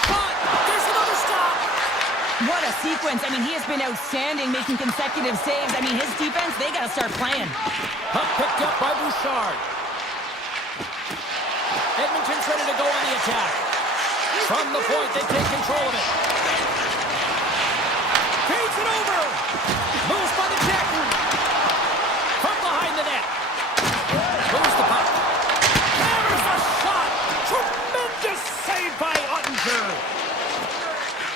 But there's another stop. What a sequence. I mean, he has been outstanding, making consecutive saves. I mean, his defense, they got to start playing. Puck picked up by Bouchard. Edmonton's ready to go on the attack. From the point, they take control of it. Feeds it over. Moves by the check. From behind the net. Moves the puck. Hammers a shot. Tremendous save by Ottinger.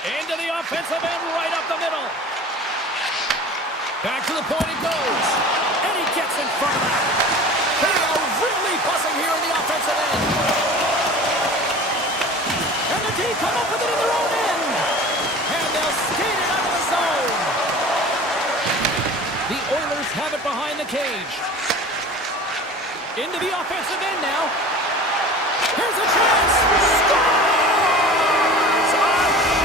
Into the offensive end, right up the middle. Back to the point it goes. And he gets in front of it. They are really buzzing here in the offensive end. And the D come up with it in their own end. And they'll skate it out of the zone. The Oilers have it behind the cage. Into the offensive end now. Here's a chance. Scores! A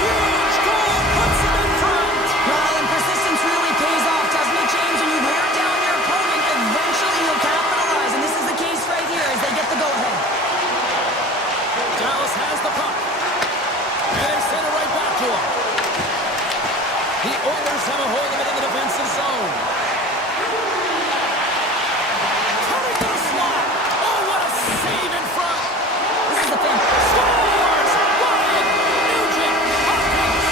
huge goal puts them in front. Well, and persistence really pays off, doesn't it, James? When you wear down your opponent, eventually you'll capitalize. And this is the case right here as they get the go-ahead. Dallas has the puck. And they send it right back to him. The Oilers have a hold of it in the defensive zone. Cutting to the slot. Oh, what a save in front. This is the thing. Scores! Ryan Nugent Hopkins.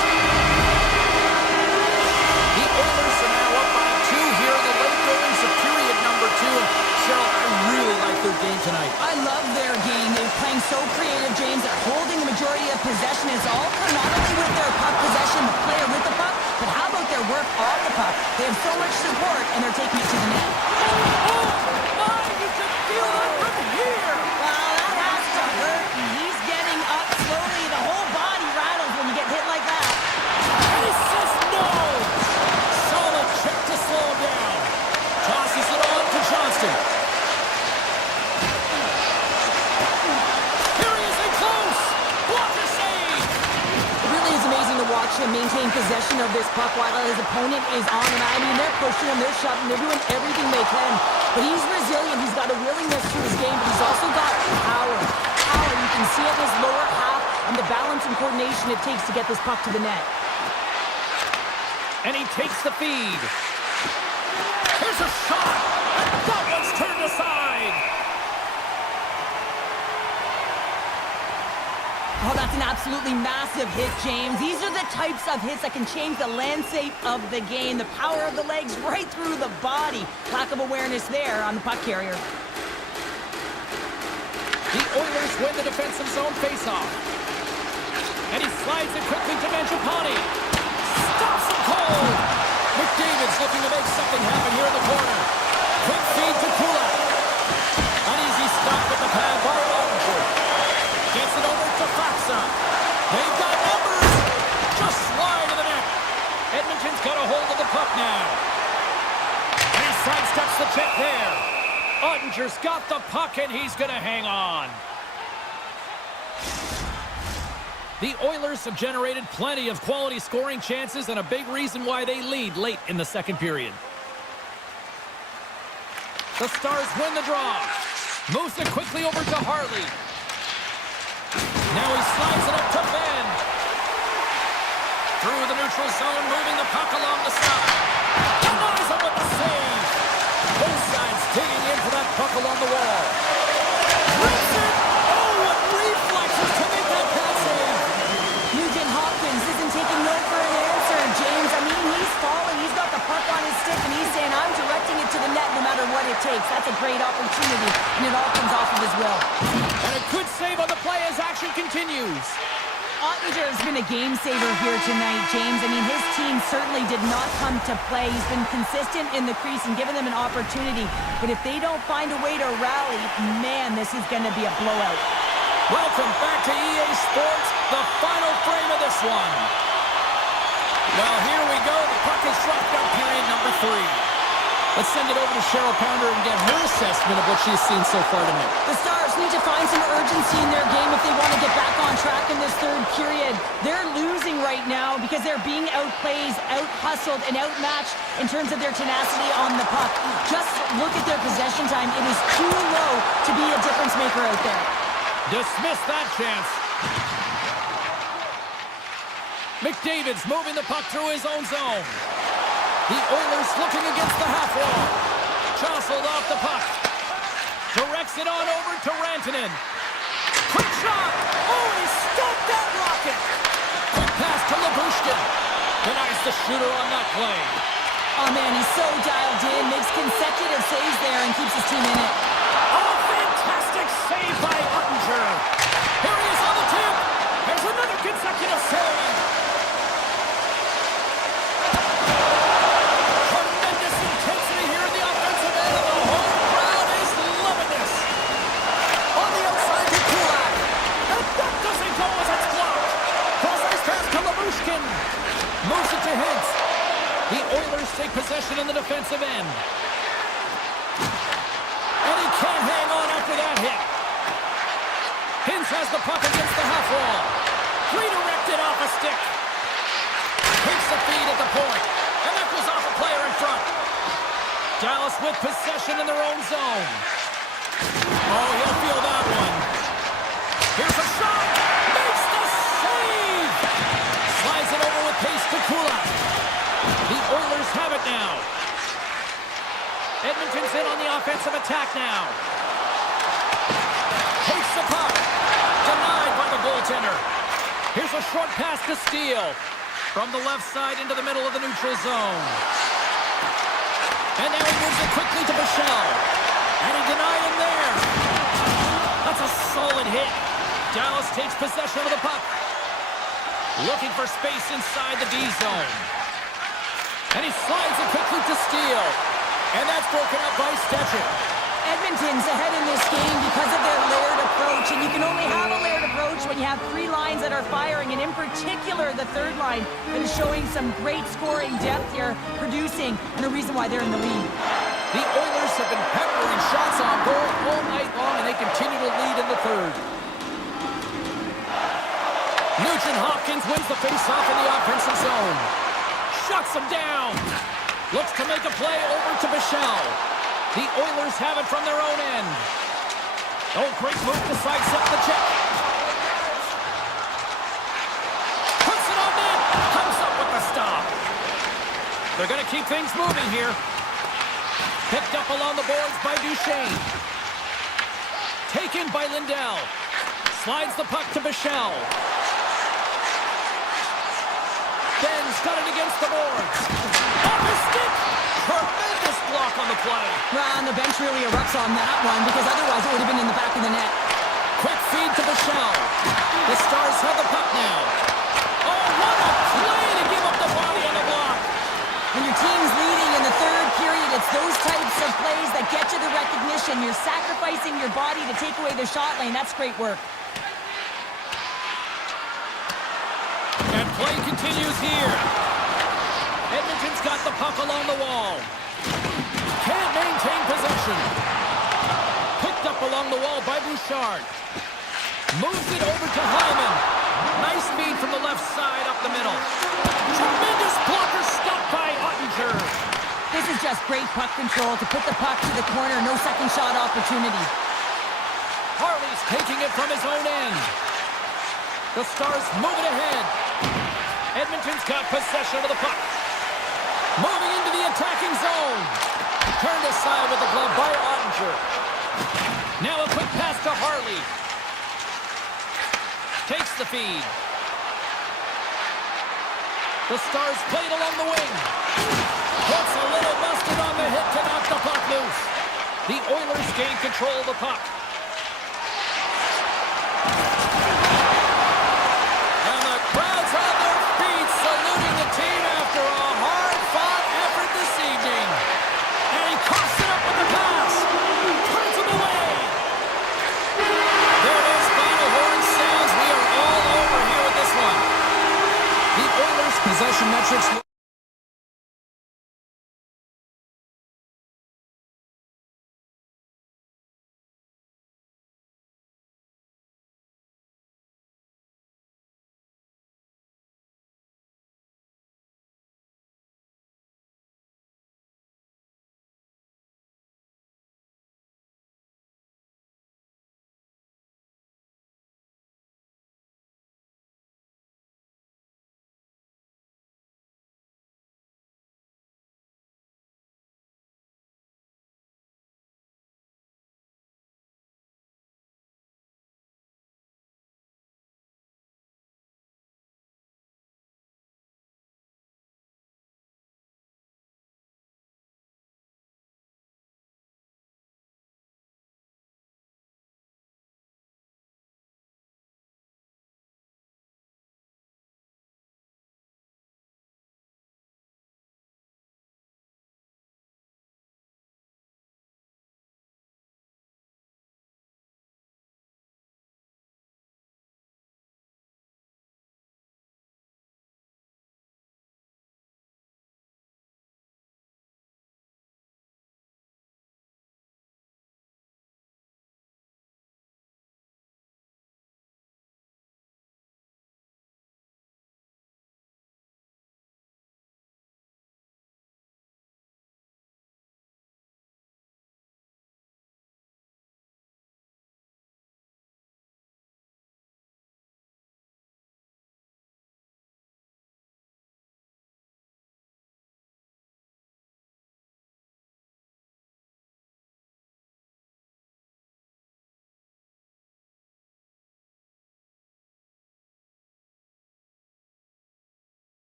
The Oilers are now up by 2 here in the late goings of period number 2. And Cheryl, I really like their game tonight. I love their game. They're playing so creative, James. They're holding the majority of possession. It's all come not only with their puck possession, the player with the puck, but how about their work off the puck? They have so much support, and they're taking it to the net. Oh, my! You can feel that from here! Well, that has to hurt. And he's getting up slowly. The whole body rattles when you get hit like that. And he says no! Solid check to slow him down. Tosses it on to Johnston. Here he is in close! What a save! It really is amazing to watch him maintain possession of this puck while his opponent is on him. I mean, they're pushing him, they're shoving, they're doing everything they can. But he's resilient. He's got a willingness to his game, but he's also got power. Power. You can see it in his lower half and the balance and coordination it takes to get this puck to the net. And he takes the feed. Here's a shot! And that one's turned aside! Oh, that's an absolutely massive hit, James. These are the types of hits that can change the landscape of the game. The power of the legs right through the body. Lack of awareness there on the puck carrier. The Oilers win the defensive zone faceoff. And he slides it quickly to Mangiapane. Stops him cold! McDavid's looking to make something happen here in the corner. Quick feed to Kulak. An easy stop with the pad by Ottinger. Gets it over to Faksa. They've got numbers. Just slide to the net. Edmonton's got a hold of the puck now. And he sidesteps the check there. Ottinger's got the puck and he's going to hang on. The Oilers have generated plenty of quality scoring chances and a big reason why they lead late in the second period. The Stars win the draw. Moves it quickly over to Harley. Now he slides it up to Ben. Through the neutral zone, moving the puck along the side. Denies him with the save. Both sides digging in for that puck along the wall. his will. And a good save on the play as action continues. Ottinger has been a game saver here tonight, James. I mean, his team certainly did not come to play. He's been consistent in the crease and given them an opportunity. But if they don't find a way to rally, man, this is going to be a blowout. Welcome back to EA Sports, the final frame of this one. Well, here we go. The puck is dropped up period number 3. Let's send it over to Cheryl Pounder and get her assessment of what she's seen so far tonight. The Stars need to find some urgency in their game if they want to get back on track in this third period. They're losing right now because they're being outplayed, out-hustled, and outmatched in terms of their tenacity on the puck. Just look at their possession time. It is too low to be a difference maker out there. Dismiss that chance. McDavid's moving the puck through his own zone. The Oilers looking against the half wall. Jostled off the puck. Directs it on over to Rantanen. Quick shot! Oh, he stopped that rocket! Quick pass to Labushkin. Denies the shooter on that play. Oh, man, he's so dialed in. Makes consecutive saves there and keeps his team in it. Oh, fantastic save by Ottinger. Here he is on the tip. There's another consecutive save. Tremendous intensity here in the offensive end, and the whole crowd is loving this. On the outside to Kulak. And that doesn't go as it's blocked. Cross-ice pass to Labushkin. Moves it to Hintz. The Oilers take possession in the defensive end. And he can't hang on after that hit. Hintz has the puck against the half wall. Redirected off a stick. Takes the feed at the point. And that goes off a player in front. Dallas with possession in their own zone. Oh, he'll feel that one. Here's a shot. Makes the save. Slides it over with pace to Kulak. The Oilers have it now. Edmonton's in on the offensive attack now. Takes the puck. Denied by the goaltender. Here's a short pass to Steele. From the left side into the middle of the neutral zone. And now he moves it quickly to Bichelle. And he denied him there. That's a solid hit. Dallas takes possession of the puck. Looking for space inside the D zone. And he slides it quickly to Steele. And that's broken up by Stetcher. Edmonton's ahead in this game because of their layered approach, and you can only have a layered approach when you have 3 lines that are firing, and in particular the third line that is showing some great scoring depth here, producing, and a reason why they're in the lead. The Oilers have been peppering shots on goal all night long, and they continue to lead in the third. Nugent-Hopkins wins the face-off in the offensive zone. Shuts him down. Looks to make a play over to Bichelle. The Oilers have it from their own end. Oh, great move to sidestep the check. Puts it on net. Comes up with the stop. They're going to keep things moving here. Picked up along the boards by Duchesne. Taken by Lindell. Slides the puck to Bichelle. Ben's got it against the boards. Off his stick. Tremendous block on the play. Well, and the bench really erupts on that one because otherwise it would have been in the back of the net. Quick feed to Bichelle. The Stars have the puck now. Oh, what a play to give up the body on the block. When your team's leading in the third period, it's those types of plays that get you the recognition. You're sacrificing your body to take away the shot lane. That's great work. And play continues here. Edmonton's got the puck along the wall. Can't maintain possession. Picked up along the wall by Bouchard. Moves it over to Hyman. Nice feed from the left side up the middle. Tremendous blocker stopped by Ottinger. This is just great puck control to put the puck to the corner. No second shot opportunity. Harley's taking it from his own end. The Stars move it ahead. Edmonton's got possession of the puck. Moving into the attacking zone. Turned aside with the glove by Ottinger. Now a quick pass to Harley. Takes the feed. The Stars played along the wing. Puts a little busted on the hit to knock the puck loose. The Oilers gain control of the puck. possession metrics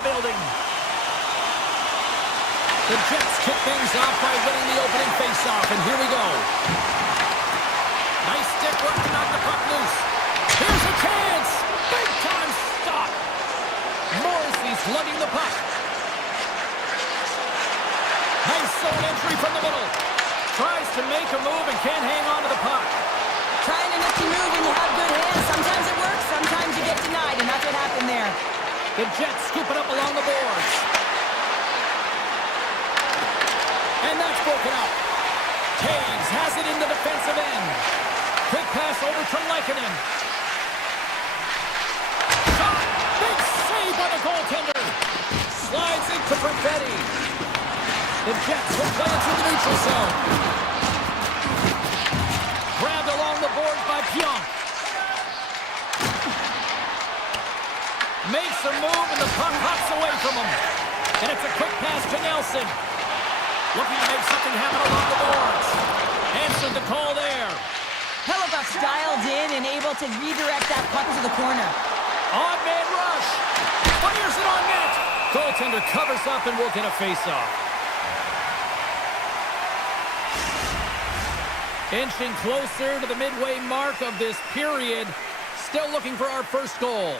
the building. The Jets kick things off by winning the opening faceoff, and here we go. Nice stick work to knock the puck loose. Here's a chance. Big time stop. Morrissey's lugging the puck. Nice zone entry from the middle. Tries to make a move and can't hang on to the puck. Trying to nifty move and you have good hands. Sometimes it works, sometimes you get denied, and that's what happened there. The Jets scoop it up along the boards. And that's broken up. Taves has it in the defensive end. Quick pass over to Lehkonen. Shot! Big save by the goaltender. Slides into Perfetti. The Jets will play it through the neutral zone. Grabbed along the boards by Pionk. Makes a move and the puck hops away from him. And it's a quick pass to Nelson. Looking to make something happen along the boards. Answered the call there. Hellebuck's dialed in and able to redirect that puck to the corner. On man rush. Fires it on net. Goaltender covers up and will get a face-off. Inching closer to the midway mark of this period. Still looking for our first goal.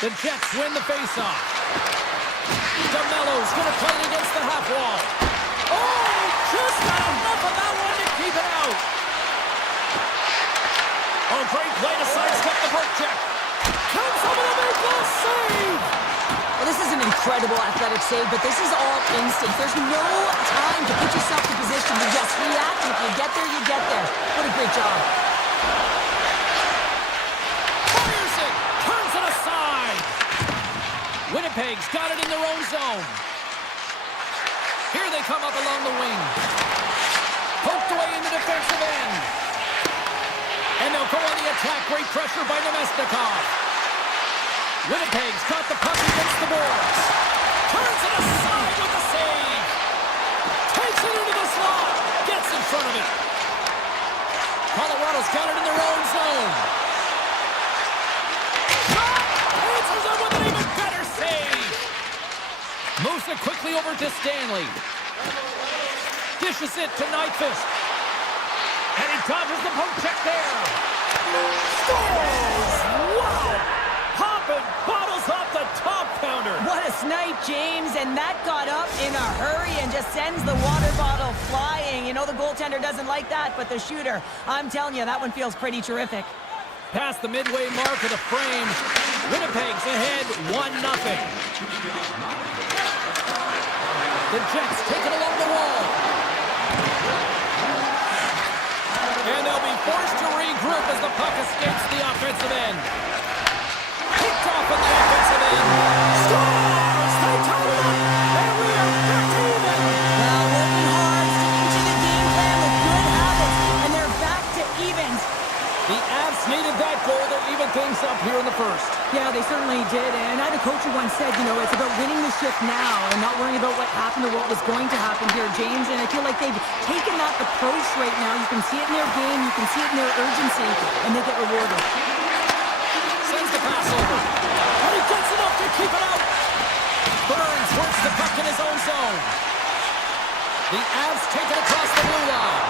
The Jets win the face-off. DeMello's going to play it against the half wall. Oh, just not enough of that one to keep it out. Oh, great play to sidestep the poke check. Comes over the big goal save. Well, this is an incredible athletic save, but this is all instinct. There's no time to put yourself in position to just react. If you get there, you get there. What a great job. Fires it. Turns it aside. Winnipeg's got it in their own zone. Here they come up along the wing. Poked away in the defensive end. And they'll go on the attack. Great pressure by Nemesnikov. Winnipeg's got the puck against the boards. Turns it aside with the save. Takes it into the slot. Gets in front of it. Colorado's got it in their own zone. Shot! Answers it with an even better save. Moves it quickly over to Stanley. Dishes it to Nyquist. And he dodges the poke check there. Scores! Wow! Popping bottles off the top pounder. What a snipe, James, and that got up in a hurry and just sends the water bottle flying. You know the goaltender doesn't like that, but the shooter, I'm telling you, that one feels pretty terrific. Past the midway mark of the frame, Winnipeg's ahead 1-0. The Jets take it along the wall. And they'll be forced to regroup as the puck escapes the offensive end. Picked off on the offensive end. Scores! They tie it up, and we are back even. Well, working hard, sticking to the game plan with good habits, and they're back to evens. The Avs needed that goal to even things up here in the first. Yeah, they certainly did, and I had a coach who once said, you know, it's about winning the shift now and not worrying about what happened or what was going to happen here, James, and I feel like they've taken that approach right now. You can see it in their game, you can see it in their urgency, and they get rewarded. Sends the pass over, and he gets enough to keep it out. Burns works the puck in his own zone. The Avs take it across the blue line.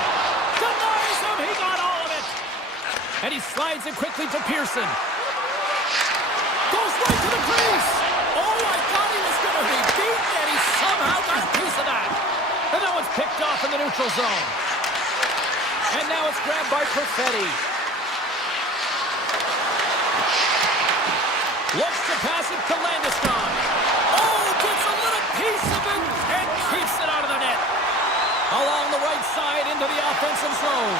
Denies him, he got all of it. And he slides it quickly to Pearson. Goes right to the crease. Oh, I thought he was going to be beaten, and he somehow got a piece of that. And that one's picked off in the neutral zone. And now it's grabbed by Perfetti. Looks to pass it to Landeskog. Oh, gets a little piece of it and keeps it out of the net. Along the right side into the offensive zone.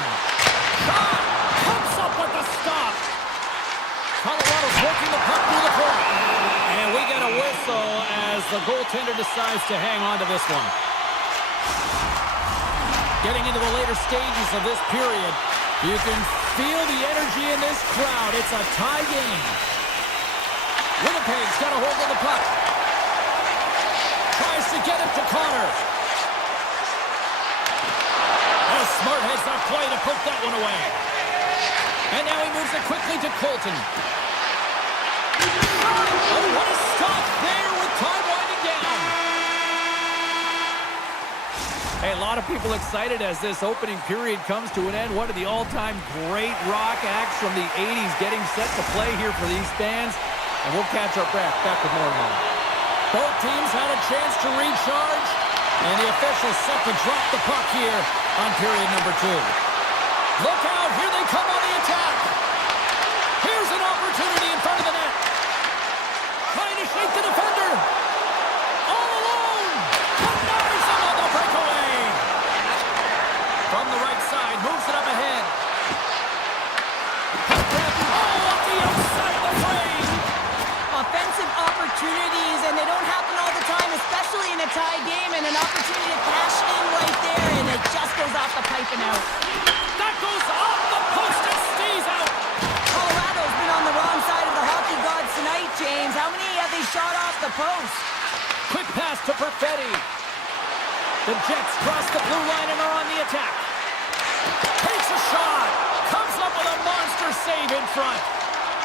Shot! Comes up with the stop. Colorado's working the puck through the point. And we get a whistle as the goaltender decides to hang on to this one. Getting into the later stages of this period, you can feel the energy in this crowd. It's a tie game. Winnipeg's got a hold of the puck. Tries to get it to Connor. A smart heads-up play to poke that one away. And now he moves it quickly to Colton. Oh, what a stop there with time winding down. Hey, a lot of people excited as this opening period comes to an end. One of the all-time great rock acts from the 80s getting set to play here for these fans. And we'll catch our breath. Back with more in a moment. Both teams had a chance to recharge. And the officials set to drop the puck here on period number 2. Look out. Here they come on the attack. Here's an opportunity in front of the net. Trying to shake the defender. All alone. Denies him on the breakaway. From the right side. Moves it up ahead. Puck grab. Oh, off the outside of the frame. Offensive opportunities, and they don't happen all the time, especially in a tie game, and an opportunity to cash in right there, and it just goes off the pipe and out. That goes off the post and stays out. Colorado's been on the wrong side of the hockey gods tonight, James. How many have they shot off the post? Quick pass to Perfetti. The Jets cross the blue line and are on the attack. Takes a shot. Comes up with a monster save in front.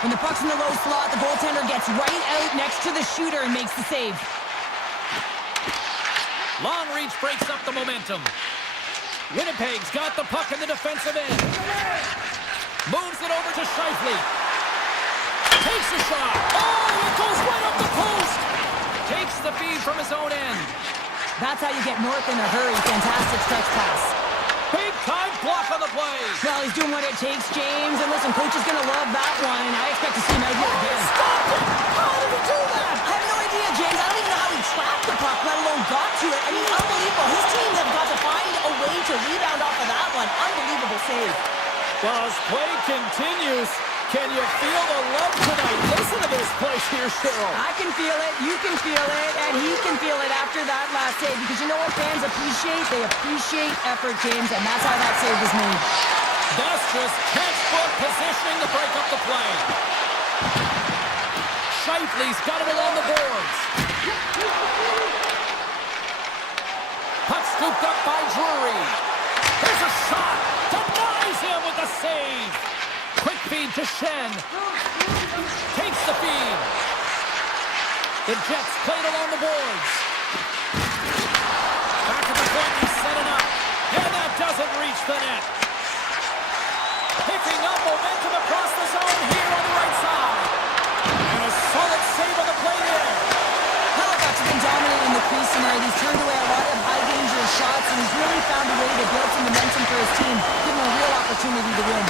When the puck's in the low slot, the goaltender gets right out next to the shooter and makes the save. Long reach breaks up the momentum. Winnipeg's got the puck in the defensive end. Moves it over to Scheifele. Takes a shot. Oh, it goes right up the post. Takes the feed from his own end. That's how you get north in a hurry. Fantastic stretch pass. Big time block on the play. Well, he's doing what it takes, James. And listen, coach is going to love that one. I expect to see him out here again. Stop it! How did he do that? I have no idea, James. I don't even know how he trapped the puck, let alone got to it. I mean, unbelievable. His team have got to find a way to rebound off of that one. Unbelievable save. Well, as play continues, can you feel the love tonight? Listen to this place here, Cheryl. I can feel it, you can feel it, and he can feel it after that last save. Because you know what fans appreciate? They appreciate effort, James, and that's how that save was made. That's just textbook positioning to break up the play. Scheifele's got it along the boards. Puck scooped up by Drury. Here's a shot. Denies him with the save. Quick feed to Shen. Takes the feed. The Jets played along the boards. Back at the point, he's setting up. And that doesn't reach the net. Picking up momentum across the zone here on the right side. And a solid save on the play there. Halifax has been dominant in the crease tonight. He's turned away a lot of high-danger shots, and he's really found a way to build some momentum for his team, give him a real opportunity to win.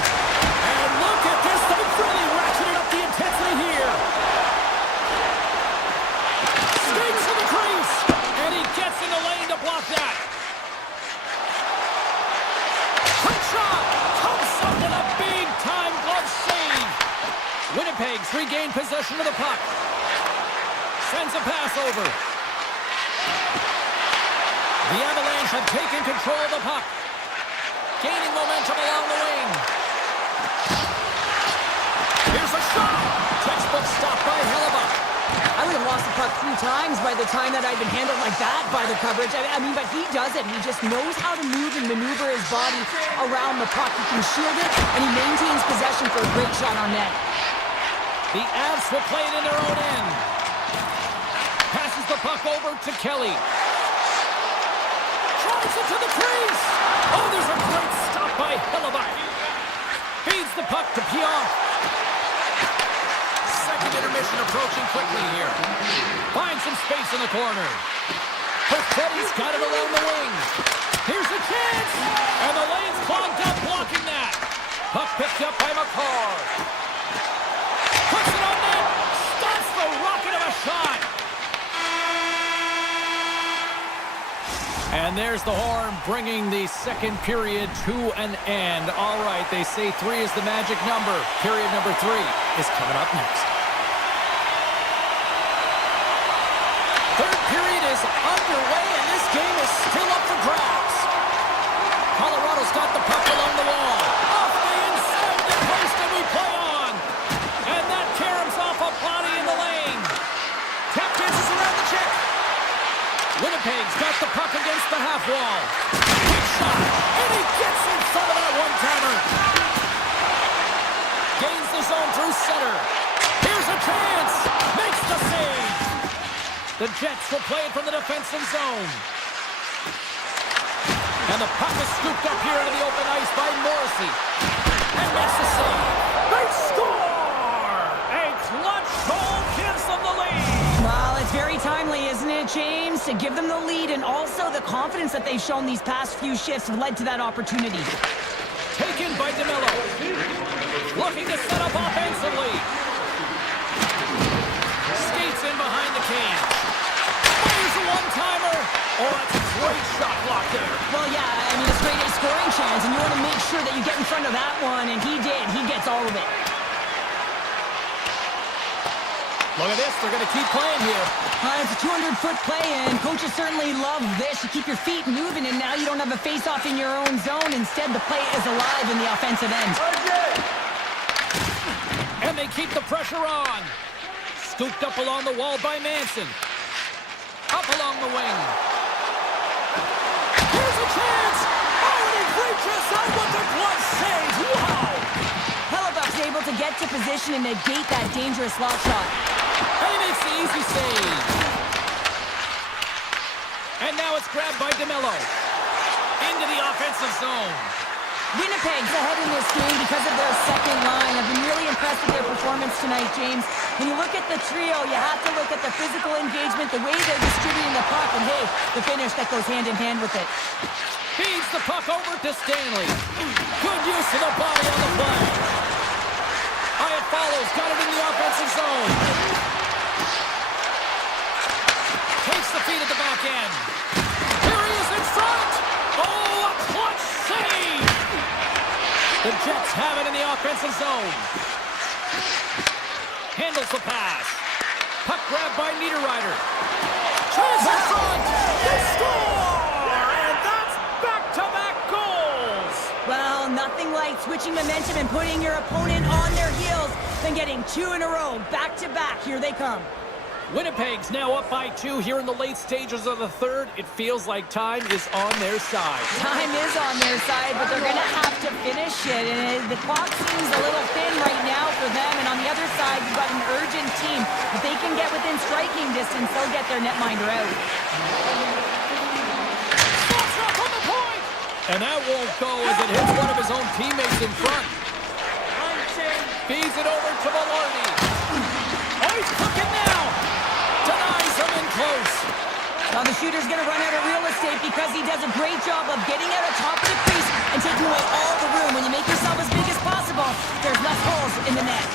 And look at this. They've really ratcheted up the intensity here. Skates to the crease. And he gets in the lane to block that. Quick shot. Comes up with a big-time glove save. Winnipeg's regained possession of the puck. Sends a pass over. The Avalanche have taken control of the puck. Gaining momentum along the wing. Here's a shot. Textbook stop by Hellebuyck. I would have lost the puck 3 times by the time that I'd been handled like that by the coverage. I mean, but he does it. He just knows how to move and maneuver his body around the puck. He can shield it, and he maintains possession for a great shot on net. The Avs will play it in their own end. Passes the puck over to Kelly. Drives it to the crease. Oh, there's a great stop by Hellebuyck. Feeds the puck to Pionk. Second intermission approaching quickly here. Finds some space in the corner. Perfetti's got it along the wing. Here's a chance. And the lane's clogged up blocking that. Puck picked up by McCarr. Puts it on net. Stops the rocket of a shot. And there's the horn, bringing the second period to an end. All right, they say 3 is the magic number. Period number 3 is coming up next. Third period is underway, and this game is still up for grabs. Colorado's got the puck along the wall. Off the inside the post, and we play on. And that caroms off a body in the lane. Tap dances around the check. Winnipeg's got the puck against the half wall. Big shot, and he gets in front of that one-timer. Gains the zone through center. Here's a chance. Makes The Jets will play it from the defensive zone. And the puck is scooped up here into the open ice by Morrissey. And makes the save. They score! A clutch goal gives them the lead. Well, it's very timely, isn't it, James? To give them the lead, and also the confidence that they've shown these past few shifts have led to that opportunity. Taken by DeMello. Looking to set up offensively. Skates in behind the cage. Fires a one-timer. Oh, that's a great shot block there. Well, yeah, I mean, it's great a scoring chance, and you want to make sure that you get in front of that one, and he did. He gets all of it. Look at this. They're going to keep playing here. It's a 200-foot play, and coaches certainly love this. You keep your feet moving, and now you don't have a face-off in your own zone. Instead, the play is alive in the offensive end. And they keep the pressure on. Scooped up along the wall by Manson. Up along the wing. Here's a chance. Oh, and he reaches out with a glove save. Wow. Hellebuck's able to get to position and negate that dangerous slot shot. And he makes the easy save. And now it's grabbed by DeMello. Into the offensive zone. Winnipeg's ahead in this game because of their second line. I've been really impressed with their performance tonight, James. When you look at the trio, you have to look at the physical engagement, the way they're distributing the puck, and hey, the finish that goes hand in hand with it. Feeds the puck over to Stanley. Good use of the body on the play. It follows, got it in the offensive zone. Takes the feed at the back end. Here he is in front. Oh, a clutch save. The Jets have it in the offensive zone. Handles the pass. Puck grabbed by Niederreiter. Chance in front. They score! And that's back-to-back goals. Well, nothing like switching momentum and putting your opponent on their heels than getting two in a row, back-to-back. Here they come. Winnipeg's now up by 2 here in the late stages of the third. It feels like time is on their side. Time is on their side, but they're going to have to finish it. And the clock seems a little thin right now for them. And on the other side, you've got an urgent team. If they can get within striking distance, they'll get their netminder out. Stops up on the point! And that won't go as it hits one of his own teammates in front. Feeds it over to Maloney. Oh, he's cooking now! Denies him in close. Well, the shooter's going to run out of real estate because he does a great job of getting out of top of the crease and taking away all the room. When you make yourself as big as possible, there's less holes in the net.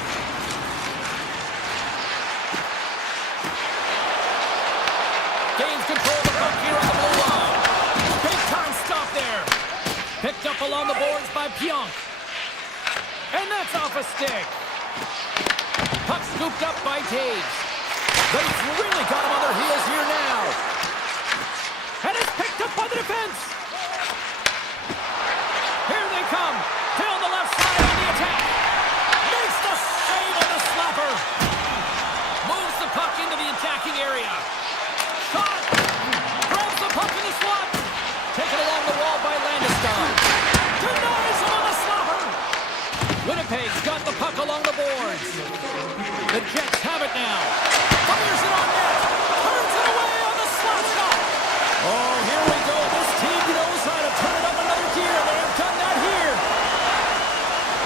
Gains control of the puck here on the blue line. Big time stop there. Picked up along the boards by Pionk. And that's off a stick. Puck scooped up by Taves. They've really got him on their heels here now. And it's picked up by the defense. Here they come. Down the left side on the attack. Makes the save on the slapper. Moves the puck into the attacking area. Shot. Grabs the puck in the slot. Taken along the wall by Landeskog. Denies him on the slapper. Winnipeg's got the puck along the boards. The Jets have it now. Fires it on net. Turns it away on the slot shot. Oh, here we go. This team knows how to turn it up another gear. They have done that here.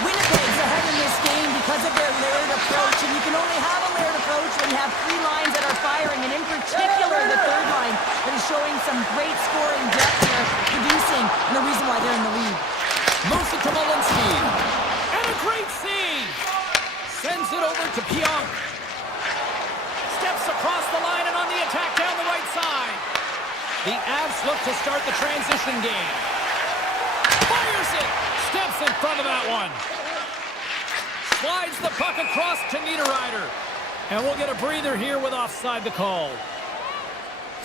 Winnipeg's ahead in this game because of their layered approach, and you can only have a layered approach when you have 3 lines that are firing, and in particular the third line that is showing some great scoring depth here, producing, and the reason why they're in the lead. Moves it to Malinsky. And a great save. Sends it over to Pionk. Steps across the line and on the attack down the right side. The Avs look to start the transition game. Fires it. Steps in front of that one. Slides the puck across to Niederreiter. And we'll get a breather here with offside the call.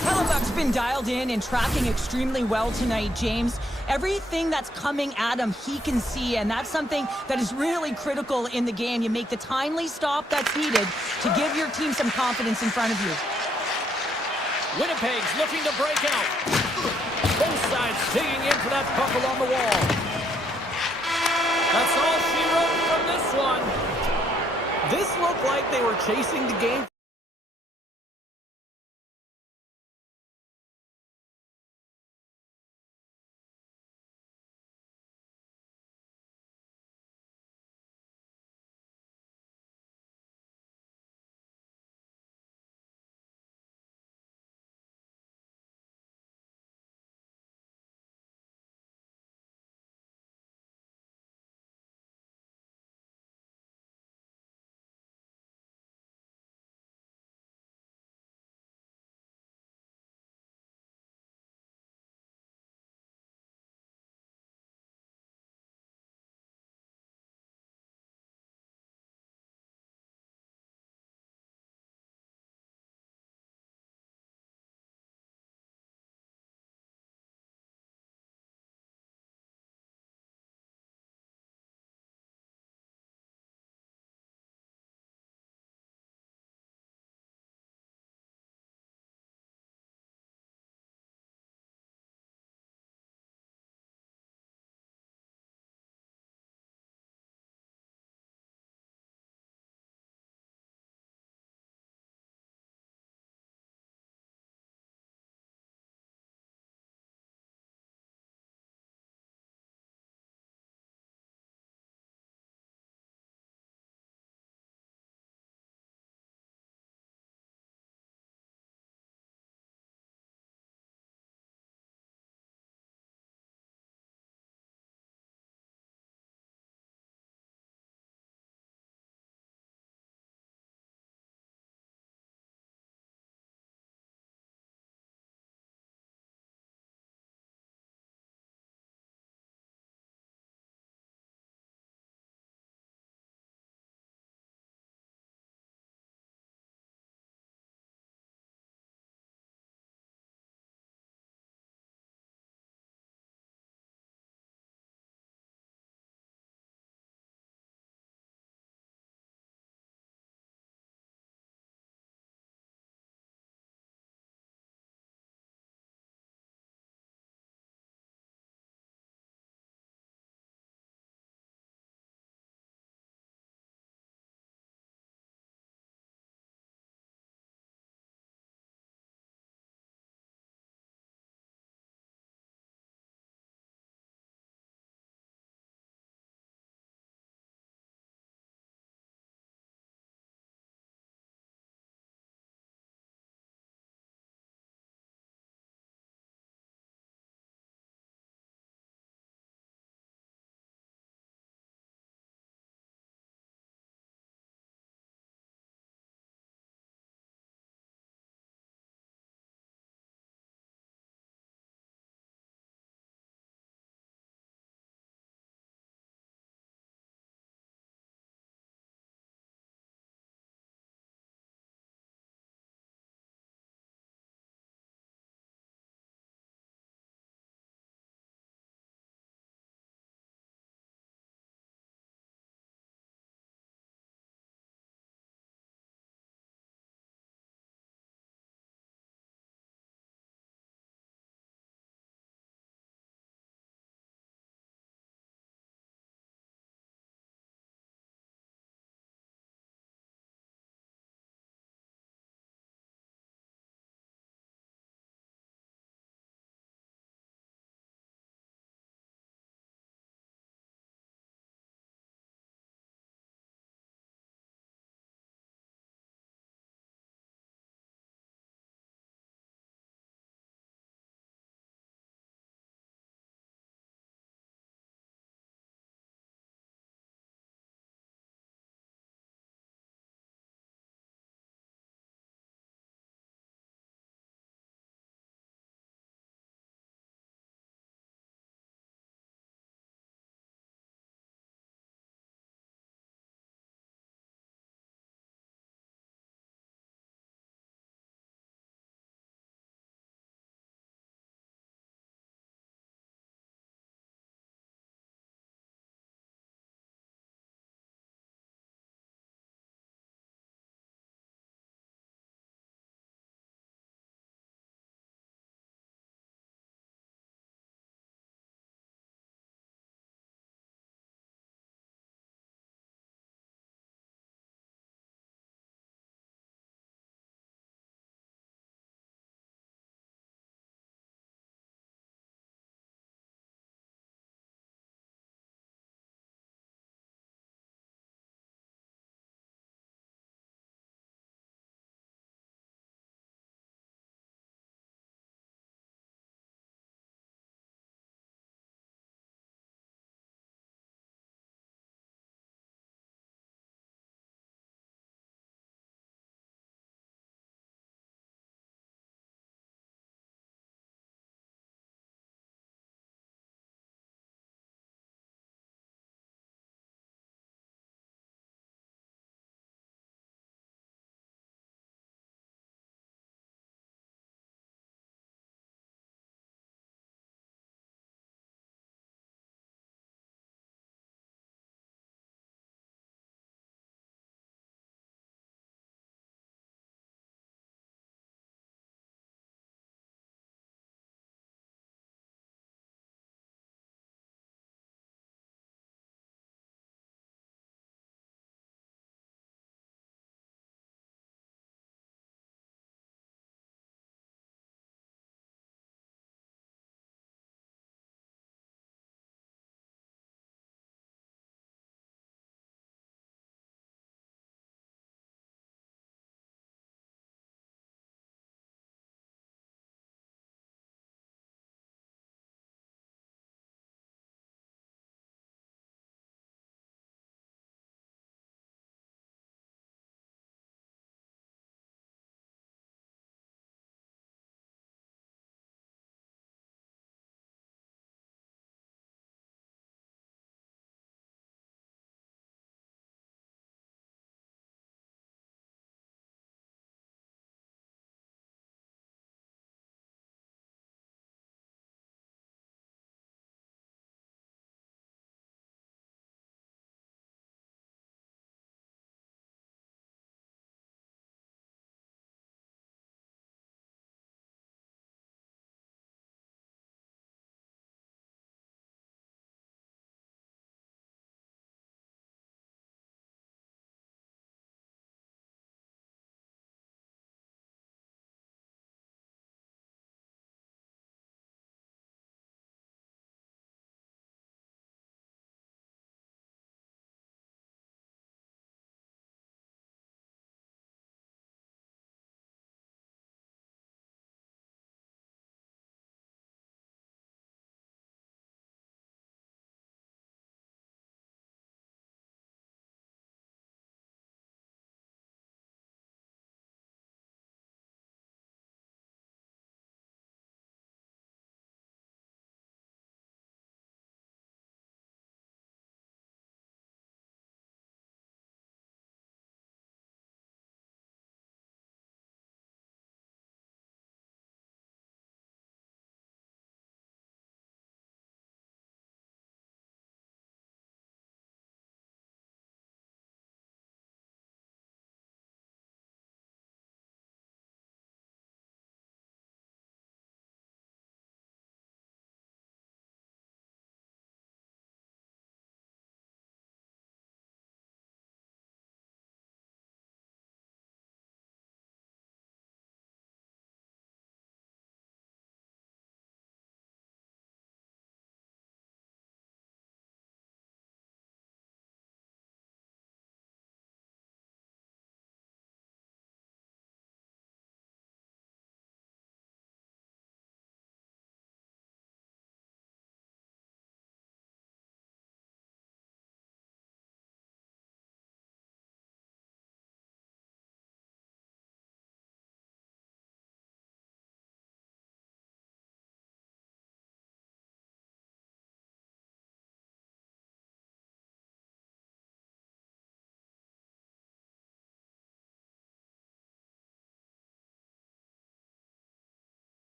Hellebuck's been dialed in and tracking extremely well tonight, James. Everything that's coming at him, he can see, and that's something that is really critical in the game. You make the timely stop that's needed to give your team some confidence in front of you. Winnipeg's looking to break out. Both sides digging in for that puck along the wall. That's all she wrote from this one. This looked like they were chasing the game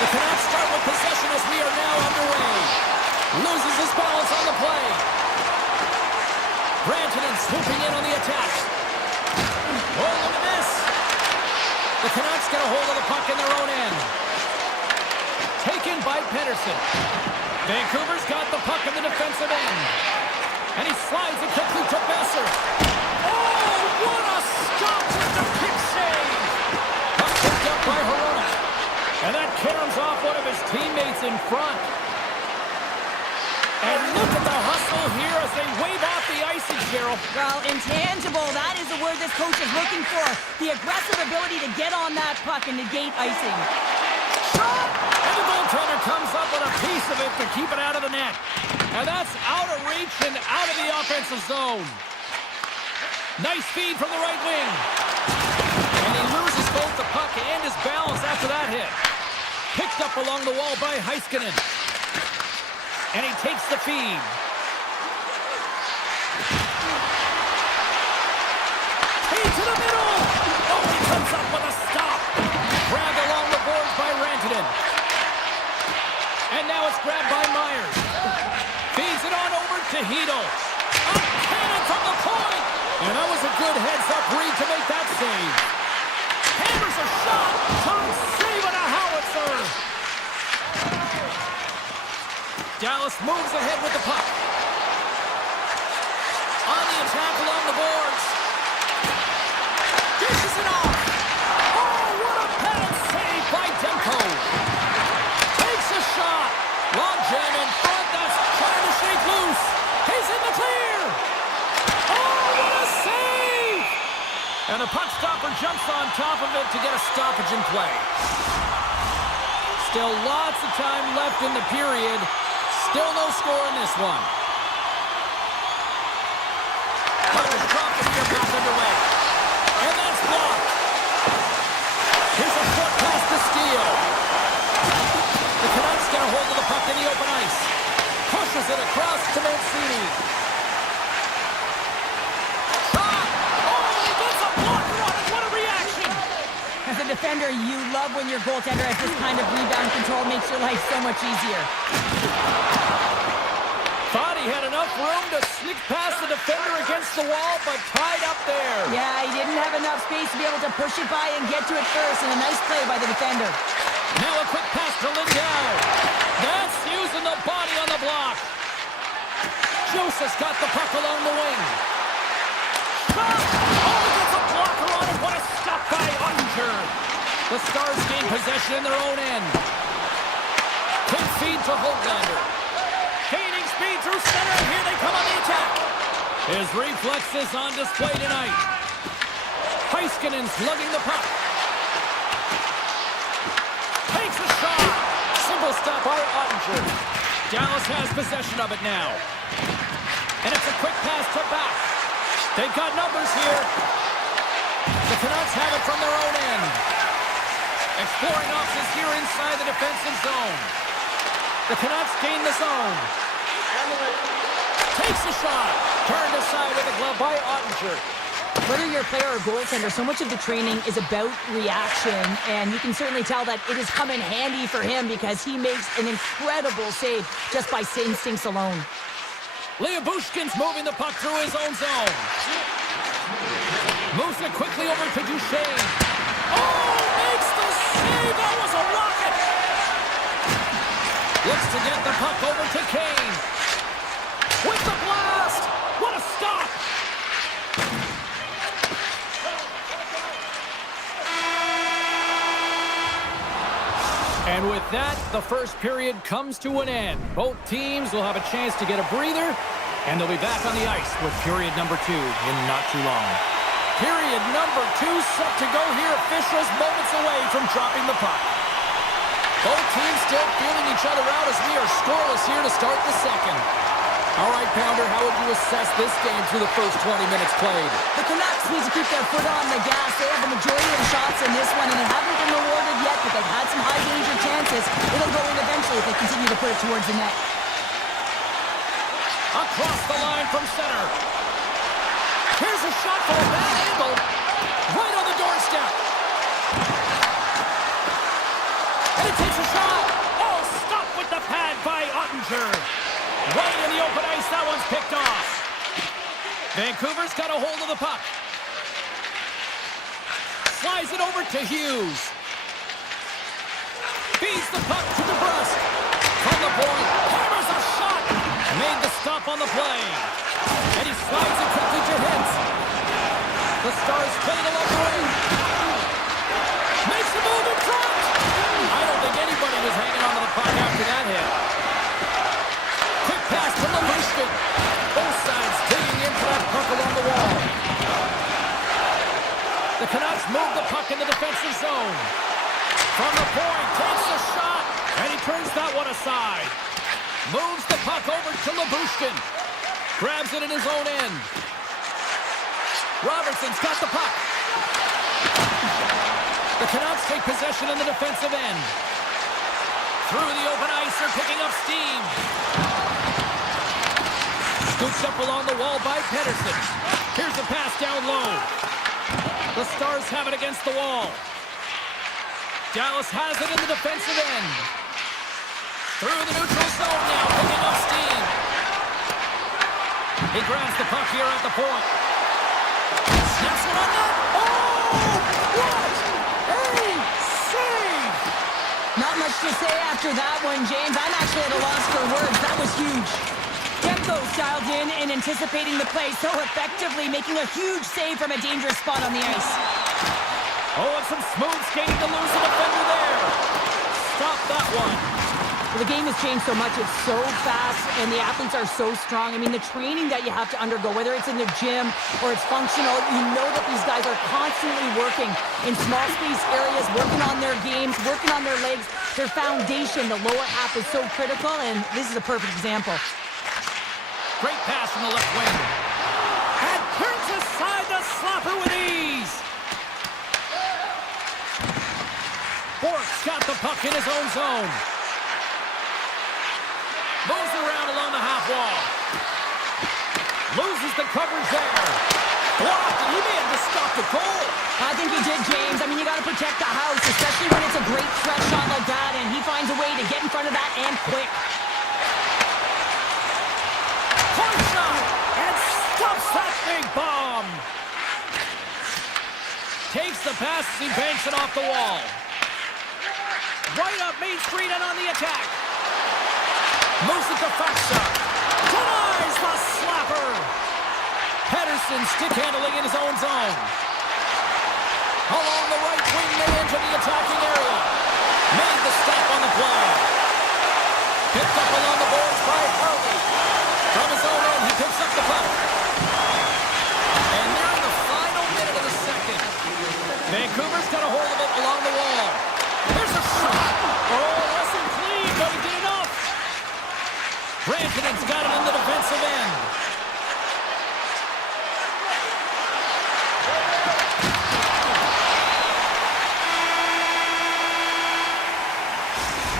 The Canucks start with possession as we are now underway. Loses his balance on the play. Rantanen swooping in on the attack. Oh, look at this. The Canucks get a hold of the puck in their own end. Taken by Pedersen. Vancouver's got the puck in the defensive end. And he slides it quickly to Besser. Oh, what a stop with the kick save. Puck picked up by Hronek. And that caroms off one of his teammates in front. And look at the hustle here as they wave off the icing, Cheryl. Well, intangible, that is the word this coach is looking for. The aggressive ability to get on that puck and negate icing. Shot! And the goaltender comes up with a piece of it to keep it out of the net. And that's out of reach and out of the offensive zone. Nice feed from the right wing. And he loses both the puck and his balance after that hit. Picked up along the wall by Heiskanen. And he takes the feed. Feed to the middle! Oh, he comes up with a stop. Grabbed along the boards by Rantanen. And now it's grabbed by Myers. Feeds it on over to Hedl. A cannon from the point! And that was a good heads-up read to make that save. Hammers a shot! Tom saving a howitzer! Dallas moves ahead with the puck. On the attack along the boards. Dishes it off. Oh, what a pad save by Demko. Takes a shot. Long jam in front. That's trying to shake loose. He's in the clear. Oh, what a save. And the puck stopper jumps on top of it to get a stoppage in play. Still lots of time left in the period. Still no score in this one. Puck is dropped and here back underway. And that's blocked. Here's a short pass to Steele. The Canucks get a hold of the puck in the open ice. Pushes it across to Mancini. Shot! Oh, he gets a blocker on it. What a reaction! As a defender, you love when your goaltender has this kind of rebound control. Makes your life so much easier. Thought he had enough room to sneak past the defender against the wall, but tied up there. Yeah, he didn't have enough space to be able to push it by and get to it first, and a nice play by the defender. Now a quick pass to Lindell. That's using the body on the block. Joseph's got the puck along the wing. Shot! Oh, he gets a blocker on it. What a stop by Ottinger. The Stars gain possession in their own end. Quick feed to Holtlander. Gaining speed through center, and here they come on the attack. His reflexes on display tonight. Heiskanen's lugging the puck. Takes a shot. Simple stop by Ottinger. Dallas has possession of it now. And it's a quick pass to back. They've got numbers here. The Canucks have it from their own end. Exploring options here inside the defensive zone. The Canucks gain the zone. Takes a shot. Turned aside with a glove by Ottinger. Whether you're a player or goaltender, so much of the training is about reaction, and you can certainly tell that it has come in handy for him because he makes an incredible save just by instincts alone. Lyubushkin's moving the puck through his own zone. Moves it quickly over to Duchesne. Oh, makes the save. That was a rocket. Looks to get the puck over to Kane. With the blast. What a stop. And with that, the first period comes to an end. Both teams will have a chance to get a breather, and they'll be back on the ice with period number 2 in not too long. Period number 2 set to go here. Officials moments away from dropping the puck. Both teams still feeling each other out as we are scoreless here to start the second. All right, Pounder, how would you assess this game through the first 20 minutes played? The Canucks need to keep their foot on the gas. They have the majority of the shots in this one, and they haven't been rewarded yet, but they've had some high-danger chances. It'll go in eventually if they continue to put it towards the net. Across the line from center. Here's a shot from a bad angle. Right on the doorstep. And he takes a shot. buzzer. Right in the open ice, that one's picked off. Vancouver's got a hold of the puck. Slides it over to Hughes. Feeds the puck to DeBrusque. From the point, hammers a shot. Made the stop on the play. And he slides it quickly to Hintz. The Stars play it along the wing. Makes a move in front. I don't think anybody was hanging on to the puck after that hit. Quick pass from the Lushkin. Both sides digging into that puck along the wall. The Canucks move the puck in the defensive zone. From the point, takes a shot, and he turns that one aside. Moves the puck over to Lyubushkin. Grabs it in his own end. Robertson's got the puck. The Canucks take possession in the defensive end. Through the open ice, they're picking up steam. Scooped up along the wall by Pettersson. Here's the pass down low. The Stars have it against the wall. Dallas has it in the defensive end. Through the neutral zone now, picking up steam. He grabs the puck here at the point. Snaps it on net. Oh, what a save! Not much to say after that one, James. I'm actually at a loss for words. That was huge. Demko's dialed in and anticipating the play so effectively, making a huge save from a dangerous spot on the ice. Oh, and some smooth skating to lose the defender there. Stop that one. Well, the game has changed so much. It's so fast, and the athletes are so strong. I mean, the training that you have to undergo, whether it's in the gym or it's functional, you know that these guys are constantly working in small space areas, working on their games, working on their legs. Their foundation, the lower half, is so critical, and this is a perfect example. Great pass from the left wing. And turns aside the slapper with ease. Bork's got the puck in his own zone. Moves around along the half wall. Loses the coverage there. Blocked, and he may have just stopped the goal. I think he did, James. I mean, you got to protect the house, especially when it's a great threat shot like that, and he finds a way to get in front of that and quick. Point shot, and stuffs that big bomb. Takes the pass as he banks it off the wall. Right up Main Street and on the attack. Moves it to Faksa. Denies the slapper. Pettersson stick handling in his own zone. Along the right wing, they enter the attacking area. Made the stop on the play. Picked up along the boards by Harley. From his own end, he picks up the puck. And they're in the final minute of the second. Vancouver's got a hold of it along the wall. There's a shot. Oh, less than clean, but he did enough. Rantanen's got it in the defensive end.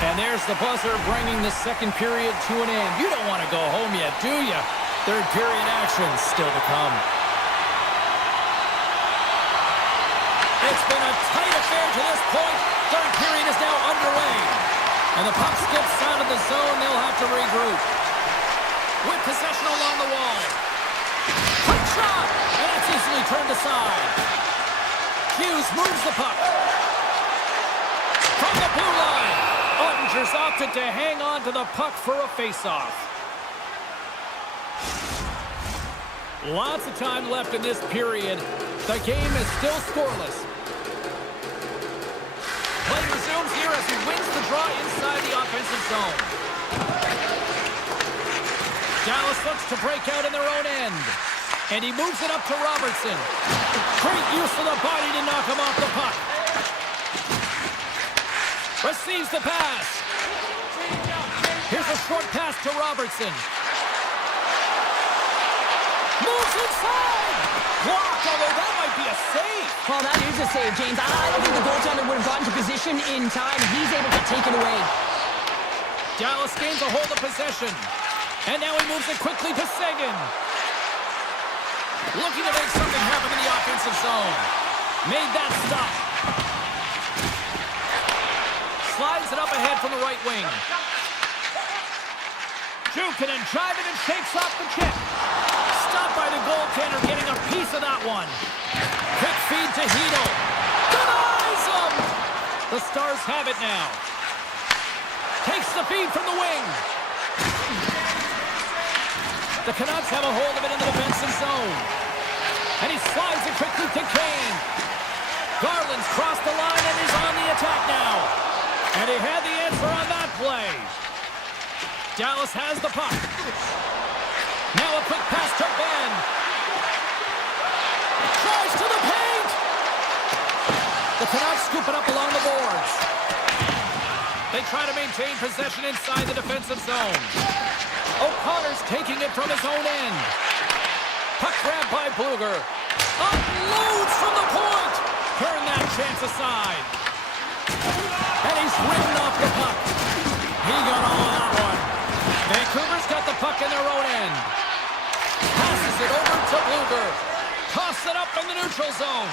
And there's the buzzer bringing the second period to an end. You don't want to go home yet, do you? Third period action still to come. It's been a tight affair to this point. Third period is now underway. And the puck skips out of the zone. They'll have to regroup. With possession along the wall. Quick shot! And that's easily turned aside. Hughes moves the puck. From the blue line. Ottinger's opted to hang on to the puck for a face-off. Lots of time left in this period. The game is still scoreless. Play resumes here as he wins the draw inside the offensive zone. Dallas looks to break out in their own end. And he moves it up to Robertson. Great use of the body to knock him off the puck. Receives the pass. Here's a short pass to Robertson. Moves inside. Blocked, although that might be a save. Well, that is a save, James. I don't think the goaltender would have gotten to position in time. He's able to take it away. Dallas gains a hold of possession. And now he moves it quickly to Seguin. Looking to make something happen in the offensive zone. Made that stop. Slides it up ahead from the right wing. Juking and driving and shakes off the kick. Stopped by the goaltender, getting a piece of that one. Quick feed to Hito. Denies him! The Stars have it now. Takes the feed from the wing. The Canucks have a hold of it in the defensive zone. And he slides it quickly to Kane. Garland's crossed the line and is on the attack now. And he had the answer on that play. Dallas has the puck. Now a quick pass to Ben. Tries to the paint. The Canucks scoop it up along the boards. They try to maintain possession inside the defensive zone. O'Connor's taking it from his own end. Puck grab by Bluger. Unloads from the point. Turn that chance aside. And he's ridden off the puck. He got all of that one. Vancouver's got the puck in their own end. Passes it over to Bluger. Toss it up from the neutral zone.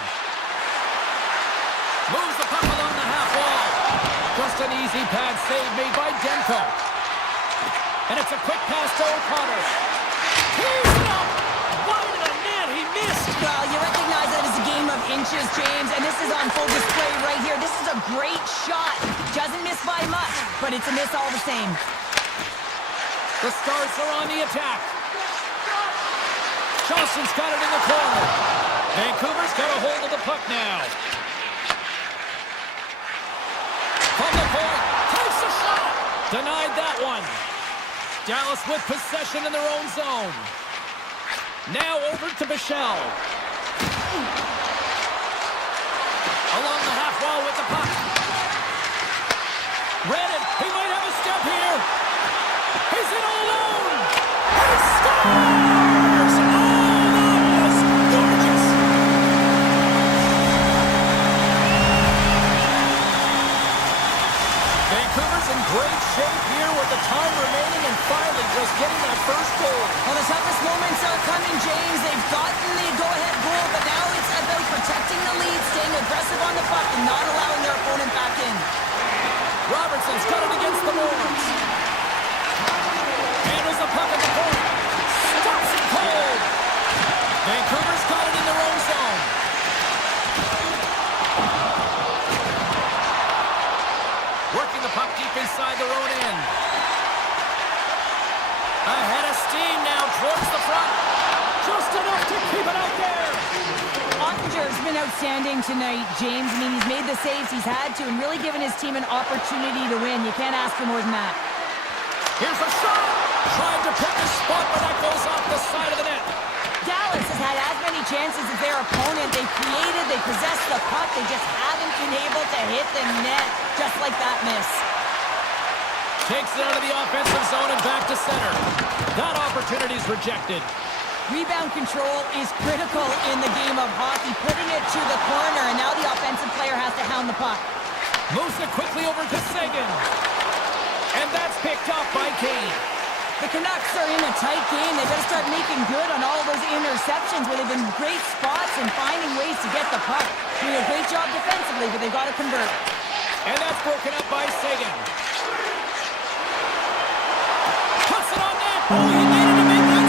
Moves the puck along the half wall. Just an easy pad save made by Demko. And it's a quick pass to O'Connor. Tees it up! Wide of the net, he missed! Well, you recognize that it's a game of inches, James, and this is on full display right here. This is a great shot. Doesn't miss by much, but it's a miss all the same. The Stars are on the attack. Johnson's got it in the corner. Vancouver's got a hold of the puck now. From the point, takes a shot. Denied that one. Dallas with possession in their own zone. Now over to Bichelle. Along the half wall with the puck. Redden, he might have a step here. He's in alone. He scores! Oh, that was gorgeous. Vancouver's in great shape here with the time remaining and finally just getting that first goal. Well, the toughest moments are coming, James. They've gotten the go-ahead goal, but now it's about protecting the lead, staying aggressive on the puck, and not allowing their opponent back in. Robertson's got it against the boards. Handles the puck at the point. Stops it cold. Vancouver's got it in their own zone. Working the puck deep inside their own end. Ahead of steam now towards the front. Just enough to keep it out there. Ottinger's been outstanding tonight, James. I mean, he's made the saves he's had to and really given his team an opportunity to win. You can't ask for more than that. Here's a shot. Tried to pick a spot, but that goes off the side of the net. Dallas has had as many chances as their opponent. They created, they possessed the puck. They just haven't been able to hit the net, just like that miss. Takes it out of the offensive zone and back to center. That opportunity's rejected. Rebound control is critical in the game of hockey, putting it to the corner, and now the offensive player has to hound the puck. Moves it quickly over to Sagan. And that's picked off by Kane. The Canucks are in a tight game. They better start making good on all those interceptions where they've been in great spots and finding ways to get the puck. Doing a great job defensively, but they've got to convert. And that's broken up by Sagan. Puts it on net. Oh, he made it a big one.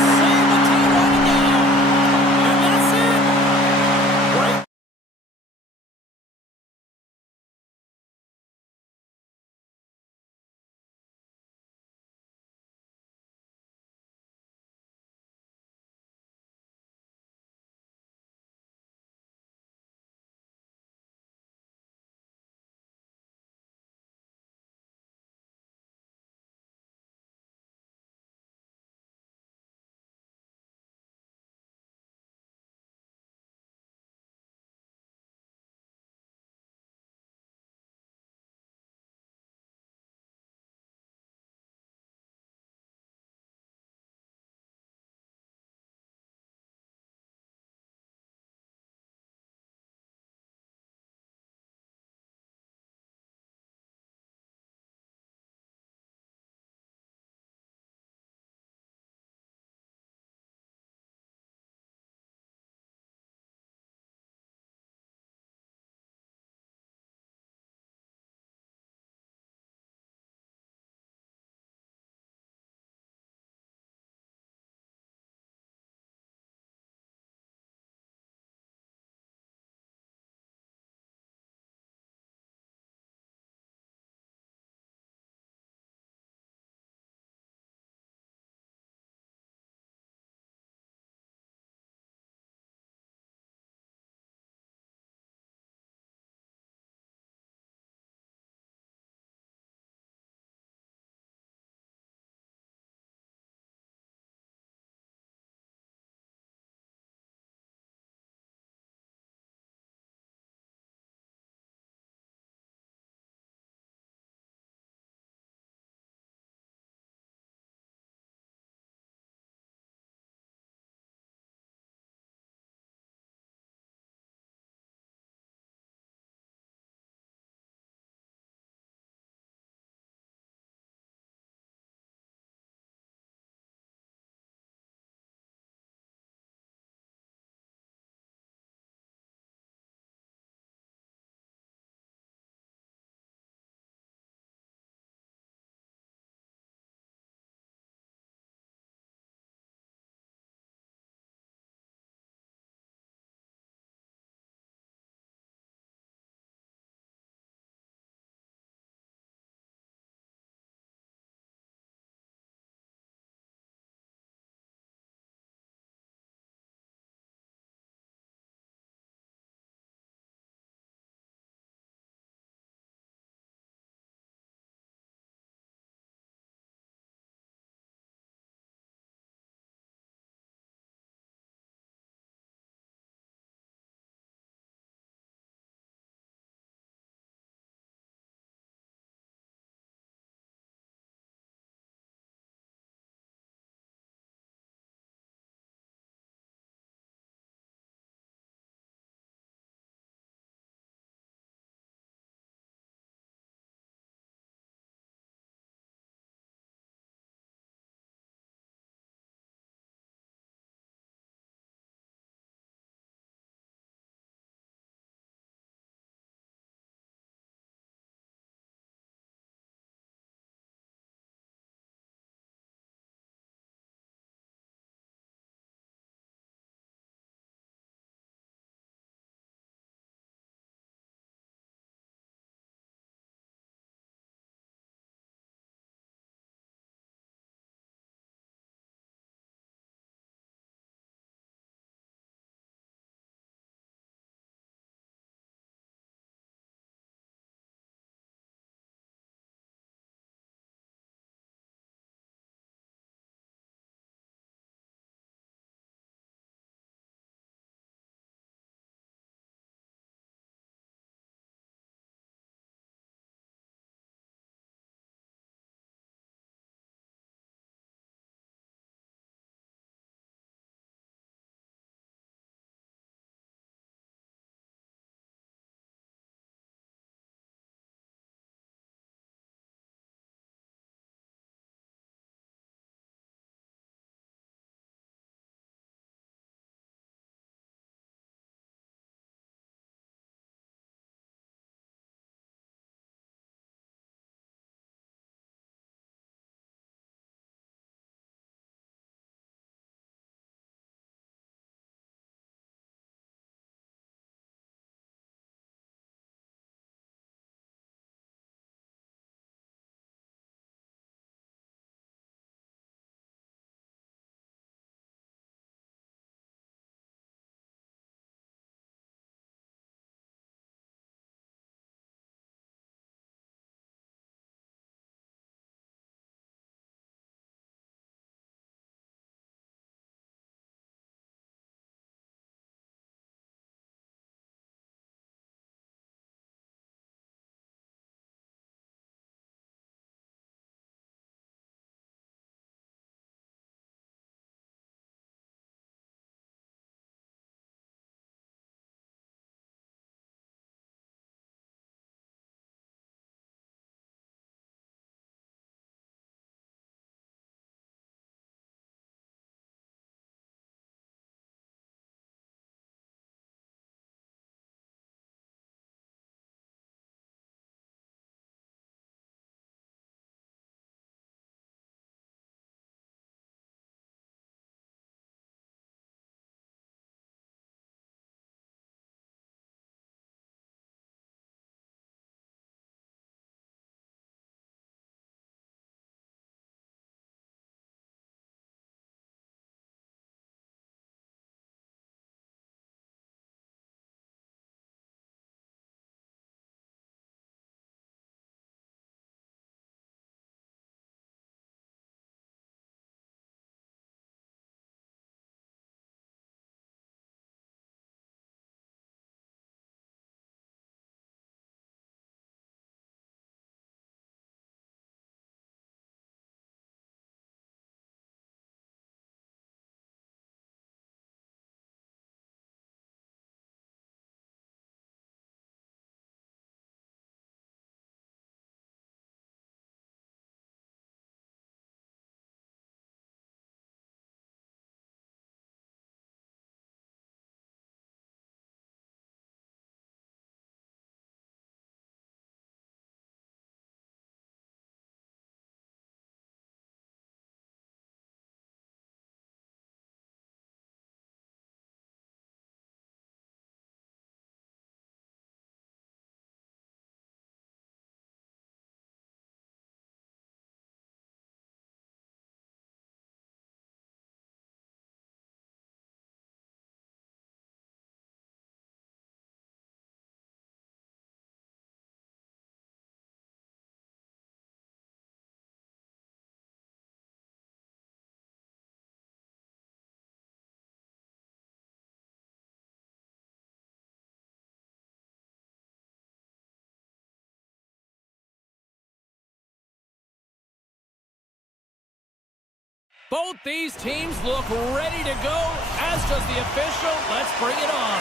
Both these teams look ready to go, as does the official. Let's bring it on.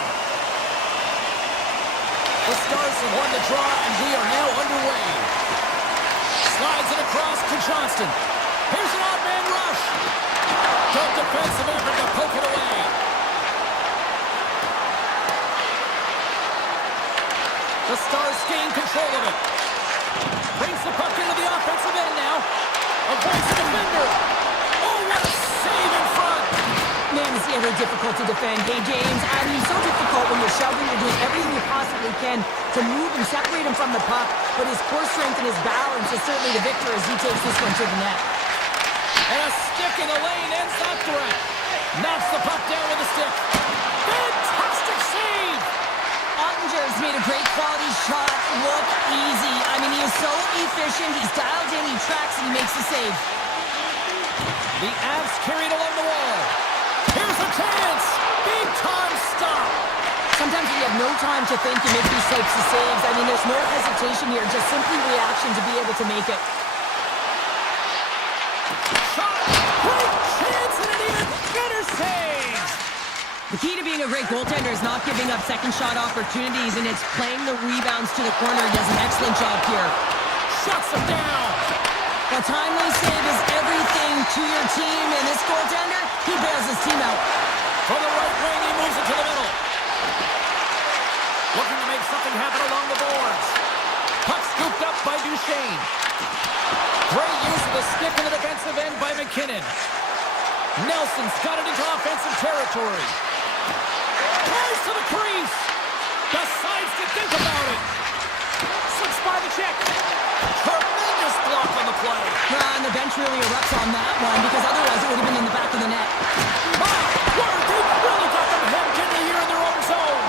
The Stars have won the draw, and we are now underway. Slides it across to Johnston. Here's an odd man rush. Good defensive effort to poke it away. The Stars gain control of it. Brings the puck into the offensive end now. Avoids the defender. Oh, what a save in front. Man, is he ever difficult to defend. Hey, James, I mean, so difficult when you're shoving, you're doing everything you possibly can to move and separate him from the puck. But his core strength and his balance is certainly the victor as he takes this one to the net. And a stick in the lane ends that threat. Knocks the puck down with a stick. Fantastic save. Ottinger's made a great quality shot look easy. I mean, he is so efficient. He's dialed in, he tracks, and he makes the save. The Avs carried along the wall. Here's a chance. Big time stop. Sometimes when you have no time to think, you make these types of saves. I mean, there's no hesitation here, just simply reaction to be able to make it. Shot. Great chance and an even better save. The key to being a great goaltender is not giving up second shot opportunities, and it's playing the rebounds to the corner. He does an excellent job here. Shuts him down. A timely save is everything to your team, and this goaltender, he bails his team out. From the right wing, he moves it to the middle. Looking to make something happen along the boards. Puck scooped up by Duchesne. Great use of the stick in the defensive end by McKinnon. Nelson's got it into offensive territory. Tries to the crease. Decides to think about it. Slips by the check. Tremendous block on the play. And the bench really erupts on that one, because otherwise it would have been in the back of the net. My word, they really got them hemmed in here in their own zone.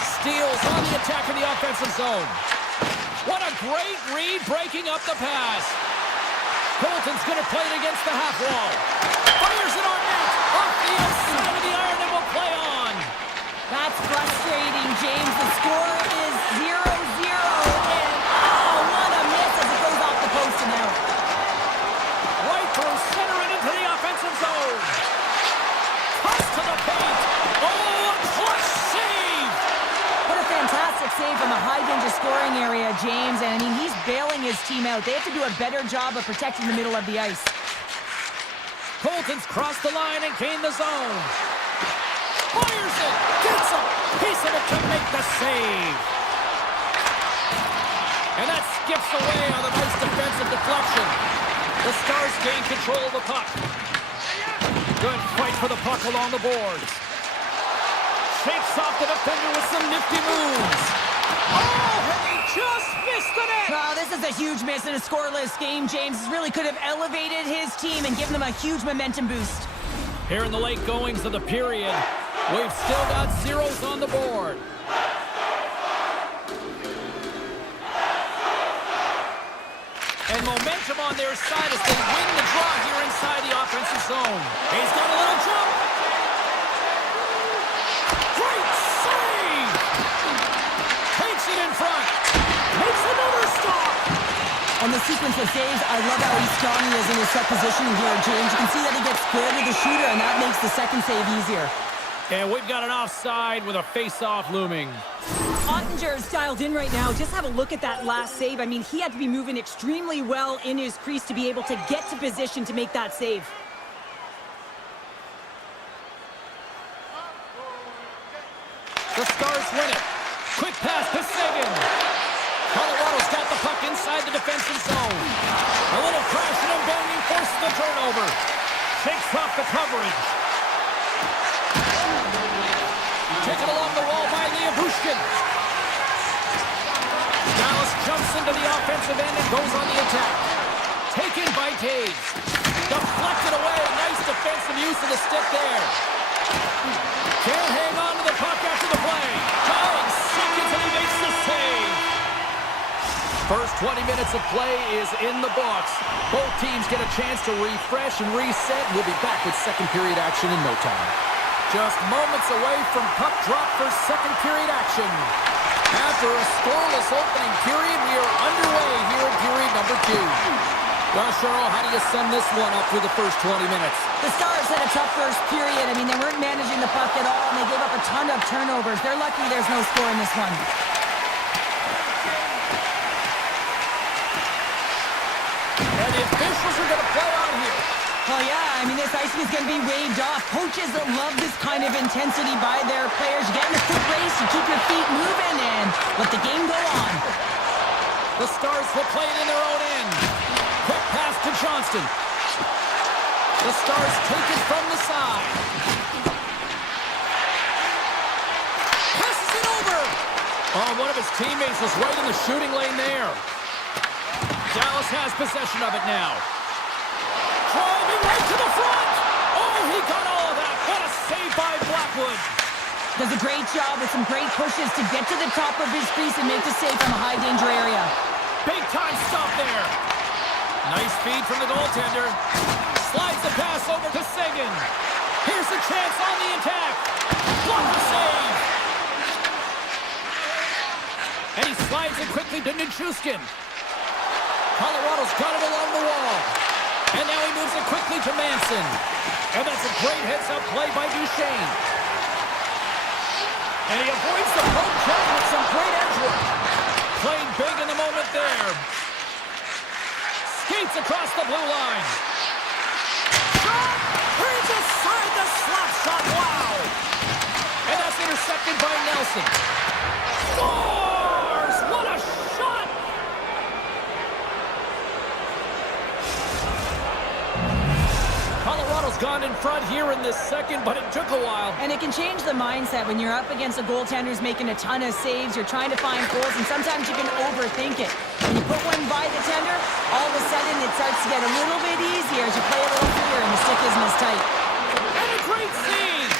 Steals on the attack in the offensive zone. What a great read breaking up the pass. Colton's going to play it against the half wall. Fires it on net. Off the outside of the iron and will play on. That's frustrating, James. The score is 0-0. And, oh, what a miss as it goes off the post and out. Right through center and into the offensive zone. Toss to the paint. Oh, a clutch save. What a fantastic save from the high-danger scoring area, James. And, I mean, he's bailing his team out. They have to do a better job of protecting the middle of the ice. Colton's crossed the line and gained the zone. Fires it. Gets a piece of it to make the save. And that skips away on a nice defensive deflection. The Stars gain control of the puck. Good fight for the puck along the boards. Shakes off the defender with some nifty moves. Oh, and he just missed the net. Wow, this is a huge miss in a scoreless game, James. This really could have elevated his team and given them a huge momentum boost. Here in the late goings of the period, we've still got zeros on the board. And momentum on their side as they win the draw here inside the offensive zone. He's got a little jump. Great save! Takes it in front. Makes another stop. On the sequence of saves, I love how strong he is in his set position here, James. You can see that he gets squared with the shooter, and that makes the second save easier. And we've got an offside with a face-off looming. Ottinger's dialed in right now. Just have a look at that last save. I mean, he had to be moving extremely well in his crease to be able to get to position to make that save. The Stars win it. Quick pass to Sagan. Colorado's got the puck inside the defensive zone. A little crashing and banging forces the turnover. Shakes off the coverage. Taken along the wall by Leobushkin. Dallas jumps into the offensive end and goes on the attack. Taken by Taves. Deflected away. Nice defensive use of the stick there. Can't hang on to the puck after the play. 5 seconds and he makes the save. First 20 minutes of play is in the books. Both teams get a chance to refresh and reset. We'll be back with second period action in no time. Just moments away from puck drop for second period action. After a scoreless opening period, we are underway here in period number 2. Well, Cheryl, how do you sum this one up through the first 20 minutes? The Stars had a tough first period. I mean, they weren't managing the puck at all, and they gave up a ton of turnovers. They're lucky there's no score in this one. And the officials are going to play on here. Well, yeah, I mean, this icing is going to be waved off. Coaches that love this kind of intensity by their players. You get in a quick race, you keep your feet moving, and let the game go on. The Stars will play it in their own end. Quick pass to Johnston. The Stars take it from the side. Passes it over. Oh, one of his teammates was right in the shooting lane there. Dallas has possession of it now. Driving right to the front. Oh, he got all of that. What a save by Blackwood. Does a great job with some great pushes to get to the top of his crease and make the save from a high-danger area. Big time stop there. Nice feed from the goaltender. Slides the pass over to Sagan. Here's a chance on the attack. Blocker save. And he slides it quickly to Nichushkin. Colorado's got it along the wall. And now he moves it quickly to Manson. And that's a great heads-up play by Duchesne. And he avoids the poke check with some great edge work. Playing big in the moment there. Skates across the blue line. Shot! Brings aside the slap shot. Wow! And that's intercepted by Nelson. Scores! What a shot! Colorado's gone in front here in this second, but it took a while. And it can change the mindset when you're up against a goaltender who's making a ton of saves. You're trying to find goals, and sometimes you can overthink it. When you put one by the tender, all of a sudden it starts to get a little bit easier as you play a little freer and the stick isn't as tight. And a great save!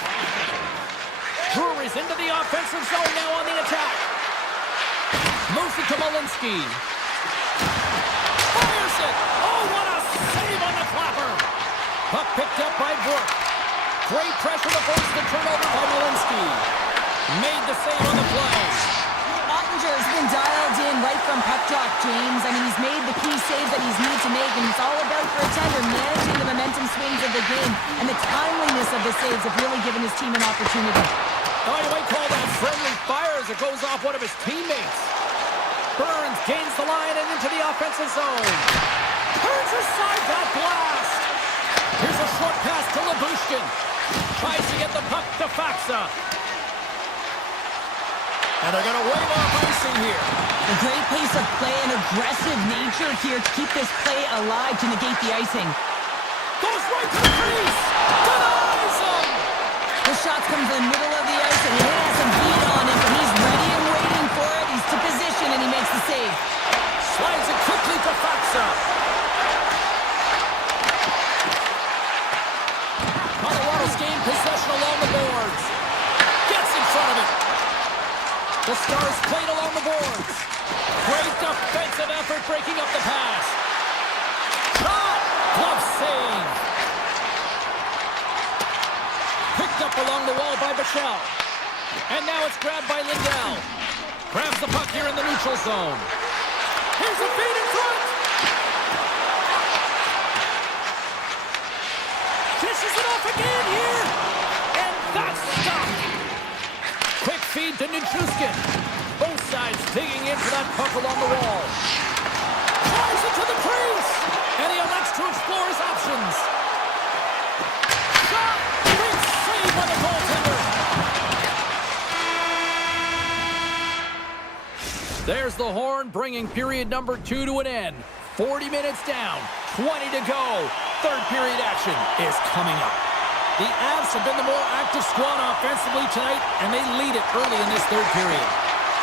Brewery's into the offensive zone now on the attack. Moves it to Malinsky. Fires it! Oh, what a save on the clapper! Puck picked up by Brook. Great pressure to force the turnover by Malinsky. Made the save on the play. Ottinger's been dialed in right from puck drop, James. I mean, he's made the key saves that he's needed to make, and it's all about for a tender managing the momentum swings of the game, and the timeliness of the saves have really given his team an opportunity. Oh, you might call that friendly fire as it goes off one of his teammates. Burns gains the line and into the offensive zone. Turns aside that blast. Here's a short pass to Labushkin. Tries to get the puck to Faxa. And they're going to wave off icing here. A great pace of play and aggressive nature here to keep this play alive to negate the icing. Goes right to the crease. Denies him. The shot comes in the middle of the ice, and he has some heat on him, but he's ready and waiting for it. He's to position, and he makes the save. Slides it quickly to Faxa. Colorado's gained possession along the boards. Gets in front of it. The Stars played along the boards. Great defensive effort breaking up the pass. Shot! Glove save. Picked up along the wall by Bichelle. And now it's grabbed by Lindell. Grabs the puck here in the neutral zone. Here's a feed in front. Dishes it off again here. And that's stopped. Quick feed to Nichushkin. Both sides digging in for that puck along the wall. Fires it to the crease. And he elects to explore his options. Shot! Great save by the goaltender. There's the horn, bringing period number 2 to an end. 40 minutes down, 20 to go. Third period action is coming up. The Avs have been the more active squad offensively tonight, and they lead it early in this third period.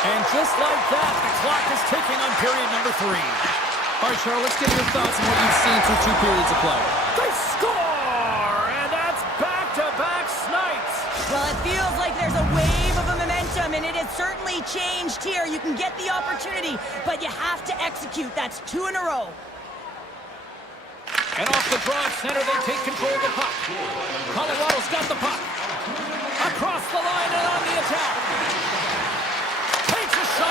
And just like that, the clock is ticking on period number 3. All right, Charles, let's get your thoughts on what you've seen through 2 periods of play. They score! And that's back-to-back snipes. Well, it feels like there's a wave of a momentum, and it has certainly changed here. You can get the opportunity, but you have to execute. That's 2 in a row. And off the draw at center, they take control of the puck. Colorado's got the puck. Across the line and on the attack. Takes a shot.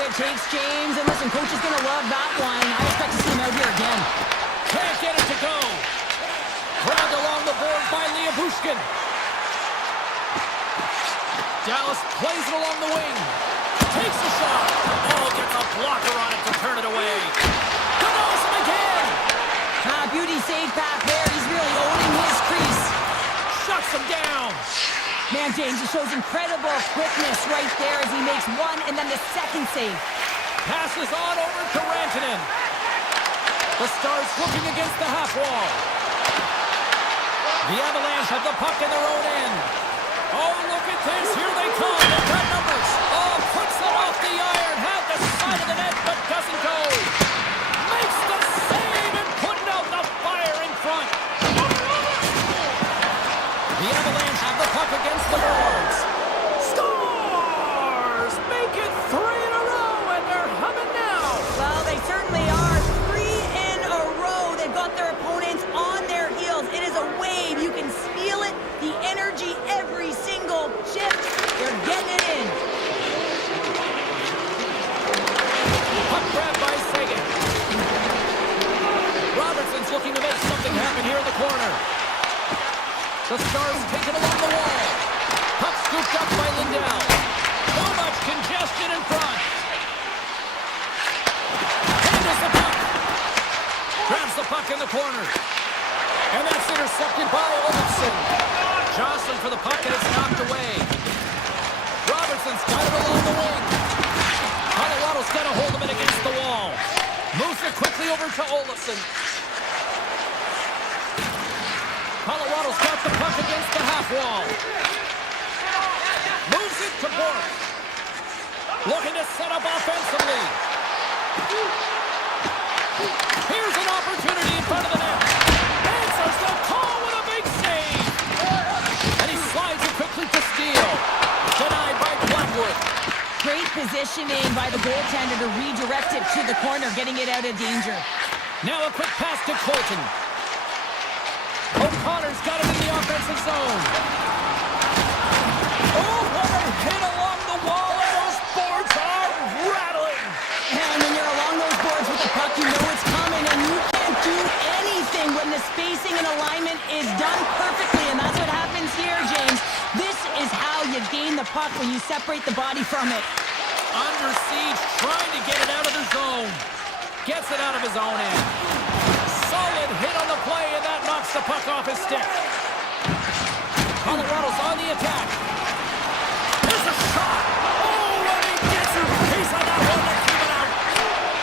it takes, James. And listen, coach is going to love that one. I expect to see him out here again. Can't get it to go. Grabbed along the board by Bushkin. Dallas plays it along the wing. Takes the shot. Oh, gets a blocker on it to turn it away. Denies him again. Beauty save back there. He's really owning his crease. Shuts him down. Man, James, he shows incredible quickness right there as he makes one and then the second save. Passes on over to Rantanen. The Stars looking against the half wall. The Avalanche have the puck in their own end. Oh, look at this. Here they come. They've got numbers. Oh, puts it off the iron. Had the side of the net, but doesn't go. Makes the save and putting out the fire in front. The Avalanche have the puck against the boards. Stars make it 3 in a row, and they're humming now. Well, they certainly are. 3 in a row. They've got their opponents on their heels. It is a wave. You can feel it. The energy every single shift. They're getting it in. Puck grab by Sagan. Robertson's looking to make something happen here in the corner. The Stars take it along the wall. Puck scooped up by Lindell. So much congestion in front. Handles the puck. Grabs the puck in the corner. And that's intercepted by Olofsson. Jostling for the puck and it's knocked away. Robertson's got it along the wing. Colorado's got a hold of it against the wall. Moves it quickly over to Olofsson. Colorado's got the puck against the half wall. Moves it to Bork. Looking to set up offensively. Here's an opportunity in front of the net. Answers the call with a big save. And he slides it quickly to Steele. Denied by Blackwood. Great positioning by the goaltender to redirect it to the corner, getting it out of danger. Now a quick pass to Colton. O'Connor's got it in the offensive zone. Oh, what a hit along the wall, and those boards are rattling. And when you're along those boards with the puck, you know it's coming, and you can't do anything when the spacing and alignment is done perfectly, and that's what happens here, James. This is how you gain the puck when you separate the body from it. Under siege, trying to get it out of the zone. Gets it out of his own end. Solid hit on the play, and that knocks the puck off his stick. Colorado's on the attack. There's a shot. Oh, and he gets a piece on that one to keep it out.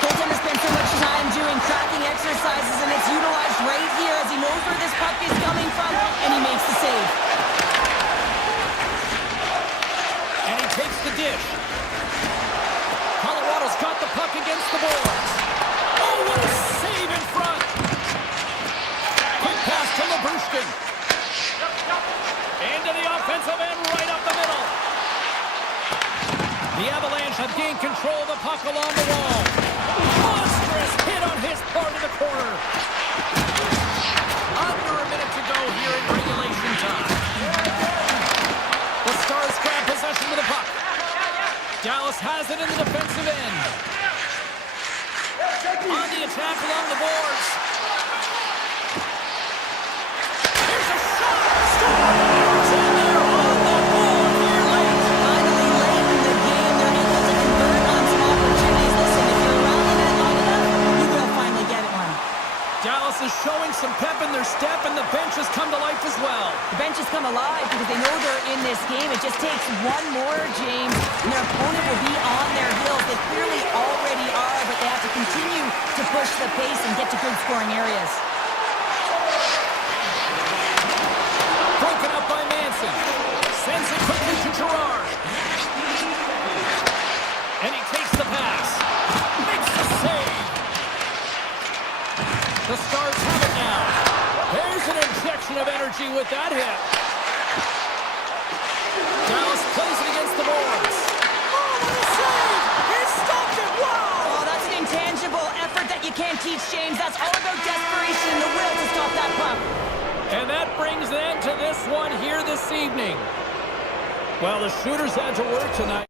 Goaltender spent so much time doing tracking exercises, and it's utilized right here as he knows where this puck is coming from, and he makes the save. And he takes the dish. Colorado's got the puck against the boards. Oh, what a save in front. Quick pass to Bushkin. Into the offensive end, right up the middle. The Avalanche have gained control of the puck along the wall. Monstrous hit on his part in the corner. Under a minute to go here in regulation time. The Stars grab possession of the puck. Dallas has it in the defensive end. On the attack along the boards. Here's a shot. Stars! And they're on the board here late. Finally, late in the game, they're able to convert on some opportunities. Listen, if you're around the net long enough, you will finally get it one. Dallas is showing some pep in their step, and the bench has come to life as well. The bench has come alive because they know they're in this game. It just takes one more, James, and their opponent will be on their heels. They clearly already are, but they have to continue to push the pace and get to good scoring areas. Broken up by Manson. Sends it quickly to Gerard. And he takes the pass. Makes the save. The Stars have it now. There's an injection of energy with that hit. Dallas plays it against the boards. Oh, what a save! He stopped it! Wow! Oh, that's an intangible effort that you can't teach, James. That's all about desperation and the will to stop that puck. And that brings an end to this one here this evening. Well, the shooters had to work tonight.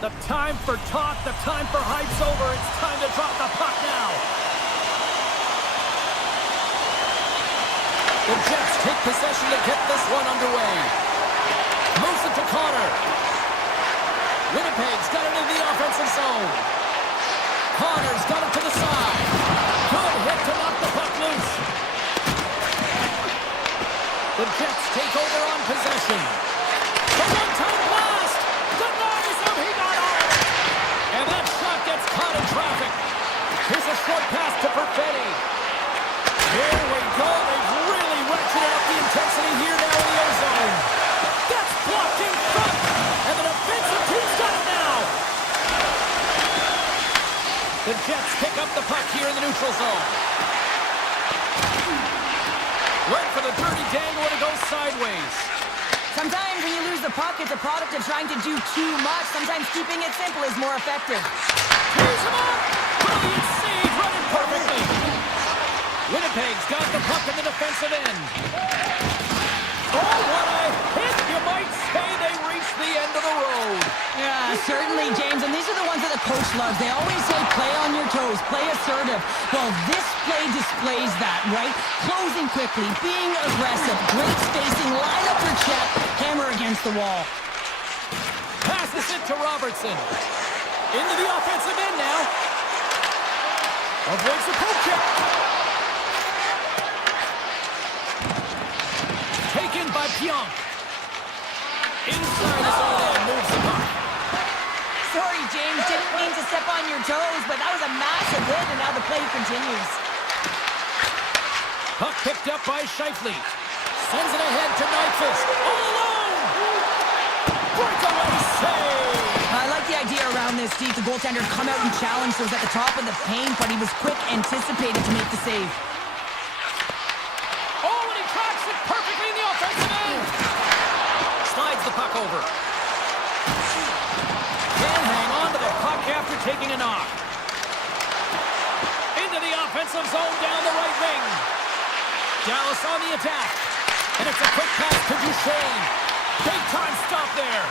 The time for talk, the time for hype's over. It's time to drop the puck now. The Jets take possession to get this one underway. Moves it to Connor. Winnipeg's got it in the offensive zone. Connor's got it to the side. Good hit to knock the puck loose. The Jets take over on possession. The one-time blast! Denies him! He got all of it! And that shot gets caught in traffic. Here's a short pass to Perfetti. Here we go. They've really ratcheted up the intensity here now in the O-zone. That's blocked in front. And the defensive team's got it now. The Jets pick up the puck here in the neutral zone. Went for the dirty dangle and it goes sideways. Sometimes when you lose the puck, it's a product of trying to do too much. Sometimes keeping it simple is more effective. Tears him up! Brilliant save, running perfectly. Winnipeg's got the puck in the defensive end. Oh, what a hit! You might say they reached the end of the road. Yeah, certainly, James. And these are the ones that the coach loves. They always say, play on your toes, play assertive. Well, this play displays that, right? Closing quickly, being aggressive, great spacing, line up your check, hammer against the wall. Passes it to Robertson. Into the offensive end now. Avoids the poke check. Taken by Pionk. Inside his own end, moves the puck. Sorry, James, didn't mean to step on your toes, but that was a massive hit, and now the play continues. Puck picked up by Scheifele. Sends it ahead to Nyquist. All alone! Breakaway save! I like the idea around this, Steve. The goaltender come out and challenge those at the top of the paint, but he was quick, anticipated to make the save. Oh, and he tracks it perfectly in the offensive end! Slides the puck over. Can hang on to the puck after taking a knock. Into the offensive zone down the right wing. Dallas on the attack. And it's a quick pass to Duchesne. Big time stop there.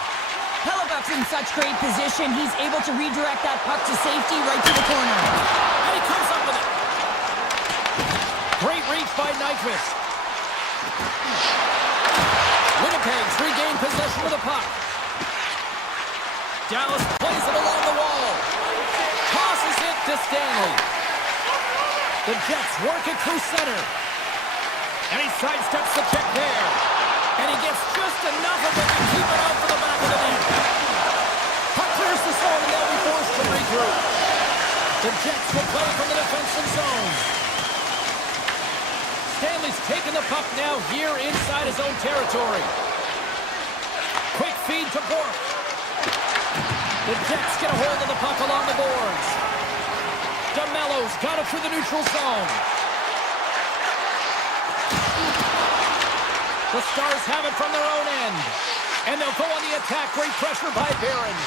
Hellebuck's in such great position. He's able to redirect that puck to safety right to the corner. And he comes up with it. Great reach by Nyquist. Winnipeg's regained possession of the puck. Dallas plays it along the wall. Tosses it to Stanley. The Jets work it through center. And he sidesteps the check there. And he gets just enough of it to keep it out for the back of the net. Puck clears the zone and they'll be forced to regroup. The Jets will play from the defensive zone. Stanley's taking the puck now here inside his own territory. Quick feed to Bourque. The Jets get a hold of the puck along the boards. DeMello's got it through the neutral zone. The Stars have it from their own end. And they'll go on the attack. Great pressure by Barron.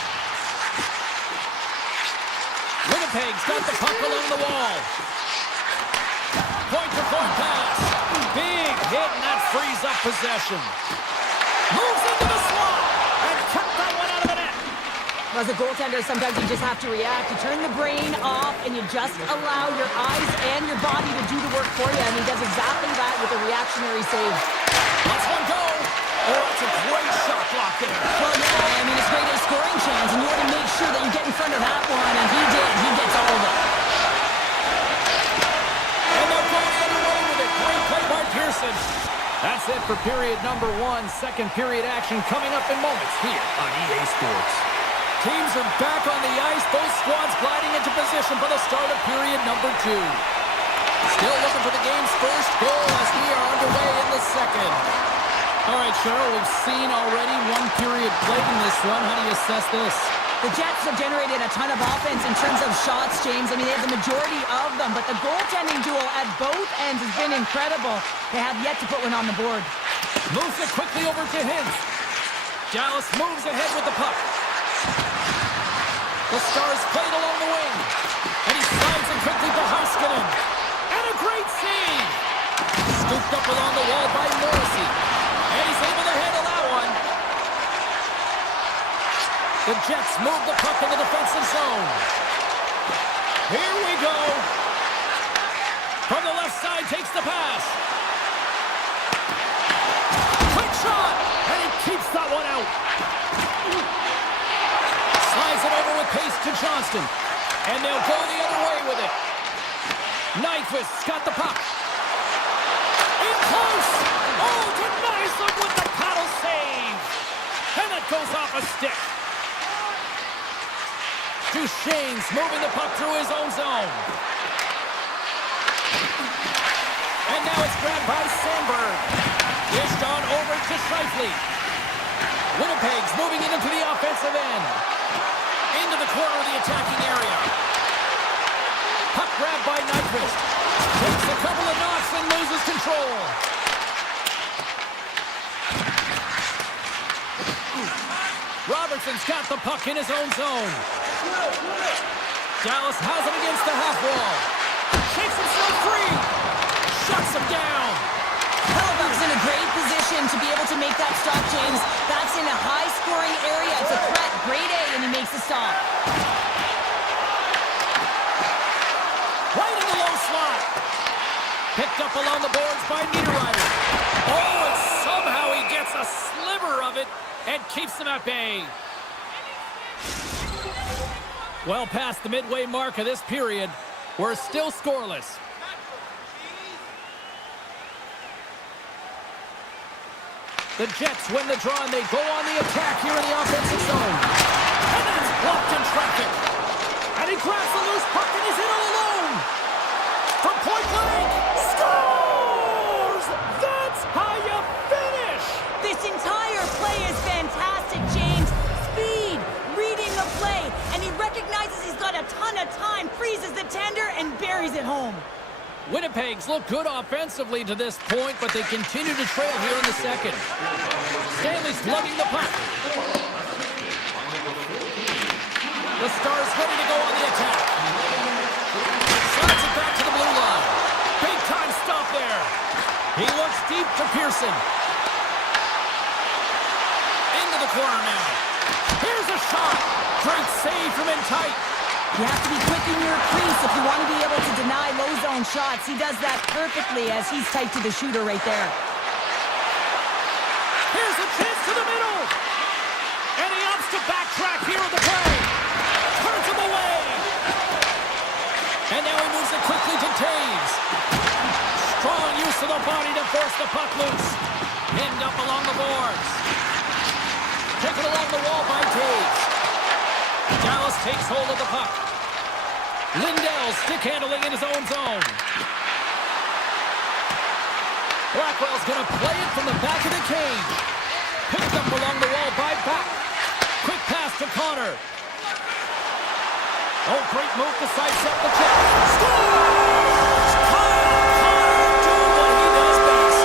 Winnipeg's got the puck along the wall. Point-to-point pass. Big hit, and that frees up possession. Moves into the slot. And kept that one out of the net. As a goaltender, sometimes you just have to react. You turn the brain off, and you just allow your eyes and your body to do the work for you. And he does exactly that with a reactionary save. Let's one go. Oh, that's a great shot block there. Well, yeah, I mean, it's great at a scoring chance, and you want to make sure that you get in front of that one, and he did. He gets all of it. And they're going underway with it. Great play by Pearson. That's it for period number 1. Second period action coming up in moments here on EA Sports. Teams are back on the ice. Both squads gliding into position for the start of period number 2. Still looking for the game's first goal as we are underway in the second. All right, Cheryl, we've seen already one period played in this one. How do you assess this? The Jets have generated a ton of offense in terms of shots, James. I mean, they have the majority of them, but the goaltending duel at both ends has been incredible. They have yet to put one on the board. Moves it quickly over to Hintz. Dallas moves ahead with the puck. The Stars played along the wing. And he slides it quickly to Heiskanen. And a great save! Scooped up along the wall by Morrissey. And he's able to handle that one. The Jets move the puck in the defensive zone. Here we go. From the left side, takes the pass. Quick shot, and he keeps that one out. Slides it over with pace to Johnston, and they'll go the other way with it. Nyquist's got the puck. In close. Oh, denies them with the paddle save. And that goes off a stick. Duchesne's moving the puck through his own zone. And now it's grabbed by Sandberg. Dished on over to Scheifele. Winnipeg's moving it into the offensive end. Into the corner of the attacking area. Puck grabbed by Nyquist. Takes a couple of knocks and loses control. Robertson's got the puck in his own zone. Dallas has him against the half wall. Shakes himself free. Shuts him down. Hellebuck's in a great position to be able to make that stop, James. That's in a high-scoring area. It's a threat. Grade A, and he makes the stop. Right in the low slot. Picked up along the boards by Niederreiter. Oh, and somehow he gets a sliver of it and keeps them at bay. Well past the midway mark of this period, we're still scoreless. The Jets win the draw and they go on the attack here in the offensive zone. And that's blocked in traffic. And he grabs the loose puck and he's in all alone. From point blank, scores! That's how you finish! This entire play is fantastic, James. Speed, reading the play, and he recognizes he's got a ton of time, freezes the tender, and buries it home. Winnipeg's look good offensively to this point, but they continue to trail here in the second. Stanley's lugging the puck. The Stars ready to go on the attack. Slides it back to the blue line. Big time stop there. He looks deep to Pearson. Into the corner now. Here's a shot. Great save from in tight. You have to be quick in your crease if you want to be able to deny low zone shots. He does that perfectly as he's tight to the shooter right there. Here's a chance to the middle. And he opts to backtrack here on the play. Turns him away. And now he moves it quickly to Taves. Strong use of the body to force the puck loose. Pinned up along the boards. Taken along the wall by Taves. Dallas takes hold of the puck. Lindell stick handling in his own zone. Blackwell's going to play it from the back of the cage. Picked up along the wall by Back. Quick pass to Connor. Oh, great move to sidestep the check. Scores! Connor doing what he does best.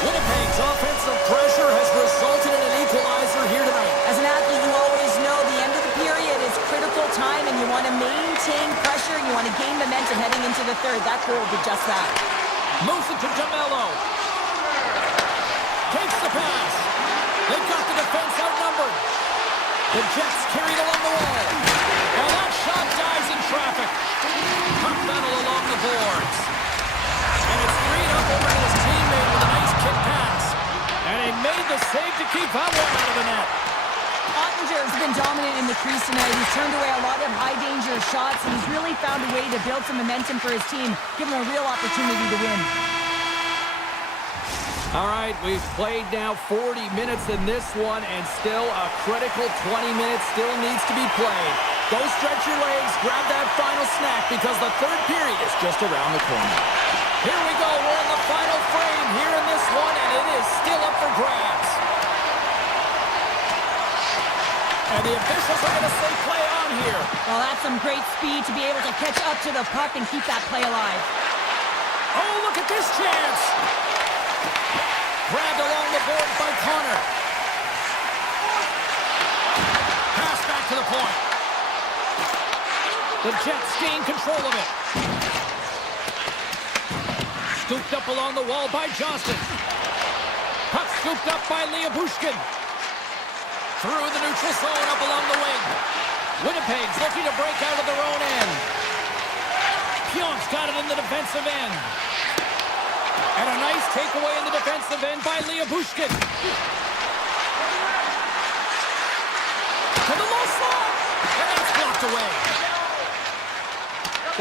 Winnipeg's offensive pressure has resulted in an equalizer here tonight. As an athlete, you always know the end of the period is critical time, and you want to maintain pressure, and you want to gain momentum heading into the third. That goal did just that. Moves it to Jamello. Takes the pass. They've got the defense outnumbered. The Jets carried along the wall. And that shot dies in traffic. Puck battle along the boards. And it's freed up over to his teammate with a nice kick pass. And he made the save to keep that one out of the net. Ottinger's been dominant in the crease tonight. He's turned away a lot of high-danger shots, and he's really found a way to build some momentum for his team, give him a real opportunity to win. All right, we've played now 40 minutes in this one, and still a critical 20 minutes still needs to be played. Go stretch your legs, grab that final snack, because the third period is just around the corner. Here we go, we're in the final frame here in this one, and it is still up for grabs. And the officials are going to say play on here. Well, that's some great speed to be able to catch up to the puck and keep that play alive. Oh, look at this chance. Grabbed along the boards by Connor. Pass back to the point. The Jets gain control of it. Scooped up along the wall by Johnston. Puck scooped up by Bushkin. Through the neutral zone, up along the wing. Winnipeg's looking to break out of their own end. Pionk's got it in the defensive end. And a nice takeaway in the defensive end by Bushkin. To the low slot. And that's blocked away.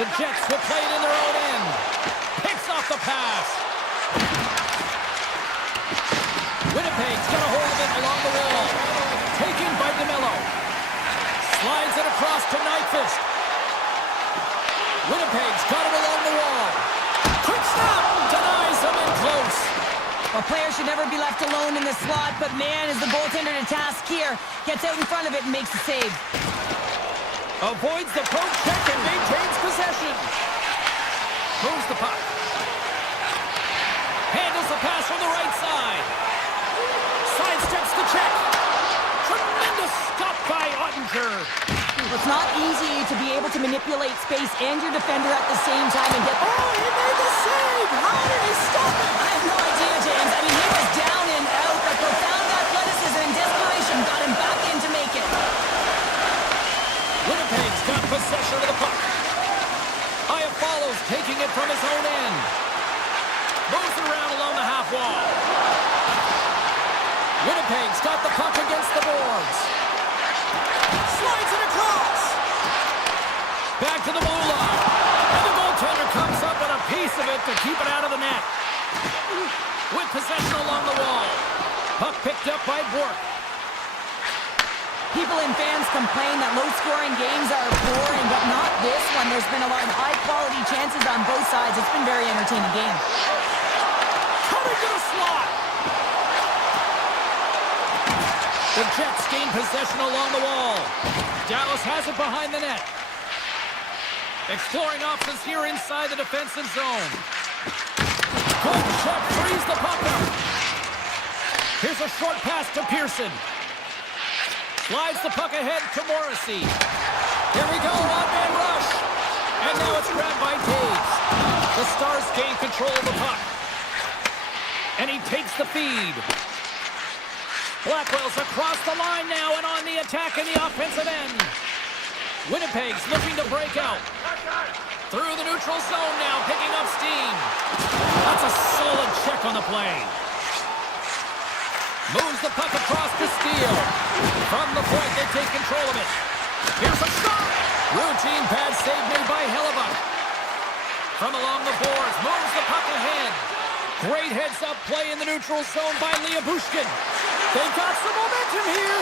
The Jets will play it in their own end. Picks off the pass. Winnipeg's got a hold of it along the wall. Taken by DeMello. Slides it across to Nyquist. Winnipeg's got it along the wall. Quick stop! Denies him in close. A player should never be left alone in the slot, but man, is the goaltender to task here. Gets out in front of it and makes the save. Avoids the poke check and maintains possession. Moves the puck. Handles the pass from the right side. Sidesteps the check. Tremendous stop by Ottinger. It's not easy to be able to manipulate space and your defender at the same time and get... Oh, he made the save! How did he stop it? I have no idea, James. I mean, he was down and out, but profound athleticism and desperation got him back in to make it. Winnipeg's got possession of the puck. Aya follows, taking it from his own end. Moves it around along the half wall. Winnipeg's got the puck against the boards. Slides it across. Back to the blue line. And the goaltender comes up with a piece of it to keep it out of the net. With possession along the wall. Puck picked up by Bork. People and fans complain that low-scoring games are boring, but not this one. There's been a lot of high-quality chances on both sides. It's been a very entertaining game. Coming to the slot. The Jets gain possession along the wall. Dallas has it behind the net. Exploring options here inside the defensive zone. Good shot, frees the puck up. Here's a short pass to Pearson. Slides the puck ahead to Morrissey. Here we go, one-man rush. And now it's grabbed by Taves. The Stars gain control of the puck. And he takes the feed. Blackwell's across the line now and on the attack in the offensive end. Winnipeg's looking to break out. Through the neutral zone now, picking up steam. That's a solid check on the play. Moves the puck across to Steele. From the point, they take control of it. Here's a shot. Routine pad save made by Hellebuck. From along the boards, moves the puck ahead. Great heads-up play in the neutral zone by Bushkin. They've got some momentum here.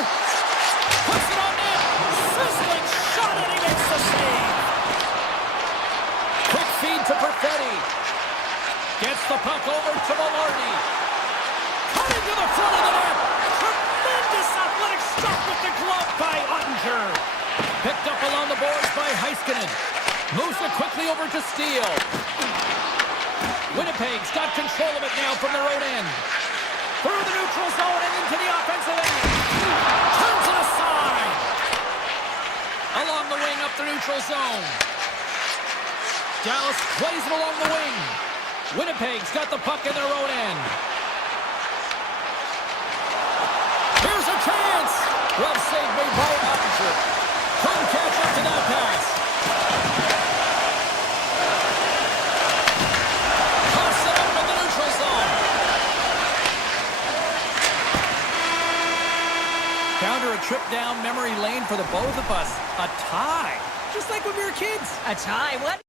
Puts it on net. Sizzling shot, and he makes the save. Quick feed to Perfetti. Gets the puck over to Maloney. Cutting to the front of the net. Tremendous athletic stop with the glove by Ottinger. Picked up along the boards by Heiskanen. Moves it quickly over to Steele. Winnipeg's got control of it now from their own end. Through the neutral zone and into the offensive end. Turns it aside. Along the wing up the neutral zone. Dallas plays it along the wing. Winnipeg's got the puck in their own end. Here's a chance. Well saved by Brian Ottinger. Couldn't catch up to that pass. Toss it up in the neutral zone. Counter a trip down memory lane for the both of us. A tie. Just like when we were kids. A tie? What?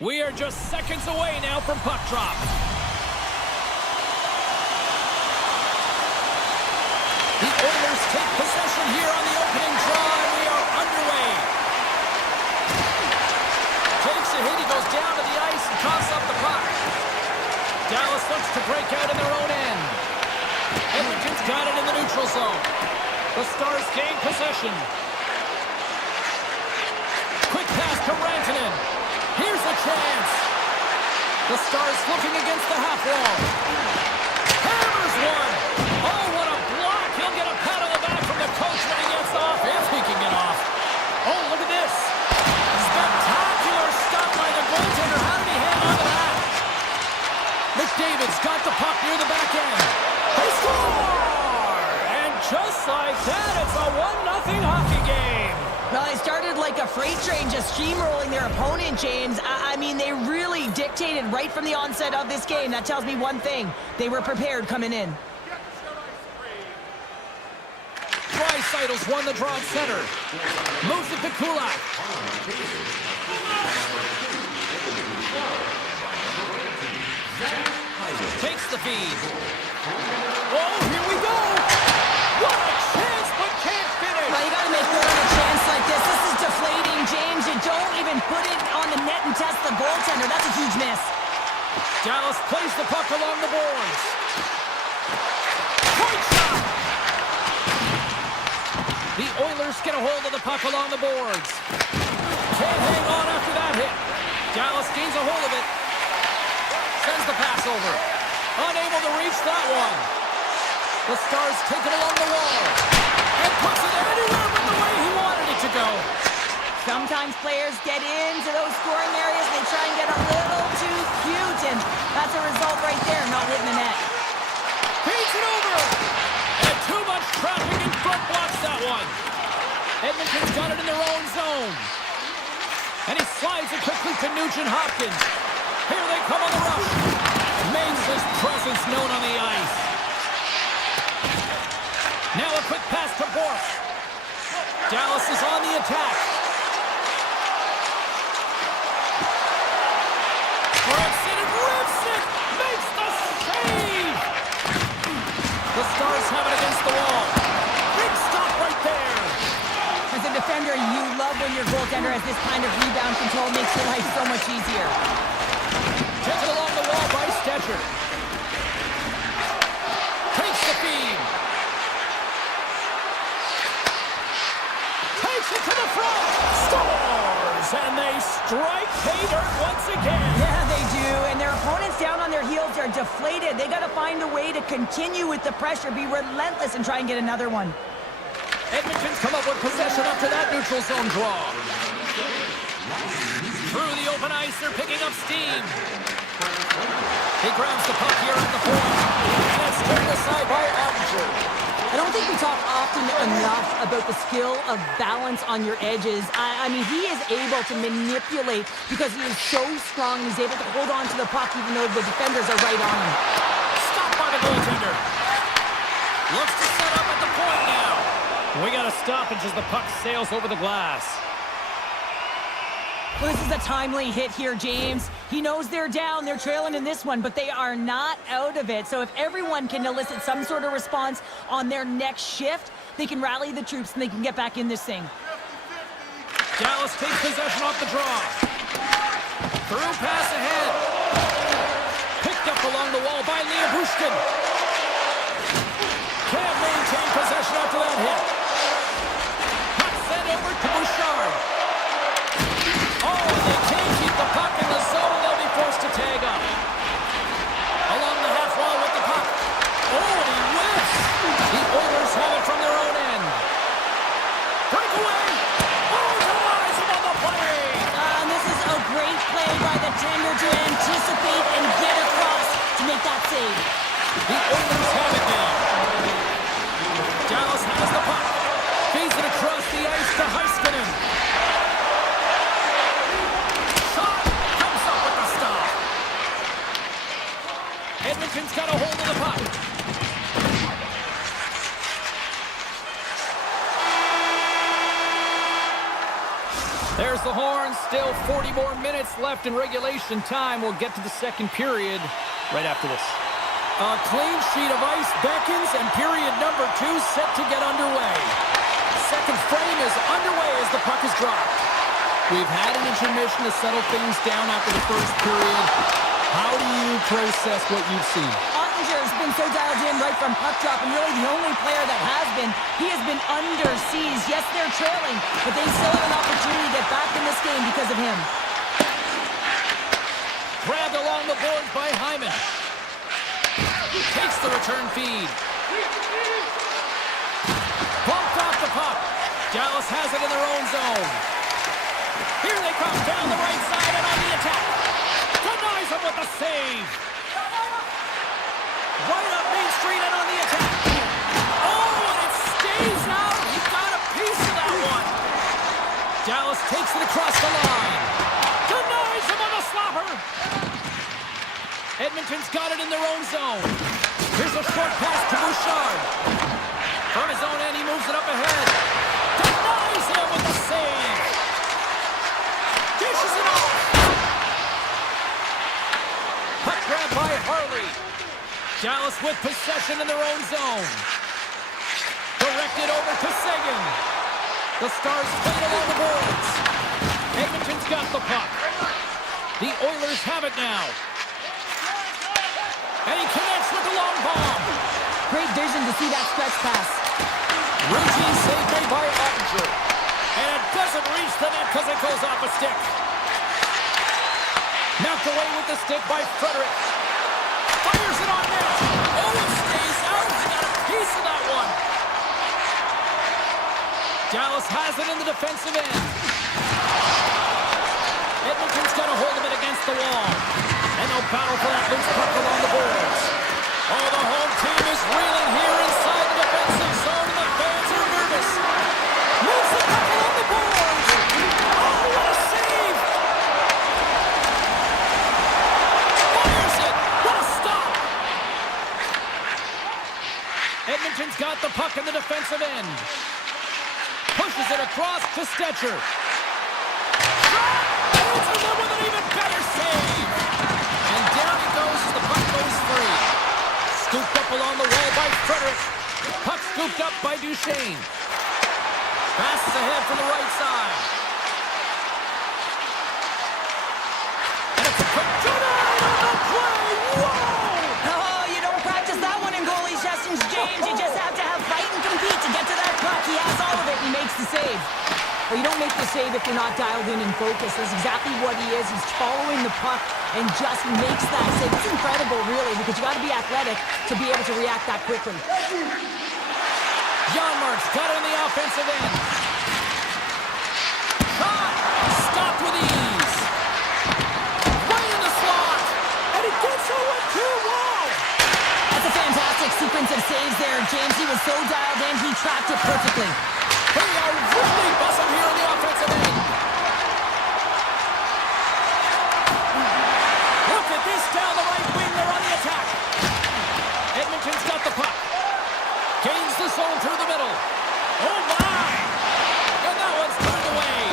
We are just seconds away now from puck drop. The Oilers take possession here on the opening draw, and we are underway. Takes a hit, he goes down to the ice and coughs up the puck. Dallas looks to break out in their own end. Edmonton's got it in the neutral zone. The Stars gain possession. Quick pass to Rantanen. Here's a chance. The Stars looking against the half wall. Hammers one. Oh, what a block. He'll get a pat on the back from the coach when he gets off, if he can get off. Oh, look at this. Spectacular stop by the goaltender. How did he hang on to that? McDavid's got the puck near the back end. They score! And just like that, it's a 1-0 hockey game. Well, they started like a freight train, just steamrolling their opponent, James. I mean, they really dictated right from the onset of this game. That tells me one thing. They were prepared coming in. Dreisaitl's won the draw at center. Moves it to Kulak. Takes the feed. Oh, here we go! What a chance, but can't finish! Well, you gotta make more of a chance like this. This is deflating, James. You don't even put it on the net and test the goaltender. That's a huge miss. Dallas plays the puck along the boards. Point shot! The Oilers get a hold of the puck along the boards. Can't hang on after that hit. Dallas gains a hold of it. Sends the pass over. Unable to reach that one. The Stars take it along the wall. And puts it anywhere but the way he wanted it to go. Sometimes players get into those scoring areas and they try and get a little too cute, and that's a result right there, not hitting the net. Feeds it over. And too much traffic in front blocks that one. Edmonton's got it in their own zone. And he slides it quickly to Nugent Hopkins. Here they come on the rush. Makes his presence known on the ice. Now a quick pass to Bork. Dallas is on the attack. Rips it and rips it! Makes the save! The Stars have it against the wall. Big stop right there. As a defender, you love when your goaltender has this kind of rebound control. Makes your life so much easier. Taken along the wall by Stetcher. Takes the feed. Takes it to the front. Scores! And they strike pay dirt once again. Yeah, they do. And their opponents down on their heels are deflated. They got to find a way to continue with the pressure, be relentless, and try and get another one. Edmonton's come up with possession after that neutral zone draw. Through the open ice, they're picking up steam. He grabs the puck here at the point. And it's turned aside by Ottinger. I don't think we talk often enough about the skill of balance on your edges. I mean, he is able to manipulate because he is so strong. He's able to hold on to the puck even though the defenders are right on him. Stopped by the goaltender. Looks to set up at the point now. We got a stoppage as the puck sails over the glass. Well, this is a timely hit here, James. He knows they're down, they're trailing in this one, but they are not out of it. So if everyone can elicit some sort of response on their next shift, they can rally the troops and they can get back in this thing. Dallas takes possession off the draw. Through pass ahead. Picked up along the wall by Liabushkin. Can't maintain possession after that hit. Puck sent over to Bouchard. Oh, and they can't keep the puck in the zone. They'll be forced to tag up. Along the half wall with the puck. Oh, and he whiffs. The Oilers have it from their own end. Breakaway. Oh, denies him on the play. And this is a great play by the tender to anticipate and get across to make that save. The There's the horn. Still 40 more minutes left in regulation time. We'll get to the second period right after this. A clean sheet of ice beckons, and period number 2 set to get underway. Second frame is underway as the puck is dropped. We've had an intermission to settle things down after the first period. How do you process what you've seen? Ottinger's been so dialed in right from puck drop, and really the only player that has been. He has been under siege. Yes, they're trailing, but they still have an opportunity to get back in this game because of him. Grabbed along the boards by Hyman. Takes the return feed. Bumped off the puck. Dallas has it in their own zone. Here they come down the right side and on the attack. Denies him with the save. Right up Main Street and on the attack. Oh, and it stays out. He got a piece of that one. Dallas takes it across the line. Denies him on the slapper. Edmonton's got it in their own zone. Here's a short pass to Bouchard. From his own end, he moves it up ahead. Denies him with the save. Dishes it off. Puck grab by Harley. Dallas with possession in their own zone. Directed over to Seguin. The Stars play along the boards. Edmonton's got the puck. The Oilers have it now. And he connects with the long bomb. Great vision to see that stretch pass. Routine save made by Ottinger. And it doesn't reach the net because it goes off a stick. Knocked away with the stick by Frederick. Fires it on net. Oh, it stays out. He got a piece of that one. Dallas has it in the defensive end. Edmonton's got a hold of it against the wall. And they'll battle for that loose puck along the boards. Oh, the home team is reeling here inside the defensive zone, and the fans are nervous. Moves the puck along the boards. Oh, what a save! Fires it. What a stop! Edmonton's got the puck in the defensive end. Pushes it across to Stetcher. Shot! Answers it with an even better save. And down he goes as the puck goes free. Scooped up along the wall by Frederick. Puck scooped up by Duchesne. Passes ahead from the right side. And it's a quick denied on the play. Whoa! Oh, you don't practice that one in goalie sessions, James. You just have to have fight and compete to get to that puck. He has all of it. He makes the save. Well, you don't make the save if you're not dialed in and focused. That's exactly what he is. He's following the puck and just makes that save. It's incredible, really, because you got to be athletic to be able to react that quickly. Janmark's got it in the offensive end. Shot! Stopped with ease. Right in the slot. And he gets it with 2. Wow! That's a fantastic sequence of saves there, James. He was so dialed in, he tracked it perfectly. They are really buzzing here in the offensive end. Look at this down the right wing. They're on the attack. Edmonton's got the puck. Gains the zone through the middle. Oh, my! And that one's turned away.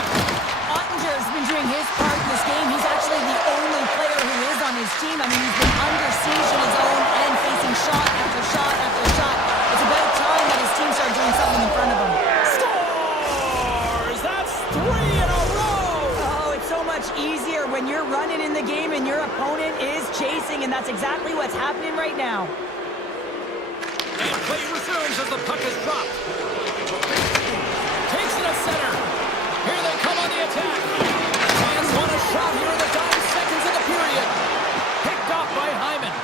Ottinger's been doing his part in this game. He's actually the only player who is on his team. I mean, he's been under siege in his own end, facing shot after shot after shot. It's about time that his team started doing something in front of him. Scores! That's 3 in a row! Oh, it's so much easier when you're running in the game and your opponent is chasing, and that's exactly what's happening right now. And play resumes as the puck is dropped. Takes it to center. Here they come on the attack. Fans want a shot here in the dying seconds of the period. Picked off by Hyman.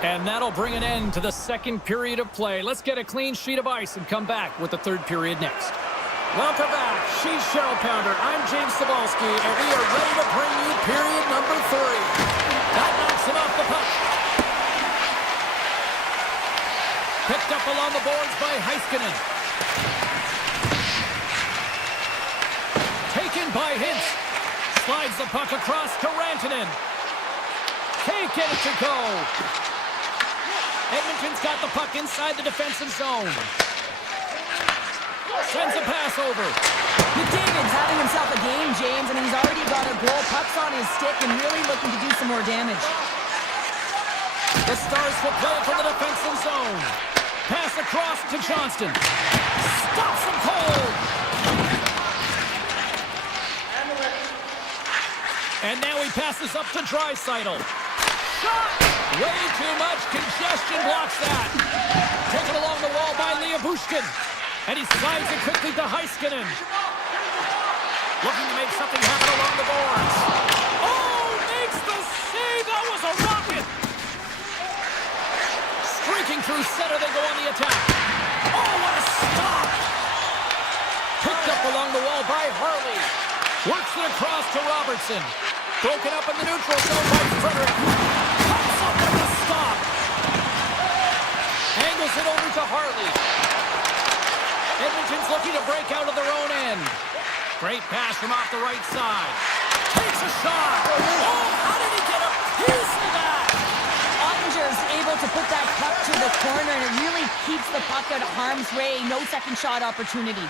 And that'll bring an end to the second period of play. Let's get a clean sheet of ice and come back with the third period next. Welcome back. She's Cheryl Pounder. I'm James Cebulski, and we are ready to bring you period number 3. That knocks him off the puck. Picked up along the boards by Heiskanen. Taken by Hintz. Slides the puck across to Rantanen. Can't get it to go. Edmonton's got the puck inside the defensive zone. Sends a pass over. McDavid's having himself a game, James. I mean, he's already got a goal. Puck's on his stick and really looking to do some more damage. The Stars will play it from the defensive zone. Pass across to Johnston. Stops him cold. And now he passes up to Draisaitl. Shot! Way too much congestion blocks that. Taken along the wall by Bushkin. And he slides it quickly to Heiskanen. Looking to make something happen along the boards. Oh, makes the save. That was a rocket. Streaking through center, they go on the attack. Oh, what a stop. Picked up along the wall by Harley. Works it across to Robertson. Broken up in the neutral zone by Frederick. Pops up with a stop. Angles it over to Harley. Edmonton's looking to break out of their own end. Great pass from off the right side. Takes a shot. Oh, how did he get a piece of that? Ottinger's able to put that puck to the corner, and it really keeps the puck out of harm's way. No second shot opportunity.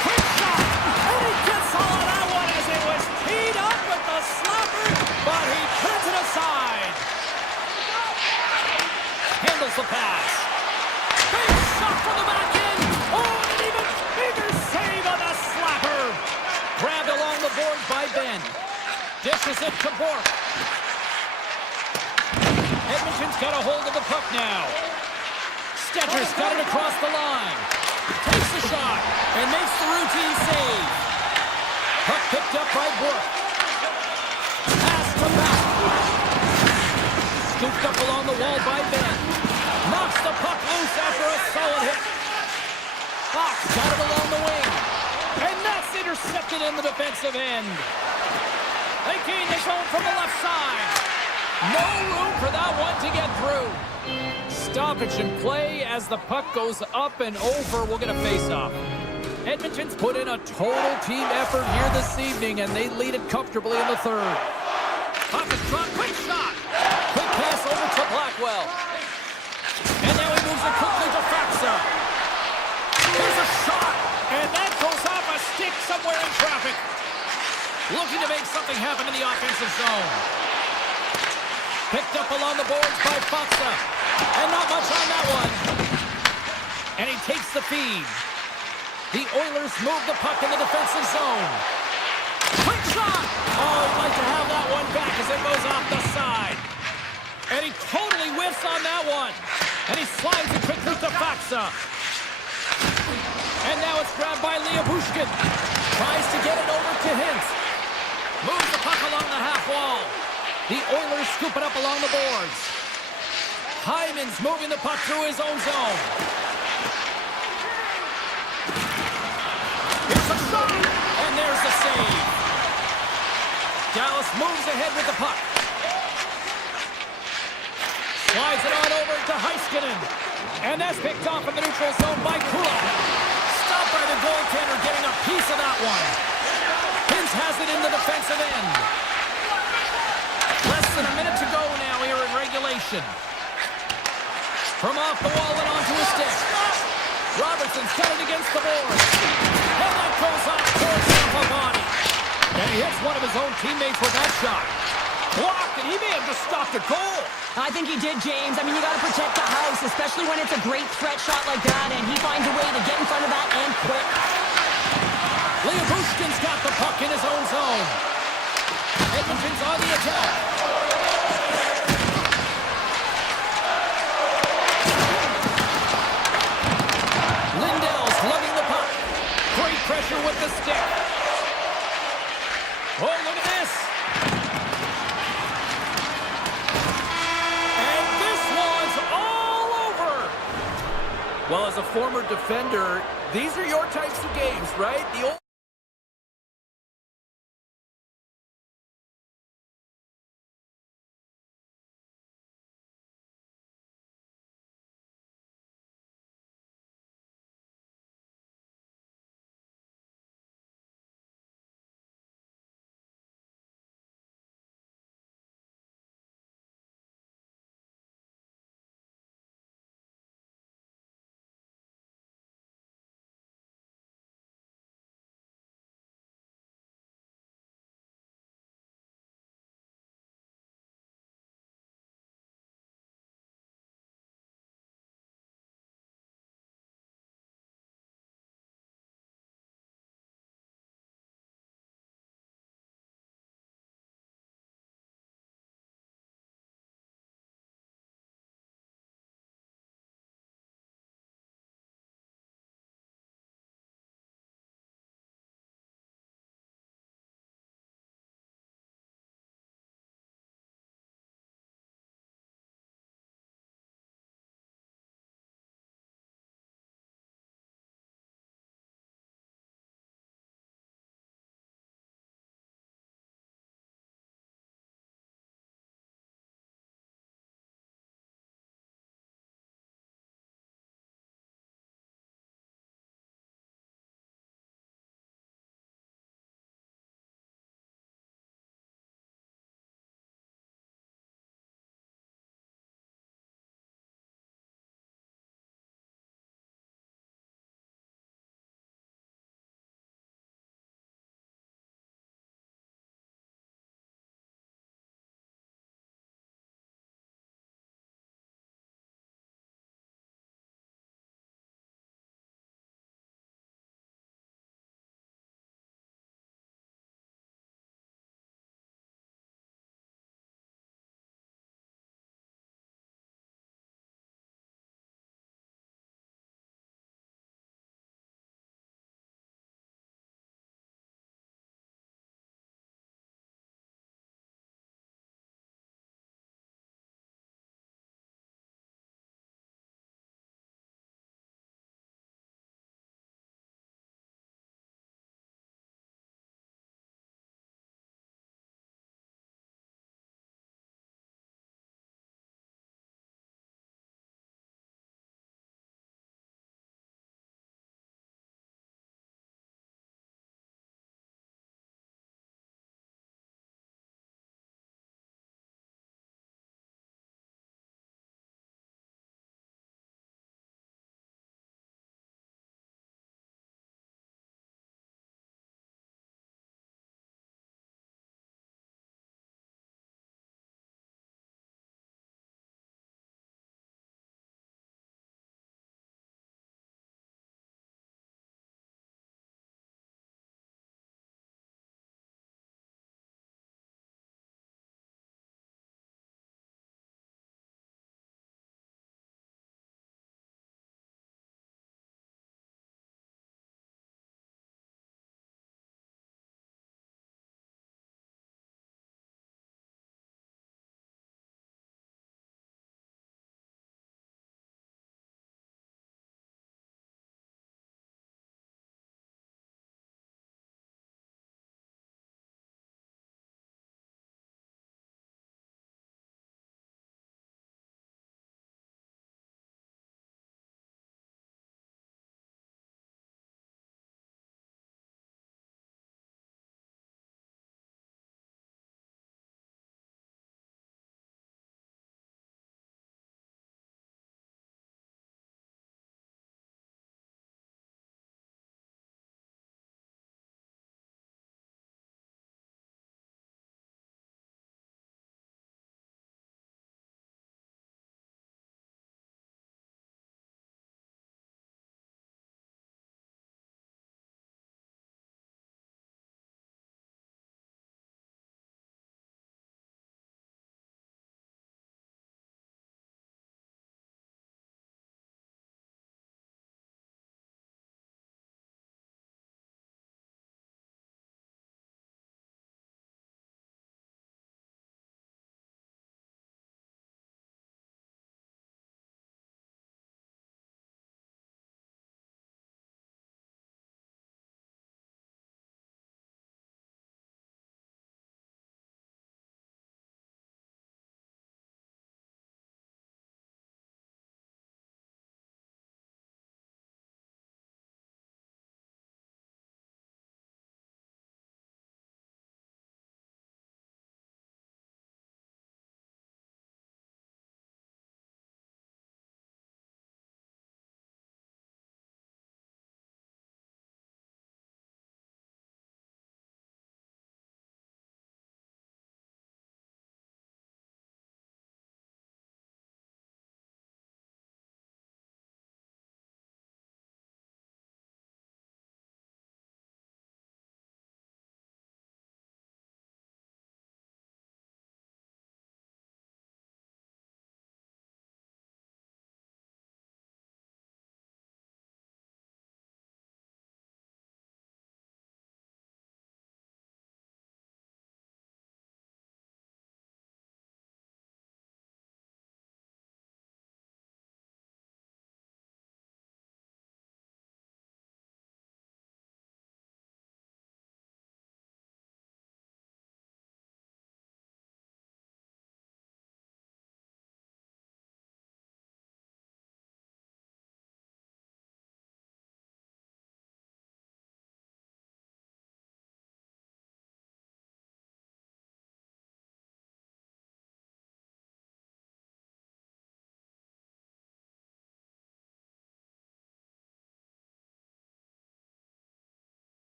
Quick shot. And he gets all of that one as it was teed up with the slapper, but he puts it aside. Handles the pass. Big shot from the back end. Oh, and an even bigger save on the slapper. Grabbed along the boards by Ben. Dishes it to Bork. Edmonton's got a hold of the puck now. Stetcher's got it across the line. Takes the shot and makes the routine save. Puck picked up by Bork. Pass to back. Scooped up along the wall by Ben. Knocks the puck loose after a solid hit. Fox got it along the wing. And that's intercepted in the defensive end. They gain the zone from the left side. No room for that one to get through. Stoppage in play as the puck goes up and over. We'll get a face-off. Edmonton's put in a total team effort here this evening, and they lead it comfortably in the third. Puck is dropped. Quick shot. Quick pass over to Blackwell. And now he moves it quickly to Faxa. There's a shot, and that goes off a stick somewhere in traffic. Looking to make something happen in the offensive zone. Picked up along the boards by Faxa. And not much on that one. And he takes the feed. The Oilers move the puck in the defensive zone. Quick shot! Oh, he'd like to have that one back as it goes off the side. And he totally whiffs on that one. And he slides it quickly to Faxa. And now it's grabbed by Bushkin. Tries to get it over to Hintz. Moves the puck along the half wall. The Oilers scoop it up along the boards. Hyman's moving the puck through his own zone. Here's a shot, and there's the save. Dallas moves ahead with the puck. Slides it on over to Heiskanen. And that's picked off in the neutral zone by Kulak. Stopped by the goaltender, getting a piece of that one. Hintz has it in the defensive end. Less than a minute to go now here in regulation. From off the wall and onto his stick. Robertson's got it against the boards. And that goes off towards the body. And he hits one of his own teammates with that shot. Blocked, and he may have just stopped a goal. I think he did, James. I mean, you got to protect the house, especially when it's a great threat shot like that, and he finds a way to get in front of that and quick. Bushkin's got the puck in his own zone. Edmonton's on the attack. Lindell's lugging the puck. Great pressure with the stick. Oh, look at this. And this one's all over. Well, as a former defender, these are your types of games, right? The old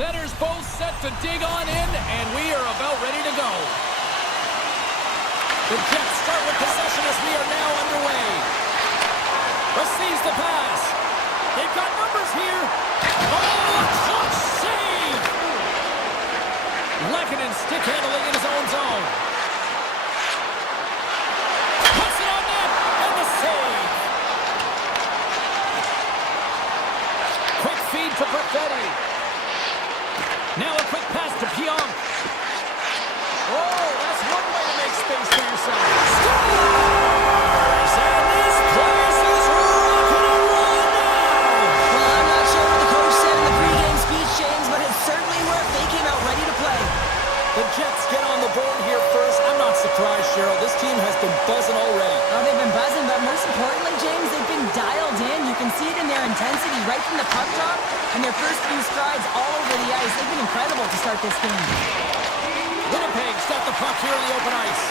Centers both set to dig on in, and we are about ready to go. The Jets start with possession as we are now underway. Receives the pass. They've got numbers here. Oh, a clutch save! Lehkonen stick handling in his own zone. Puts it on net, and the save. Quick feed to Perfetti. Now a quick pass to Pionk. Oh, that's one way to make space for yourself. Scores! And this place is rocking and rolling now. Well, I'm not sure what the coach said in the pregame speech, James, but it certainly worked. They came out ready to play. The Jets get on the board here first. I'm not surprised, Cheryl. This team has been buzzing already. Oh, they've been buzzing, but most importantly, James, they've been dialed in. You can see it in their intensity right from the puck drop and their first few strides all over the ice. They've been incredible to start this game. Winnipeg's got the puck here in the open ice.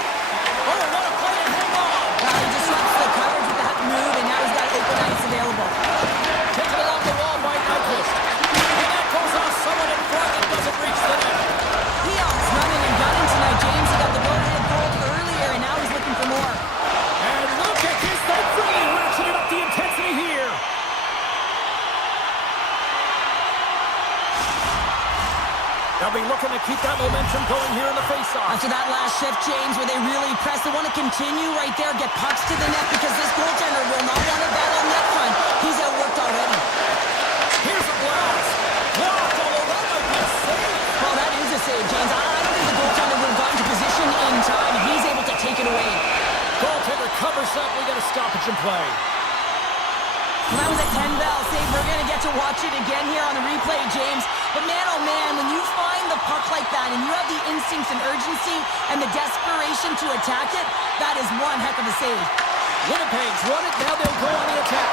Oh, what a play to hang on! He disrupts the coverage with that move, and now he's got open ice available. Taken along the wall by Nyquist. And that goes off someone in front and doesn't reach the net. Pionk's running and gunning tonight, James. He got the go-ahead goal earlier, and now he's looking for more. And look at this, they really ratcheted up the intensity here. They'll be looking to keep that momentum going here in the faceoff. After that last shift, James, where they really press, they want to continue right there, get pucks to the net, because this goaltender will not want to battle net front. He's outworked already. Here's a blast. Blocked, although that might be a save. Well, that is a save, James. I don't think the goaltender would have gotten to position in time, and he's able to take it away. Goaltender covers up. We got a stoppage in play. Well, that was a 10-bell save. We're going to get to watch it again here on the replay, James. But man, oh man, when you find the puck like that and you have the instincts and urgency and the desperation to attack it, that is one heck of a save. Winnipeg's won it. Now they'll go on the attack.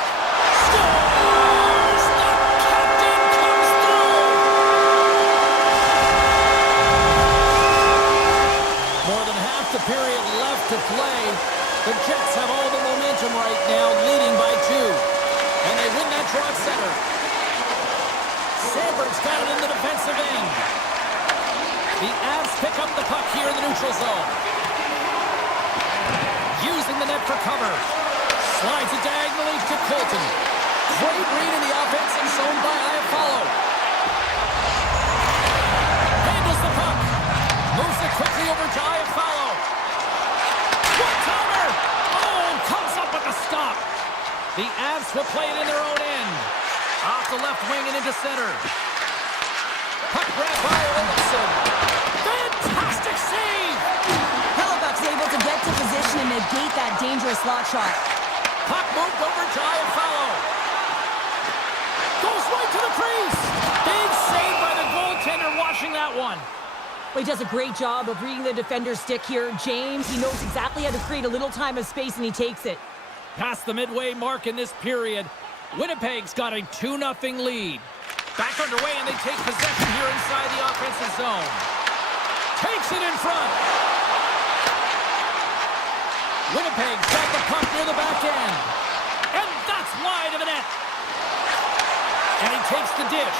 Scores! The captain comes through! More than half the period left to play. The Jets have all the momentum right now, leading by 2. And they win that draw at center. Sandberg's got it in the defensive end. The Avs pick up the puck here in the neutral zone. Using the net for cover. Slides it diagonally to Colton. Great read in the offensive zone by Iafallo. Handles the puck. Moves it quickly over to Iafallo. One-timer! Oh, comes up with the stop. The Avs will play it in their own end. Off the left wing and into center. Puck grabbed by Olofsson. Fantastic save! Hellebuck's able to get to position and negate that dangerous slot shot. Puck moved over to Iafallo. Goes right to the crease. Big save by the goaltender watching that one. Well, he does a great job of reading the defender's stick here. James, he knows exactly how to create a little time of space, and he takes it. Past the midway mark in this period, Winnipeg's got a 2-0 lead. Back underway, and they take possession here inside the offensive zone. Takes it in front. Winnipeg's got the puck near the back end. And that's wide of the net. And he takes the dish.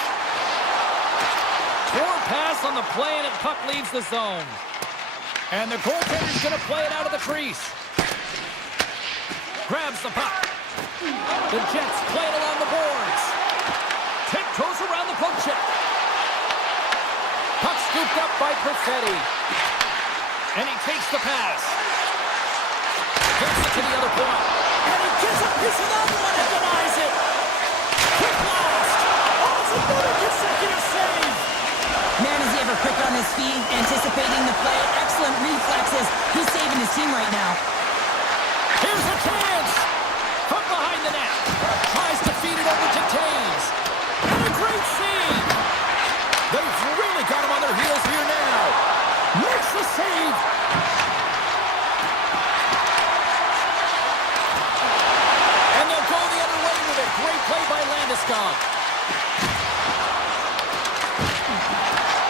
Poor pass on the play, and the puck leaves the zone. And the goaltender's going to play it out of the crease. Grabs the puck. The Jets play it along the boards. Tiptoes around the poke check. Puck scooped up by Perfetti. And he takes the pass. Gets it to the other point. And he gets a piece of that one and denies it. Quick blast. Oh, it's another consecutive save. Man, is he ever quick on his feet, anticipating the play. Excellent reflexes. He's saving his team right now. Here's a chance! From behind the net. Tries to feed it over to Taves. And a great save! They've really got him on their heels here now. Makes the save! And they'll go the other way with a great play by Landeskog.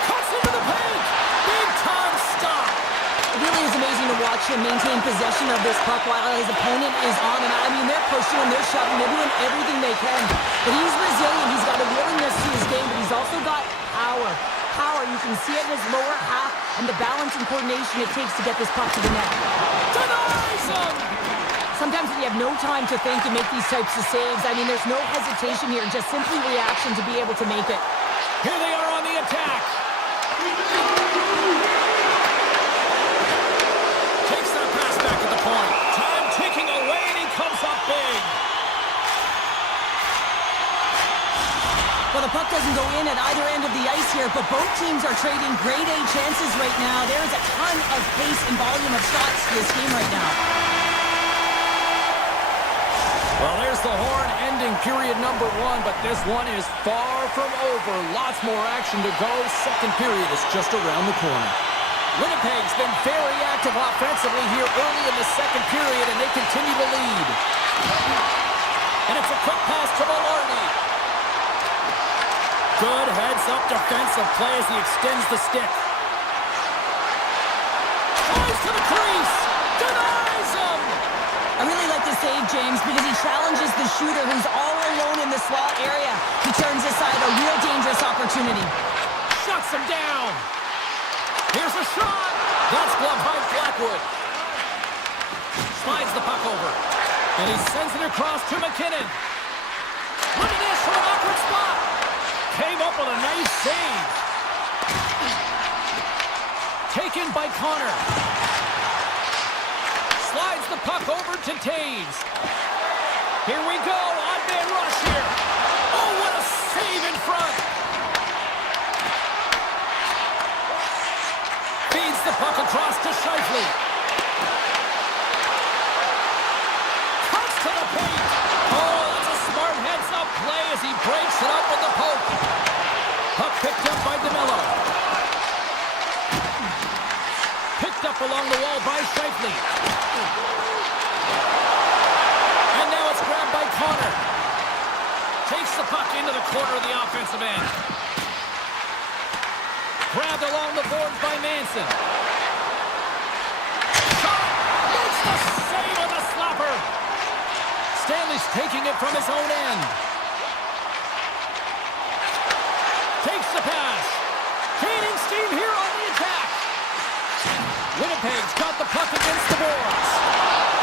Cuts into the paint! Big time stop! It really is amazing to watch him maintain possession of this puck while his opponent is on him. I mean, they're pushing him, they're shoving, they're doing everything they can. But he's resilient, he's got a willingness to his game, but he's also got power. power. You can see it in his lower half and the balance and coordination it takes to get this puck to the net. Denies him! Sometimes when you have no time to think and make these types of saves, I mean, there's no hesitation here, just simply reaction to be able to make it. Here they are on the attack. Takes that pass back at the point. Time ticking away, and he comes up big. Well, the puck doesn't go in at either end of the ice here, but both teams are trading grade A chances right now. There is a ton of pace and volume of shots to this game right now. Well, there's the horn ending period number 1, but this one is far from over. Lots more action to go. Second period is just around the corner. Winnipeg's been very active offensively here early in the second period, and they continue to lead. And it's a quick pass to Maloney. Good heads-up defensive play as he extends the stick. Tries to the crease. Denies him. I really like this save, James, because he challenges the shooter who's all alone in the slot area. He turns aside a real dangerous opportunity. Shuts him down. Here's a shot. That's glove by Blackwood. Slides the puck over. And he sends it across to McKinnon. Look at this from an awkward spot. Came up with a nice save. Taken by Connor. Slides the puck over to Taves. Here we go. Odd-man rush here. Oh, what a save in front. Feeds the puck across to Scheifele. Cuts to the paint. Oh, that's a smart heads-up play as he breaks it up with the poke. Puck picked up by DeMello. Picked up along the wall by Scheifele. And now it's grabbed by Connor. Takes the puck into the corner of the offensive end. Grabbed along the boards by Manson. Shot! Makes the save on the slapper. Stanley's taking it from his own end. Takes the pass. Gaining steam here on the attack. Winnipeg's got the puck against the boards.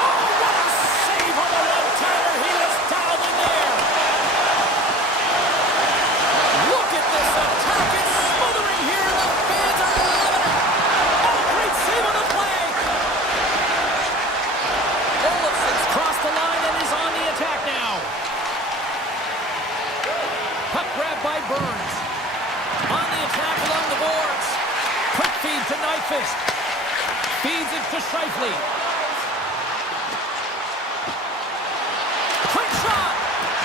Oh, what a save on the one-timer. He was down in there. Look at this attack. It's smothering here. The fans are loving it. Oh, great save on the play. Olafson's crossed the line and is on the attack now. Puck grabbed by Burns. On the attack along the boards. Quick feed to Nyquist. Feeds it to Scheifele. Quick shot!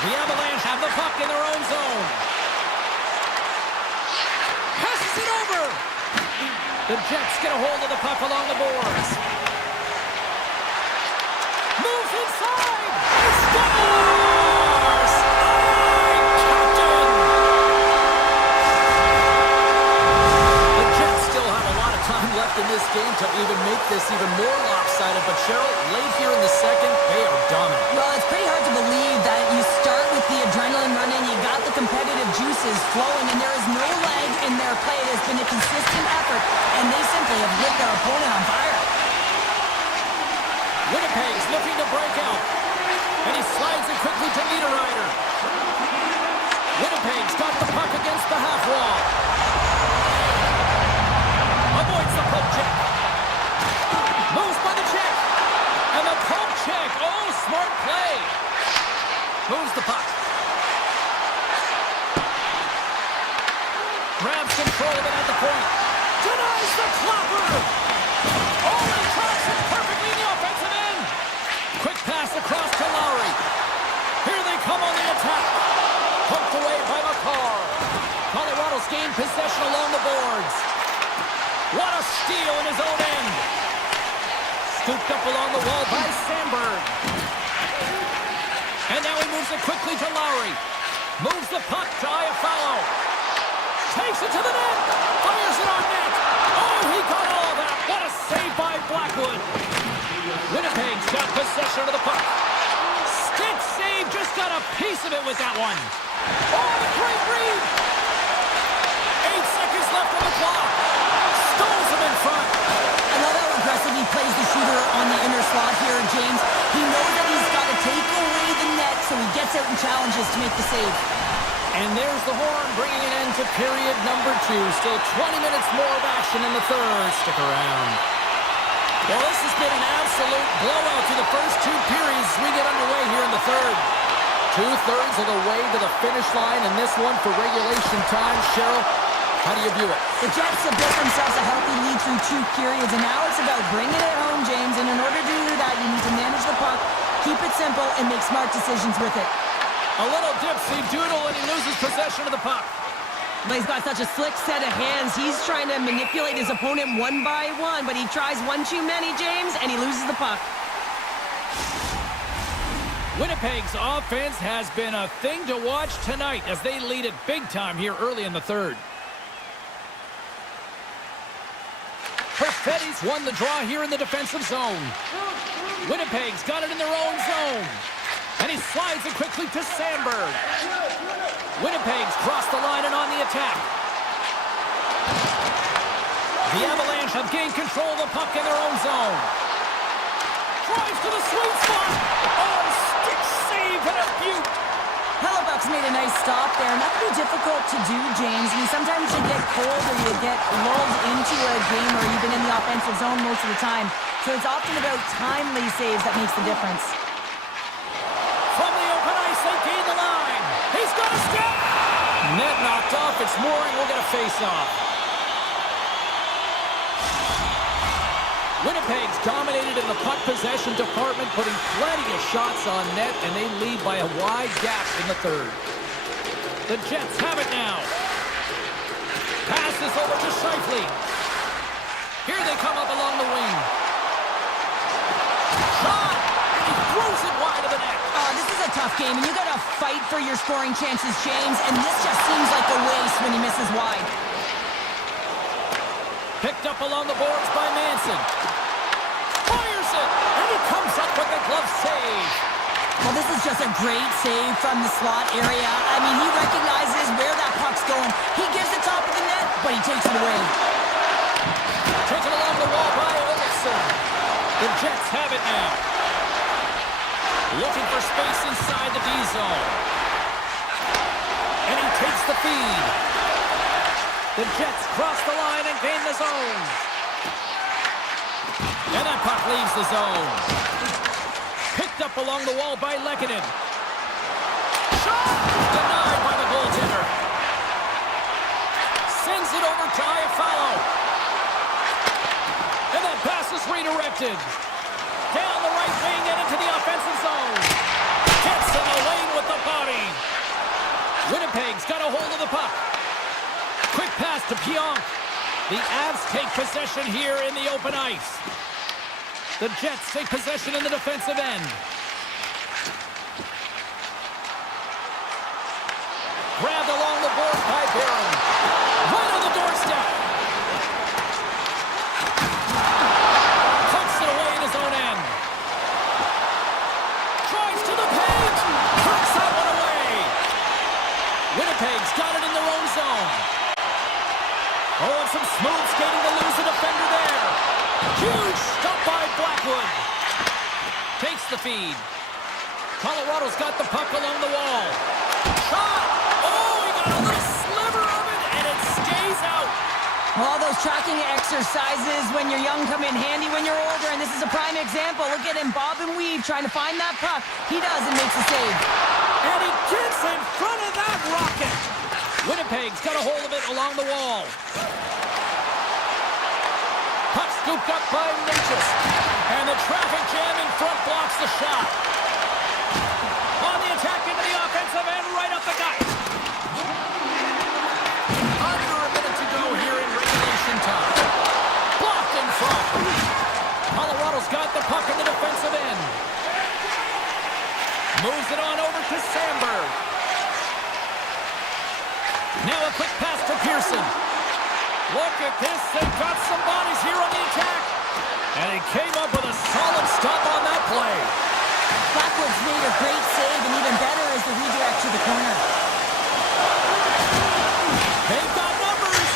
The Avalanche have the puck in their own zone. Passes it over! The Jets get a hold of the puck along the boards. Moves inside! He scores! Captain! The Jets still have a lot of time left in this game to even make this even more lopsided, but Cheryl, late here in the second, they are dominant. Well, it's pretty hard to believe that you start with the adrenaline running, you got the competitive juices flowing, and there is no lag in their play. It has been a consistent effort, and they simply have lit their opponent on fire. Winnipeg's looking to break out, and he slides it quickly to Niederreiter. Winnipeg's got the puck against the half wall. Avoids the poke check. Moves by the check. And the poke check. Oh, smart play. Moves the puck. Grabs control of it at the point. Denies the clapper. Oh, and tracks it perfectly in the offensive end. Quick pass across to Lowry. Here they come on the attack. Poked away by McCarr. Colorado's gained possession along the boards. What a steal in his own end. Scooped up along the wall by Sandberg. And now he moves it quickly to Lowry. Moves the puck to Iafallo. Takes it to the net. Fires it on net. Oh, he got all of that. What a save by Blackwood. Winnipeg's got possession of the puck. Stick save. Just got a piece of it with that one. Oh, great read. 8 seconds left left on the clock. Stones him in front. I love how aggressive he plays the shooter on the inner slot here, James. He knows that he's got to take away the net, so he gets out and challenges to make the save. And there's the horn, bringing an end to period number 2. Still 20 minutes more of action in the third. Stick around. Well, this has been an absolute blowout through the first 2 periods as we get underway here in the third. 2/3 of the way to the finish line, and this one for regulation time. Cheryl, how do you view it? The Jets have built themselves a healthy lead through 2 periods, and now it's about bringing it home, James. And in order to do that, you need to manage the puck, keep it simple, and make smart decisions with it. A little dipsy doodle, and he loses possession of the puck. But he's got such a slick set of hands. He's trying to manipulate his opponent one by one, but he tries one too many, James, and he loses the puck. Winnipeg's offense has been a thing to watch tonight as they lead it big time here early in the third. Perfetti's won the draw here in the defensive zone. Winnipeg's got it in their own zone. And he slides it quickly to Sandberg. Winnipeg's crossed the line and on the attack. The Avalanche have gained control of the puck in their own zone. Drives to the sweet spot. Oh, stick save and a beaut. Hellebuck's made a nice stop there. Nothing difficult to do, James. I mean, sometimes you get cold or you get lulled into a game or even in the offensive zone most of the time. So it's often about timely saves that makes the difference. From the open ice, they gain the line. He's got a stop. Net knocked off. It's Mooring. We'll get a face-off. Winnipeg's dominated in the puck possession department, putting plenty of shots on net, and they lead by a wide gap in the third. The Jets have it now. Pass this over to Scheifele. Here they come up along the wing. Shot! And he throws it wide of the net. Oh, this is a tough game, and you got to fight for your scoring chances, James, and this just seems like a waste when he misses wide. Picked up along the boards by Manson. Fires it, and he comes up with a glove save. Well, this is just a great save from the slot area. I mean, he recognizes where that puck's going. He gives it top of the net, but he takes it away. Taken along the wall by Olofsson. The Jets have it now. Looking for space inside the D zone. And he takes the feed. The Jets cross the line and gain the zone. And that puck leaves the zone. Picked up along the wall by Lehkonen. Shot! Denied by the goaltender. Sends it over to Iafallo. And that pass is redirected. Down the right wing and into the offensive zone. Gets in the lane with the body. Winnipeg's got a hold of the puck. Quick pass to Pionk. The Avs take possession here in the open ice. The Jets take possession in the defensive end. Grabbed along the boards by Barron. Right on the doorstep. Puts it away in his own end. Drives to the paint. Puts that one away. Winnipeg's got it in their own zone. Oh, and some smooth skating to lose a defender there. Huge stop by Blackwood. Takes the feed. Colorado's got the puck along the wall. Shot! Oh, he got a little sliver of it, and it stays out. All those tracking exercises when you're young come in handy when you're older, and this is a prime example. Look at him bob and weave trying to find that puck. He does and makes a save. And he gets in front of that rocket. Winnipeg's got a hold of it along the wall. Puck scooped up by Natchez. And the traffic jam in front blocks the shot. On the attack into the offensive end, right up the gut. Under a minute to go here in regulation time. Blocked in front. Colorado's got the puck in the defensive end. Moves it on over to Sandberg. Now a quick pass to Pearson. Look at this. They've got some bodies here on the attack. And he came up with a solid stop on that play. Blackwood's made a great save, and even better is the redirect to the corner. They've got numbers.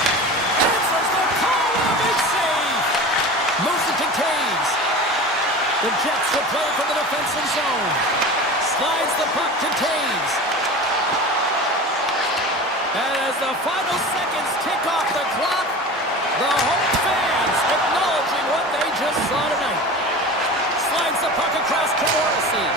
And as the final seconds tick off the clock, the home fans acknowledging what they just saw tonight. Slides the puck across to Morrissey.